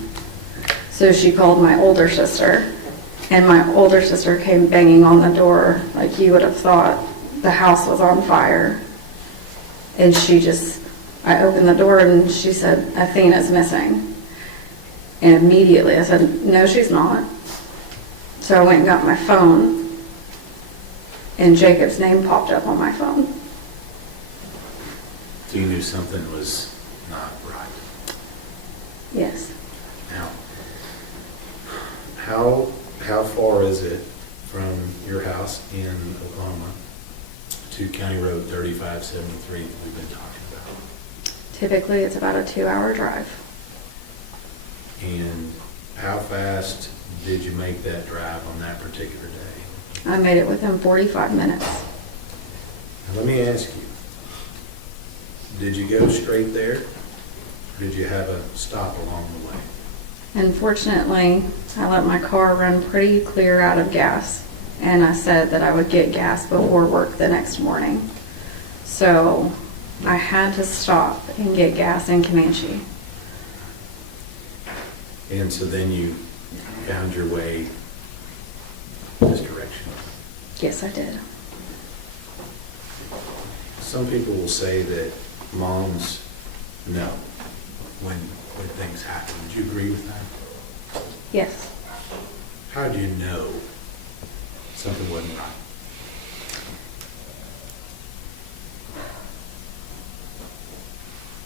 So she called my older sister, and my older sister came banging on the door like you would have thought the house was on fire. And I opened the door and she said, Athena's missing. And immediately I said, no, she's not. So I went and got my phone, and Jacob's name popped up on my phone. So you knew something was not right. Yes. Now, how far is it from your house in Oklahoma to County Road 3573 that we've been talking about? Typically, it's about a 2-hour drive. And how fast did you make that drive on that particular day? I made it within 45 minutes. Now, let me ask you, did you go straight there, or did you have a stop along the way? Unfortunately, I let my car run pretty clear out of gas, and I said that I would get gas before work the next morning. So I had to stop and get gas in Comanche. And so then you found your way this direction. Yes, I did. Some people will say that moms know when things happen. Would you agree with that? Yes. How do you know something wasn't right?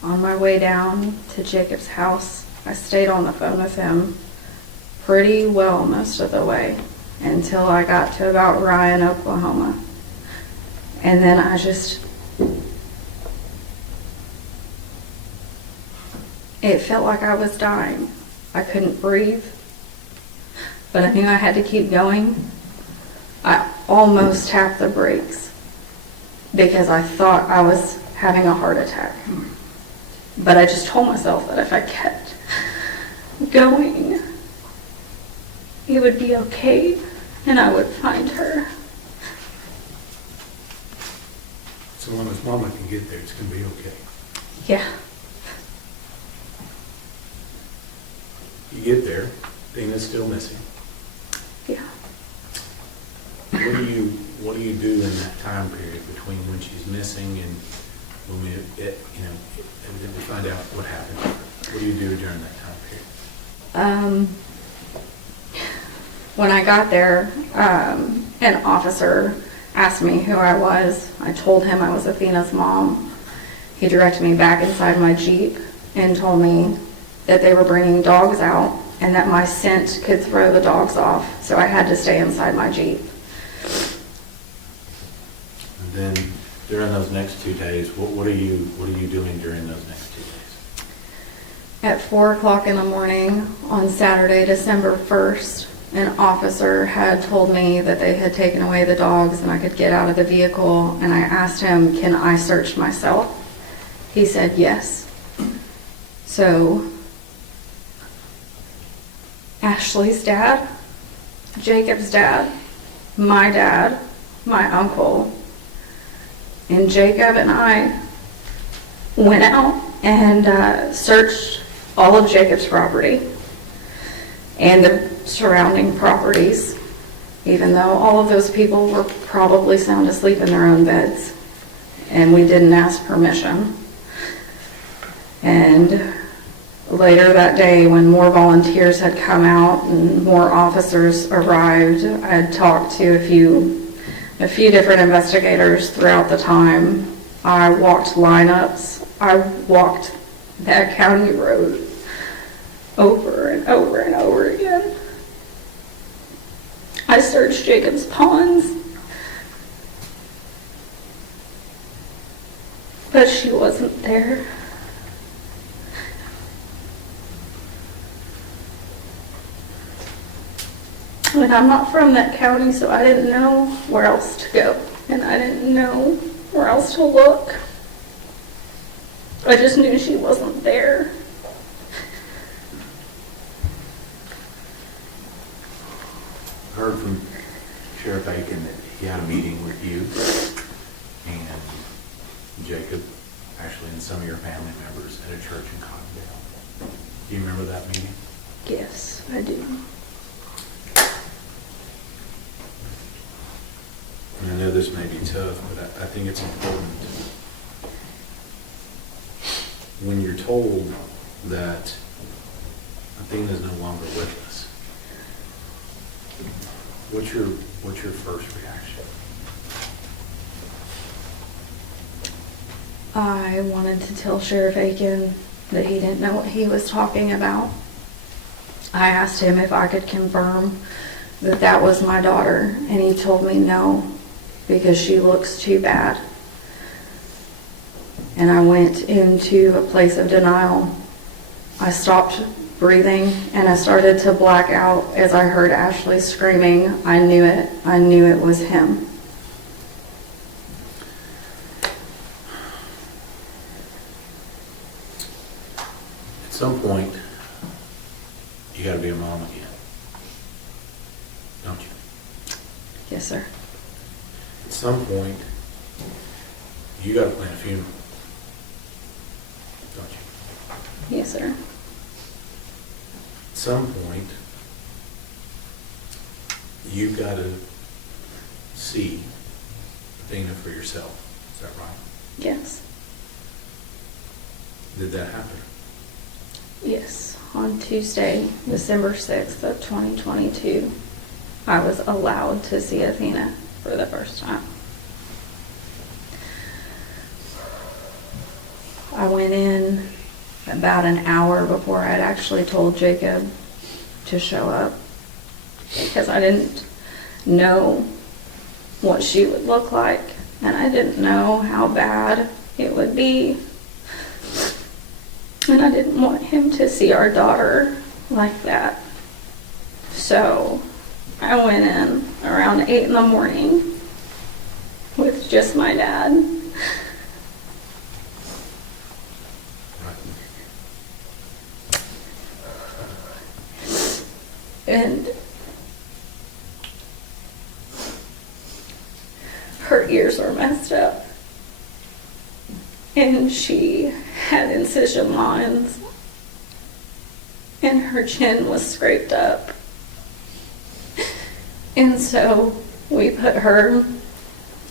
On my way down to Jacob's house, I stayed on the phone with him pretty well most of the way until I got to about Ryan, Oklahoma. And then I just, it felt like I was dying. I couldn't breathe, but I knew I had to keep going. I almost tapped the brakes because I thought I was having a heart attack. But I just told myself that if I kept going, it would be okay and I would find her. So long as Mama can get there, it's going to be okay. Yeah. You get there, Athena's still missing. Yeah. What do you do in that time period between when she's missing and when and then we find out what happened? What do you do during that time period? When I got there, an officer asked me who I was. I told him I was Athena's mom. He directed me back inside my Jeep and told me that they were bringing dogs out and that my scent could throw the dogs off, so I had to stay inside my Jeep. And then during those next 2 days, what are you doing during those next 2 days? At 4 o'clock in the morning on Saturday, December 1st, an officer had told me that they had taken away the dogs and I could get out of the vehicle, and I asked him, can I search myself? He said yes. So Ashley's dad, Jacob's dad, my uncle, and Jacob and I went out and searched all of Jacob's property and the surrounding properties, even though all of those people were probably sound asleep in their own beds, and we didn't ask permission. And later that day, when more volunteers had come out and more officers arrived, I had talked to a few different investigators throughout the time. I walked lineups. I walked that county road over and over and over again. I searched Jacob's ponds, but she wasn't there. And I'm not from that county, so I didn't know where else to go, and I didn't know where else to look. I just knew she wasn't there. I heard from Sheriff Aiken that he had a meeting with you and Jacob, actually, and some of your family members at a church in Cottonville. Do you remember that meeting? Yes, I do. And I know this may be tough, but I think it's important. When you're told that Athena is no longer with us, what's your first reaction? I wanted to tell Sheriff Aiken that he didn't know what he was talking about. I asked him if I could confirm that that was my daughter, and he told me no, because she looks too bad. And I went into a place of denial. I stopped breathing and I started to black out as I heard Ashley screaming. I knew it. I knew it was him. At some point, you got to be a mom again, don't you? Yes, sir. At some point, you got to plan a funeral, don't you? Yes, sir. At some point, you've got to see Athena for yourself. Is that right? Yes. Did that happen? Yes. On Tuesday, December 6th of 2022, I was allowed to see Athena for the first time. I went in about an hour before I'd actually told Jacob to show up because I didn't know what she would look like, and I didn't know how bad it would be. And I didn't want him to see our daughter like that. So I went in around 8 in the morning with just my dad. And her ears were messed up. And she had incision lines. And her chin was scraped up. And so we put her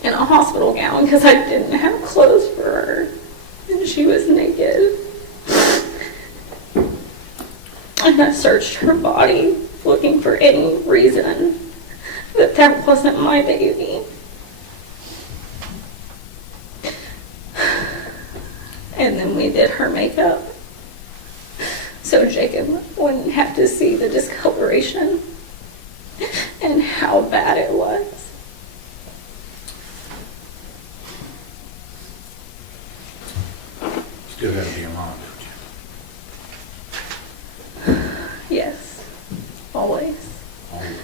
in a hospital gown because I didn't have clothes for her. And she was naked. And I searched her body looking for any reason that that wasn't my baby. And then we did her makeup so Jacob wouldn't have to see the discoloration and how bad it was. Still gotta be a mom, don't you? Yes, always. Always.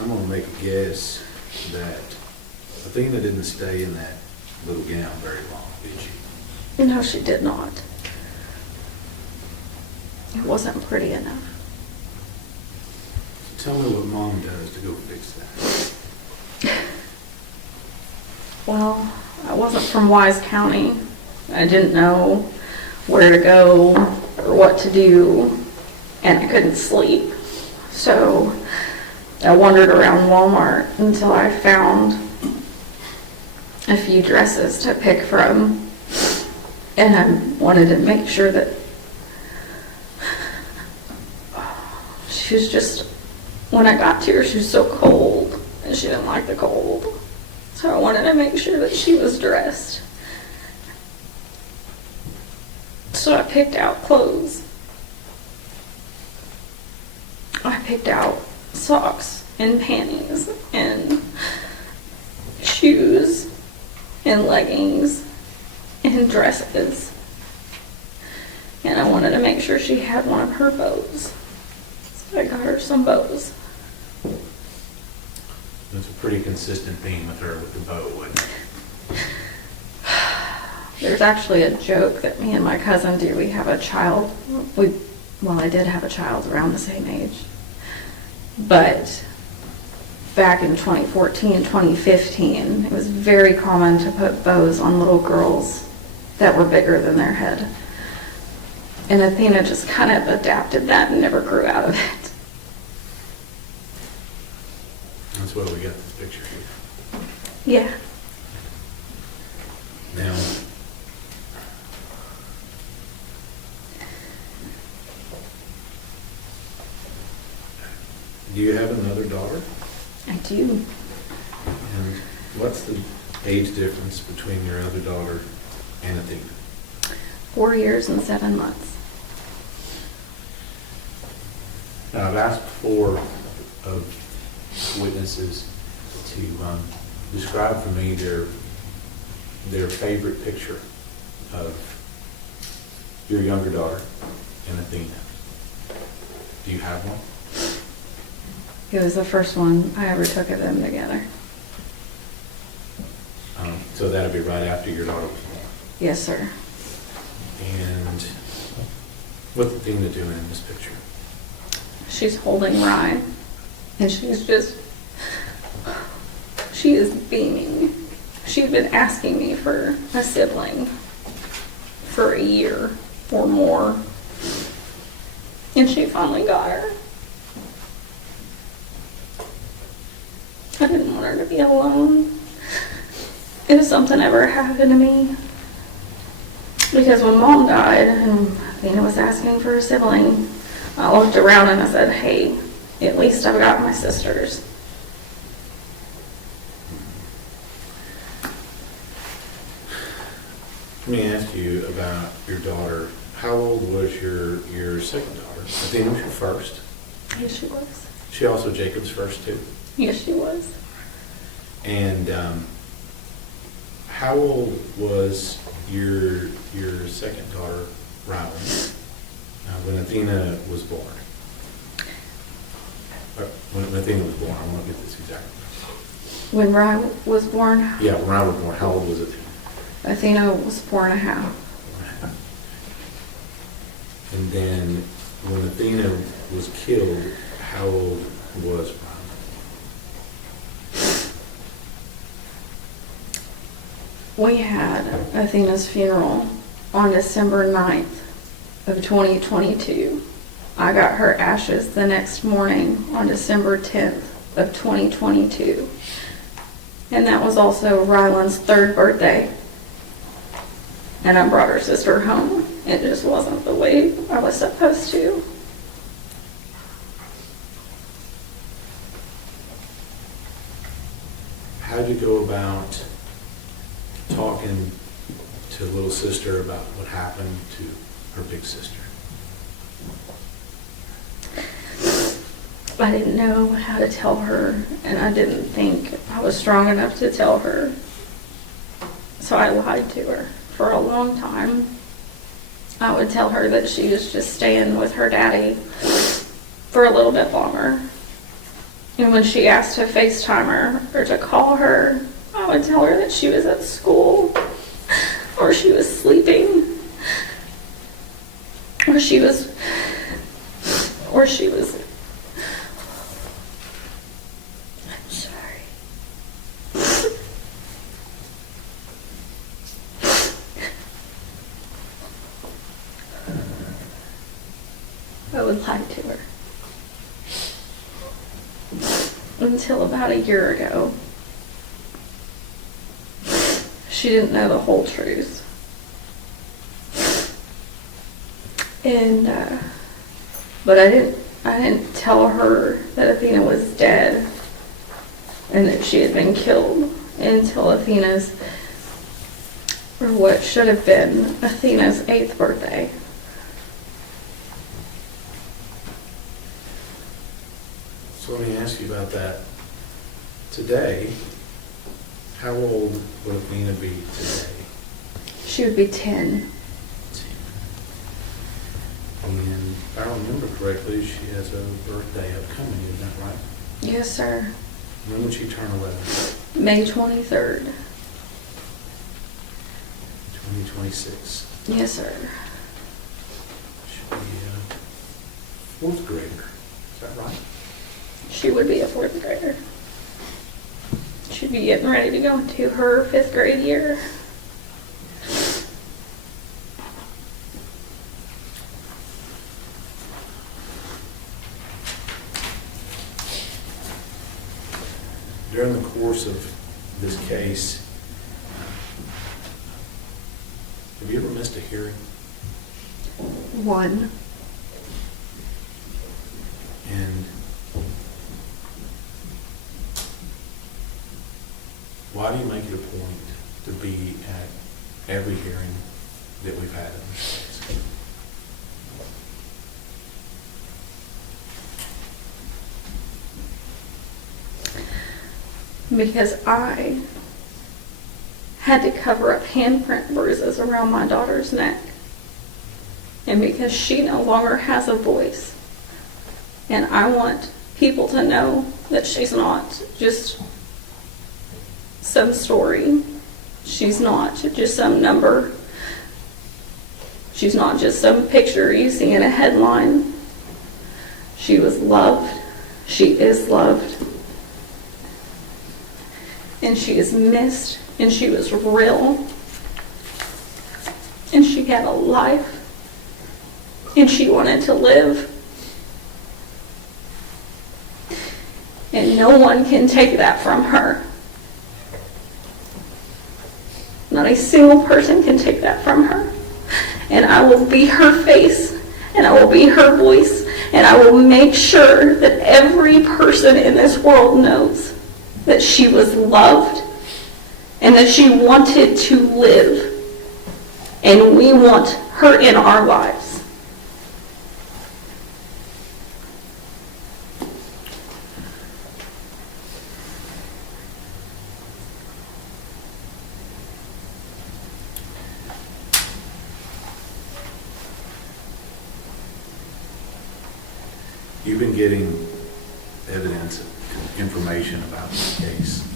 I'm gonna make a guess that Athena didn't stay in that little gown very long, did she? No, she did not. It wasn't pretty enough. Tell me what mom does to go fix that. Well, I wasn't from Wise County. I didn't know where to go or what to do, and I couldn't sleep. So I wandered around Walmart until I found a few dresses to pick from, and I wanted to make sure that she was just, when I got to her, she was so cold, and she didn't like the cold. So I wanted to make sure that she was dressed. So I picked out clothes. I picked out socks and panties and shoes and leggings and dresses. And I wanted to make sure she had one of her bows. So I got her some bows. That's a pretty consistent theme with her with the bow, wasn't it? There's actually a joke that me and my cousin do. We have a child. I did have a child around the same age. But back in 2014, 2015, it was very common to put bows on little girls that were bigger than their head. And Athena just kind of adapted that and never grew out of it. That's why we got this picture here. Yeah. Now, do you have another daughter? I do. And what's the age difference between your other daughter and Athena? 4 years and 7 months. Now, I've asked before of witnesses to describe for me their favorite picture of your younger daughter and Athena. Do you have one? It was the first one I ever took of them together. So that'd be right after your daughter was born. Yes, sir. And what's Athena doing in this picture? She's holding Ryan, and she is beaming. She'd been asking me for a sibling for a year or more, and she finally got her. I didn't want her to be alone if something ever happened to me. Because when Mom died and Athena was asking for a sibling, I looked around and I said, hey, at least I've got my sisters. Let me ask you about your daughter. How old was your second daughter? Athena was your first. Yes, she was. She also Jacob's first too? Yes, she was. And how old was your second daughter, Rylan, when Athena was born? When Athena was born, I want to get this exactly. When Ryan was born, Yeah, when I was born, how old was Athena? Athena was 4.5. And then when Athena was killed, how old was Rylan? We had Athena's funeral on December 9th of 2022. I got her ashes the next morning on December 10th of 2022. And that was also Rylan's 3rd birthday. And I brought her sister home. It just wasn't the way I was supposed to. How'd you go about talking to little sister about what happened to her big sister? I didn't know how to tell her, and I didn't think I was strong enough to tell her. So I lied to her for a long time. I would tell her that she was just staying with her daddy for a little bit longer. And when she asked to FaceTime her or to call her, I would tell her that she was at school, or she was sleeping, or she was I'm sorry. I would lie to her. Until about a year ago, she didn't know the whole truth. And, but I didn't tell her that Athena was dead and that she had been killed until Athena's, or what should have been Athena's 8th birthday. So let me ask you about that. Today, how old would Athena be today? She would be 10. And if I remember correctly, she has a birthday upcoming, isn't that right? Yes, sir. When would she turn 11? May 23rd. 2026. Yes, sir. She'll be a 4th grader. Is that right? She would be a 4th grader. She'd be getting ready to go into her 5th grade year. During the course of this case, have you ever missed a hearing? One. And why do you make it a point to be at every hearing that we've had in this case? Because I had to cover up handprint bruises around my daughter's neck. And because she no longer has a voice. And I want people to know that she's not just some story. She's not just some number. She's not just some picture you see in a headline. She was loved. She is loved. And she is missed, and she was real, and she had a life, and she wanted to live. And no one can take that from her. Not a single person can take that from her. And I will be her face, and I will be her voice, and I will make sure that every person in this world knows that she was loved and that she wanted to live. and we want her in our lives. You've been getting evidence, information about this case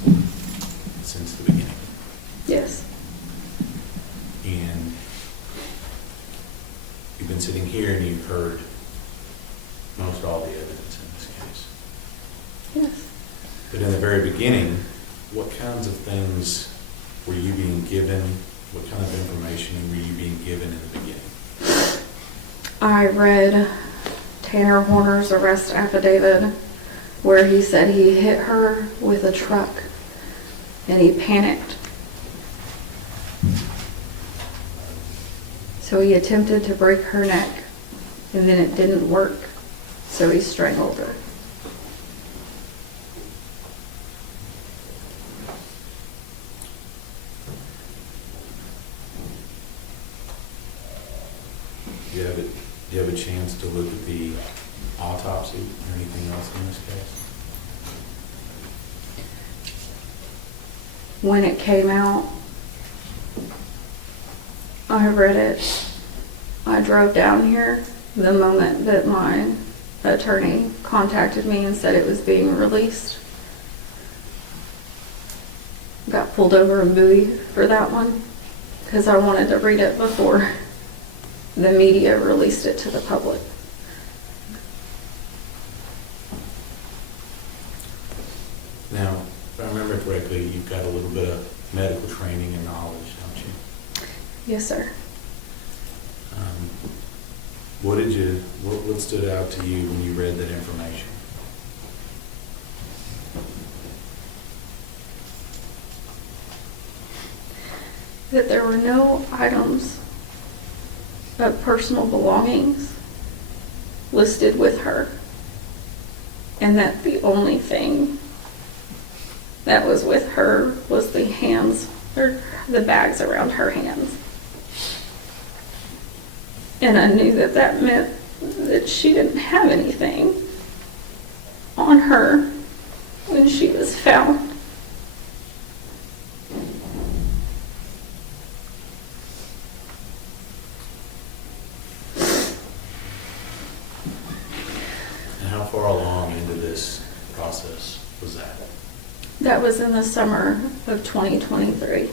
since the beginning. Yes. And you've been sitting here and you've heard most all the evidence in this case. Yes. But in the very beginning, what kinds of things were you being given? What kind of information were you being given in the beginning? I read Tanner Horner's arrest affidavit where he said he hit her with a truck and he panicked. So he attempted to break her neck and then it didn't work, so he strangled her. Do you have a chance to look at the autopsy or anything else in this case? When it came out, I read it. I drove down here the moment that my attorney contacted me and said it was being released. Got pulled over in Bowie for that one because I wanted to read it before the media released it to the public. Now, if I remember correctly, you've got a little bit of medical training and knowledge, don't you? Yes, sir. What stood out to you when you read that information? That there were no items of personal belongings listed with her, and that the only thing that was with her was the hands, or the bags around her hands. And I knew that that meant that she didn't have anything on her when she was found. And how far along into this process was that? That was in the summer of 2023.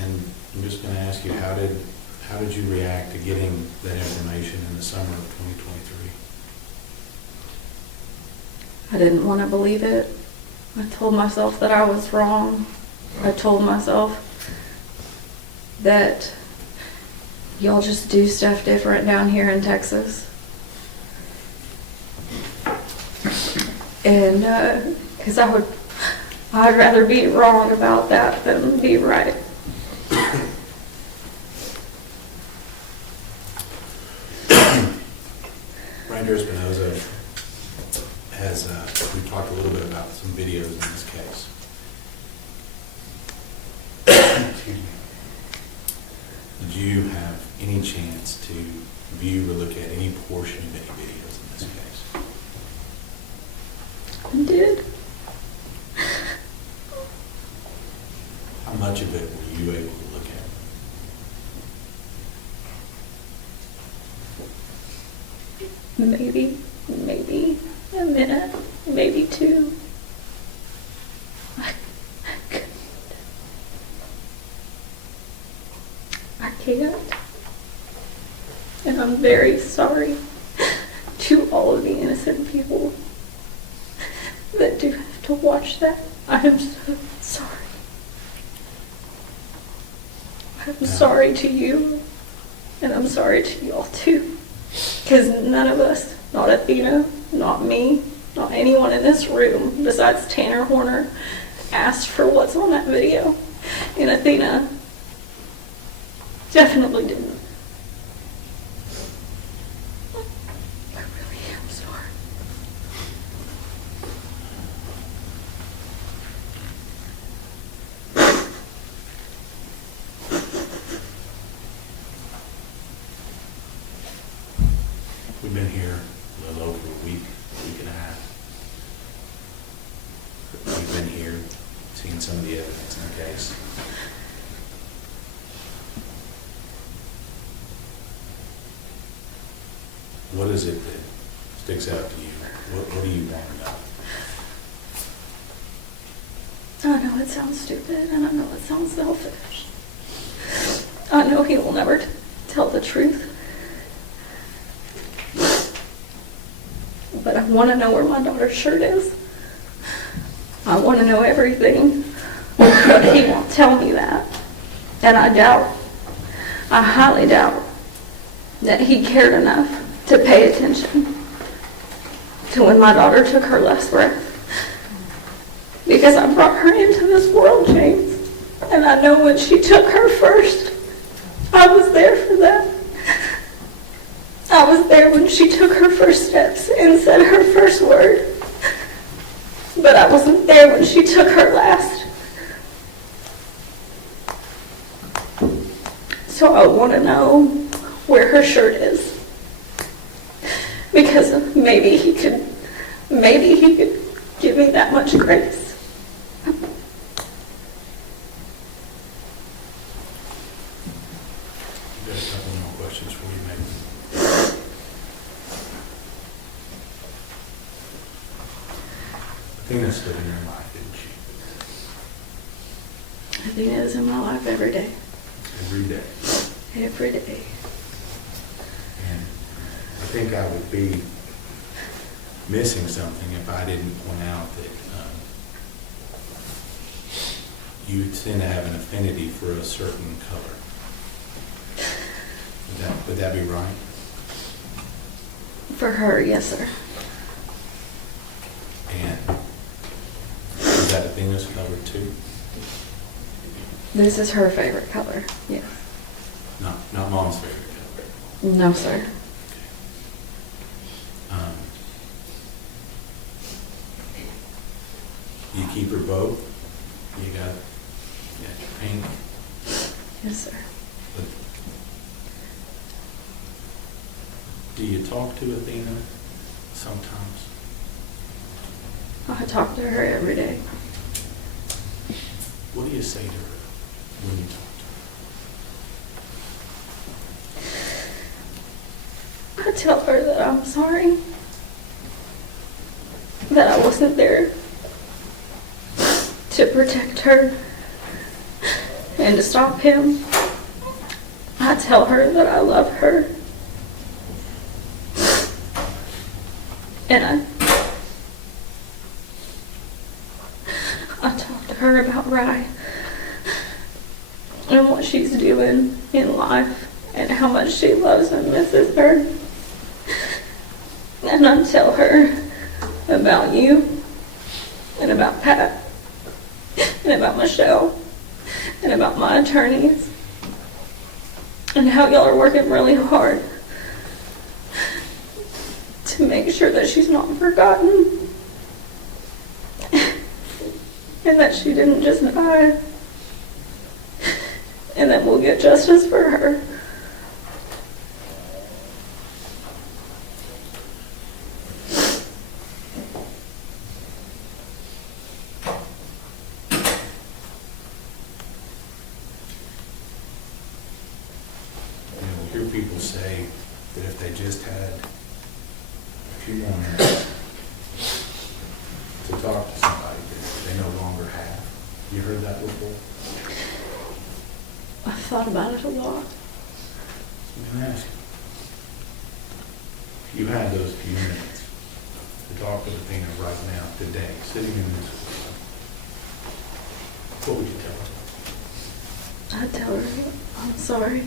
And I'm just going to ask you, how did you react to getting that information in the summer of 2023? I didn't want to believe it. I told myself that I was wrong. I told myself that y'all just do stuff different down here in Texas. And because I'd rather be wrong about that than be right. Ranger Espinoza has, we talked a little bit about some videos in this case. Excuse me. Did you have any chance to view or look at any portion of any videos in this case? I did. How much of it were you able to look at? Maybe a minute, maybe two. I can't. And I'm very sorry to all of the innocent people that do have to watch that. I am so sorry. I'm sorry to you, and I'm sorry to y'all too. Because none of us, not Athena, not me, not anyone in this room besides Tanner Horner, asked for what's on that video. And Athena definitely didn't. I really am sorry. seen some of the evidence in the case. What is it that sticks out to you? What do you want to know? I know it sounds stupid, and I know it sounds selfish. I know he will never tell the truth. But I want to know where my daughter's shirt is. I want to know everything, but he won't tell me that. And I highly doubt that he cared enough to pay attention to when my daughter took her last breath. Because I brought her into this world, James. And I know when she took her first, I was there for that. I was there when she took her first steps and said her first word. But I wasn't there when she took her last. So I want to know where her shirt is. Because maybe he could give me that much grace. I've got a couple more questions for you, Megan. Athena stood in your life, didn't she? Athena is in my life every day. Every day. Every day. And I think I would be missing something if I didn't point out that you tend to have an affinity for a certain color. Would that be right? For her, yes, sir. And is that Athena's color too? This is her favorite color, yes. Not Mom's favorite color? No, sir. You keep her both? You got your pink? Yes, sir. But do you talk to Athena sometimes? I talk to her every day. What do you say to her when you talk to her? I tell her that I'm sorry. That I wasn't there to protect her and to stop him. I tell her that I love her. And I talk to her about Rye and what she's doing in life and how much she loves and misses her. And I tell her about you and about Pat and about Michelle and about my attorneys and how y'all are working really hard to make sure that she's not forgotten and that she didn't just die and that we'll get justice for her. Hear people say that if they just had a few more minutes to talk to somebody that they no longer have. You heard that before? I've thought about it a lot. Let me ask you. If you had those few minutes to talk with Athena right now, today, sitting in this room, what would you tell her? I'd tell her I'm sorry.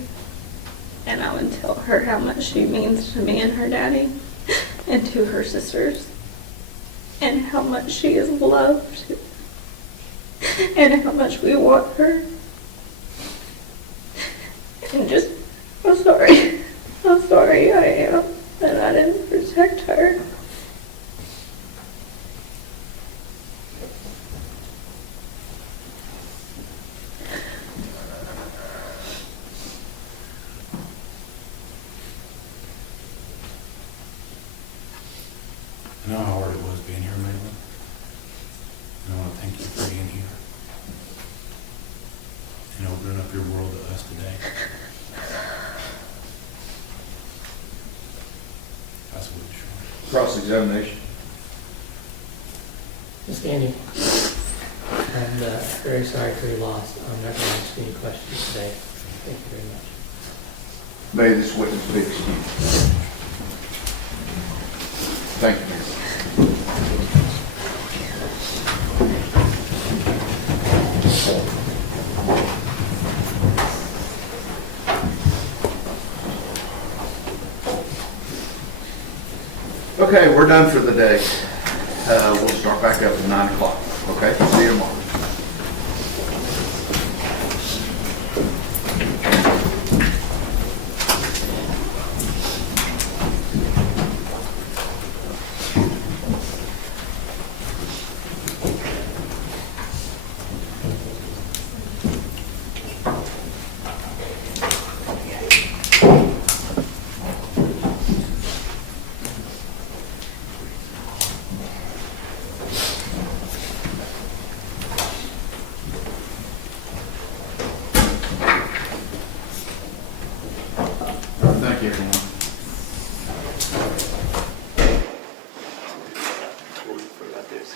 And I would tell her how much she means to me and her daddy and to her sisters. And how much she is loved. And how much we want her. And just, I'm sorry. I'm sorry I am that I didn't protect her. I know how hard it was being here, Madeline. And I want to thank you for being here. Cross-examination. Ms. Gandy, I'm very sorry for your loss. I'm not going to ask any questions today. Thank you very much. May this witness be excused. Thank you, Mayor. Okay, we're done for the day. We'll start back up at 9 o'clock. Okay, see you tomorrow. Thank you, everyone. What about this?